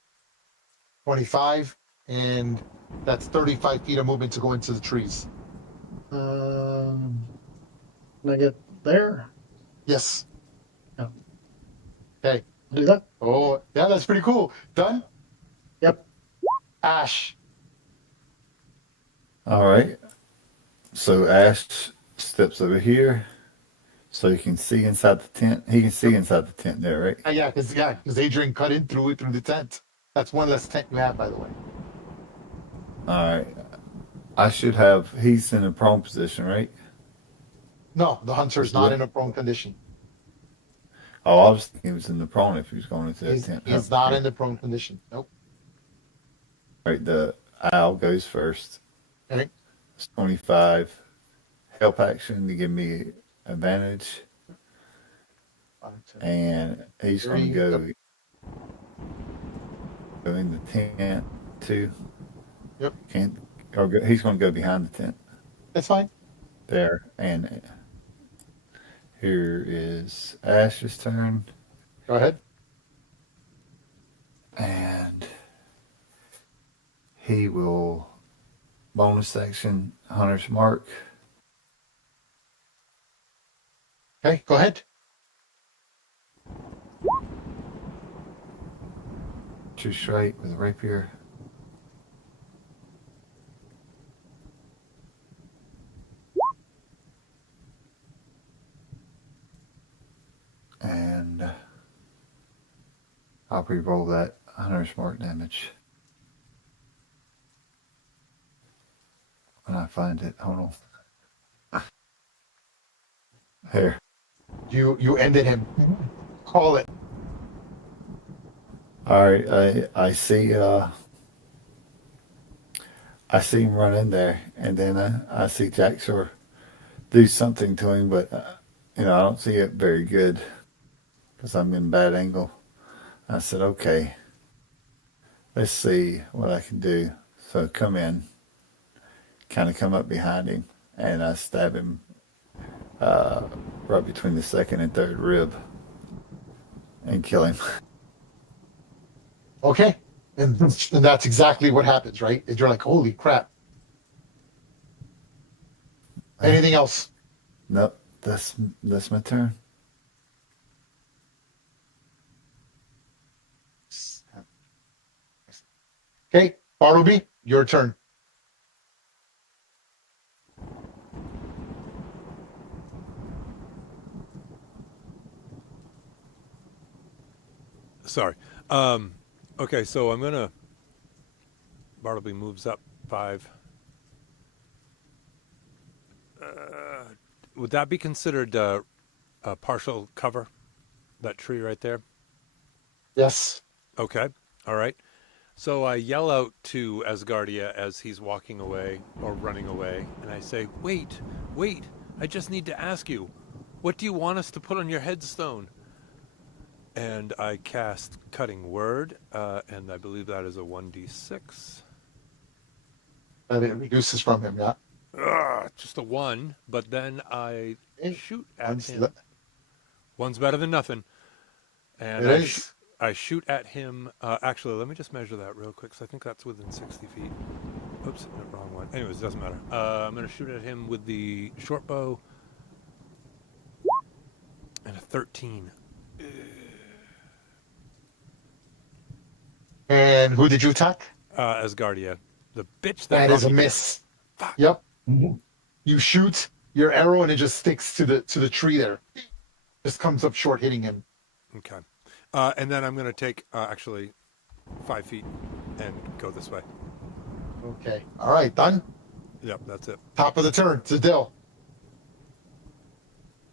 25. and that's 35 feet of movement to go into the trees. Can I get there? Yes. Yeah. Okay. Do that? Oh, yeah, that's pretty cool. Done? Yep. Ash. All right. So Ash steps over here so he can see inside the tent. He can see inside the tent there, right? Yeah, because Adrian cut in through the tent. That's one less tent you have, by the way. All right. I should have. He's in a prone position, right? No, the hunter's not in a prone condition. Oh, I was thinking he was in the prone if he was going into that tent. He's not in the prone condition. Nope. All right. The owl goes first. Okay. It's 25. Help action to give me advantage. And he's going to go in the tent too. Yep. He's going to go behind the tent. That's fine. There. And here is Ash's turn. Go ahead. And he will bonus action Hunter's Mark. Okay, go ahead. Shoot straight with a rapier. And I'll re-roll that Hunter's Mark damage. When I find it, hold on. Here. You ended him. Call it. All right, I see him run in there, and then I see Jack Shore do something to him, but I don't see it very good because I'm in bad angle. I said, okay, let's see what I can do. So come in, kind of come up behind him, and I stab him right between the second and third rib and kill him. Okay. And that's exactly what happens, right? You're like, holy crap. Anything else? Nope, that's my turn. Okay, Bartleby, your turn. Sorry. Okay, so I'm gonna. Bartleby moves up 5. Would that be considered a partial cover? That tree right there. Yes. Okay. All right. So I yell out to Asgardia as he's walking away or running away, and I say, "Wait, wait! I just need to ask you, what do you want us to put on your headstone?" And I cast Cutting Word, and I believe that is a 1d6. And it reduces from him, yeah. Just a 1, but then I shoot at One's him. the- One's better than nothing. And It I, is. I shoot at him. Actually, let me just measure that real quick, because I think that's within 60 feet. Oops, no, wrong one. Anyways, it doesn't matter. I'm going to shoot at him with the short bow. And a 13. And who did you attack? Asgardia. The bitch That brought is a me- miss. Fuck. Yep. You shoot your arrow and it just sticks to the tree there. Just comes up short, hitting him. Okay. And then I'm going to take, actually, 5 feet and go this way. Okay. All right, done. Yep, that's it. Top of the turn. It's Adele.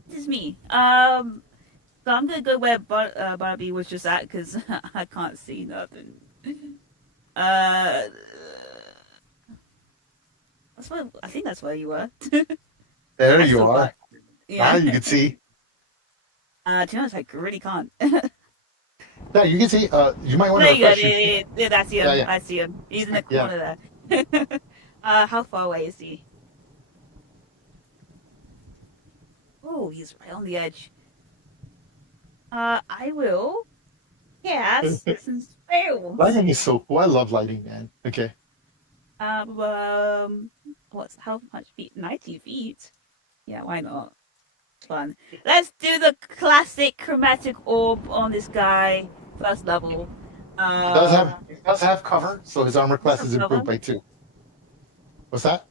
This is me. So I'm gonna go where Barbie was just at because I can't see nothing. That's where I think that's where you were. There That's you the are. one. Now you can see. To be honest, I really can't. Yeah, you can see. You might want There to you go. refresh your- Yeah, that's him. Yeah. I see him. He's in the Yeah. corner there. How far away is he? Oh, he's right on the edge. I will cast some spells. Lighting is so cool. I love lighting, man. Okay. What's how much feet? 90 feet. Yeah, why not? Fun. Let's do the classic chromatic orb on this guy. First level. He does have cover, so his armor class is improved by 2. What's that?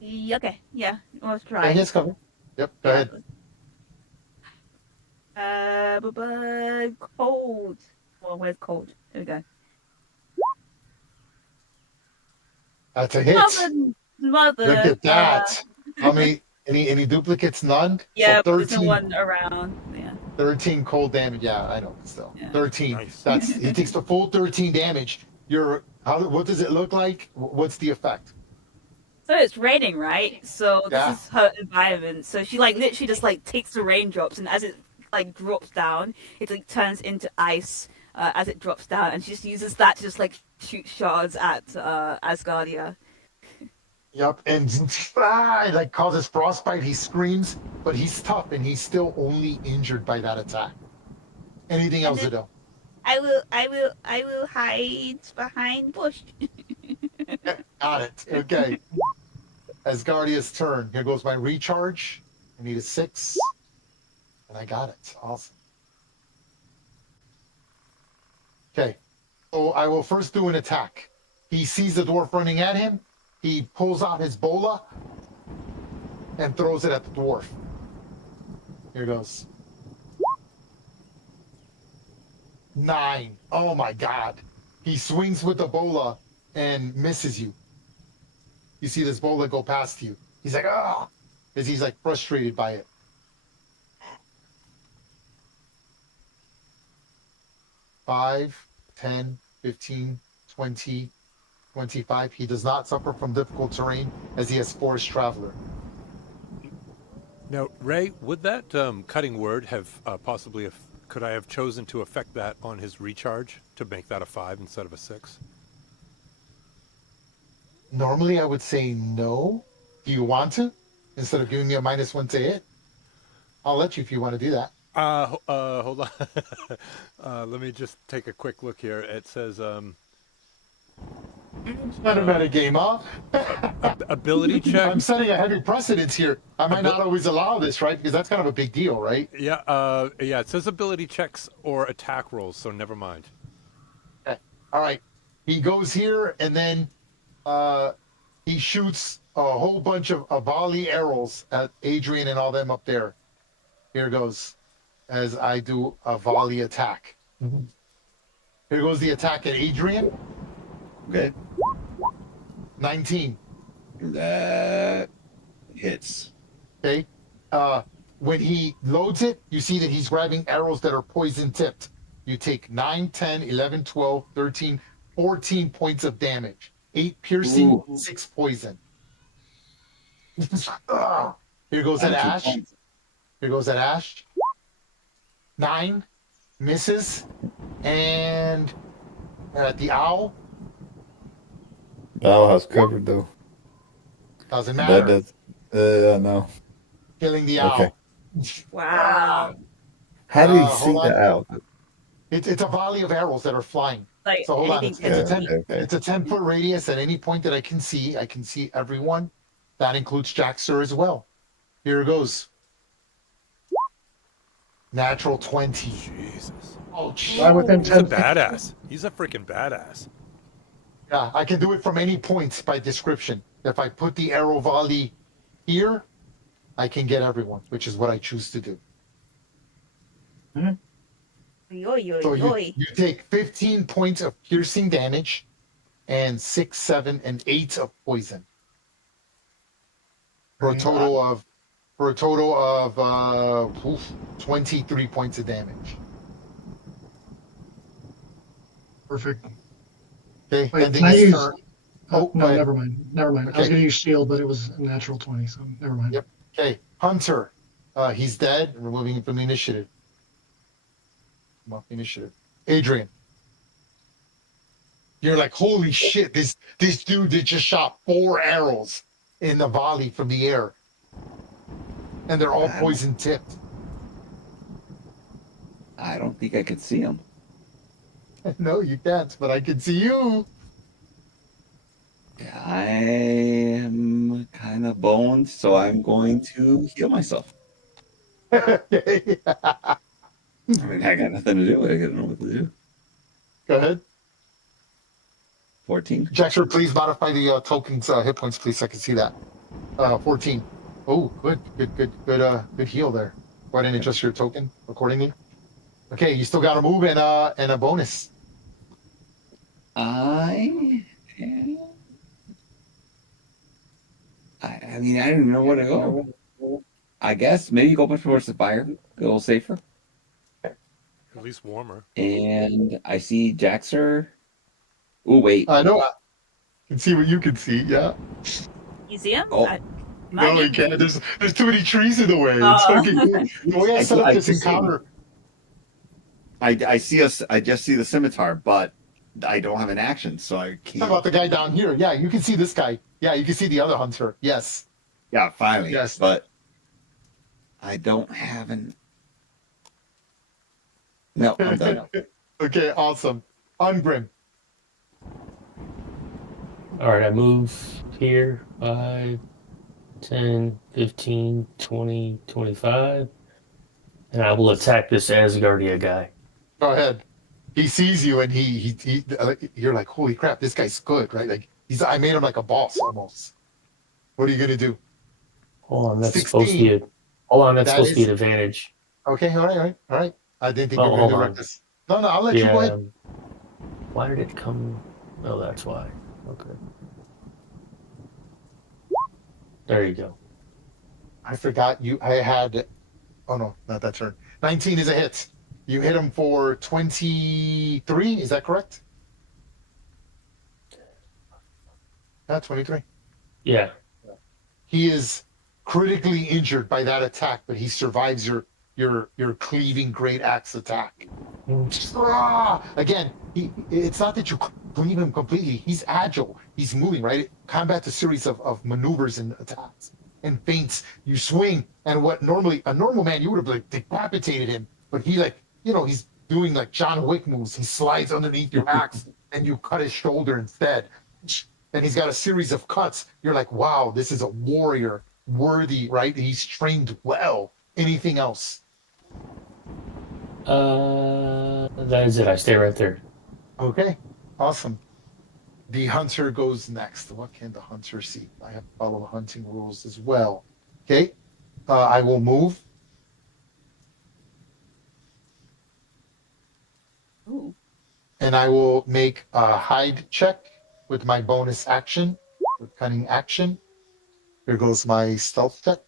Yeah, okay, yeah, let's Yeah, try. he has cover. Yep, go ahead. Cold. Well, where's cold? There we go. That's a hit. Mother. Look at that. How many? Any duplicates? None. Yeah, So but there's no 13. one around. Yeah. 13 cold damage. Yeah, I know. Still, Yeah. 13. Nice. That's he takes the full 13 damage. What does it look like? What's the effect? So it's raining, right? So this Yeah. is her environment. So she like literally just like takes the raindrops, and as it like drops down, it like turns into ice as it drops down, and she just uses that to just like shoot shards at Asgardia. Yep, and it like causes frostbite. He screams, but he's tough, and he's still only injured by that attack. Anything else to do? I will hide behind bush. Got it. Okay. Asgardia's turn. Here goes my recharge. I need a 6. And I got it. Awesome. Okay. So I will first do an attack. He sees the dwarf running at him. He pulls out his bola and throws it at the dwarf. Here goes. 9. Oh my god. He swings with the bola and misses you. You see this bola go past you. He's like, ah, as he's like frustrated by it. Five, 10, 15, 20, 25. He does not suffer from difficult terrain as he has Forest Traveler. Now, Ray, would that cutting word have possibly, could I have chosen to affect that on his recharge to make that a 5 instead of a 6? Normally, I would say no. Do you want to? Instead of giving me a -1 to hit? I'll let you if you want to do that. Hold on. Let me just take a quick look here. It says It's not a metagame, huh? ability check. I'm setting a heavy precedence here. I might not always allow this, right? Because that's kind of a big deal, right? Yeah, yeah. It says ability checks or attack rolls, so never mind. Okay. All right. He goes here, and then he shoots a whole bunch of volley arrows at Adrian and all them up there. Here goes, as I do a volley attack. Here goes the attack at Adrian. Okay. 19. That hits. Okay. When he loads it, you see that he's grabbing arrows that are poison tipped. You take 9, 10, 11, 12, 13, 14 points of damage. 8 piercing, Ooh. 6 poison. Here goes that Ash. Here goes that Ash. 9 misses. And the owl Owl has covered though. doesn't matter. That does. No. Killing the owl. Okay. Wow. How do you hold see on. the owl? It's a volley of arrows that are flying. Like So hold on. anything It's a 10, okay. it's a 10-foot radius at any point that I can see everyone. That includes Jackster as well. Here it goes. Natural 20. Jesus. Oh, Right within He's a 10 feet. badass. He's a freaking badass. yeah, I can do it from any point by description. If I put the arrow volley here, I can get everyone, which is what I choose to do. So you take 15 points of piercing damage and 6, 7, and 8 of poison. For a total of 23 points of damage. Perfect. Okay, Wait, ending can I his use? turn. Oh, go no, ahead. never mind. Never mind. I was Okay. going to use shield, but it was a natural 20, so never mind. Yep. Okay, Hunter. He's dead. Removing him from the initiative. Come off the initiative. Adrian. You're like, holy shit, this dude that just shot 4 arrows in the volley from the air. And they're all poison tipped. I don't think I could see him. No, you can't, but I can see you. Yeah, bones, so I'm going to heal myself. Okay. I mean, I got nothing to do. I don't know what to do. Go ahead. 14. Jackson, please modify the tokens hit points, please. So I can see that. 14. Oh, good heal there. Go ahead and adjust your token accordingly. Okay, you still got a move and a bonus. I mean, I don't even know where to go. I guess maybe go much towards the fire, a little safer. At least warmer. And I see Jaxer. Oh, wait. I know. I can see what you can see. Yeah. You see him? Oh. No, you can't. There's too many trees in the way. It's Oh. fucking the way I set up I this just- encounter. I see us. I just see the scimitar, but I don't have an action, so I Talk about can't. the guy down here. Yeah, you can see this guy. Yeah, you can see the other hunter. Yes. Yeah, finally. Yes. But I don't have an. No, I'm done. Okay, awesome. Ungrim. All right, I move here 5, 10, 15, 20, 25. And I will attack this Asgardia guy. Go ahead. He sees you and he you're like, holy crap, this guy's good, right? Like I made him like a boss almost. What are you gonna do? Hold on, that's 16. supposed to be an That supposed to be is- an advantage. Okay, all right. I didn't think Oh, you were hold gonna on. direct this. No, I'll let you go ahead. Why did it come? Oh, that's why. Okay. There you go. I forgot I had oh no, not that turn. 19 is a hit. You hit him for 23, is that correct? Yeah, 23. Yeah. He is critically injured by that attack, but he survives your cleaving great axe attack. Again, it's not that you cleave him completely. He's agile. He's moving, right? Combat's a series of maneuvers and attacks and feints. You swing, and what normally a normal man, you would have like decapitated him, but he he's doing like John Wick moves. He slides underneath your axe, and you cut his shoulder instead. And he's got a series of cuts. You're like, wow, this is a warrior worthy, right? He's trained well. Anything else? That is it. I stay right there. Okay, awesome. The hunter goes next. What can the hunter see? I have to follow the hunting rules as well. Okay, I will move. Ooh. And I will make a hide check with my bonus action, with cunning action. Here goes my stealth check.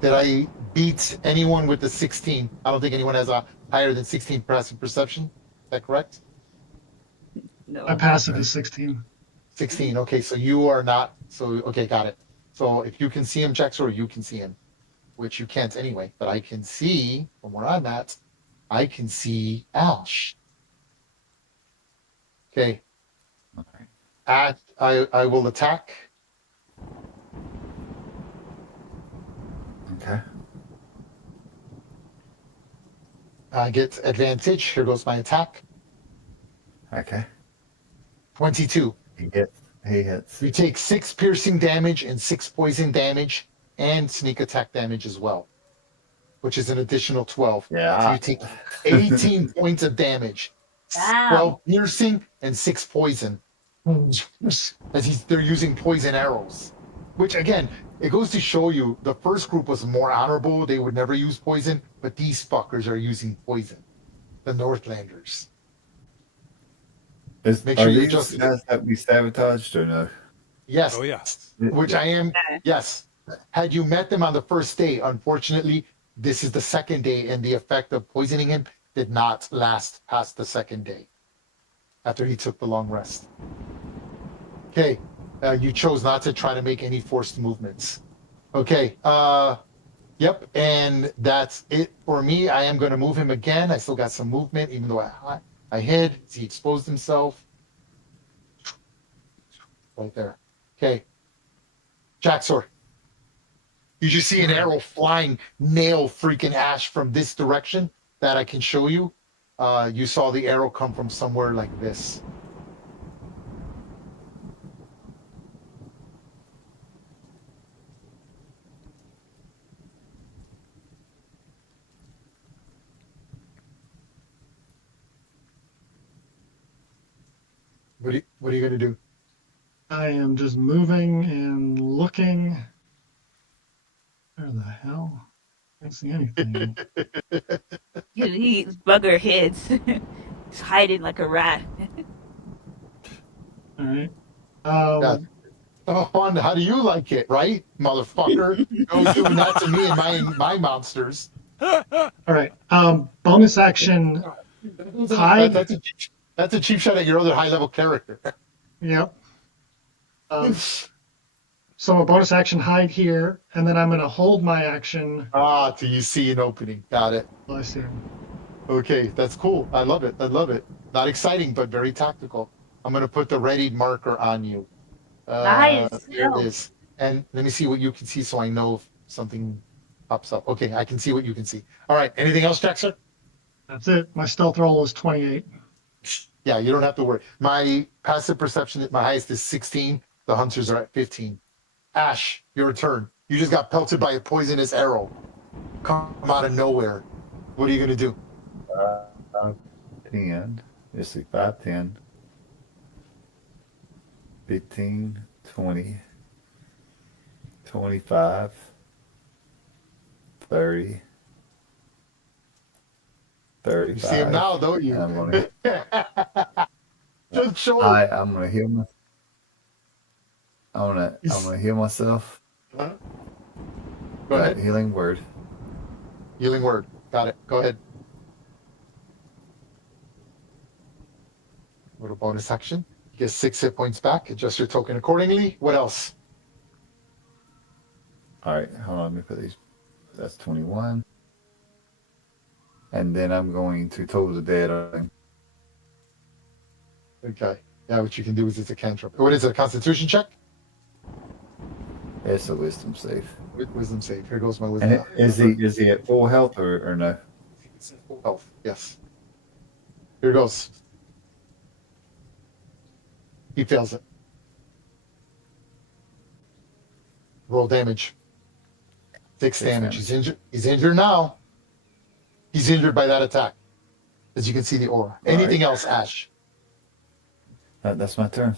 Did I beat anyone with the 16? I don't think anyone has a higher than 16 passive perception. Is that correct? No. My passive is 16. 16. Okay, so you are not. So, okay, got it. So if you can see him, Jax, or you can see him, which you can't anyway, but I can see from where I'm at, I can see Ash. Okay. I will attack. Okay. I get advantage. Here goes my attack. Okay. 22. He hits. You take 6 piercing damage and 6 poison damage and sneak attack damage as well, which is an additional 12. Yeah. So you take 18 points of damage. Wow. 12 piercing and 6 poison. As they're using poison arrows. Which again, it goes to show you the first group was more honorable. They would never use poison, but these fuckers are using poison. The Northlanders. Make sure Are you these adjust it. guys that we sabotaged or no? Yes. Oh, yeah. Which I am. Yeah. Yes. Had you met them on the first day, unfortunately, this is the second day, and the effect of poisoning him did not last past the second day after he took the long rest. Okay. You chose not to try to make any forced movements. Okay. Yep. And that's it for me. I am going to move him again. I still got some movement, even though I hid. He exposed himself. Right there. Okay. Jaxor. You just see an arrow flying, nail freaking Ash from this direction that I can show you. You saw the arrow come from somewhere like this. What are you gonna do? I am just moving and looking. Where the hell? I can't see anything. He's bugger heads. He's hiding like a rat. All right. Yeah. Oh, and how do you like it, right, motherfucker? No doing that to me and my monsters. All right. Bonus action. Hide. That's a cheap shot at your other high level character. Yep. So a bonus action hide here, and then I'm going to hold my action. Till you see an opening. Got it. Well, I see him. Okay, that's cool. I love it. I love it. Not exciting, but very tactical. I'm going to put the readied marker on you. Nice. There it is. And let me see what you can see so I know if something pops up. Okay, I can see what you can see. All right, anything else, Jackson? That's it. My stealth roll is 28. Yeah, you don't have to worry. My passive perception, my highest is 16. The hunters are at 15. Ash, your turn. You just got pelted by a poisonous arrow. Come out of nowhere. What are you going to do? 10. Let's see, 5, 10, 15, 20, 25, 30, 35. You see him now, don't you? I'm gonna, Just show him. I'm gonna heal my. I'm gonna heal myself. Go ahead. Healing word. Healing word. Got it. Go ahead. Little bonus action. You get 6 hit points back. Adjust your token accordingly. What else? All right, hold on. Let me put these. That's 21. And then I'm going to Toll the Dead. Okay. Yeah, what you can do is it's a cantrip. What is it? A Constitution check? It's a wisdom save. Wisdom save. Here goes my wisdom. And is he at full health or no? Full health. Yes. Here goes. He fails it. Roll damage. 6 damage. He's injured. He's injured now. He's injured by that attack. As you can see the aura. Anything else, Ash? That's my turn.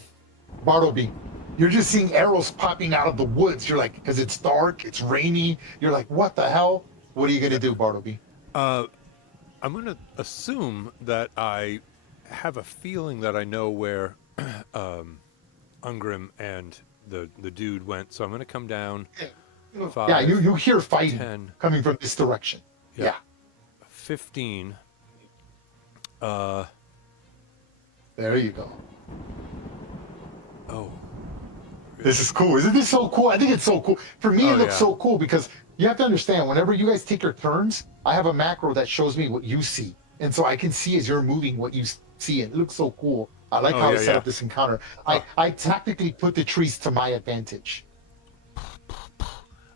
Bartleby, you're just seeing arrows popping out of the woods. You're like, because it's dark, it's rainy. You're like, what the hell? What are you going to do, Bartleby? I'm going to assume that I have a feeling that I know where Ungrim and the dude went. So I'm going to come down. 5, yeah, you hear fighting 10, coming from this direction. Yeah. 15. There you go. Oh. This is cool. Isn't this so cool? I think it's so cool. For me, it looks so cool because you have to understand, whenever you guys take your turns, I have a macro that shows me what you see. And so I can see as you're moving what you see. And it looks so cool. I like how I set up this encounter. I tactically put the trees to my advantage.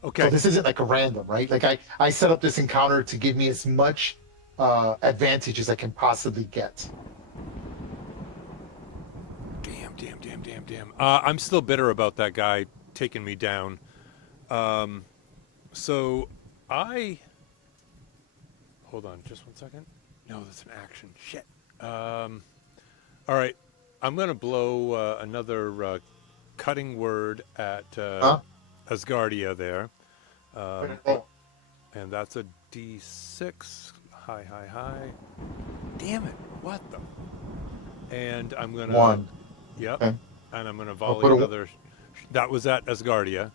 Okay. So this isn't like a random, right? Like I set up this encounter to give me as much advantage as I can possibly get. Damn. I'm still bitter about that guy taking me down. So I... Hold on just 1 second. No, that's an action. Shit. All right. I'm going to blow another cutting word at Asgardia there. And that's a D6. High. Damn it. What the... And I'm going to... 1. Yep. Okay. And I'm going to volley another... That was at Asgardia.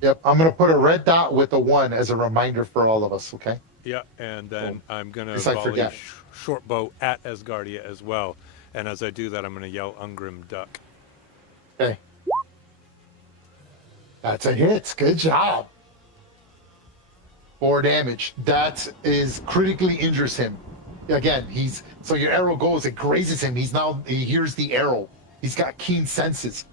Yep. I'm going to put a red dot with a 1 as a reminder for all of us, okay? Yeah, and then I'm going to I volley forget. short bow at Asgardia as well. And as I do that, I'm going to yell Ungrim Duck. Okay. That's a hit. Good job. 4 damage. That is critically injures him. Again, so your arrow goes, it grazes him. He hears the arrow. He's got keen senses.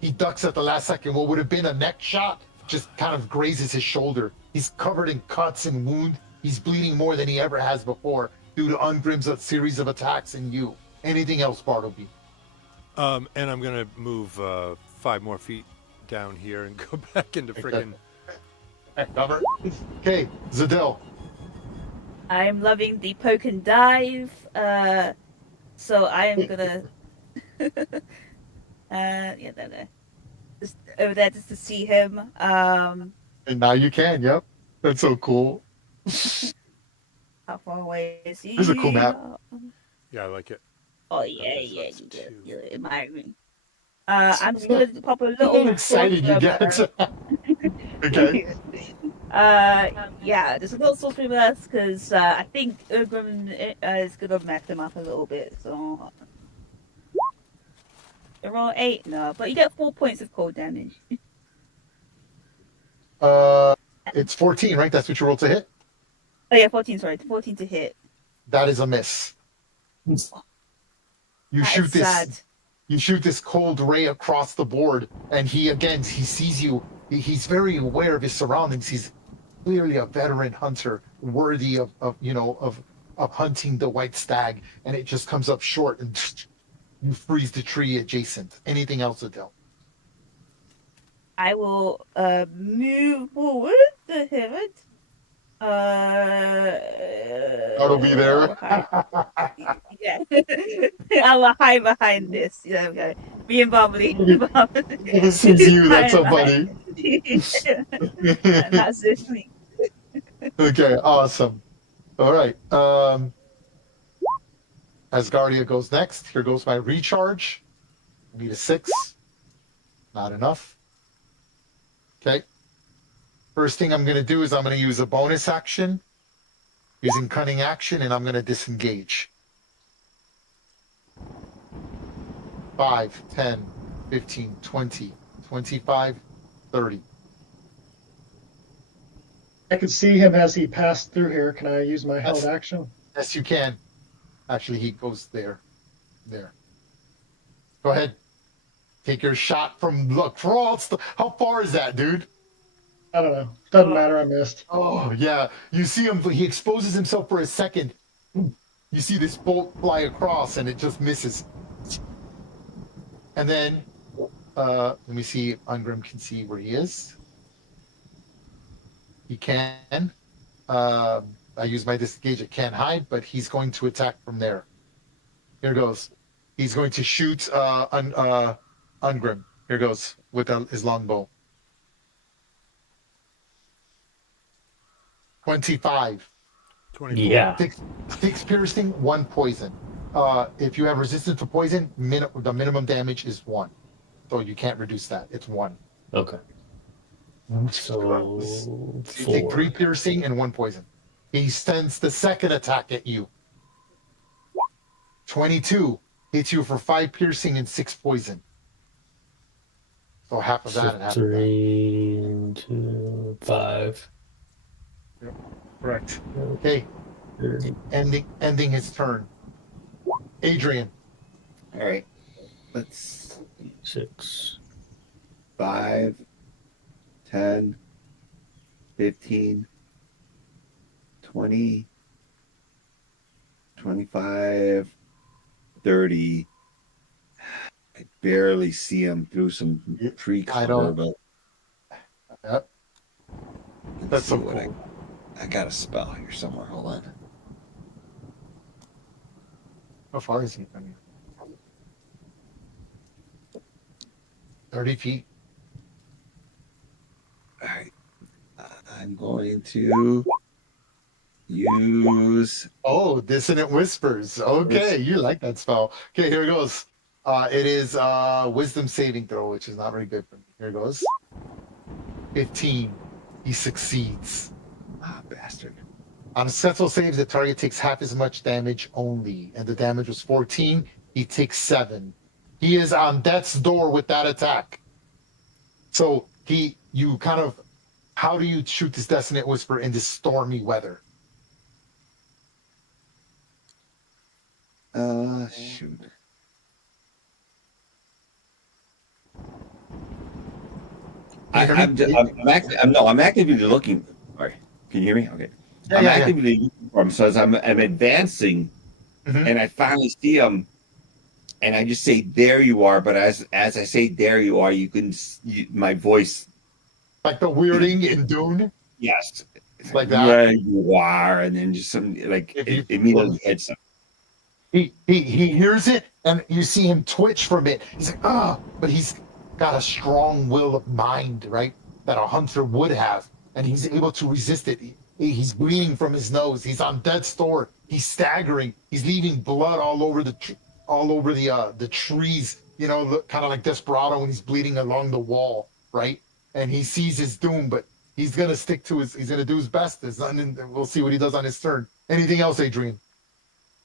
He ducks at the last second. What would have been a neck shot just kind of grazes his shoulder. He's covered in cuts and wound. He's bleeding more than he ever has before due to Ungrim's series of attacks and you. Anything else, Bartleby? And I'm going to move 5 more feet down here and go back into friggin'... Cover. Okay, Zadel. I'm loving the poke and dive. So I am gonna Yeah, there. Just over there just to see him. And now you can. Yep. That's so cool. How far away is he? This is a cool map. Yeah, I like it. Oh yeah, Okay, so yeah, that's two. you're admiring. I'm just gonna pop a little. How excited you get. Okay. Yeah, just a little source reverse because I think Urgrim is gonna mess him up a little bit. So roll 8, no, but you get 4 points of cold damage. It's 14, right? That's what you rolled to hit. Oh yeah, 14. Sorry, 14 to hit. That is a miss. You That shoot is this. sad. You shoot this cold ray across the board, and he sees you. He's very aware of his surroundings. He's clearly a veteran hunter, worthy of hunting the white stag, and it just comes up short, and you freeze the tree adjacent. Anything else, Adele? I will move forward to him. That'll be there. Yeah, I'll hide behind this. Yeah, okay. Being bubbly. This is you. That's so funny. That's it. Okay, awesome. All right. Asgardia goes next. Here goes my recharge. I need a 6. Not enough. Okay. First thing I'm going to do is I'm going to use a bonus action using cunning action, and I'm going to disengage. 5, 10, 15, 20, 25, 30. I could see him as he passed through here. Can I use my held Yes. action? Yes, you can. Actually, he goes there. There. Go ahead. Take your shot from, look, how far is that, dude? I don't know. Doesn't matter. I missed. Oh, yeah. You see him, he exposes himself for a second. You see this bolt fly across, and it just misses. And then, let me see if Ungrim can see where he is. He can. I use my disengage. It can't hide, but he's going to attack from there. Here goes. He's going to shoot Ungrim. Here goes with his longbow. 25. 24. Yeah. 6 piercing, 1 poison. If you have resistance to poison, the minimum damage is 1. So you can't reduce that. It's 1. Okay. So You take 4. 3 piercing and 1 poison. He sends the second attack at you. 22 hits you for 5 piercing and 6 poison. So half of that and half of that. 3 and 2, 5. Correct. Okay. Ending his turn. Adrian. All right. Let's 6. 5, 10, 15, 20, 25, 30. I barely see him through some tree I cover, don't- but Yep. let's That's see so what cool. I got a spell here somewhere. Hold on. How far is he from you? 30 feet. All right. I'm going to use. Oh, Dissonant Whispers. Okay, you like that spell. Okay, here it goes. It is Wisdom saving throw, which is not very good for me. Here it goes. 15. He succeeds. Ah, bastard. On a successful save, the target takes half as much damage only, and the damage was 14. He takes 7. He is on death's door with that attack. So you kind of, how do you shoot this Dissonant Whisper in this stormy weather? Shoot. I'm actively looking. All right. Can you hear me? Okay. Yeah, I'm yeah, actively looking for him. So as I'm advancing, Mhm. and I finally see him, and I just say, "There you are." But as I say, "There you are," my voice. Like the weirding in Dune? Yes. Like that? There you are, and then just some like If you- it immediately hits him. he hears it, and you see him twitch from it. He's like, ah, but he's got a strong will of mind, right? That a hunter would have, and he's able to resist it. He's bleeding from his nose. He's on death's door. He's staggering. He's leaving blood all over the trees. You know, kind of like Desperado when he's bleeding along the wall, right? And he sees his doom, but he's gonna stick to his. He's gonna do his best. We'll see what he does on his turn. Anything else, Adrian?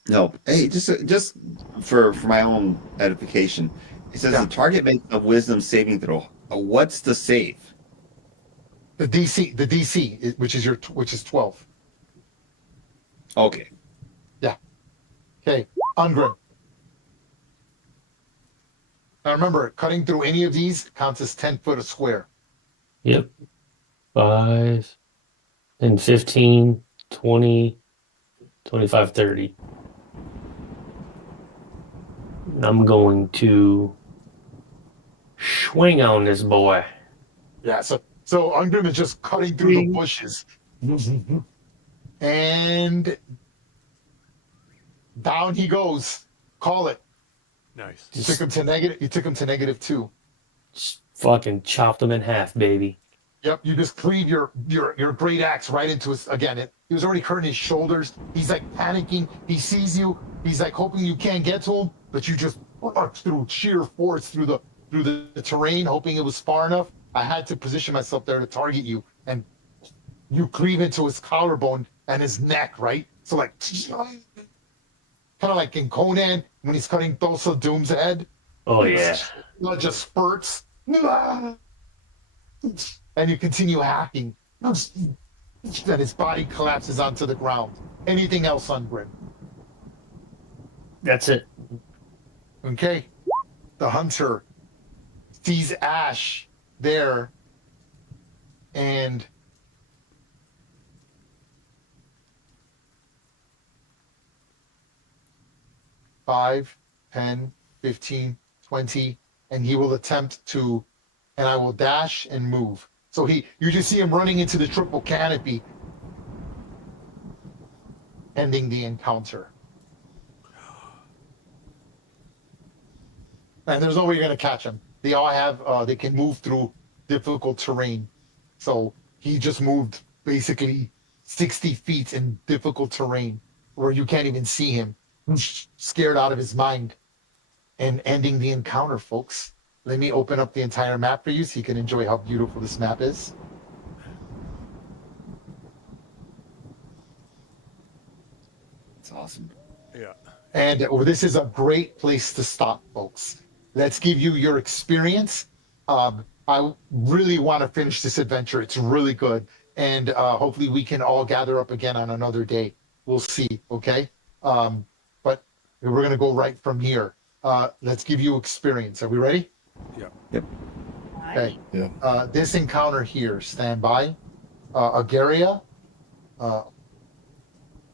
No. Hey, just for my own edification, it says Yeah. the target makes a wisdom saving throw. What's the save? The DC, which is 12. Okay. Okay, Ungrim. Now remember, cutting through any of these counts as 10 foot a square. Yep. 5 and 15, 20, 25, 30. I'm going to swing on this boy. Yeah, so Ungrim is just cutting through the bushes. And down he goes. Call it. Nice. You took him to -2. Just fucking chopped him in half, baby. Yep, you just cleave your great axe right into his he was already hurting his shoulders. He's like panicking. He sees you. He's like hoping you can't get to him, but you just march through sheer force through the terrain, hoping it was far enough. I had to position myself there to target you, and you cleave into his collarbone and his neck, right? So like kind of like in Conan when he's cutting Thulsa Doom's head. Oh, yeah. Blood just spurts. And you continue hacking. Then his body collapses onto the ground. Anything else on Grim? That's it. Okay. The hunter sees Ash there and five, 10, 15, 20, and he will attempt to, and I will dash and move. So you just see him running into the triple canopy, ending the encounter. And there's no way you're going to catch him. They all have, they can move through difficult terrain. So he just moved basically 60 feet in difficult terrain where you can't even see him. Scared out of his mind. And ending the encounter, folks. Let me open up the entire map for you so you can enjoy how beautiful this map is. It's awesome. Yeah. And this is a great place to stop, folks. Let's give you your experience. I really want to finish this adventure. It's really good. And hopefully we can all gather up again on another day. We'll see, okay? But we're going to go right from here. Let's give you experience. Are we ready? Yep. Okay. Yeah. This encounter here, stand by. Agaria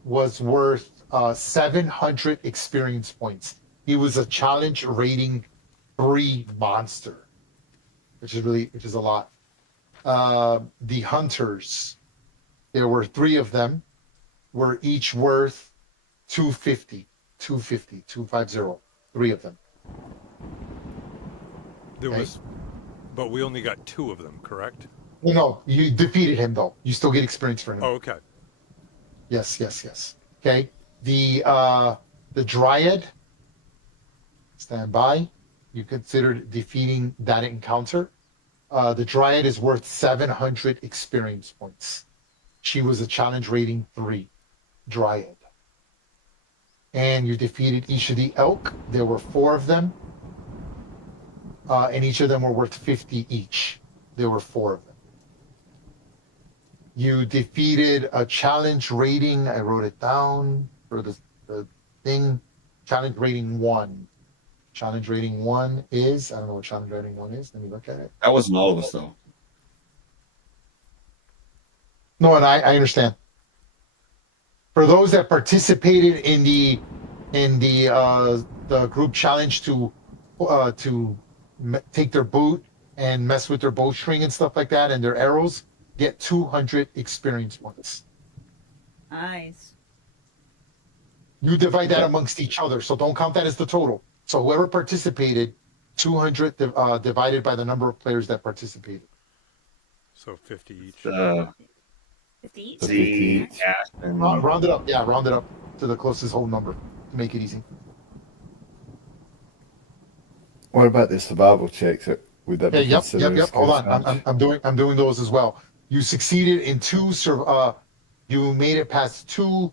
was worth 700 experience points. He was a challenge rating 3 monster, which is a lot. The hunters, there were 3 of them, were each worth 250, 3 of them. There Okay. was, but we only got 2 of them, correct? No, you defeated him though. You still get experience for him. Oh, okay. Yes. Okay. The Dryad, stand by. You considered defeating that encounter. The Dryad is worth 700 experience points. She was a challenge rating 3 Dryad. And you defeated each of the elk. There were 4 of them. And each of them were worth 50 each. There were 4 of them. You defeated a challenge rating. I wrote it down for the thing. Challenge rating 1. Challenge rating 1 is, I don't know what challenge rating 1 is. Let me look at it. That wasn't all of us, though. No, and I understand. For those that participated in the group challenge to take their boot and mess with their bowstring and stuff like that and their arrows, get 200 experience points. Nice. You divide that Okay. amongst each other, so don't count that as the total. So whoever participated, 200 divided by the number of players that participated. So 50 each. 50 each? So 50 Z, each. Aspen. Round it up, yeah, round it up to the closest whole number to make it easy. What about the survival checks? Would that be Okay, yep. considered a Hold skill on, challenge? I'm doing those as well. You succeeded in you made it past 2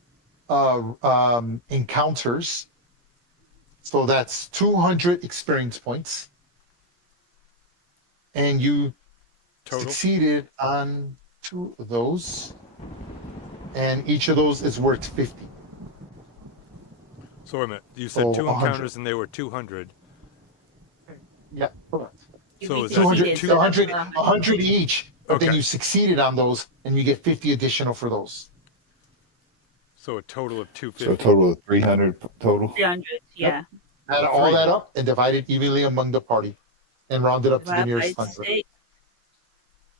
encounters, so that's 200 experience points, and you Total? succeeded on 2 of those, and each of those is worth 50. So wait a minute. You said Oh, 2 100. encounters and they were 200. Yeah, correct. So is that 200, two- 100 each, but then Okay. you succeeded on those, and you get 50 additional for those. So a total of So a 250. total of 300 total. 300, yeah. Add all that up and divide it evenly among the party, and round it up to the Divided by nearest 100. 6.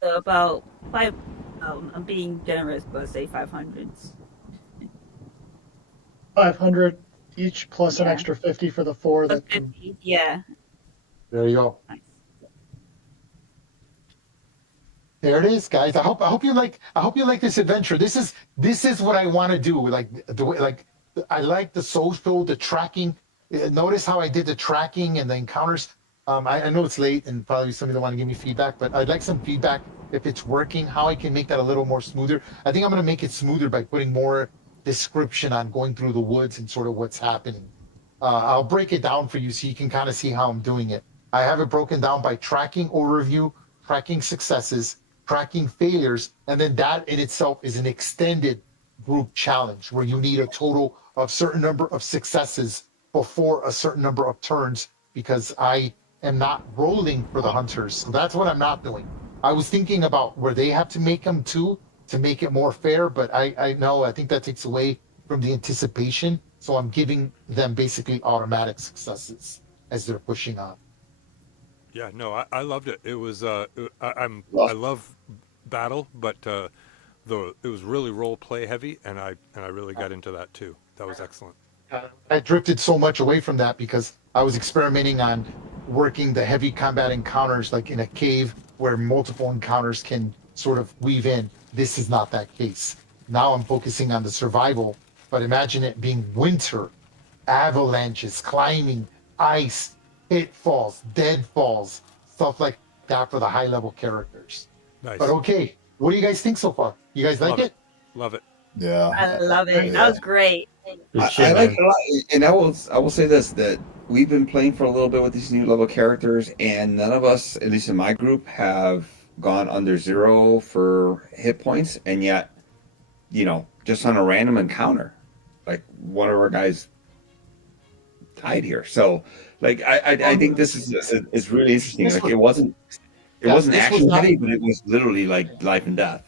So about 5. I'm being generous, but say 500. 500 each plus an Yeah. extra 50 for the 4 Plus that can 50, yeah. There you go. Nice. There it is, guys. I hope you like this adventure. This is what I want to do. Like the way, like I like the social, the tracking. Notice how I did the tracking and the encounters. I know it's late and probably some of you don't want to give me feedback, but I'd like some feedback if it's working, how I can make that a little more smoother. I think I'm going to make it smoother by putting more description on going through the woods and sort of what's happening. I'll break it down for you so you can kind of see how I'm doing it. I have it broken down by tracking overview, tracking successes, tracking failures, and then that in itself is an extended group challenge where you need a total of certain number of successes before a certain number of turns, because I am not rolling for the hunters. So that's what I'm not doing. I was thinking about where they have to make them too to make it more fair, but I know I think that takes away from the anticipation. So I'm giving them basically automatic successes as they're pushing on. Yeah, no, I loved it. It was I Well- love battle, but it was really role play heavy, and I really got into that too. That was excellent. I drifted so much away from that because I was experimenting on working the heavy combat encounters like in a cave where multiple encounters can sort of weave in. This is not that case. Now I'm focusing on the survival, but imagine it being winter, avalanches, climbing, ice, pitfalls, deadfalls, stuff like that for the high level characters. Nice. But okay, what do you guys think so far? You guys like Love it? Love it. Yeah. I love it. Yeah. That was great. Good I shit, like man. it a lot, and I will say this, that we've been playing for a little bit with these new level characters, and none of us, at least in my group, have gone under 0 for hit points, and yet, just on a random encounter, like one of our guys died here. So, like, I think this is really interesting. This Like, was- it wasn't Yeah, wasn't this was action not- heavy, but it was literally like life and death.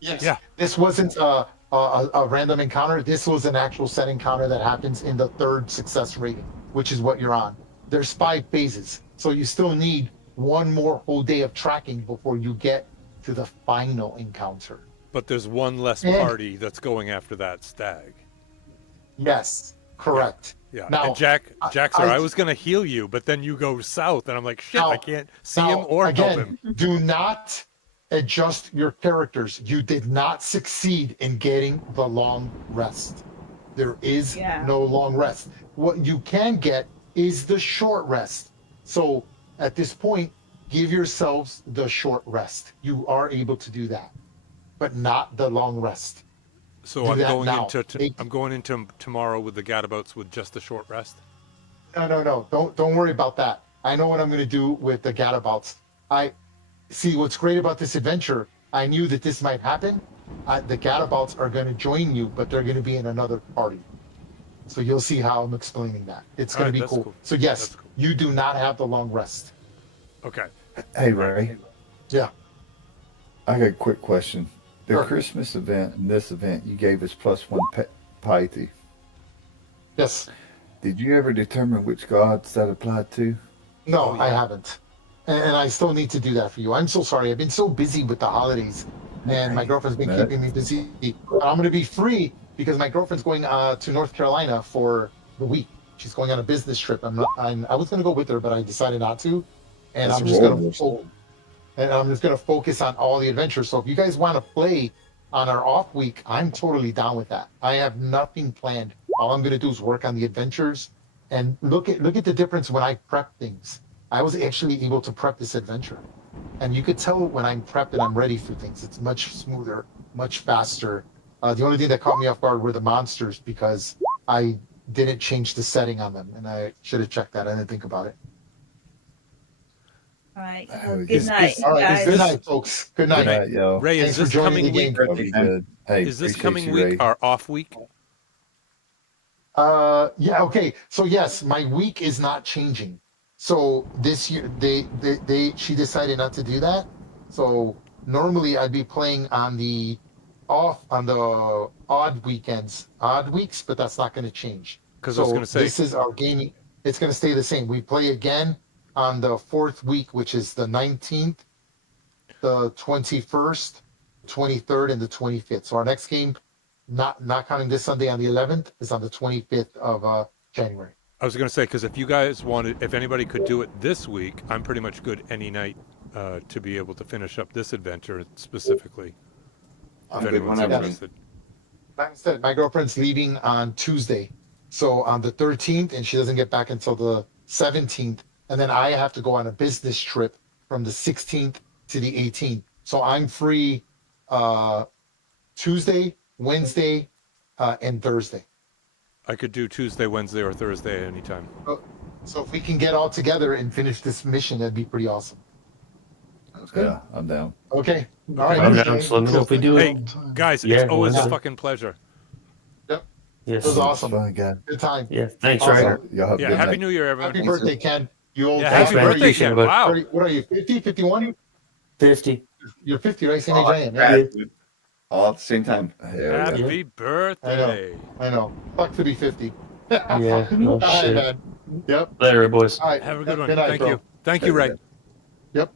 Yes. Yeah. This wasn't a random encounter. This was an actual set encounter that happens in the 3rd success rating, which is what you're on. There's 5 phases, so you still need one more whole day of tracking before you get to the final encounter. But there's one less And- party that's going after that stag. Yes, correct. Yeah. Now, and Jack said, I- I was going to heal you, but then you go south, and I'm like, shit, Now- I can't see him Now, or help again, him. do not adjust your characters. You did not succeed in getting the long rest. There is Yeah. no long rest. What you can get is the short rest. So at this point, give yourselves the short rest. You are able to do that, but not the long rest. So do I'm that going now. into Make- I'm going into tomorrow with the Gadabouts with just a short rest. No. Don't worry about that. I know what I'm going to do with the Gadabouts. I see what's great about this adventure. I knew that this might happen. The Gadabouts are going to join you, but they're going to be in another party. So you'll see how I'm explaining that. It's going Alright, to be that's cool. cool. So yes, That's cool. you do not have the long rest. Okay. Hey, Ray. Yeah. I got a quick question. The Sure. Christmas event and this event, you gave us +1 piety. Yes. Did you ever determine which gods that applied to? No, Oh, yeah. I haven't. And I still need to do that for you. I'm so sorry. I've been so busy with the holidays, and my girlfriend's been That- keeping me busy. I'm going to be free because my girlfriend's going to North Carolina for the week. She's going on a business trip. I was going to go with her, but I decided not to. And That's I'm just going roll. to focus on all the adventures. So if you guys want to play on our off week, I'm totally down with that. I have nothing planned. All I'm going to do is work on the adventures and look at the difference when I prep things. I was actually able to prep this adventure, and you could tell when I'm prepped and I'm ready for things. It's much smoother, much faster. The only thing that caught me off guard were the monsters because I didn't change the setting on them, and I should have checked that. I didn't think about it. All right. Oh, Good is night, All right, guys. good night, folks. Good night. Good night, yo. Ray, Thanks is for this joining coming the game. week? Be good. Hey, Is this appreciate coming you, week Ray. our off week? Yeah, okay. So yes, my week is not changing. So this year she decided not to do that. So normally I'd be playing on the odd weekends, odd weeks, but that's not going to change. Because I was So going to say, this is our gaming. It's going to stay the same. We play again on the fourth week, which is the 19th, the 21st, 23rd, and the 25th. So our next game, not counting this Sunday on the 11th, is on the 25th of January. I was going to say, because if you guys wanted, if anybody could do it this week, I'm pretty much good any night to be able to finish up this adventure specifically. I'm if good anyone's whenever. interested. Like I said, my girlfriend's leaving on Tuesday. So on the 13th, and she doesn't get back until the 17th. And then I have to go on a business trip from the 16th to the 18th. So I'm free Tuesday, Wednesday, and Thursday. I could do Tuesday, Wednesday, or Thursday at any time. So if we can get all together and finish this mission, that'd be pretty awesome. Sounds good. Yeah, I'm down. Okay. All right. I'm Wednesday. down, so let me know if we do Hey, it. guys, Yeah, it's always a Wednesday. fucking pleasure. Yes. It was awesome. Fun again. Good time. Yeah. Thanks, Awesome. Ryder. Y'all have a Yeah, good Happy night. New Year, everyone. Happy birthday, Ken. You old Yeah, Thanks, happy man. birthday, Appreciate Ken. it, bud. Wow. What are you, 50, 51? 50. You're 50, right? Same Oh, age I am. Yeah. congrats, dude. All at the same time. Hell yeah. Happy birthday. I know. Fuck to be 50. Yeah. No All right, shit. man. Yep. Later, boys. All right. Have a good one. Good night, Thank bro. you. Thank you, Ray. Yep.